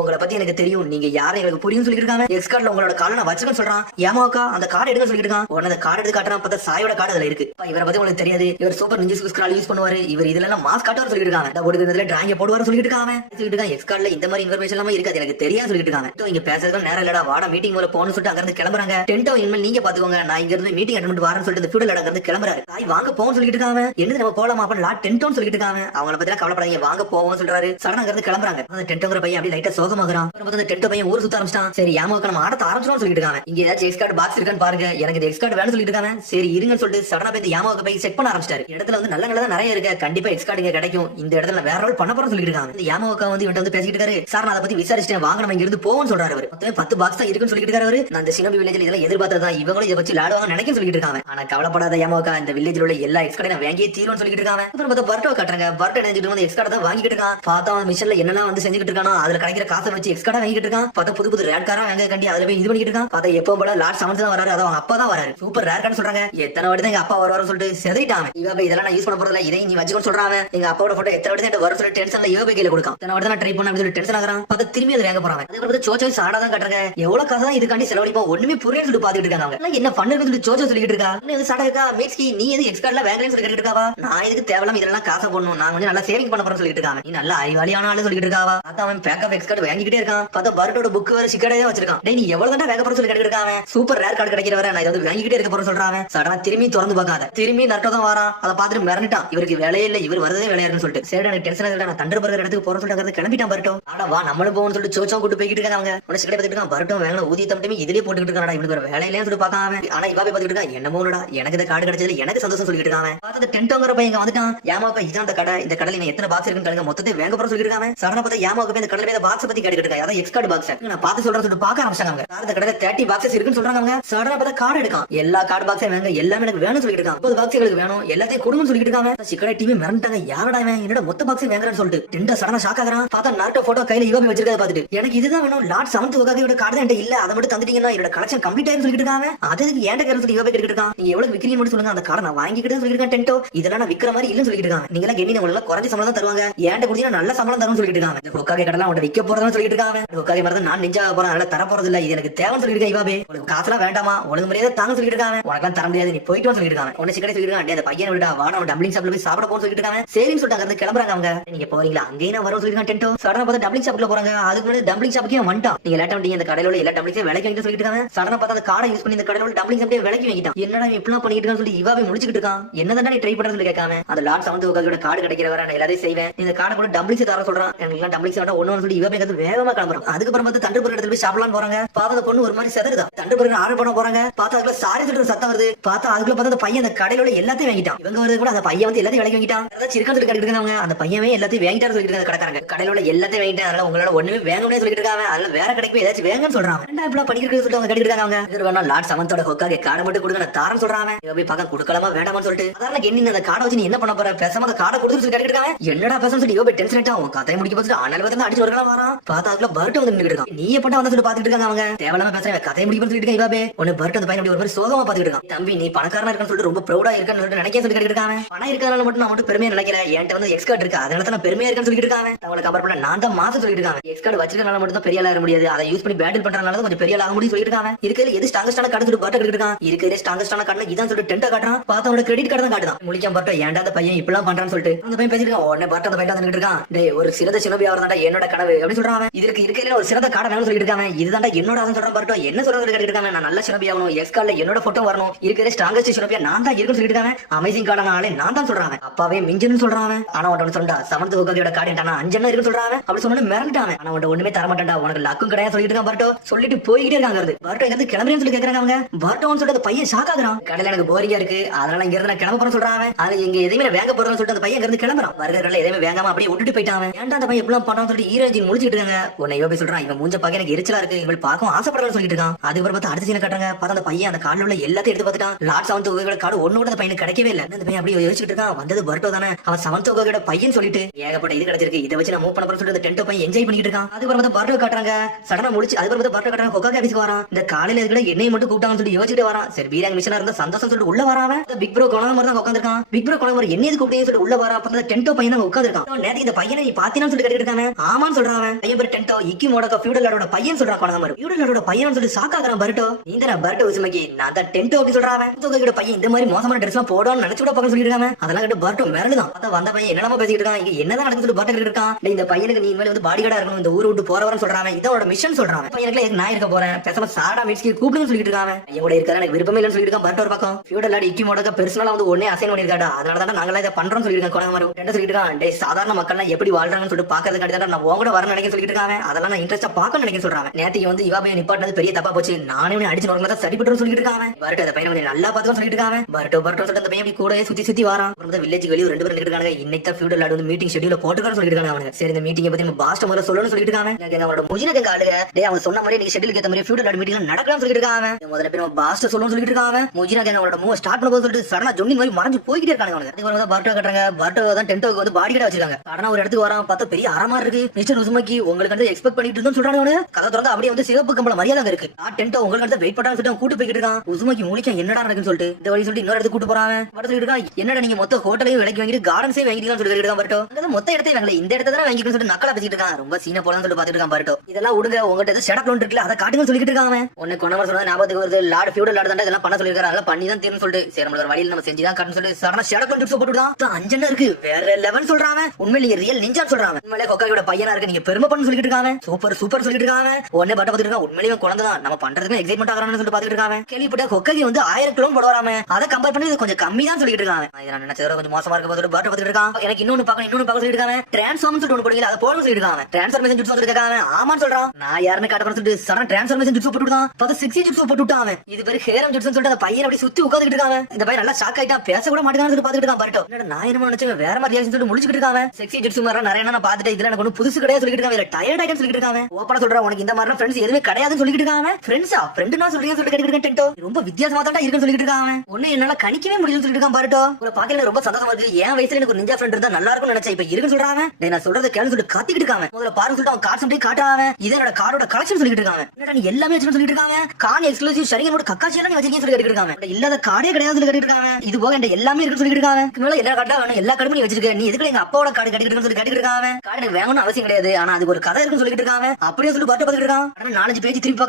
உங்களை பத்தி எனக்கு தெரியும், நீங்க யாரும் எனக்கு புரியும் சொல்லிட்டு இருக்காங்க. எக்ஸ் கார்டுல உங்களோட கார்டை நான் வச்சுக்கன்னு சொல்றான். யாமாவுக்கா அந்த கார்டு எடுக்க சொல்லிட்டு இருக்கான். உடனே அந்த கார்டு எடுத்து காட்டுறான். பார்த்தா சாயோட கார்டு அதுல இருக்கு. இவரை பத்தி உங்களுக்கு தெரியாது, இவர் சூப்பர் நிஞ்சா ஸ்கிரால் யூஸ் பண்ணுவாரு, இவர் இதெல்லாம் மாஸ் காட்டுவார் சொல்லிட்டு இருக்காங்க. இந்த ஒடுக்குறதுல டிராயிங் போடுவார் சொல்லிட்டு இருக்காங்க. சொல்லிட்டு இருக்காங்க எக்ஸ் கார்டுல இந்த மாதிரி இன்ஃபர்மேஷன் எல்லாம் இருக்காது, எனக்கு தெரியாது சொல்லிட்டு இருக்காங்க. இங்க பேசுறதுக்கு நேரம் இல்லடா, வாடா மீட்டிங் போல போன்னு சொல்லிட்டு அங்க இருந்து கிளம்புறாங்க. டென்டோ இனிமேல் நீங்க பாத்துக்கோங்க, நான் இங்க இருந்து மீட்டிங் அட்டெண்ட் வரேன்னு சொல்லிட்டு இந்த ஃபியூடல் இருந்து கிளம்புறாரு. சாய் வாங்க போன்னு சொல்லிட்டு இருக்காங்க. என்னது நம்ம போலாமா அப்ப லாட் டென்டோன்னு சொல்லிட்டு இருக்காங்க. அவங்கள பத்தி கவலைப்படாதீங்க, வாங்க போவோம்னு சொல்றாரு. சடனா அங்க இருந்து கிளம்புறாங்க. அந்த டென்டோங்கிற பையன் அப்படியே லைட்டா சோகமாகறான். அந்த டென்டோ பையன் ஊர் சுத்த ஆரம்பிச்சான். சரி யாமாவுக்கு நம்ம ஆடத்த ஆரம்பிச்சோம்னு சொல்லிட்டு இருக்காங்க. இங்க ஏதாச்சும் எக்ஸ் கார்டு பாக்ஸ் இருக்கான்னு பாருங்க, எனக்கு எக்ஸ் கார்டு வேணும்னு சொல்லிட்டு இருக்காங்க. சரி இருங்கன்னு சொல்லிட்டு சடனா போய் யாமாவுக்கு போய் செக் பண்ண ஆரம்பிச்சாரு. இடத்துல வந்து நல்ல நல்லதா நிறைய இருக்கு, கண்டிப்பா எக்ஸ் கார்டு கிடைக்கும், இந்த இடத்துல வேற ரோல் பண்ண போறோம்னு சொல்லிட்டு இருக்காங்க. இந்த யாமாவுக்கா வந்து இவன்ட்ட வந்து பேசிட்டு இருக்காரு. சார் நான் அதை பத்தி விசாரிச்சுட்டேன், வாங்க நம்ம இங்க இருந்து போவோம்னு சொல்றாரு. அவர் மொத்தம் 10 பாக்ஸ் தான் இருக்குன்னு சொல்லிட்டு இருக்காரு. நான் இந்த ஷினோபி வில்லேஜ்ல இதெல்லாம் எதிர்பார்த்ததான், இவங்களும் இதை வச்சு விளையாடுவாங்க நினைக்க சொல்லிட்டு இருக்காங்க. ஆனா கவலைப்படாத யாமாவுக்கா, இந்த வில்லேஜ்ல உள்ள எல்லா எக்ஸ் கார்டையும் வாங்கியே தீரும்னு சொல்லிட்டு இருக்காங்க. அப்புறம் பார்த்தா பர்ட்டோ காட்டுறாங்க. பர்ட்டோ நினைச்சிட்டு வந்து எக்ஸ் கார்டை தான் வாங்கிட்டு இருக்கான். பார்த்தா மிஷன்ல என்னெல்லாம் வந்து செஞ்சுட்டு இருக்கானோ அதுல கிடைக்கிற காசை வச்சு எக்ஸ் கார்டை வாங்கிட்டு இருக்கான். பார்த்தா புது புது ரேட் காரா வாங்க கண்டி அதுல போய் இது பண்ணிட்டு இருக்கான். பார்த்தா எப்போ போல லார்ட் சமன்ஸ் தான் வராரு, அவங்க அப்பா தான் வராரு. சூப்பர் ரேர் கார்டு சொல்றாங்க. எத்தனை வாட்டி தான் எங்க அப்பா வருவாருன்னு சொல்லிட்டு செதைட்டாங்க. இவன் இதெல்லாம் நான் யூஸ் பண்ண போறதில்ல, இதை நீ வச்சுக்கணும் சொல்றாங்க. எங்க அப்பாவோட போட்டோ எத்தனை வாட்டி தான் வரும் சொல்லி டென்ஷன்ல யோபே கையில கொடுக்கான். எத்தனை வாட்டி தான் ட்ரை பண்ண சொல்லி டென்ஷன் ஆகிறான். பார்த்தா திரும்பி அதை வாங்க போறாங்க. அதுக்கப்புறம் சோச்சோ சாடா தான் கட்டுறாங்க. எவ்வளவு காசு தான் இதுக்காண்டி செலவழிப்போம் ஒண்ணுமே புரியல சொல்லிட்டு பாத்துட்டு இருக்காங்க. என்ன பண்ணு சொல்லி சோச்சோ சொல்லிட்டு இருக்கா. சாடகா மேக்ஸ்கி நீ எது எக்ஸ் கார்டுல வாங்கலன்னு சொல்லி கேட்டுட்டு இருக்காவா. நான் இதுக்கு தேவலாம் இதெல்லாம் காசை போடணும், நான் கொஞ்சம் நல்லா சேவிங் பண்ண போறேன்னு சொல்லிட்டு இருக்காங்க. நீ நல்லா அறிவாளியான ஆளு சொல்லிட்டு இருக்காவா. பார்த்தா அவன் பேக்கப் எக்ஸ் கார்டு வாங்கிக்கிட்டே இருக்கான். பார்த்தா பர்ட்டோட புக் வேற சிக்கடையே வச்சிருக்கான். டேய் நீ எவ்வளவு தான் வேக போற சொல்லி கேட்டுட்டு இருக்காங்க. சூப்பர் ரேர் கார்டு கிடைக்கிற வர நான் இதை வாங்கிக்கிட்டே இருக்க போறேன்னு சொல்றாங்க. சடனா திரும்பி திறந்து பார்க்காத, திரும்பி நட்டோ தான் வரான். அதை பார்த்துட்டு மிரண்டுட்டான். இவருக்கு வேலையே இல்ல, இவர் வரதே வேலையா இருக்குன்னு சொல்லிட்டு சரி எனக்கு டென்ஷன் ஆகுது, நான் தண்டர் பர்கர் இடத்துக்கு போறேன்னு சொல்லிட்டு கிளம்பிட்டான் பர்ட்டோ. ஆனா வா நம்மளும் போவோம்னு சொல்லிட்டு சோச்சோ கூட்டு போய்கிட்டு இருக்காங்க. அவங்க உடனே சிக்கடை பார்த்துட்டு இருக்கான். பர்ட்டோ வாங்கின ஊதியத்தை மட்டுமே இதுலயே போட்டுக்கிட்டு இருக்கான். இவனுக்கு ஒரு வேலையிலேயே சொல்லிட்டு பார்க்காம. ஆனா இவாவே பார்த்துட்டு இருக்கான். என்னமோடா எனக்கு இந்த கார்டு கிடைச்சதுல எனக்கு சந்தோஷம் சொல்லிட்டு இருக்காங்க. பார்த்தா டென்டோங்கிற பையன் இங்க வந்துட்டான். யாமாவுக்கு இதான் அந்த கடை, இந்த கடையில எத்தனை பாக்ஸ் இருக்குன்னு கேளுங்க, மொத்தத்தை வாங்க போறோம் சொல்லிட்டு இருக்காங்க. சடனா பார்த்தா யாமாவுக்கு இந்த கடையில பாக்ஸ் பத்தி கேட்டுட்டு இருக்காங்க. அதான் எக்ஸ் கார்டு பாக்ஸ் நான் பார்த்து சொல்றேன் சொல்லிட்டு பார்க்க ஆரம்பிச்சாங்க. இந்த கடையில 30 பாக்ஸஸ் இருக்குன்னு சொல்றாங்க. சடனா பார்த்தா கார்டு எடுக்கான். எல்லா கார்டு பாக்ஸையும் வாங்க, எல்லாமே எனக்கு வேணும்னு சொல்லிட்டு இருக்காங்க. 30 பாக்ஸ் எங்களுக்கு வேணும், எல்லாத்தையும் கொடுங்கன்னு சொல்லிட்டு இருக்காங்க. சிக்கடை டீமே மிரண்டாங்க. யாரடா இவன் என்னோட மொத்த பாக்ஸ் வாங்குறேன்னு சொல்லிட்டு டென்டோ சடனா ஷாக் ஆகுறான். பார்த்தா நாட்டோ போட்டோ கையில இவாபி வச்சிருக்கத பார்த்துட்டு எனக்கு இதுதான் வேணும், லார்ட் 7th ஓகாகியோட கார்டு தான் இல்ல, அதை மட்டும் தந்துட்டீங்கன்னா என்னோட கலெக்ஷன் கம்ப்ளீட் ஆயிரும் சொல்லிட்டு இருக்காங்க. அதுக்கு ஏன்ட கேரன் சொல்லி இவாபி கேட்டுட்டு இருக்கான். நீங்க எவ்வளவு விக்கிறீங்க மட்டும் சொல்லுங்க, அந்த கார்டை நான் வாங்கிக்கிட்டு சொல்லிட்டு இருக்கேன். டென்டோ இதெல்லாம் நான் விக்கிற மாதிரி இல்லன்னு சொல்லிட்டு இருக்காங்க. நீங்க எல்லாம் கெண்ணி உங்களுக்கு குறைஞ்ச சம்பளம் தான் தருவாங்க, ஏன்ட குடிச்சா நல்ல சம்பளம் தரும்னு சொல்லிட்டு இருக்காங்க. இந்த ஹோக்காகே கடலாம் அவன் விற்க போறதுன்னு சொல்லிட்டு இருக்காங்க. ஹோக்காகே மரத்தை நான் நெஞ்சா போறேன், அதனால தர போறது இல்ல, இது எனக்கு தேவைன்னு சொல்லிட்டு இருக்கேன். இவாபே உங்களுக்கு காசுலாம் வேண்டாமா, ஒழுங்கு முறையாக தாங்க சொல்லிட்டு இருக்காங்க. உனக்கு தர முடியாது, நீ போயிட்டு சொல்லிட்டு இருக்காங்க. உடனே சிக்கடை சொல்லிட்டு இருக்காங்க. அந்த பையனை விடா வா நம்ம டம்ளிங் ஷாப்ல போய் சாப்பிட போன்னு சொல்லிட்டு இருக்காங்க. சரின்னு சொல்லிட்டு அங்க கிளம்புறாங்க. அவங்க நீங்க போறீங்களா அங்கேயே நான் வரும் சொல்லிட்டு டென்டோ சடனா பார்த்தா டம்ளிங் ஷாப்ல போறாங்க. அதுக்கு முன்னாடி டம்ளிங் ஷாப்புக்கே வந்துட்டான். நீங்க லேட்டா வந்தீங்க, இந்த கடையில உள்ள எல்லா டம்ளிங்ஸையும் விலைக்கு வாங்கிட்டு சொல்லிட்டு இருக்காங்க. சடனா பார்த்தா அந்த கார்டை யூஸ் பண்ணி இந்த கடையில உள்ள டம்ளிங்ஸ் அப்படியே விலைக்கு வாங்கிட்டான். என்னடா இப்படிலாம் பண்ணிட்டு இருக்கான்னு சொல்லி இவாவே முடிச்சுக்கிட்டு இருக்கான். என்னதான் நீ ட்ரை பண்றது சொல்லி கேட்காம அந்த லார்ட் 7th ஓகாகியோட கார்டு கிடைக்கிற வர நான் எல்லாரையும் செய்வேன், இந்த கார்டை கூட டம்ளிங்ஸ் தர சொல்றான். எனக்கு டம்ளிங்ஸ் வேண்டாம் ஒன்னு சொல்லி இவாவே கத்து வேகமா கிளம்புறான். அதுக்கப்புறம் பார்த்து தண்டர் பர்கர் இடத்துல போய் சாப்பிடலாம் போறாங்க. பார்த்தா அந்த பொண்ணு ஒரு மாதிரி செதறுதா. தண்டர் பர்கர் ஆர்டர் பண்ண போறாங்க. பார்த்தா அதுக்குள்ள சாரி சொல்லிட்டு சத்தம் வருது. பார்த்தா அதுக்குள்ள பார்த்தா அந்த பையன் அந்த கடையில உள்ள எல்லாத்தையும் வாங்கிட்டான். இவங்க வரது கூட அந்த பையன் வந்து எல்லாத்தையும் விலைக்கு வாங்கிட்டான். அதான் சிரிக்கா சொல்லி கேட்டுட்டு இருக்காங்க. அந்த பையனே எல்லாத்தையும் வாங்கிட்டாரு சொல்லிட்டு இருக்காங்க கடைக்காரங்க. கடையில உள்ள எல்லாத்தையும் வாங்கிட்டாங்க, அதனால உங்களால ஒண்ணுமே வேணும்னே சொல்லிட்டு இருக்காங்க. அதனால வேற கடைக்கு ஏதாச்சும் வேங்கன்னு சொல்றாங்க. என்ன இப்படி பண்ணிக்கிறது சொல்லிட்டு அவங்க கேட்டுட்டு இருக்காங்க. இது வேணா லார்ட் 7th ஹோக்காகே கார்டை மட்டும் கொடுங்க நான் தாரன்னு சொல்றாங்க. இவ போய் பார்க்க கொடுக்கலாமா வேண்டாமான்னு சொல்லிட்டு அதனால என்ன அந்த கார்டை வச்சு நீ என்ன பண்ண போற, பேசாம அந்த கார்டை கொடுத்து சொல்லி கேட்டுட்டு இருக்காங்க. என்னடா பேசாம சொல்லி இவ போய் டென்ஷன் ஆயிட்டா. உன் கதையை முடிக்க பார்த்துட்டு ஆனால வந்து அடிச்சு வரலாம் வரான். பார்த்தா அதுக்குள்ள பர்ட் வந்து நின்னுட்டு இருக்கான். நீ எப்படா வந்து சொல்லி பாத்துட்டு இருக்காங்க. அவங்க தேவலாம பேசுறேன் கதையை முடிக்க சொல்லிட்டு இருக்காங்க. இவாபே ஒன்னு பர்ட் அந்த பையன் ஒரு மாதிரி சோகமா பாத்துட்டு இருக்கான். தம்பி நீ பணக்காரனா இருக்கன்னு சொல்லிட்டு ரொம்ப ப்ரௌடா இருக்கன்னு சொல்லிட்டு நினைக்க சொல்லி கேட்டுட்டு இருக்காங்க. பணம் இருக்கிறதுனால மட்டும் நான் மட்டும் பெருமையா நினைக்கல, என்கிட்ட வந்து எக்ஸ் கார்டு இருக்கு அதனால நான் பெருமையா இருக்கேன்னு சொல்லிட்டு இருக்காங்க. அவங்களை கம்பேர் பண்ண நான் தான் மாசம் சொல்லிட்டு இருக்காங்க. எக்ஸ் கார்டு வச்சிருக்கனால மட்டும் தான் பெரிய ஆள முடியாது, அதை யூஸ் பண்ணி பேட்டில் பண்றதுனால கொஞ்சம் பெரிய ஆக முடியும் சொல்லிட்டு இருக்காங்க. இருக்கிறது எது ஸ்ட்ராங்கஸ்டான கார்டு சொல்லிட்டு பர்ட் கேட்டுட்டு இருக்கான். இருக்கிறது ஸ்ட்ராங்கஸ்டான கார்டு இதான் சொல்லிட்டு டென்டா காட்டுறான். பார்த்தா அவனோட கிரெடிட் கார்டு தான் காட்டுதான். முழிக்காம பர்ட்டோ ஏன்டா அந்த பையன் இப்பெல்லாம் பண்றான்னு சொல்லிட்டு அந்த பையன் பேசிட்டு உடனே பர்ட்டோ அந்த பையன் வந்துட்டு இருக்கான். டேய் ஒரு சிறந்த சினோபி ஆவறதாண்டா என்னோட கனவு அப்படின்னு சொல்றான். இதுக்கு இருக்கையில ஒரு சிறந்த காடை வேணும்னு சொல்லிட்டு இருக்காங்க. இதுதான்டா என்னோட ஆசை சொல்றான் பர்ட்டோ. என்ன சொல்றது கேட்டுட்டு இருக்காங்க. நான் நல்ல சினோபி ஆகணும், எக்ஸ் கார்டுல என்னோட போட்டோ வரணும், இருக்கிற ஸ்ட்ராங்கஸ்ட் சினோபியா நான் தான் இருக்குன்னு சொல்லிட்டு இருக்காங்க. அமேசிங் கார்டான ஆளே நான் தான் சொல்றாங்க. அப்பாவே மிஞ்சுன்னு சொல்றாங்க. ஆனா உடனே சொல்றா சமந்த் ஹோகாகியோட கார்டு என்டா 5 எண்ணம் இருக்குன்னு சொல்றாங்க. அப்படி சொன்னோன்னு மிரண்டாங்க. ஆனா உன்ட ஒண்ணுமே தர மாட்டேன்டா, உனக்கு லக்கும் கிடையாது சொல்லிட்டு இருக்கான் பர்ட்டோ. சொல்லிட்டு போயிட்டே இருக்காங்க. பர்ட்டோ எங்க இருந்து கிளம்புறேன்னு சொல்லி கேக்குறாங்க அவங்க. பர்ட்டோன்னு சொல்லிட்டு அந்த பையன் ஷாக் ஆகுறான். கடையில எனக்கு போரிங்கா இருக்கு, அதனால இங்க இருந்து நான் கிளம்ப போறேன்னு சொல்றாங்க. அது இங்க எதையுமே வேங்க போறேன்னு சொல்லிட்டு அந்த பையன் இங்க இருந்து கிளம்புறான். வருகிறதுல எதையுமே வேங்காம அப்படியே விட்டுட்டு போயிட்டாங்க. ஏன்டா அந்த பையன் இப்படிலாம் பண்றான்னு சொல்லிட்டு ஹீரோஜின் முடிச்சிட்டு இருக்காங்க. உன்னை யோபி சொல்றான் இவன் மூஞ்ச பாக்க எனக்கு எரிச்சலா இருக்கு, இவள் பார்க்கவும் ஆசைப்படுறேன்னு சொல்லிட்டு இருக்கான். அதுக்கப்புறம் பார்த்து அடுத்த சீனை காட்டுறாங்க. பார்த்தா அந்த பையன் அந்த கார்டுல உள்ள எல்லாத்தையும் எடுத்து பார்த்துட்டான். லார்ட் சமந்த் ஹோகாகியோட கார்டு ஒண்ணு கூட அந்த பையனுக்கு கிடைக்கவே இல்லை. அந்த பையன் அப்படியே யோசிச்சுட்டு இருக்கான். வந்தது பர்ட்டோ தானே, அவன் சமந்த் ஹோகாகியோட பையன் சொல்லிட்டு ஏகப்பட்ட இது கிடைச்சிருக்கு, இதை வச்சு நான் மூவ் பண்ண போறேன்னு சொல்லிட்டு அந்த டென்ட் பையன் என்ஜாய் பண்ணிட்டு இருக்கான். அதுக்கப்புறம் பார்த்தா பர்ட்டோ காட்டுறாங்க. சடனா முடிச்சு அதுக்கப்புறம் பார்த்தா பர்ட்டோ காட்டுறாங்க. ஹோகாகி ஆபீஸ்க்கு வரான். இந்த காலையில கூட என்னையும் மட்டும் கூப்பிட்டாங்கன்னு சொல்லி யோசிச்சுட்டு வரான். சரி பீராங் மிஷனா இருந்தா சந்தோஷம் சொல்லிட்டு உள்ள வரான். பிக் ப்ரோ கொலங்க மாதிரி தான் உட்காந்துருக்கான். பிக் ப்ரோ கொலங்க மாதிரி என்ன எது கூப்பிட்டே சொல்லிட்டு உள்ள வரா. அப்ப அந்த டென்டோ பையன் தான் உட்காந்துருக்கான். நேத்து இந்த பையனை நீ பாத்தீங்கன்னு சொல்லி கேட்டுட்டு இருக்காங்க. ஆமான்னு சொல்றான். பையன் பேர் டென்டோ இக்கிமோடோட ஃபியூடல் லார்டோட பையன் சொல்றான். கொலங்க மாதிரி ஃபியூடல் லார்டோட பையன் சொல்லி சாக்காக்குறான் பர்ட்டோ. நீங்க பர்ட்டோ உசுமக்கி நான் தான் டென்டோ அப்படி சொல்றான். ஹோகாகியோட பையன் இந்த மாதிரி மோசமான ட்ரெஸ் எல்லாம் போடணும்னு நினைச்சு கூட பக்கம் சொல்லிட்டு இருக்காங்க. அதெல்லாம் கேட்டு பர்ட்டோ மிரளுதான். பார்த்தா வந்த பையன் என்னமா பேசிட்டு இருக்கான். இங்க என்னதான் நடக்குது சொல்லி பர்ட்டோ கேட்டு இருக்கான். இந்த பையனுக்கு நீ மேல வந்து பாடி கார்டா இருக்கணும், இந்த ஊரு விட்டு போறவரன்னு சொல்றாங்க. இதோட மிஷன் சொல்றாங்க. பையனுக்கு நான் இருக்க போறேன், பேசாம சாடா மிட்ஸ்கி கூப்பிடுன்னு சொல்லிட்டு இருக்காங்க. என் கூட இருக்காரு எனக்கு விருப்பமே இல்லைன்னு சொல்லிட்டு இருக்கான் பர்ட்டோ ஒரு பக்கம். ஃபியூடல் லார்ட் இக்கிமோடோக்கு பெர்சனலா வந்து ஒண்ணே அசைன் பண்ணிருக்காடா, அதனால தான் நாங்களா இதை பண்றோம்னு சொல்லிருக்காங்க. கொலங்க மாதிரி என்ன சொல்லிட்டு இருக்கான். டேய் சாதாரண மக்கள்லாம் எப்படி வாழ்றாங்கன்னு சொல்லிட்டு பாக்கிறதுக்காண்டி தான் நான் உங்க கூட வரணும்னு நினைக்க சொல்லிட்டு இருக்காங்க. அதெல்லாம் நான் இன்ட்ரெஸ்டா பார்க்கணும்னு நினைக்க சொல்றாங்க. நேத்துக்கு வந்து இவா பையன் நிப்பாட்டினது பெரிய தப்பா போச்சு, நானே அடிச்சு நோக்கமா தான் சரிப்பட்டு சொல்லிட்டு இருக்காங்க. பர்ட்டோ அந்த பையனை நல்லா பார்த்துன்னு சொல்லிட்டு இருக்காங்க. பர்ட்டோ சொல்லிட்டு அந்த பையன் கூடவே சுத்தி சுத்தி வரான். அப்புறம் வில்லேஜ் வெளியே 2 பேரும் இருக்காங்க. இன்னைக்கு தான் ஃபியூடல் லார்ட் வந்து மீட்டிங் ஷெட்யூல போட்டுக்கான்னு சொல்லிட்டு இருக்காங்க. அவங்க சரி இந்த மீட்டிங்கை பத்தி நம்ம பாஸ்ட் முதல்ல சொல்லணும்னு சொல்லிட்டு இருக்காங்க. அவங்களோட முஜினக ஆளுங்க டேய் அவங்க சொன்ன மாதிரி நீங்க ஷெட்யூலுக்கு ஏத்த மாதிரி ஃபியூடல் லார்ட் மீட்டிங் நடக்கலாம்னு சொல்லிட்டு இருக்காங்க. முதல்ல பேர் பாஸ்ட் சொல்லணும்னு சொல்லிட்டு இருக்காங்க. முஜினக அவங்களோட மூவ் ஸ்டார்ட் பண்ண போது சொல்லிட்டு சடனா ஜொன்னி மாதிரி மறைஞ்சு போயிட்டே இருக்காங்க. அவங்க அதுக்கு பர்ட்டோ கட்டுறாங்க. பர்ட்டோ தான் டென்டோக்கு வந்து பாடி கார்டா வச்சிருக்காங்க. சடனா ஒரு இடத்துக்கு வரான். பார்த்தா பெரிய அரமா இருக்கு. மிஸ்டர் உசுமக்கி உங்களுக்கு வந்து எக்ஸ்பெக்ட் பண்ணிட்டு இருந்தோம்னு சொல்றாங்க. கதை திறந்து அப்படியே வந்து சிவப்பு கம்பள மரியாதை இருக்கு. டென்டோ உங்களுக்கு வந்து வெயிட் பண்ணான்னு சொல்லிட்டு கூட்டு போயிட்டு இருக்கான். உசுமக்கி மூலிக்க என்னடா நடக்குன்னு சொல்லிட்டு இந்த வழி சொல்லிட்டு இன்னொரு இடத்துக்கு கூட்டு போறாங்க. பர்ட்டோ சொல்லிட்டு இருக்கான் என்னடா நீங்க மொத்த ஹோட்டலையும் விலைக்கு வாங்கிட்டு கார்டன்ஸே வாங்கிட்டீங்கன்னு சொல்லிட்டு இருக்கான். பர்ட்டோ அங்க மொத்த இடத்தையும் வாங்கல, இந்த இடத்தை தான் வாங்கிக்கணும்னு சொல்லிட்டு நக்கலா பேசிட்டு இருக்கான். ரொம்ப சீன போலான்னு சொல்லிட்டு பாத்துட்டு இருக்கான். பர்ட்டோ இதெல்லாம் விடுங்க, உங்ககிட்ட ஏதோ ஷட் அப் லோன் இருக்குல்ல அதை காட்டுங்கன்னு சொல்லிட்டு இருக்காங்க. உன்னை கொண்டவர் சொன்னா ஞாபகத்துக்கு வருது. லார்ட் ஃபியூடல் லார்ட் தான் இதெல்லாம் பண்ண சொல்லிருக்காரு, அதெல்லாம் பண்ணி தான் தீர்னு சொல்லிட்டு சரி நம்மளோட வழியில நம்ம செஞ்சுதான் காட்டுன்னு சொல்லிட்டு சடனா ஷட் அப் லோன் டிப்ஸ் போட்டுதான் 5 எண்ணம் இருக்கு வேற லெவல் சொல்றாங்க. உண்மையில நீங்க ரியல் நிஞ்சான்னு சொல்றாங்க. உண்மையிலே ஹோகாகியோட பையனா இருக்கு, நீங்க பெருமை பண்ணு சொல்லிட்டு இருக்காங்க. சூப்பர் சூப்பர் சொல்லிட்டு இருக்காங்க. உடனே பட்ட பாத்துட்டு இருக்காங்க. உண்மையிலேயே குழந்தை தான், நம்ம பண்றதுக்கு எக்ஸைட்மெண்ட் ஆகறான்னு சொல்லிட்டு பாத்துட்டு இருக்காங்க. கேள்விப்பட்ட ஹோகாகி வந்து 1000 கிலோ போடுவாராம, அதை கம்பேர் பண்ணி இது கொஞ்சம் கம்மி தான் சொல்லிட்டு இருக்காங்க. இதை நான் நினைச்சத கொஞ்சம் மோசமா இருக்க போது பட்ட பாத்துட்டு இருக்கான். எனக்கு இன்னொன்னு பார்க்க சொல்லிட்டு இருக்காங்க. டிரான்ஸ்ஃபார்மேஷன் சொல்லிட்டு ஒன்னு போடுங்க, அதை போடுங்க சொல்லிட்டு இருக்காங்க. டிரான்ஸ்ஃபார்மேஷன் ஜுட்ஸ் சொல்லிட்டு இருக்காங்க. ஆமான்னு சொல்றான். நான் யாருன்னு காட்ட சொல்லிட்டு சடனா டிரான்ஸ்ஃபார்மேஷன் ஜுட்ஸ் போட்டுட்டான். பார்த்தா 60 ஜுட்ஸ் போட்டுட்டான். இது பேரு ஹேரம் ஜுட்ஸ்னு சொல்லிட்டு அந்த பையன் அப்படியே சுத்தி உட்கார்ந்துட்டு இருக்காங்க. இந்த பையன் நல்லா ஷாக் ஆயிட்டான், பேச கூட மாட்டேங்கான்னு சொல்லிட்டு பாத்துட்டு இருக்கான். பர்ட்டோ என்னடா நான் என்ன நினைச்சேன் வேற மாதிரி ரியாக்ஷன் சொல்லிட்டு முழிச்சிட்டு இருக்காங்க. செக்ஸி ஜுட்ஸ் மாதிரி நிறைய நான் பாத்துட்டு இதெல்லாம் எனக்கு ஒன்னும் புதுசு கிடையாது சொல்லிட்டு இருக்காங்க. டயர்ட் ஆயிட்டேன்னு சொல்லிட்டு இருக்காங்க. ஓப்பனா சொல்றா உனக்கு இந்த மாதிரி ஃப்ரெண்ட்ஸ் எதுவுமே கிடையாதுன்னு சொல்லிட்டு இருக்காங்க. ஃப்ரெண்ட்ஸா ஃப்ரெண்டுனா சொல்றீங்க சொல்லிட்டு கேட்டுட்டு இருக்கேன். டென்டோ ரொம்ப வித்தியாசமா தான் இருக்குன்னு சொல்லிட்டு இருக்காங்க. ஒண்ணு என்னால கணிக்கவே முடியும்னு சொல்லிட்டு இருக்கான். பர்ட்டோ உங்களை பாக்கல ரொம்ப சந்தோஷமா இருக்கு, என் வயசுல எனக்கு ஒரு நிஞ்சா ஃப்ரெண்ட் இருந்தா நல்லா இருக்கும்னு நினைச்சேன், இப்ப இருக்குன்னு சொல்றாங்க. நான் சொல்றத கேளு சொல்லிட்டு கத்திக்கிட்டு இருக்காங்க. முதல்ல பாருங்க சொல்லிட்டு அவன் கார்ட்ஸ் அப்படியே காட்டுறாங்க. இது என்னோட காரோட கலெக்ஷன் சொல்லிட்டு இருக்காங்க. என்னடா நீ எல்லாமே வச்சுன்னு சொல்லிட்டு இருக்காங்க. கான் எக்ஸ்க்ளூசிவ் ஷரிங் மோட் கக்காச்சி எல்லாம் நீ வச்சிருக்கீங்க சொல்லி கேட்டுட்டு இருக்காங்க. இல்லாத கார்டே கிடையாது சொல்லி கேட்டுட்டு இருக்காங்க. இது போக என்கிட்ட எல்லாமே இருக்குன்னு சொல்லிட்டு இருக்காங்க. மேல எல்லா கார்டா வேணும், எல்லா கார்டும் நீ வச்சிருக்க, நீ எதுக்கு எங்க அப்பாவோட கார்டு கட்டிட்டு சொல்லி கேட்டுட்டு இருக்காங்க. கார்டு எனக்கு வேணும்னு அவசியம் கிடையாது, ஆனா அதுக்கு ஒரு கதை இருக்குன்னு சொல்லிட்டு இருக்காங்க. அப்படியே சொல்லி பர்ட்டோ பாத்துட்டு இருக்கான். 4 பேஜ் திருப்பி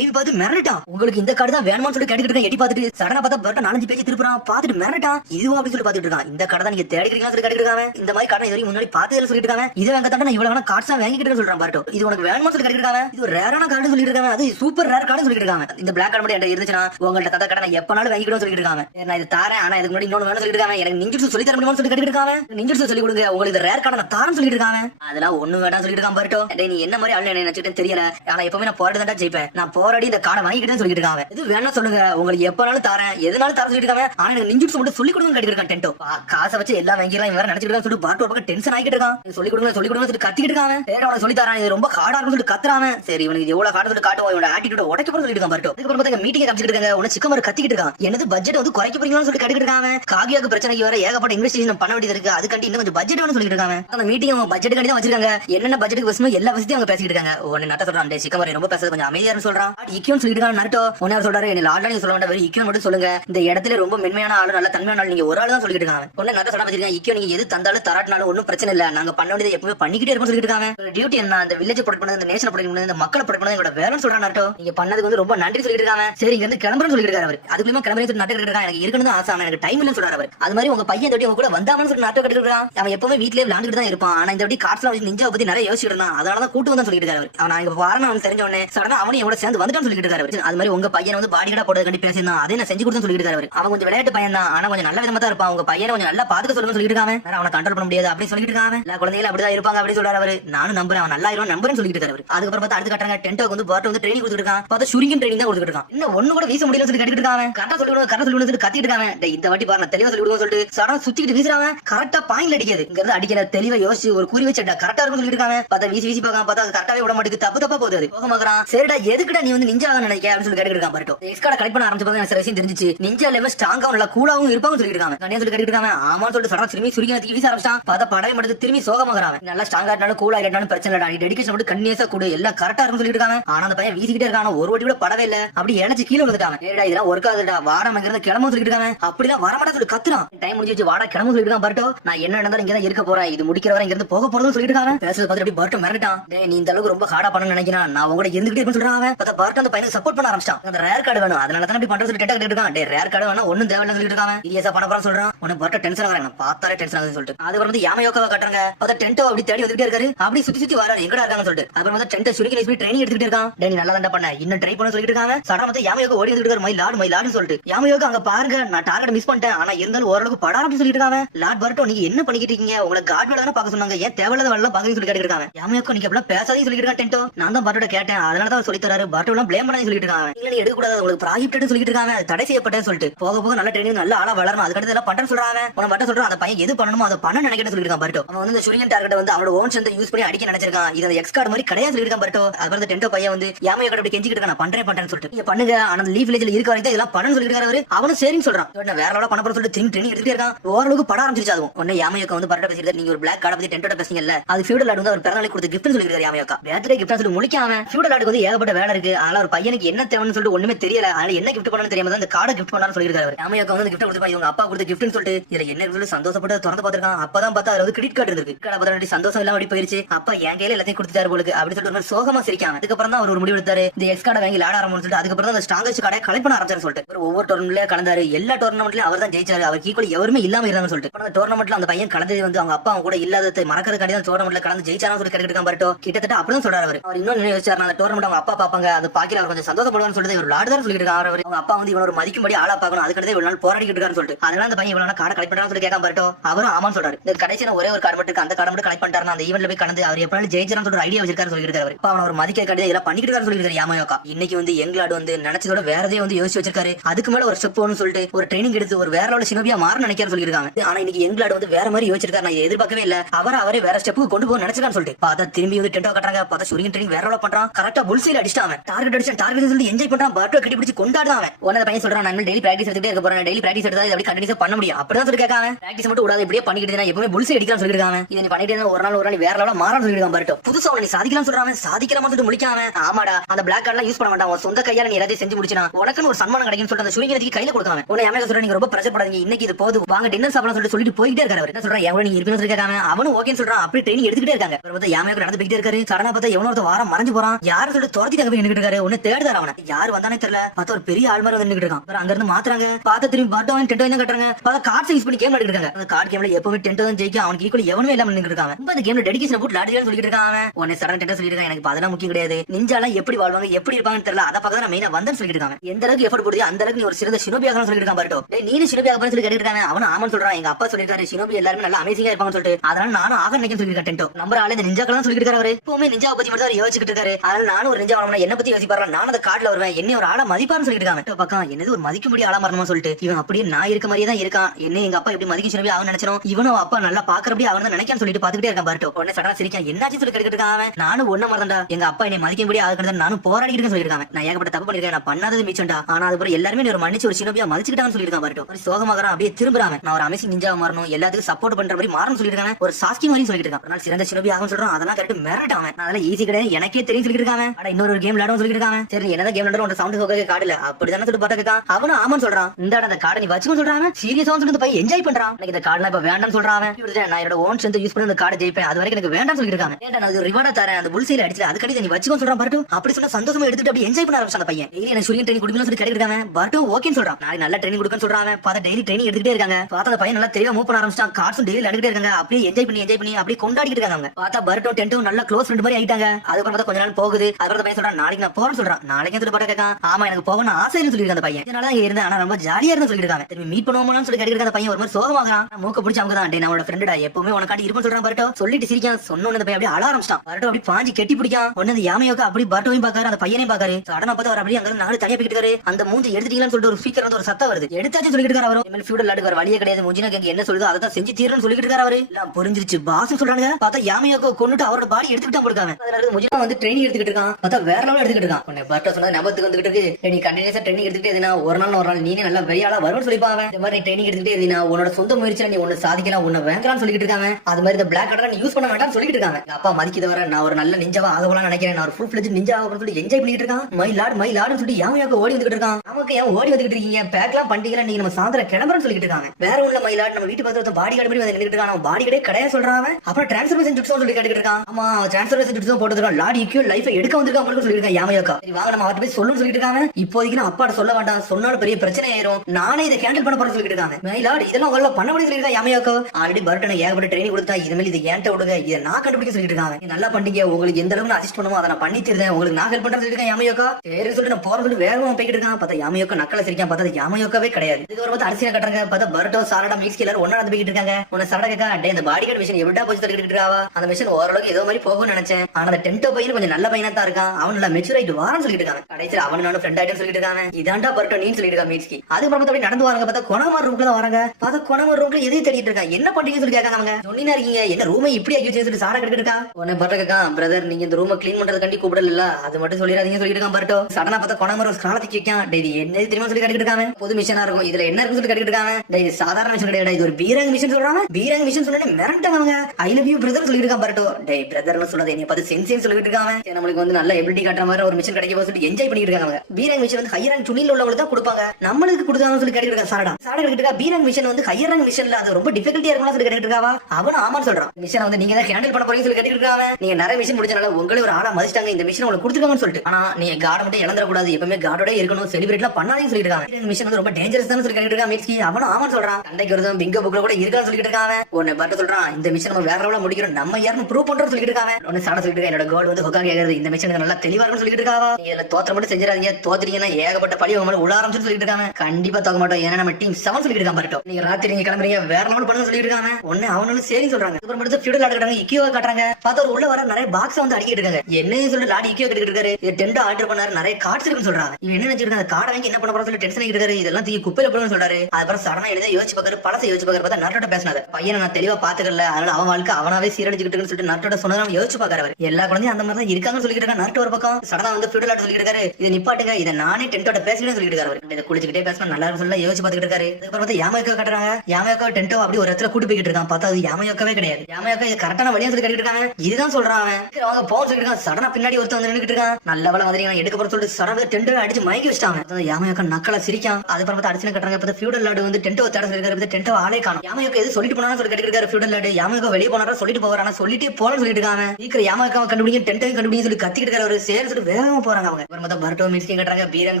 பார்த்து மிரட்டான். உங்களுக்கு இந்த கார்டு தான் வேணும்னு சொல்லி கேட்டுட்டு இருக்கான். எட்டி பார்த்துட்டு சடனா பார்த்தா பர்ட்டோ 4 பேஜ் திருப்புறான். பார்த்துட்டு மிரட்டான். இதுவா அப்படின்னு சொல்லி பாத்துட்டு இருக்கான். இந்த கார்டு தான் நீங்க தேடிக்கிறீங்கன்னு சொல்லி கேட்டுட்டு இருக்காங்க. இந்த மாதிரி கார்டு இதுவரைக்கும் முன்னாடி பார்த்ததுல சொல்லிட்டு இருக்காங்க. இதை வாங்க தான் நான் இவ்வளவு கார்ட்ஸா வாங்கிட்டு சொல்றான். பர்ட்டோ இது உனக்கு வேணும்னு சொல்லி கேட்டுட்டு இருக்காங்க. இது ஒரு ரேரான கார்டு சொல்லிட்டு இருக்காங்க. அது சூப்பர் ரேர் கார்டு சொல்லிட்டு இருக்காங்க. இந்த பிளாக் கார்டு மட்டும் என்கிட்ட இருந்துச்சுன்னா உங்கள்ட்ட தந்த கார்டு நான் எப்பனாலும் வாங்கிக்கிடும் சொல்லிட்டு இருக்காங்க. நான் இது தாரேன், ஆனா இதுக்கு முன்னாடி இன்னொன்னு வேணும் சொல்லிட்டு இருக்காங்க. எனக்கு நிஞ்சுட்சு சொல்லி தர முடியுமா சொல்லி கேட்டுட்டு இருக்காங்க. நிஞ்சுட்சு சொல்லி கொடுங்க, உங்களுக்கு இது ரேர் கார்டு நான் தாரேன்னு சொல்லிட்டு இருக்காங்க. அதெல்லாம் ஒண்ணு வேண்டாம் சொல்லிட்டு இருக்கான். பர்ட்டோ நீ என்ன மாதிரி ஆளு நினைச்சிட்டு தெரியல, ஆனா எப்பவுமே நான் போராடி தான் ஜெயிப்பேன், நான் போராடி இந்த கார்டை வாங்கிக்கிட்டேன்னு சொல்லிட்டு இருக்காங்க. இது வேணா சொல்லுங்க, உங்களுக்கு எப்பனாலும் தாரேன், எதனாலும் தர சொல்லிட்டு இருக்காங்க. ஆனா எனக்கு நிஞ்சுட்சு மட்டும் சொல்லி கொடுங்க கேட்டுட்டு இருக்கான். டென்டோ காசை வச்சு எல்லாம் வாங்கிடலாம் வேற நினைச்சிட்டு இருக்கான்னு சொல்லிட்டு பர்ட்டோ பக்கம் டென்ஷன் ஆகிட்டு இருக்கான். சொல்லி கொடுங்க சொல்லிட்டு கத்திக்கிட்டு இருக்காங்க. அவனை சொல்லி தரான், இது ரொம்ப ஹார்டா இருக்குன்னு சொல்லிட்டு கத்துறாங்க. சரி இவனுக்கு எவ்வளவு ஹார்ட் சொல்லிட்டு காட்டுவோம், இவனோட ஆட்டிடியூட உடைக்க போற சொல்லிட்டு இருக்கான். பர்ட்டோ அதுக்கப்புறம் பார்த்தா மீட்டிங் காமிச்சிட்டு இருக்காங்க. உன சிக்கன் மாதிரி கத்திக்கிட்டு இருக்கான். என்னது பட்ஜெட் வந்து குறைக்க போறீங்கன்னு சொல்லி கேட்டுட்டு இருக்காங்க. காகியாக்கு பிரச்சனைக்கு வர ஏகப்பட்ட இன்வெஸ்டிகேஷன் பண்ண வேண்டியது இருக்கு, அதுக்காண்டி இன்னும் கொஞ்சம் பட்ஜெட் வேணும்னு சொல்லிட்டு இருக்காங்க. அந்த மீட்டிங் அவங்க பட்ஜெட் காண்டி தான் வச்சிருக்காங்க. என்னென்ன பட்ஜெட்டுக்கு வசணும் எல்லா வசதியும் அவங்க பேசிட்டு இருக்காங்க. ஒன்னு நட்ட சொல்றான், சிக்கன் மாதிரி ரொம்ப பேசுறது கொஞ்சம் அமைதியான்னு சொல்றான். இக்கியும் சொல்லிட்டு இருக்காங்க. நட்டோ ஒன்னு சொல்றாரு, என்ன லார்டா நீங்க சொல்ல வேண்டாம், வெறும் இக்கியம் மட்டும் சொல்லுங்க, இந்த இடத்துல ரொம்ப மென்மையான ஆளு நல்ல தன்மையான ஆளு நீங்க ஒரு ஆளு தான் சொல்லிட்டு இருக்காங்க. ஒன்னு நட்ட சொல்ல வச்சிருக்காங்க. இக்கியம் நீங்க எது தந்தாலும் தராட்டினாலும் ஒன்னும் பிரச்சனை இல்ல, நாங்க பண்ண வேண்டியதை எப்பவுமே பண்ணிக்கிட்டே இருக்கோம் சொல்லிட்டு இருக்காங்க. டியூட்டி என்ன, அந்த வில்லேஜ் ப்ரொடெக்ட் பண்ணது, இந்த நேஷன் ப்ரொடெக்ட் பண்ணது, இந்த மக்களை ப்ரொடெக்ட் பண்ணது என்னோட வேலைன்னு சொல்றான். நட்டோ நீங்க பண்ணதுக்கு வந்து ரொம்ப நன்றி சொல்லிட்டு இருக்காங்க. சரி இங்க இருந்து கிளம்புறேன்னு சொல்லிட்டு இருக்காரு. அவர் அதுக்குள்ளே கிளம்புறேன்னு சொல்லி நட்டு இருக்காங்க. எனக்கு இருக்குன்னு ஆசை, எனக்கு டைம் இல்லைன்னு சொல்றாரு. சொல்றாரு அவர். அது மாதிரி உங்க பையன் தொட்டி உங்க கூட வந்தாமன்னு சொல்லி நாட்டை கட்டுக்கிறான். அவன் எப்பவுமே வீட்லயே விளையாண்டுட்டு தான் இருப்பான். ஆனா இந்த வாட்டி கார்ட்ஸ்ல வச்சு நிஞ்சாவை பத்தி நிறைய யோசிச்சுட்டு இருந்தான். அதனாலதான் கூட்டு வந்தான் சொல்லிட்டு இருக்காரு. அவன் இங்க வாரன்னு அவன் தெரிஞ்ச உடனே சடனா அவனையும் எவ்வளவு சேர்ந்து வந்துட்டான்னு சொல்லிட்டு இருக்காரு. அது மாதிரி உங்க பையன் வந்து பாடி கடை போடுறது கண்டி பேசியிருந்தான். அதே நான் செஞ்சு கொடுத்து சொல்லிட்டு இருக்காரு. அவன் கொஞ்சம் விளையாட்டு பையன் தான், ஆனா கொஞ்சம் நல்ல விதமா தான் இருப்பான். உங்க பையனை கொஞ்சம் நல்லா பாத்துக்க சொல்லுங்க சொல்லிட்டு இருக்காங்க. அவனை கண்ட்ரோல் பண்ண முடியாது அப்படின்னு சொல்லிட்டு இருக்காங்க. எல்லா குழந்தைகளும் அப்படிதான் இருப்பாங்க அப்படின்னு சொல்றாரு அவரு. நானும் நம்புறேன், அவன் நல்லா இருக்கும் நம்புறேன்னு சொல்லிட்டு இருக்காரு. அதுக்கப்புறம் பார்த்தா அடுத்து கட்டுறாங்க டென்டோக்கு வந்து பாட்டு வந்து ட்ரைனிங் கொடுத்துருக்கான். பார்த்தா ஷூரிங் ட்ரைனிங் தான் கொடுத்துருக்கான். இன்னும் ஒண்ணு கூட வீச முடியல சொல்லி கட்டிட்டு இருக்காங்க. கரெக்டா சொல்லி கத்திட்டு இருக்காங்க. இந்த வாட்டி பாருங்க தெளிவா சொல்லி விடுவோம் சொல்லிட்டு சடனா சுத்திட்டு வீசுறாங்க. கரெக்டா பாயிண்ட்ல அடிக்காது. இங்க இருந்து அடிக்கல, தெளிவா யோசிச்சு ஒரு குறி வச்சு கரெக்டா இருக்கும் சொல்லிட்டு இருக்காங்க. பார்த்தா வீசி வீசி பார்க்காம பார்த்தா கரெக்டாவே விட மாட்டேங்குது. தப்பு தப்பா போகுது. போக மாட்டான். சரிடா எதுக்குடா நீ வந்து நிஞ்சாக நினைக்க அப்படின்னு சொல்லி கேட்டுட்டு இருக்கான். பட்டோ எக்ஸ்கார்ட கலெக்ட் பண்ண ஆரம்பிச்ச எனக்கு சில விஷயம் தெரிஞ்சிச்சு. நிஞ்சா லெவல் ஸ்ட்ராங்காவும் நல்லா கூலாவும் இருப்பாங்க சொல்லிட்டு இருக்காங்க. நான் சொல்லி கேட்டுட்டு இருக்காங்க. ஆமான்னு சொல்லிட்டு சடனா திரும்பி சுருங்கி வீச ஆரம்பிச்சான். பார்த்தா படவே மட்டும் திரும்பி சோகமாகறான். நல்லா ஸ்ட்ராங்கா இருந்தாலும் கூலா இருந்தாலும் பிரச்சனை இல்லடா, நீ டெடிகேஷன் மட்டும் கன்னியஸா கொடு, எல்லாம் கரெக்டா இருக்கும் சொல்லிட்டு இருக்காங்க. ஆனா அந்த பையன் வீசிக்கிட்டே இருக்கான். ஒரு வாட்டி கூட படவே இல்ல. அப்படி இணைச்சு கீழே விழுந்துட்டாங்க. ஏடா இதெல்லாம் ஒர்க் ஆகுதுடா, வாரம் இங்கிருந்து கிளம்ப சொல்லிட்டு இருக்காங்க. அப்படிலாம் வரமாட்டா சொல்லி கத்துறான். டைம் முடிஞ்சு வாடா கிளம்ப சொல்லிட்டு இருக்கான். பர்ட்டோ நான் என்ன நடந்தாலும் இங்க தான் இருக்க போறேன், இது முடிக்கிற வரை இங்க இருந்து போக போறதுன்னு சொல்லிட்டு இருக்காங்க. பேசுறது பார்த்து அப்படி பர்ட்டோ மிரட்டான். டேய் நீ இந்த அளவுக்கு ரொம்ப ஹார்டா பண்ண நினைக்கிறான், நான் உங்க கூட இருந்துகிட்டே இருப்பேன்னு சொல்றான். பார்த்தா பர்ட்டோ அந்த பையனுக்கு சப்போர்ட் பண்ண ஆரம்பிச்சான். அந்த ரேர் கார்டு வேணும், அதனால தான் அப்படி பண்றது சொல்லி கேட்டு இருக்கான். டேய் ரேர் கார்டு வேணும், ஒண்ணும் தேவையில்லை சொல்லிட்டு இருக்காங்க. சீரியஸா பண்ண போறான்னு சொல்றான். உன பர்ட்டோ டென்ஷன் ஆகுறாங்க, பார்த்தாலே டென்ஷன் ஆகுதுன்னு சொல்லிட்டு அதுக்கப்புறம் வந்து யாமயோக்காவை கட்டுறாங்க. பார்த்தா டென்டோ அப்படி தேடி வந்துட்டே இருக்காரு. அப்படி சுத்தி சுத்தி வராரு, எங்கடா இருக்காங்க சொல்லிட்டு. அப்புறம் வந்து டென்ட் சுருக்கி ட்ரைனிங் எடுத்துட்டு இருக்கான். டேய் நீ நல்லா தான் பண்ண, இன்னும் ட்ரை பண்ண சொல்லிட்டு இருக்காங்க. சடனா வந்து யாமயோகா ஓடி வந்துட்டு இருக்காரு. மை லார்ட்னு சொல்லிட்டு யாமயோகா அங்க பாருங்க நான் டார்கெட் மிஸ் பண்ணிட்டேன், ஆனா இருந்தாலும் ஓரளவுக்கு படம் அப்படின்னு சொல்லிட்டு இருக்காங்க. லார்ட் பர்ட்டோ நீங்க என்ன பண்ணிக்கிட்டு இருக்கீங்க, உங்களை காட் வேலை தானே பார்க்க சொன்னாங்க, ஏன் தேவையில்லாத வேலை பாக்குறீங்க சொல்லி கேட்டு இருக்காங்க. யாமயோகா நீங்க அப்படிலாம் பேசாதே சொல்லிட்டு இருக்கான். டென்டோ நான் தான் பர்ட்டோட கேட்டேன், அதனால தான் சொல்லி தராரு. பர்ட்டோ எல்லாம் பிளேம் பண்ணி சொல்லிட்டு இருக்காங்க. இல்ல நீ எடுக்க கூடாது, உங்களுக்கு ப்ராஜெக்ட் சொல்லிட்டு இருக்காங்க, தடை செய்யப்பட்டேன்னு சொல்லிட்டு. போக போக நல்ல ட்ரைனிங் நல்ல ஆளா வளரணும், அதுக்கடுத்து எல்லாம் பண்றேன்னு சொல்றாங்க. உன பர்ட்டோ சொல்றான் அந்த பையன் எது பண்ணணுமோ அதை பண்ண நினைக்கிறேன்னு சொல்லிட்டு இருக்கான். பர்ட்டோ அவன் வந்து இந்த ஷூரிங் டார்கெட் வந்து அவனோட ஓன் ஸ்ட்ரென்த் யூஸ் பண்ணி அடிக்க நினைச்சிருக்கான். இது எக்ஸ் கார்டு மாதிரி கிடையாது சொல்லிட்டு இருக்கான். பர்ட்டோ அதுக்கப்புறம் டென்டோ பையன் வந்து யாமயோகா அப்படி கெஞ்சிக்கிட்டு இருக்கான், நான் பண்றேன்னு சொல்லிட்டு. நீங்க பண்ணுங்க, ஆனா லீவ் வில்லேஜ்ல இருக்க வரைக்கும் இதெல்லாம் பண்ணு சொல்லிட்டு இருக்காரு. அவனும் சரின்னு சொல்றான். வேற லெவலா பண்ண போற சொல்லிட்டு திரும்பி ட்ரைனிங் எடுத்துட்டே இருக்கான். ஓரளவுக்கு படம் ஆரம்பிச்சிருச்சு. அதுவும் உடனே யாமயோகா வந்து பர்ட்டோ பேசிட்டு நீங்க ஒரு பிளாக் கார்டு பத்தி டென்டோட பேசுங்கல்ல, அது ஃபியூடல் லார்டு வந்து அவர் பிறந்தநாளைக்கு கொடுத்த கிஃப்ட்னு சொல்லிருக்காரு. யாமயோகா பர்த்டே கிஃப்ட் சொல்லி முழிக்காம ஃபியூடல் லார்டுக்கு வந்து ஏகப்பட்ட வேலை இருக்கு, அதனால ஒரு பையனுக்கு என்ன தேவைன்னு சொல்லிட்டு ஒண்ணுமே தெரியல, அதனால என்ன கிஃப்ட் பண்ணணும்னு தெரியாம தான் இந்த கார்டை கிஃப்ட் பண்ணான்னு சொல்லிருக்காரு. யாமயோகா வந்து கிஃப்ட் கொடுத்து இவங்க அப்பா கொடுத்த கிஃப்ட்னு சொல்லிட்டு இதுல என்ன இருக்கு சந்தோஷப்பட்டு திறந்து பார்த்திருக்கான். அப்பதான் பார்த்தா அதுல வந்து கிரெடிட் கார்டு இருக்கு. கடை சந்தோஷம் எல்லாம் அப்படி போயிருச்சு. அப்பா என் கையில எல்லாத்தையும் கொடுத்துட்டாரு போலுக்கு அப்படின்னு சொல்லிட்டு ஒரு சோகமா சிரிக்காம அதுக்கப்புறம் தான் அவர் ஒரு முடிவு எடுத்தாரு. இந்த எக்ஸ் கார்டை வாங்கி விளையாட ஆரம்பிச்சு சொல்லிட்டு அதுக்கப்புறம் தான் ஸ்ட்ராங்கஸ்ட் கார்டை கலெக்ட் பண்ண ஆரம்பிச்சாரு சொல்லிட்டு ஒவ்வொரு டோர்னமெண்ட்லயே கலந்தாரு. எல்லா டோர்னமெண்ட்லயும் அவர் தான் ஜெயிச்சாரு. அவர் ஈக்குவல் எவருமே இல்லாம இருந்தாங்க சொல்லிட்டு அந்த டோர்னமெண்ட்ல அந்த பையன் கலந்தது வந்து அவங்க அப்பா கூட இல்லாததை மறக்கிறதுக்காண்டி தான் டோர்னமெண்ட்ல கலந்து ஜெயிச்சாரும் சொல்லி கேட்டுட்டு பர்ட்டோ கிட்டத்தட்ட அப்படிதான் சொல்றாரு. அவர் இன்னொன்னு யோசிச்சாரு, அந்த டோர்னமெண்ட் அவங்க அப்பா பாப்பாங்க, அது பாக்கல அவர் கொஞ்சம் சந்தோஷப்படுவான்னு சொல்லிட்டு ஒரு லார்டு தான் சொல்லிட்டு இருக்காரு. அவங்க அப்பா வந்து இவனோட மதிக்கும்படி ஆளா பார்க்கணும், அதுக்கடுத்து இவ்வளவு நாள் போராடிட்டு இருக்காருன்னு சொல்லிட்டு அதனால அந்த பையன் இவ்வளவு கார்டு கலெக்ட் பண்றான்னு சொல்லி கேட்காம பர்ட்டோ அவரும் ஆமான்னு சொல்றாரு. இந்த கடைசியில ஒரே ஒரு கார்டு மட்டும் அந்த கார்டு மட்டும் கலெக்ட் பண்ணிட்டாரு. அந்த ஈவென்ட்ல போய் கலந்து அவர் எப்பனாலும் ஜெயிச்சாரும் சொல்ற ஐடியா வச்சிருக்காரு சொல்லிட்டு இருக்காரு. அவன் ஒரு மதிக்க காட்டி இதெல்லாம் பண்ணிட்டு இருக்காரு சொல்லிட்டு யாமயோகா. இன்னைக்கு வந்து எங்களாடு வந்து நினைச்சதோட வேறதே வந்து யோசிச்சு வச்சிருக்காரு. அதுக்கு மேல ஒரு ஸ்டெப் போகணும்னு சொல்லிட்டு ஒரு ட்ரைனிங் எடுத்து ஒரு வேற லெவல் சினோபியா மாற நினைக்கிறாரு சொல்லிருக்காங்க. ஆனா இன்னைக்கு எங்களாடு வந்து வேற மாதிரி யோசிச்சிருக்காரு. நான் எதிர்பார்க்கவே இல்ல, அவரே வேற ஸ்டெப்புக்கு கொண்டு போக நினைச்சிருக்கான்னு சொல்லிட்டு பார்த்தா திரும்பி வந்து டென்டோ கட்டுறாங்க. பார்த்தா ஷூரிங் ட்ரைனிங் வேற லெவல் பண்றான். கரெக்டா புல்சைல அடிச்சான். டார்கெட் சொல்லி என்ஜாய் பண்றான். பர்ட்டோ கட்டி பிடிச்சு கொண்டாடுறான். அவன் உடனே பையன் சொல்றான் நான் டெய்லி பிராக்டிஸ் எடுத்துட்டே இருக்க போறேன், டெய்லி பிராக்டிஸ் எடுத்தா அப்படி கண்டினியூஸா பண்ண முடியும் அப்படிதான் சொல்லி கேட்காம பிராக்டிஸ் மட்டும் விடாது இப்படியே பண்ணிக்கிட்டு எப்பவுமே புல்சை அடிக்கலாம் சொல்லிருக்காங்க. இதை நீ பண்ணிட்டு ஒரு நாள் வேற லெவலா மாறான்னு சொல்லிருக்கான். பர்ட்டோ புதுசா நீ சாதிக்கலாம் சொல்றான். சாதிக்கலாமா சொல்லிட்டு முடிக்காம ஆமாடா அந்த பிளாக் கார்ட்லாம் யூஸ் பண்ண மாட்டான், சொந்த கையால நீ எல்லாத்தையும் செஞ்சு முடிச்சினா உனக்குன்னு ஒரு சன்மானம் கிடைக்கும் சொல்லிட்டு அந்த ஷூரிங் கையில கொடுக்காம உன்னை யாமே சொல்ற நீங்க ரொம்ப பிரஷர் படாதீங்க, இன்னைக்கு இது போதும் வாங்க டின்னர் சாப்பிடலாம் சொல்லிட்டு போயிட்டே இருக்காரு. அவர் என்ன சொல்றான் எவ்வளவு நீங்க இருப்பீங்கன்னு சொல்லி கேட்காம அவனும் ஓகேன்னு சொல்றான். அப்படி ட்ரைனிங் எடுத்துக்கிட்டே இருக்காங்க. பார்த்தா யாமே நடந்து போயிட்டே இருக்காரு. சடனா பார்த்தா எவனோ ஒரு வாரம் மறைஞ்சு போறான். யாரும் சொல்லிட்டு துரத்திட்டு போய் நின்னுட்டு இருக்காரு. ஒன்னு தேடுதாரு அவனை, யாரு வந்தானே தெரியல. பார்த்தா ஒரு பெரிய ஆள் மாதிரி வந்து நின்னுட்டு இருக்கான். அங்க இருந்து மாத்துறாங்க. பார்த்தா திரும்பி பர்ட்டோ டென்டோ என்ன கட்டுறாங்க. பார்த்தா கார்ட்ஸ் யூஸ் பண்ணி கேம் விளையாடிட்டு இருக்காங்க. அந்த கார்டு கேம்ல எப்பவுமே டென்டோ தான் ஜெயிக்கும், அவனுக்கு ஈக்குவல் எவனுமே இல்லாம நின்னுட்டு இருக்காங்க. இந்த கேம்ல டெடிகேஷன் போட்டு விளையாடுறேன்னு சொல்லிட்டு இருக்காங்க. உடனே சடன் டென்டோ சொல்லிட்டு இருக்காங்க எனக்கு அதெல்லாம் முக்கியம் கிடையாது, நிஞ்சாலாம் எப்படி வாழ்வாங்க எப்படி இருப்பாங்கன்னு தெரியல, அதை பார்க்க தான் மெயினா வந்தேன்னு சொல்லிட்டு இருக்காங்க. எந்த அளவுக்கு எஃபர்ட் போடுது அந்த அளவுக்கு நீ ஒரு சிறந்த ஷினோபியாக சொல்லிட்டு இருக்கான். பர்ட்டோ நீ ஷினோபியாக சொல்லி கேட்டு இருக்காங்க. அவன் ஆமான்னு சொல்றான். எங்க அப்பா சொல்லிருக்காரு ஷினோபி எல்லாரும் நல்லா அமேசிங்கா இருப்பாங்கன்னு சொல்லிட்டு அதனால நானும் ஆக நினைக்க சொல்லிருக்கேன். டென்டோ நம்பர் ஆளு இந்த நிஞ்சாக்கெல்லாம் சொல்லிட்டு இருக்காரு. அவரு எப்பவுமே நிஞ்சா பத்தி மட்டும் யோசிச்சுட்டு இருக்காரு. அதனால நானும் ஒரு நிஞ்சா வரணும், என்ன பத்தி யோசிப்பாரு, நானும் அந்த கார்டுல வருவேன், என்ன ஒரு ஆளா மதிப்பாருன்னு சொல்லிட்டு இருக்காங்க. பக்கம் என்னது ஒரு மதிக்க முடிய ஆளா வரணுமா சொல்லிட்டு இவன் அப்படியே நான் இருக்க மாதிரியே தான் இருக்கான். என்ன எங்க அப்பா எப்படி மதிக்க ஷினோபி அவன் நினைச்சோம், இவனும் அப்பா நல்லா பாக்குறபடி அவன் தான் நினைக்கான்னு சொல்லிட்டு பாத்துக்கிட்டே இருக்கான். பர்ட்டோ உடனே சடனா சிரிக்கான். என்னாச்சு சொல்லி கேட்டுட்டு இருக்கான். நானும் ஒன்ன மாதிரிடா எங்க அப்பா என்னை மதிக்கும்படி ஆகுறது நானும் போராடிட்டு சொல்லிருக்காங்க. நான் ஏகப்பட்ட தப்பு பண்ணிருக்கேன், நான் பண்ணாதது மிச்சம்டா, ஆனா அதுக்கப்புறம் எல்லாருமே ஒரு மன்னிச்சு ஒரு ஷினோபியா மதிச்சுக்கிட்டான்னு சொல்லிருக்கான். பர்ட்டோ ஒரு சோகமாகறான். அப்படியே திரும்புறான். நான் ஒரு அமேசிங் நிஞ்சா மாறணும், எல்லாத்துக்கும் சப்போர்ட் பண்ற மாதிரி மாறணும் சொல்லிருக்காங்க. ஒரு சாஸ்கி மாதிரி சொல்லிட்டு இருக்கான். அதனால சிறந்த ஷினோபி ஆகும் சொல்றான். அதெல்லாம் கரெக்ட் மிரட்டான். அதெல்லாம் ஈஸி கிடையாது எனக்கே தெரியும் சொல்லிட்டு இருக்காங்க. ஆனா இன்னொரு கேம் விளையாடும் சொல்லிட்டு இருக்காங்க. சரி என்னதான் கேம் விளையாடும் சவுண்ட் கேட்க கார்டுல அப்படிதானே சொல்லிட்டு பார்த்தா அவனும் ஆமான்னு சொல்றான். இந்த அந்த கார்டை நீ வச்சுக்கணும் சொல்றாங்க. சீரியஸா சொல்லிட்டு போய் என்ஜாய் பண்றான். எனக்கு இந்த கார்டுலாம் இப்ப வேண்டாம்னு சொல்றான். நான் என்னோட ஓன் ஸ்ட்ரென்த் யூஸ் பண்ணி இந்த கார்டை ஜெயிப்பேன், அது வரைக்கும் எனக்கு வேண்டாம்னு சொல்லிட்டு இருக்காங்க. நான் அது ரிவார்டா தரேன், அந்த புல்சைல அடிச்சு அதுக்கடி நீ வச்சுக்கணும் சொல்றான். பர்ட்டோ அப்படி சொன்னா சந்தோஷமா எடுத்துட்டு அப்படியே என்ஜாய் பண்ண ஆரம்பிச்சான். அந்த பையன் டெய்லி எனக்கு ஷூரிங் ட்ரைனிங் கொடுக்கணும்னு சொல்லி கேட்டுட்டு இருக்காங்க. பர்ட்டோ ஓகேன்னு சொல்றான். நாளைக்கு நல்ல ட்ரைனிங் கொடுக்கணும்னு சொல்றாங்க. பார்த்தா டெய்லி ட்ரைனிங் எடுத்துக்கிட்டே இருக்காங்க. பார்த்தா அந்த பையன் நல்லா தெளிவா மூவ் பண்ண ஆரம்பிச்சான். கார்ட்ஸும் டெய்லி விளையாடிட்டே இருக்காங்க. அப்படியே என்ஜாய் பண்ணி அப்படியே கொண்டாடிட்டு இருக்காங்க. பார்த்தா பர்ட்டும் டென்ட்டும் நல்லா க்ளோஸ் ஃப்ரெண்ட் மாதிரி ஆயிட்டாங்க. அதுக்கப்புறம் பார்த்தா கொஞ்ச நாள் போகுது. அதுக்கப்புறம் பையன் சொல்றான் நாளைக்கு நான் போறேன்னு சொல்றான். நாளைக்கு வந்து பட்ட கேட்கான். ஆமா எனக்கு போகணும்னு ஆசைன்னு சொல்லிருக்கான் அந்த பையன். இதனால இங்க இருந்தேன், ஆனா ரொம்ப ஜாலியா இருந்து சொல்லிருக்காங்க. திரும்பி மீட் பண்ணுவோம்னு சொல்லி கேட்கிற அந்த பையன் ஒரு மாதிரி சோகமாகறான். மூக்க பிடிச்சி அவங்க தான் நம்மளோட ஃப்ரெண்டா எப்பவுமே உனக்காண்டி இருப்பேன்னு சொல்றான் பர்ட்டோ. சொல்லிட்டு சிரிக்கான். சொன்ன அந்த பையன் அப்படியே அழ ஆரம்பிச்சான். பர்ட்டோ அப்படி பாஞ்சி கெட்டி பிடிக்கான். ஒன்னு அந்த யாமையோக்கு அப்படி பர்ட்டோவையும் பாக்காரு, அந்த பையனையும் பாக்காரு. சடனா பார்த்தா அவர் அப்படியே அங்க நாலு தனியா போயிட்டு இருக்காரு. அந்த மூஞ்சி எடுத்துட்டீங்களான்னு சொல்லிட்டு ஒரு ஸ்பீக்கர் வந்து ஒரு சத்தம் வருது. எடுத்தாச்சு சொல்லிட்டு இருக்காரு அவரு. இனிமேல் ஃபியூடல் லாட்டுக்கு வர வழியே கிடையாது. முஜினா கேங்க என்ன சொல்லுது அதை தான் செஞ்சு தீரன்னு சொல்லிட்டு இருக்காரு அவரு. எல்லாம் புரிஞ்சிருச்சு பாஸ் சொல்றாங்க. பார்த்தா யாமையோக்கு கொன்னுட்டு அவரோட பாடி எடுத்துக்கிட்டு போயிருக்காங்க. அதனால முஜினா வந்து ட்ரைனிங் எடுத்துக்கிட்டு இருக்கான். பார்த்தா வேற லெவல் எடுத்துக்கிட்டு இருக்கான். உன்னை பர்ட்டோ சொன்னது ஞாபகத்துக்கு வந்துகிட்டு இருக்கு. நீ கண்டினியூஸா ட்ரைனிங் எடுத்துக்கிட்டே இருந்தா ஒரு நாள் நீனே நல்லா வெறியாளா வரும்னு சொல்லிப்பாங்க. இந்த மாதிரி ட்ரைனிங் எடுத்துக்கிட்டே இருந்தா உன்னோட சொந்த முயற்சியில நீ ஒன்னு சாதிக்கலாம், உன்னை வேங்கலாம்னு சொல்லிட்டு இருக்காங்க. அது மாதிரி இந்த பிளாக் கலர் நீ யூஸ் பண்ண வேண்டாம்னு சொல்லிட்டு இருக்காங்க. அப்பா மதிக்கித வர நான் ஒரு நல்ல நிஞ்சாவா ஆகலாம் நினைக்கிறேன். நான் ஒரு ஃபுல் ஃபிளெஜ் நிஞ்சா ஆகணும்னு சொல்லி என்ஜாய் பண்ணிட்டு இருக்கான். மை லார்ட்னு சொல்லி யாமையாக்கு ஓடி வந்துகிட்டு இருக்கான். நமக்கு ஏன் ஓடி வந்துகிட்டு இருக்கீங்க, பேக்லாம் பண்ணிட்டீங்களா, நீங்க நம்ம சாயந்தரம் கிளம்புறன்னு சொல்லிட்டு இருக்காங்க. வேற ஒண்ணுல மை லார்ட் நம்ம வீட்டு பக்கத்துல பாடி கார்டு மாதிரி வந்து நின்னுட்டு இருக்கான். அவன் பாடி கார்டே கிடையாது சொல்றான். அப்புறம் டிரான்ஸ்ஃபர்மேஷன் ஜுட்ஸ் சொல்லி கேட்டுட்டு இருக்கான். ஆமா டிரான்ஸ்ஃபர்மேஷன் ஜுட்ஸ் போட்டுருக்கான். லார்ட் ஈக்யூ லைஃப் எடுக்க வந்திருக்கான் உங்களுக்கு சொல்லிருக்கான் யாமையாக்கா. சரி வாங்க நம்ம அவர்கிட்ட போய் சொல்லணும்னு சொல்லிட்டு இருக்காங்க. இப்போதைக்கு நான் அப்பாட்ட சொல்ல வேண்டாம், சொன்னாலும் பெரிய பிரச்சனை ஆயிரும், நானே இதை ஹேண்டில் பண்ண போறேன்னு சொல்லிட்டு இருக்காங்க. மை லார்ட் இதெல்லாம் உங்களால பண்ண முடியும் சொல்லிருக்கான் யாமையாக்கா. ஆல்ரெடி பர்ட்டனை ஏகப்பட்ட ட்ரைனிங் கொடுத்தா இதுமேல இது ஏன்ட்ட விடுங்க, இதை நான் கண்டுபிடிக்க சொல்லிட்டு இருக்காங்க. நல்லா பண்ணீங்க, உங்களுக்கு எந்த அளவுக்கு அசிஸ்ட் பண்ணுமோ அதை நான் பண்ணி தருவேன், உங்களுக்கு நான் ஹெல்ப் பண்றேன்னு சொல்லிருக்கேன் யாமையாக்கா. சரி சொல்லிட்டு நான் போறேன்னு சொல்லி வேகமா போய்கிட்டு இருக்கான். பார்த்தா யாமையாக்கா நக்கல சிரிக்கான். பார்த்தா யாமையாக்காவே கிடையாது. இது ஒரு பார்த்து அரிசியா கட்டுறாங்க. பார்த்தா பர்ட்டோ சாரடா மிக்ஸ் எல்லாரும் ஒண்ணா நடந்து போய்கிட்டு இருக்காங்க. உன்னை சரடா கேட்கா டே இந்த பாடி கார்டு மிஷின் எப்படா போச்சு தள்ளிட்டு இருக்காவா. அந்த மிஷின் ஓரளவுக்கு ஏதோ மாதிரி போகும்னு நினைச்சேன். ஆனா அந்த டென்டோ பையன் கொஞ்சம் நல்ல பையனா தான் இருக்கான். அவன் நல்லா மெச்சூர் ஆயிட்டு வாரன்னு சொல்லிட்டு இருக்காங்க. கடைசியில் அவன் நானும் ஃப்ரெண்ட் ஆயிட்டு சொல்லிட்டு இருக்காங்க. இதாண்டா பர்ட்டோ நீ சொல்லிட்டு இருக்கா மீட்ஸ்கி. அதுக்கப்புறம் அப்படி நடந்து வராங்க. பார்த்தா கொணமார் ரூம்ல தான் வராங்க. பார்த்தா கொணமார் ரூம்ல எதையும் தேடிட்டு இருக்கா. என்ன பண்றீங்கன்னு சொல்லி கேட்காங்க. அவங்க சொன்னா இருக்கீங்க என்ன ரூமை இப்படி ஆக்கி வச்சு சொல்லி சாரா கட்டிட்டு இருக்கா. உன்னை பர்ட்டோ கேட்கா பிரதர் நீங்க இந்த ரூமை கிளீன் பண்றதுக்காண்டி கூப்பிடல, அது மட்டும் சொல்லிடாதீங்க சொல்லிட்டு இருக்கான் பர்ட்டோ. சடனா பார்த்தா கொணமார் ஒரு ஸ்காலத்துக்கு வைக்கான். டேய் என்ன தெரியுமா சொல்லி கட்டிட்டு இருக்காங்க. பொது மிஷினா இருக்கும், இதுல என்ன இருக்குன்னு சொல்லி கட்டிட்டு இருக்காங்க. டேய் சாதாரண மிஷின் கிடையாது, இது ஒரு பீரங் மிஷின் சொல்றாங்க. பீரங் மிஷின் சொன்னே மிரண்டவங்க. ஐ லவ் யூ பிரதர் சொல்லிட்டு இருக்கான் பர்ட்டோ. டேய் பிரதர்னு சொன்னது என்ன பார்த்து சென்சேன்னு சொல்லிட்டு இருக்காங்க. நம்மளுக்கு வந்து நல்ல எபிலிட்டி காட்டுற மாதிரி ஒரு மிஷின் கிடைக்க சொல்லி என்ஜாய் பண்ணிட்டு இருக்காங்க. பீரங் மிஷின் வந்து ஹையர் ரேங்க் துணியில உள்ளவங்களுக்கு தான் கொடுப்பாங்க, நம்மளுக்கு கொடுத்தாங்கன்னு சொல்லி கேட்டுட்டு இருக்காங்க. சாரடா சாரடா கேட்டுட்டு இருக்கா. பீரங் மிஷின் வந்து ஹையர் ரேங்க் மிஷின்ல அது ரொம்ப டிஃபிகல்ட்டியா இருக்கும்னு சொல்லி கேட்டுட்டு இருக்காவா. அவனும் ஆமான்னு சொல்றான். மிஷினை வந்து நீங்க தான் ஹேண்டில் பண்ண போறீங்கன்னு சொல்லி கேட்டுட்டு இருக்காங்க. நீங்க நிறைய மிஷின் முடிச்சனால உங்களே ஒரு ஆளா மதிச்சிட்டாங்க, இந்த மிஷின் உங்களுக்கு கொடுத்துருக்காங்கன்னு சொல்லிட்டு. ஆனா நீங்க கார்டு மட்டும் இழந்துட கூடாது, எப்பவுமே கார்டோட இருக்கணும், செலிபிரேட்லாம் பண்ணாதீங்கன்னு சொல்லிட்டு இருக்காங்க. பீரங் மிஷின் வந்து ரொம்ப டேஞ்சரஸ் தான் சொல்லி கேட்டுட்டு இருக்காங்க மீட்ஸ்கி. அவனும் ஆமான்னு சொல்றான். கண்டைக்கு ஒருத்தன் பிங்கோ புக்ல கூட இருக்கான்னு சொல்லிட்டு இருக்காங்க. உன்னை பர்ட்டோ சொல்றான் இந்த மிஷின் நம்ம வேற லெவல்ல முடிக்கிறோம், நம்ம யாருன்னு ப்ரூவ் பண்றோம்னு சொல்லிட்டு இருக்காங்க. ஒன்னு சாட சொல்லிட்டு என்னோட கார்டு வந்து ஹொக்காக கேக்குறது இந்த மிஷின் நல்லா தெளிவா இருக்குன்னு சொல்லிட்டு இருக்காவா. நீங்க இதுல தோற்ற மட்டும் செஞ்சிடாதீங்க, தோத்துறீங்கன்னா ஏகப்பட்ட பழி உங்க மேல உள்ள ஆரம்பிச்சு சொல்லிட்டு இருக்காங்க. கண்டிப்பா தோக்க மாட்டோம், ஏன்னா நம்ம டீம் 7 சொல்லிட்டு இருக்கான் பர்ட்டோ. நீங்க ராத்திரி நீங்க கிளம்புறீங்க வேற லெவல் பண்ணுங்க சொல்லிட்டு இருக்காங்க. ஒன்னு அவனும் சரி சொல்றாங்க. அப்புறம் மட்டும் ஃபியூடல் ஆடுறாங்க, இக்கியோ காட்டுறாங்க. பார்த்தா ஒரு உள்ள வர நிறைய பாக்ஸ் வந்து அடிக்கிட்டு இருக்காங்க. என்ன சொல்லிட்டு லாடி இக்கியோ கட்டிட்டு இருக்காரு. இது டென்ட் ஆர்டர் பண்ணாரு, நிறைய கார்ட்ஸ் இருக்குன்னு சொல்றாங்க. இவன் என்ன நினைச்சிட்டு அந்த கார்டை வாங்கி என்ன பண்ண போறோம் சொல்லி டென்ஷன் ஆகிட்டு இருக்காரு. இதெல்லாம் தூக்கி குப்பையில போடுன்னு சொல்றாரு. அதுக்கப்புறம் சடனா எழுத யோசிச்சு பாக்குற பழசை யோசிச்சு பாக்குற. பார்த்தா நட்டோட பேசினாரு. பையனை நான் தெளிவா பாத்துக்கல, அதனால அவன் வாழ்க்கை அவனாவே சீரழிச்சுக்கிட்டு சொல்லிட்டு நட்டோட சொன்னதை யோசிச்சு பாக்குறாரு. எல்லா குழந்தையும் அந்த மாதிரி தான் இருக்காங்கன்னு சொல்லிட்டு இருக்காங்க. நட்டு ஒரு பக்கம் சடனா வந்து ஃபியூடல் ஆர்டர் சொல்லிட்டு இருக்காரு. இதை நிப்பாட்டுங்க, இதை நானே டென்ட்டோட பேசிக்கிட்டே சொல்லிட்டு இருக்காரு. இதை குளிச்சுக்கிட்டே பேசணும் நல்லா இருக்கும் சொல்ல யோசிச்சு பாத்துக்கிட்டு இருக்காரு. அதுக்கப்புறம் வந்து யாமையாக்கா கட்டுறாங்க. யாமையாக்கா டென்ட்டோ அப்படி ஒரு இடத்துல கூட்டு போய்கிட்டு இருக்கான். பார்த்தா அது யாமையாக்காவே கிடையாது. யாமையாக்கா இது கரெக்டான வழியா சொல்லி கட்டிட்டு இருக்காங்க. இதுதான் சொல்றான் அவன். அவங்க போன் சொல்லிட்டு இருக்கான். சடனா பின்னாடி ஒருத்தர் வந்து நின்னுட்டு இருக்கான். நல்ல வேலை மாதிரி எடுக்க போற சொல்லிட்டு சடனா டென்ட்டோ அடிச்சு மயக்கி வச்சிட்டாங்க. யாமையாக்கா நக்கலா சிரிக்கான். அதுக்கப்புறம் பார்த்து அடிச்சு கட்டுறாங்க. பார்த்து ஃபியூடல் லார்டு வந்து டென்ட்டோ தேட சொல்லிருக்காரு. டென்ட்டோ ஆளே காணோம். யாமையாக்கா எது சொல்லிட்டு போனான்னு சொல்லி கட்டிட்டு இருக்காரு ஃபியூடல் லார்டு. யாமையாக்கா வெளியே போனாரா சொல்லிட்டு போறாங்க, சொல்லிட்டே போறேன்னு சொல்லிட்டு இருக்காங்க. சீக்கிரம் யாமையாக்காவை கண்டுபிடிங்க, டென்ட்டோ கண்டுபிடிங்க சொல்லி கத்திக்கிட்டு இருக்காரு. ஒரு சேர் சொல்லிட்டு வேகமா போறாங்க அவங்க. அப்புறம் பார்த்தா பர்ட்டோ மிஷின் கட்டுறாங்க. பீரங்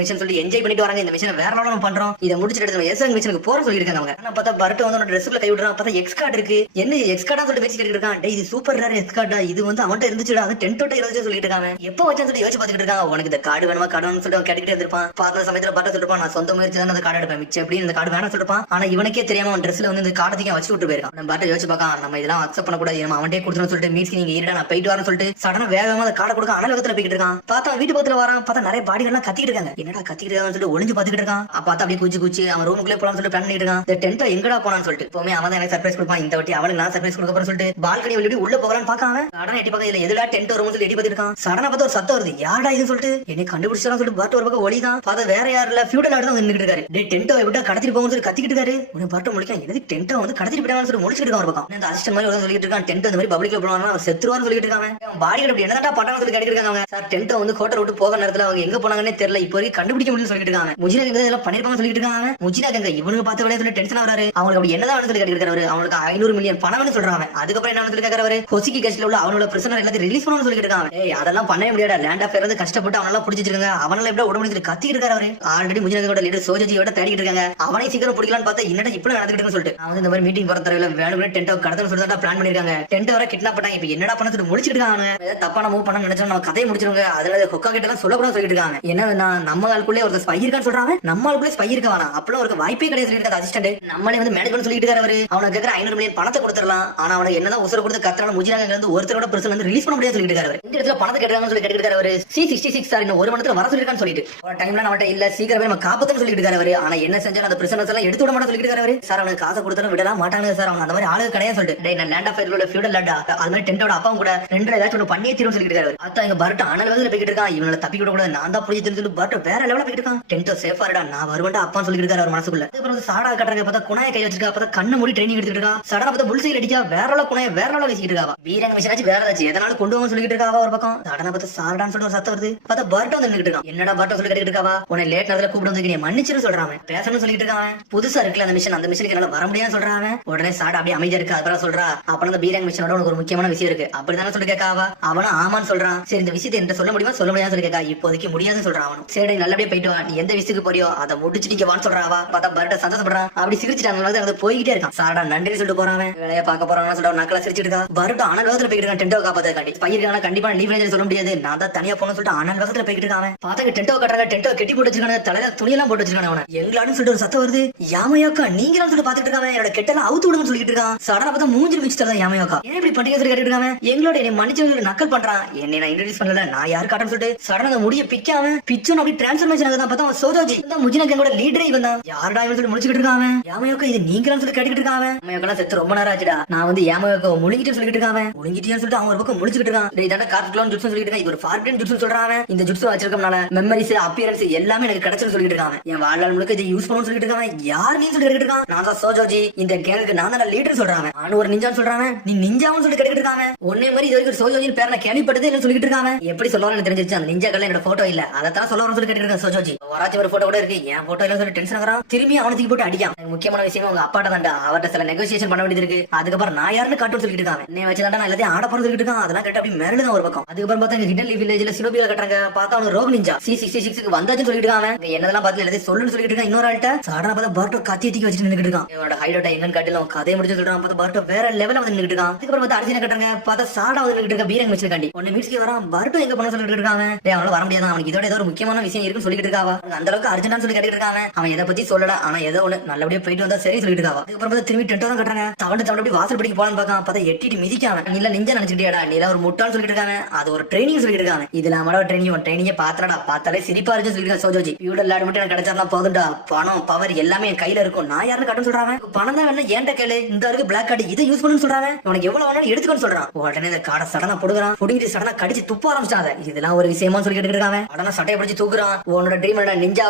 மிஷின் சொல்லி என்ஜாய் பண்ணிட்டு வராங்க. இந்த மிஷினை வேற லெவல்ல பண்றோம், இதை முடிச்சிட்டு நம்ம எஸ்எங் மிஷனுக்கு போற சொல்லிருக்காங்க அவங்க. ஆனா பார்த்தா பர்ட்டோ வந்து ட்ரெஸ்ல கை விடுறான். பார்த்தா எக்ஸ் கார்டு இருக்கு. என்ன எக்ஸ் கார்டா சொல்லிட்டு பேசிட்டு இருக்கான். டேய் இது சூப்பர் ரேர் எக்ஸ் கார்டா, இது வந்து அவன்கிட்ட இருந்துச்சுடா, அது டென்ட்டோட இருந்துச்சு சொல்லிட்டு இருக்காங்க. எப்போ வச்சான்னு சொல்லி யோசிச்சு பாத்துக்கிட்டு இருக்காங்க. உனக்கு இந்த கார்டு வேணுமா கார்டு வேணும்னு சொல்லிட்டு கேட்டுக்கிட்டே இருப்பான். பார்த்த சமயத்துல பர்ட்டோ சொல்லிருப்பான் நான் சொந்த முயற்சி தான் அந்த கார்டு எடுப்பேன், மிச்சம் எப்படி இந்த கார்டு வேணாம் சொல்லிருப்பான். ஆனா இவனுக்கே தெரியாம அவன் ட்ரெஸ்ல வந்து இந்த கார்டு தூக்கி வச்சு விட்டு போயிருக்கான். நம்ம பர்ட்டோ யோசிச்சு பார்க்கான், நம்ம இதெல்லாம் அக்செப்ட் பண்ணக்கூடாது, நம்ம அவன்கிட்ட கொடுத்துன்னு சொல்லிட்டு மீட்ஸ்க்கு நீங்க இருடா நான் போயிட்டு வரேன்னு சொல்லிட்டு சடனா வேகமா அந்த கார்டை கொடுக்க அனலகத்துல போய்கிட்டு இருக்கான். பார்த்தா வீட்டு பக்கத்துல வரான். பார்த்தா நிறைய பாடிகள்லாம் கத்திக்கிட்டு இருக்காங்க. என்னடா கத்திக்கிட்டு இருக்கான்னு சொல்லிட்டு ஒளிஞ்சு பாத்துக்கிட்டு இருக்கான். பார்த்தா அப்படியே குச்சி அவன் ரூமுக்குள்ளே போலான்னு சொல்லிட்டு பிளான் பண்ணிட்டு இருக்கான். இந்த டென்ட்டோ எங்கடா போனான்னு சொல்லிட்டு எப்பவுமே அவன் தான் எனக்கு சர்ப்ரைஸ் கொடுப்பான். இந்த வாட்டி அவனுக்கு நான் சர்ப்ரைஸ் கொடுக்க போறேன்னு சொல்லிட்டு பால்கனி வெளியே உள்ள போகலான்னு பார்க்காம சடனா எட்டி பார்க்க இதுல எதுடா டென்ட்டோ ரூம் சொல்லி எட்டி பார்த்துட்டு இருக்கான். சடனா பார்த்தா ஒரு சத்தம் வருது. யாரா இது சொல்லிட்டு என்னை கண்டுபிடிச்சான்னு சொல்லிட்டு பர்ட்டோ ஒரு பக்கம் ஒளிதான். பார்த்தா வேற யாரும் இல்ல ஃபியூடல் ஆர்டர் தான் நின்னுட்டு இருக்காரு. டே டென்ட்டோ விட்டா கடத்திட்டு போங்கன்னு சொல்லி கத்திக்கிட்டு இருக்காரு. உன்னை பர்ட்டோ முழிக்கான். எது டென்ட்டோ வந்து கடத்திட்டு போயிடான்னு சொல்லி முடிச்சிட்டு இருக்கான் ஒரு பக்கம். அந்த அசிஸ்டன்ட் மாதிரி சொல்லிட்டு இருக்கான். டென்ட்டோ இந்த மாதிரி பப்ளிக்ல போனாங்க அவர் செத்துருவான்னு சொல்லிட்டு இருக்காங்க. பாடி அப்படி என்னடா பட்டான்னு சொல்லி கேட்டுட்டு இருக்காங்க. சார் டென்ட்டோ வந்து ஹோட்டல் விட்டு போக நேரத்துல அவங்க எங்க போனாங்கன்னே தெரியல, இப்போ வரைக்கும் கண்டுபிடிக்க முடியும்னு சொல்லிட்டு இருக்காங்க. முஜினா கங்க இதெல்லாம் பண்ணிருப்பாங்க சொல்லிட்டு இருக்காங்க. முஜினா கங்க இவனுக்கு பார்த்த வேலையை சொல்லி டென்ஷன் ஆகுறாரு. அவங்களுக்கு அப்படி என்னதான் சொல்லி கேட்டுட்டு இருக்காரு. அவங்களுக்கு 500 மில்லியன் பணம்னு சொல்றாங்க. அதுக்கப்புறம் என்ன சொல்லி கேட்கறாரு. ஹொசிகி கட்சியில உள்ள அவனோட பிரச்சனை எல்லாத்தையும் ரிலீஸ் பண்ணணும்னு சொல்லிட்டு இருக்காங்க. ஏய் அதெல்லாம் பண்ணவே முடியாதா, லேண்ட் ஆஃப் இருந்து கஷ்டப்பட்டு அவனெல்லாம் பிடிச்சிருக்காங்க, அவனால எப்படி உடம்பு கத்திட்டு இருக்காரு. அவரு ஆல்ரெடி முஜினா கங்கோட லீடர் சோஜியோட தேடிட்டு இருக்காங்க. அவனையும் சீக்கிரம் பிடிக்கலான்னு பார்த்தா என்னடா இப்படி நடந்துக்கிட்டுன்னு சொல்லிட்டு நான் வந்து இந்த மாதிரி மீட்டிங் போற தரவில வேணும்னு டென்ட் கடத்தல் சொல்லிட்டு பிளான் பண்ணிருக்காங்க. டென்ட் வர கிட்னாப் பண்ணாங்க. இப்ப என்னடா பண்ண சொல்லிட்டு முடிச்சிட்டு இருக்காங்க. ஏதாவது தப்பான மூவ் பண்ண நினைச்சா நம்ம கதையை முடிச்சிருங்க. அதுல கொக்கா கிட்ட எல்லாம் சொல்லக்கூடாது சொல்லிட்டு இருக்காங்க. என்ன நம்ம ஆளுக்குள்ளே ஒரு ஸ்பை இருக்கான்னு சொல்றாங்க. நம்ம ஆளுக்குள்ளே ஸ்பை இருக்க வேணாம் அப்பெல்லாம் ஒரு வாய்ப்பே கிடையாது சொல்லிட்டு அசிஸ்டன்ட் நம்மளே வந்து மேனேஜ் பண்ண சொல்லிட்டு இருக்காரு. அவனை கேட்கற 500 மில்லியன் பணத்தை கொடுத்துடலாம். ஆனா அவனை என்னதான் உசுர கொடுத்து கத்துறான முஜினாங்க வந்து ஒருத்தரோட பிரச்சனை வந்து ரிலீஸ் பண்ண முடியாது சொல்லிட்டு இருக்காரு. இந்த இடத்துல பணத்தை கேட்கறாங்கன்னு சொல்லி கேட்டுட்டு இருக்காரு. C66 சார் இன்னும் 1 மணி வர சொல்லிருக்கான்னு சொல்லிட்டு ஒரு டைம்ல நம்மகிட்ட இல்ல சீக்கிரமே நம்ம காப்பாத்தன்னு சொல்லிட்டு இருக்காரு. ஆனா என்ன செஞ்சாலும் அந்த பிரச்சனை எல்லாம் எடுத்து விட மாட்டேன் சொல்லிட்டு இருக்காரு. சார் அவனுக்கு காசை கொடுத்தாலும் விடலாம் மாட்டாங்க சார். அவன் அந்த மாதிரி ஆளு கிடையாது சொல்லிட்டு நான் லேண்ட் ஆஃப் ஃபயர்ல ஃபியூடல் லேண்டா அது மாதிரி டென்ட்டோட அப்பாவும் கூட ரெண்டு ஏதாச்சும் ஒன்று பண்ணியே தீரும் சொல்லிட்டு இருக்காரு. அதான் இங்க பர்ட் அனல் வேகத்துல போய்கிட்டு இருக்கான். இவனால தப்பி கூட கூடாது நான் தான் புரிஞ்சு தெரிஞ்சு பர்ட் வேற லெவலில் போய்கிட்டு இருக்கான். டென்ட்டோ சேஃபா இருடா நான் வருவேன்டா அப்பான்னு சொல்லிட்டு இருக்காரு அவர் மனசுக்குள்ள. அப்புறம் சாடா கட்டுறாங்க பார்த்தா குணாய கை வச்சிருக்கா பார்த்தா கண்ணு மூடி ட்ரைனிங் எடுத்துட்டு இருக்கா. சடனா பார்த்தா புல்சைல் அடிக்கா வேற லெவலில் குணாய வேற லெவலில் வீசிட்டு இருக்கா. வீரங்க மிஷனாச்சு வேற ஏதாச்சும் எதனால கொண்டு வாங்க சொல்லிட்டு இருக்காவா ஒரு பக்கம். சடனா பார்த்தா சாடான்னு சொல்லிட்டு ஒரு சத்தம் வருது. பார்த்தா பர்ட் வந்து நின்னுட்டு இருக்கான். என்னடா பர்ட் சொல்லி கேட்டுட்டு இருக்காவா உன்னை லேட் நேரத்துல கூப்பிட்டு வந்து நீ மன்னிச்சிரு சொல்றான். பேசணும்னு சொல்லிட்டு இருக்கான். புதுசா இருக்குல்ல அந்த மிஷன் அந்த மிஷனுக்கு என்னால வர முடியாதுன்னு சொல்றான். உடனே சாடா அப்படியே அமைதியா இருக்கு. அப்புறம் சொல்றா அப்ப அந்த பீரங்க மிஷனோட உனக்கு ஒரு முக்கியமான விஷயம் இருக்கு அப்படிதானே சொல்லி கேட்காவா. அவனும் ஆமான்னு சொல்றான். சரி இந்த விஷயத்தை என்ன சொல்ல முடியுமா சொல்ல முடியாது சொல்லி கேட்கா. இப்போதைக்கு முடியாதுன்னு சொல்றான். அவனும் சரி நல்லபடியா போயிட்டு வா நீ எந்த விஷயத்துக்கு போறியோ அதை முடிச்சுட்டு வான்னு சொல்றாவா. பார்த்தா பர்ட்ட சந்தோஷப்படுறான். அப்படி சிரிச்சுட்டு போய்கிட்டே இருக்கான். சாடா நன்றி சொல்லிட்டு போறான். வேலையை பார்க்க போறான்னு சொல்லிட்டு நக்கலா சிரிச்சிட்டு இருக்கா. பர்ட் அனல் வேகத்துல போய்கிட்டு இருக்கான். டென்ட்டோ காப்பாத்துக்காண்டி பயிர்கான கண்டிப்பா லீவ் சொல்ல முடியாது நான் தான் தனியா போகணும்னு சொல்லிட்டு அனல் வேகத்துல போய்கிட்டு இருக்கான். பார்த்தா டென்ட்டோ கட்டுறாங்க. டென்ட்டோ கெட்டி போட்டு வச்சிருக்காங்க. தலையில துணியெல்லாம் போட்டு வச்சிருக்காங்க. அவனை எங்களான்னு சொல்லிட்டு ஒரு சத்தம் வருது. யாமையாக்கா நீங்களான்னு சொல்லிட்டு பாத்துட்டு இருக்காங்க. என்னோட கெட்டெல்லாம் அவுத்து விடுன்னு சொல்லிட்டு இருக்கான். சடனா பார்த்தா மூஞ்சி மிச்சு தரதான் யாமையாக்கா ஏன் இப்படி பண்டிகை சொல்லி கேட்டுட்டு இருக்காங்க. எங்களோட என்னை மன்னிச்சு நக்கல் பண்றான். என்னை நான் இன்ட்ரோடியூஸ் பண்ணல நான் யாரு காட்டுன்னு சொல்லிட்டு சடனா அந்த முடிய பிக்காம பிச்சு அப்படி டிரான்ஸ்ஃபர்மேஷன் ஆகுதான். பார்த்தா சோஜோஜி இந்த முஜினாக்கோட லீடரே இவன் தான். யாரடா இவன் சொல்லி முடிச்சுக்கிட்டு இருக்காங்க. யாமையாக்கா இது நீங்களான்னு சொல்லி கேட்டுக்கிட்டு இருக்காங்க. யாமையாக்கெல்லாம் செத்து ரொம்ப நேரம் ஆச்சுடா. நான் வந்து யாமையாக்கா முழுங்கிட்டு சொல்லிட்டு இருக்காங்க. முழுங்கிட்டேன்னு சொல்லிட்டு அவன் ஒரு பக்கம் முடிச்சுக்கிட்டு இருக்கான். இதான கார்ட்லோன் ஜுட்ஸ் சொல்லிட்டு இருக்கான். இது ஒரு ஃபார்பிடன் ஜுட்ஸ் சொல்றாங்க. இந்த ஜுட்ஸ் வச்சிருக்கனால மெமரிஸ் அப்பியரன்ஸ் எல்லாமே எனக்கு கிடைச்சுன்னு சொல்லிட்டு இருக்காங்க. என் வாழ்நாள் முழுக்க இதை யூஸ் பண்ணணும்னு சொல்லிட்டு இருக்காங்க. யார் நீ சொல்லி கேட்டுட்டு இருக்கான். நான் தான் சோஜோஜி இந்த கேங்குக்கு நான் தான் லீடர் சொல்றாங்க. நான் ஒரு நிஞ்சான்னு சொல்றாங்க. நீ நிஞ்சாவும் சொல்லி கேட்டுட்டு இருக்காங்க. ஒன்னே மாதிரி இது வரைக்கும் சோஜோஜின் பேர் நான் கேள்விப்பட்டதே இல்லைன்னு சொல்லிட்டு இருக்காங்க. எப்படி சொல்லுவான்னு தெரிஞ்சிச்சு. அந்த நிஞ்சாக்கள்ல என்னோட போட்டோ இல்ல அதான் சொல்ல சொல்லி கேட்டு இருக்காங்க. சோஜோஜி வராச்சு ஒரு போட்டோ கூட இருக்கு. என் போட்டோ இல்ல சொல்லி டென்ஷன் ஆகிறான். திரும்பி அவனுக்கு போட்டு அடிக்கான். முக்கியமான விஷயம் உங்க அப்பாட்ட தான்டா அவர்கிட்ட சில நெகோசியேஷன் பண்ண வேண்டியது இருக்கு. அதுக்கப்புறம் நான் யாருன்னு காட்டுன்னு சொல்லிட்டு இருக்காங்க. என்ன வச்சுதான் நான் எல்லாத்தையும் ஆட போறது சொல்லிட்டு இருக்கான். அதெல்லாம் கேட்டு அப்படி மேரடு தான் ஒரு பக்கம். அதுக்கப்புறம் பார்த்தா ஹிடன் லீஃப் வில்லேஜ்ல சினோபியா கட்டுறாங்க. பார்த்தா அவன் ரோக் நிஞ்சா C66 வந்தாச்சுன்னு சொல்லிட்டு இருக்காங்க. என்னதெல்லாம் பார்த்து எல்லாத்தையும் சொல்லுன்னு சொல்லிட்டு இருக்கான். இன்னொரு ஆள்கிட்ட சடனா பார்த்தா பர்ட்டோ கத்தி தூக்கி வச்சுட்டு நின்னுட்டு இருக்கான். இவனோட ஹைடோட்டா என்னன்னு காட்டிலும் கதையை முடிச்சு சொல்றான். பார்த்தா பர்ட்டோ வேற லெவல்ல வந்து நின்னுட்டு இருக்கான். அதுக்கப்புறம் பார்த்தா அர்ஜுனா கட்டுறாங்க. பார்த்தா சாடா வந்து நின்னுட்டு இருக்க பீரங்க வச்சிருக்காண்டி ஒன்னு மீட்ஸ்க்கு வரான். பர்ட்டோ எங்க பண்ண சொல்லிட்டு இருக்காங்க. அவனால வர முடியாது அவனுக்கு இதோட ஏதோ ஒரு முக்கியமான விஷயம் இருக்குன்னு சொல்லிட்டு இருக்காவா. அந்த அளவுக்கு அர்ஜென்டான்னு சொல்லி கேட்டுட்டு இருக்காங்க. அவன் எதை பத்தி சொல்லல ஆனா ஏதோ ஒண்ணு நல்லபடியா போயிட்டு வந்தா சரி சொல்லிட்டு இருக்காவா. அதுக்கப்புறம் பார்த்தா திரும்பி டென்ட்டோ தான் கட்டுறாங்க. தவண்டு அப்படி வாசல் படிக்க போலான்னு பார்க்கான். பார்த்தா எட்டிட்டு மிதிக்காம நீ நிஞ்சா நினைச்சிட்டியாடா நீ ஒரு முட்டான்னு சொல்லிட்டு இருக்காங்க. அது ஒரு ட்ரைனிங் சொல்லிட்டு இருக்காங்க. இதுல நம்மளோட ட்ரைனிங் பாத்தடா பார்த்தாலே சிரிப்பா இருக்கு சொல்லிட்டு சோஜோஜி ஃபியூடல் லேண்ட் மட்டும் எனக்கு கிடைச்சாலும் போதும்டா பணம் பவர் எல்லாமே என் கையில இருக்கும். நான் யாருன்னு கட்டுன்னு சொல்றாங்க. பணம் தான் வேணும் ஏன்ட்ட கேளு இந்த இருக்கு பிளாக் கார்டு இதை யூஸ் பண்ணு சொல்றாங்க. உனக்கு எவ்வளவு வேணாலும் எடுத்துக்கன்னு சொல்றான். உடனே இந்த காடை சடனா போடுறான். புடிங்கிட்டு சடனா கடிச்சு துப்ப ஆரம்பிச்சாங்க. இதெல்லாம் ஒரு விஷயமா சொல்லி கேட்டு இருக்காங்க. உடனே சட்டையை பிடிச்சி தூக்குறான். உன்னோட ட்ரீம் நிஞ்சா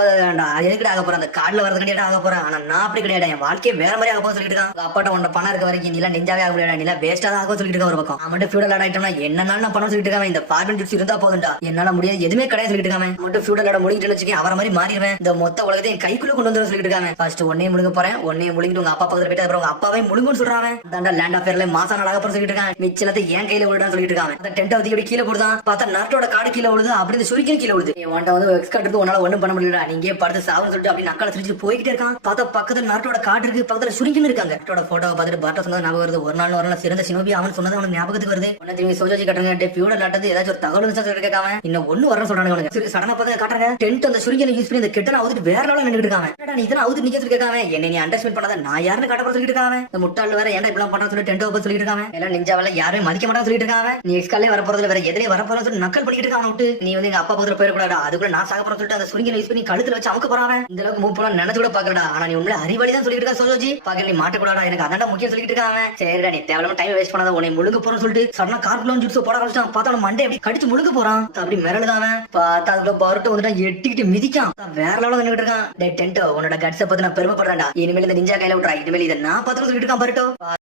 எதுக்கிட்ட ஆக போற அந்த கார்டுல வரது கிடையாது ஆக போறேன். ஆனா நான் அப்படி கிடையாது என் வாழ்க்கையை வேற மாதிரி ஆக போக சொல்லிட்டு இருக்கான். அப்பாட்ட உன்னோட பணம் இருக்க வரைக்கும் நீலாம் நெஞ்சாவே ஆக முடியாது நீலாம் வேஸ்டா தான் ஆக சொல்லிட்டு இருக்க ஒரு பக்கம். அவன் மட்டும் ஃபியூடல் ஆயிட்டோம்னா என்னன்னாலும் நான் பணம் சொல்லிட்டு இருக்காங்க. இந்த ஃபார்மன் ஜுட்ஸ் இருந்தா போதும்டா என்னால முடியாது எதுவுமே கிடையாது சொல்லிட்டு இருக்காங்க. மட்டும் ஃபியூடல் ஆட முடிஞ்சிட்டு வச்சுக்கேன் அவர மாதிரி மாறிடுவேன். இந்த மொத்த உலகத்தை என் கைக்குள்ள கொண்டு வந்து சொல்லிட்டு இருக்காங்க. ஃபர்ஸ்ட் ஒன்னே முழுங்க போறேன் ஒன்னே முழுங்கிட்டு உங்க அப்பா பக்கத்துல போயிட்டு அப்புறம் உங்க அப்பாவே முழுங்குன்னு சொல்றாங்க. தாண்டா லேண்ட் ஆஃப் ஃபயர்ல மாசா நாளாக போற சொல்லிட்டு இருக்காங்க. மிச்சனத்தை என் கையில விடுறான்னு சொல்லிட்டு இருக்காங்க. அந்த டென்ட் வந்து கீழே போடுதான். பார்த்தா நர்ட்டோட கார்டு கீழே விழுது. அப்படி சுரிக்கன் கீழே விழுது. உன்ட்ட வந்து எக்ஸ் கார்டு உன்னால ஒண்ணும் பண்ண முடியல நீங்க படுத்து சாவுன்னு சொல்லிட்டு அப்படி நக்கால சிரிச்சு போய்கிட்டே இருக்கான். பார்த்தா பக்கத்துல நர்ட்டோட கார்டு இருக்கு. பக்கத்துல சுரிக்கன் இருக்காங்க. நர்ட்டோட போட்டோவை பார்த்துட்டு பர்ட்டோ சொன்னது ஞாபகம் வருது. ஒரு நாள் சிறந்த சினோபி அவன் சொன்னது அவனுக்கு ஞாபகத்துக்கு வருது. ஒன்னு திரும்பி சோஜோஜி கட்டுறாங்க. ஃபியூடல் ஆட்டது ஏதாச்சும் ஒரு தகவல் சொல்லிட்டு இருக்காங்க. இன்னும் ஒண்ணு வரணும் சொல்றாங்க. சடனா பார்த்து காட்டுறாங்க. டென்ட் அந்த சுரிக்கனை யூஸ் பண்ணி இந்த கெட்டனை அவுத்து வேற லெவல்ல நின்னுட்டு இருக்காங்க. என்னடா நீ இதெல்லாம் அவுத்து நிக்க சொல்லி கேட்காம என்ன நீ அண்டர்ஸ்டாண்ட் பண்ணாத நான் யாருன்னு காட்ட போற சொல்லிட்டு இருக்காங்க. இந்த முட்டாள் வேற ஏன்டா இப்படி பண்றான்னு சொல்லி டென்ட் ஓபன் சொல்லிட்டு இருக்காங்க. எல்லாம் நிஞ்சாவல யாரும் மதிக்க மாட்டான்னு சொல்லிட்டு இருக்காங்க. நீ எக்ஸ்காலே வர போறதுல வேற எதிரே வர போறன்னு சொல்லி நக்கல் பண்ணிட்டு இருக்காங்க. விட்டு நீ வந்து எங்க அப்பா பக்கத்துல போயிடக்கூடாது அதுக்குள்ள நான் சாக போறேன்னு சொல்லிட்டு அந்த சுரிக்கனை யூஸ் பண்ணி கழுத்துல வச்சு அமுக்க போறாங்க. இந்த அளவுக்கு மூவ் பண்ண நினைச்சு கூட பாக்கடா. ஆனா நீ உண்மையில அறிவாளி தான் சொல்லிட்டு இருக்கா சோஜோஜி. பாக்க நீ மாட்டக்கூடாடா எனக்கு அதான்டா முக்கியம் சொல்லிட்டு இருக்காங்க. சரிடா நீ தேவையில்லாம டைம் வேஸ்ட் பண்ணாத உன்னை முழுங்க போறன்னு சொல்லிட்டு சடனா கார்குலோன் ஜுட்ஸ் போட ஆரம்பிச்சான். பார்த்தா மண்டே அப்படி கடிச்சு முழுங்க போறான். அப்படி மிரளுதாவ பார்த்தா அதுக்குள்ள பர்ட்டோ வந்துட்டா எட்டிக்கிட்டு மிதிக்கான். வேற லெவல்ல நின்னுட்டு இருக்கான். டேய் டென்ட்டோ உன்னோட கட்ஸை பத்தி நான் பெருமைப்படுறேன்டா. இனிமேல் இந்த நிஞ்சா கையில விட்றா. இனிமேல் இதை நான் பாத்துட்டு சொல்லிட்டு இருக்கான் பர்ட்டோ.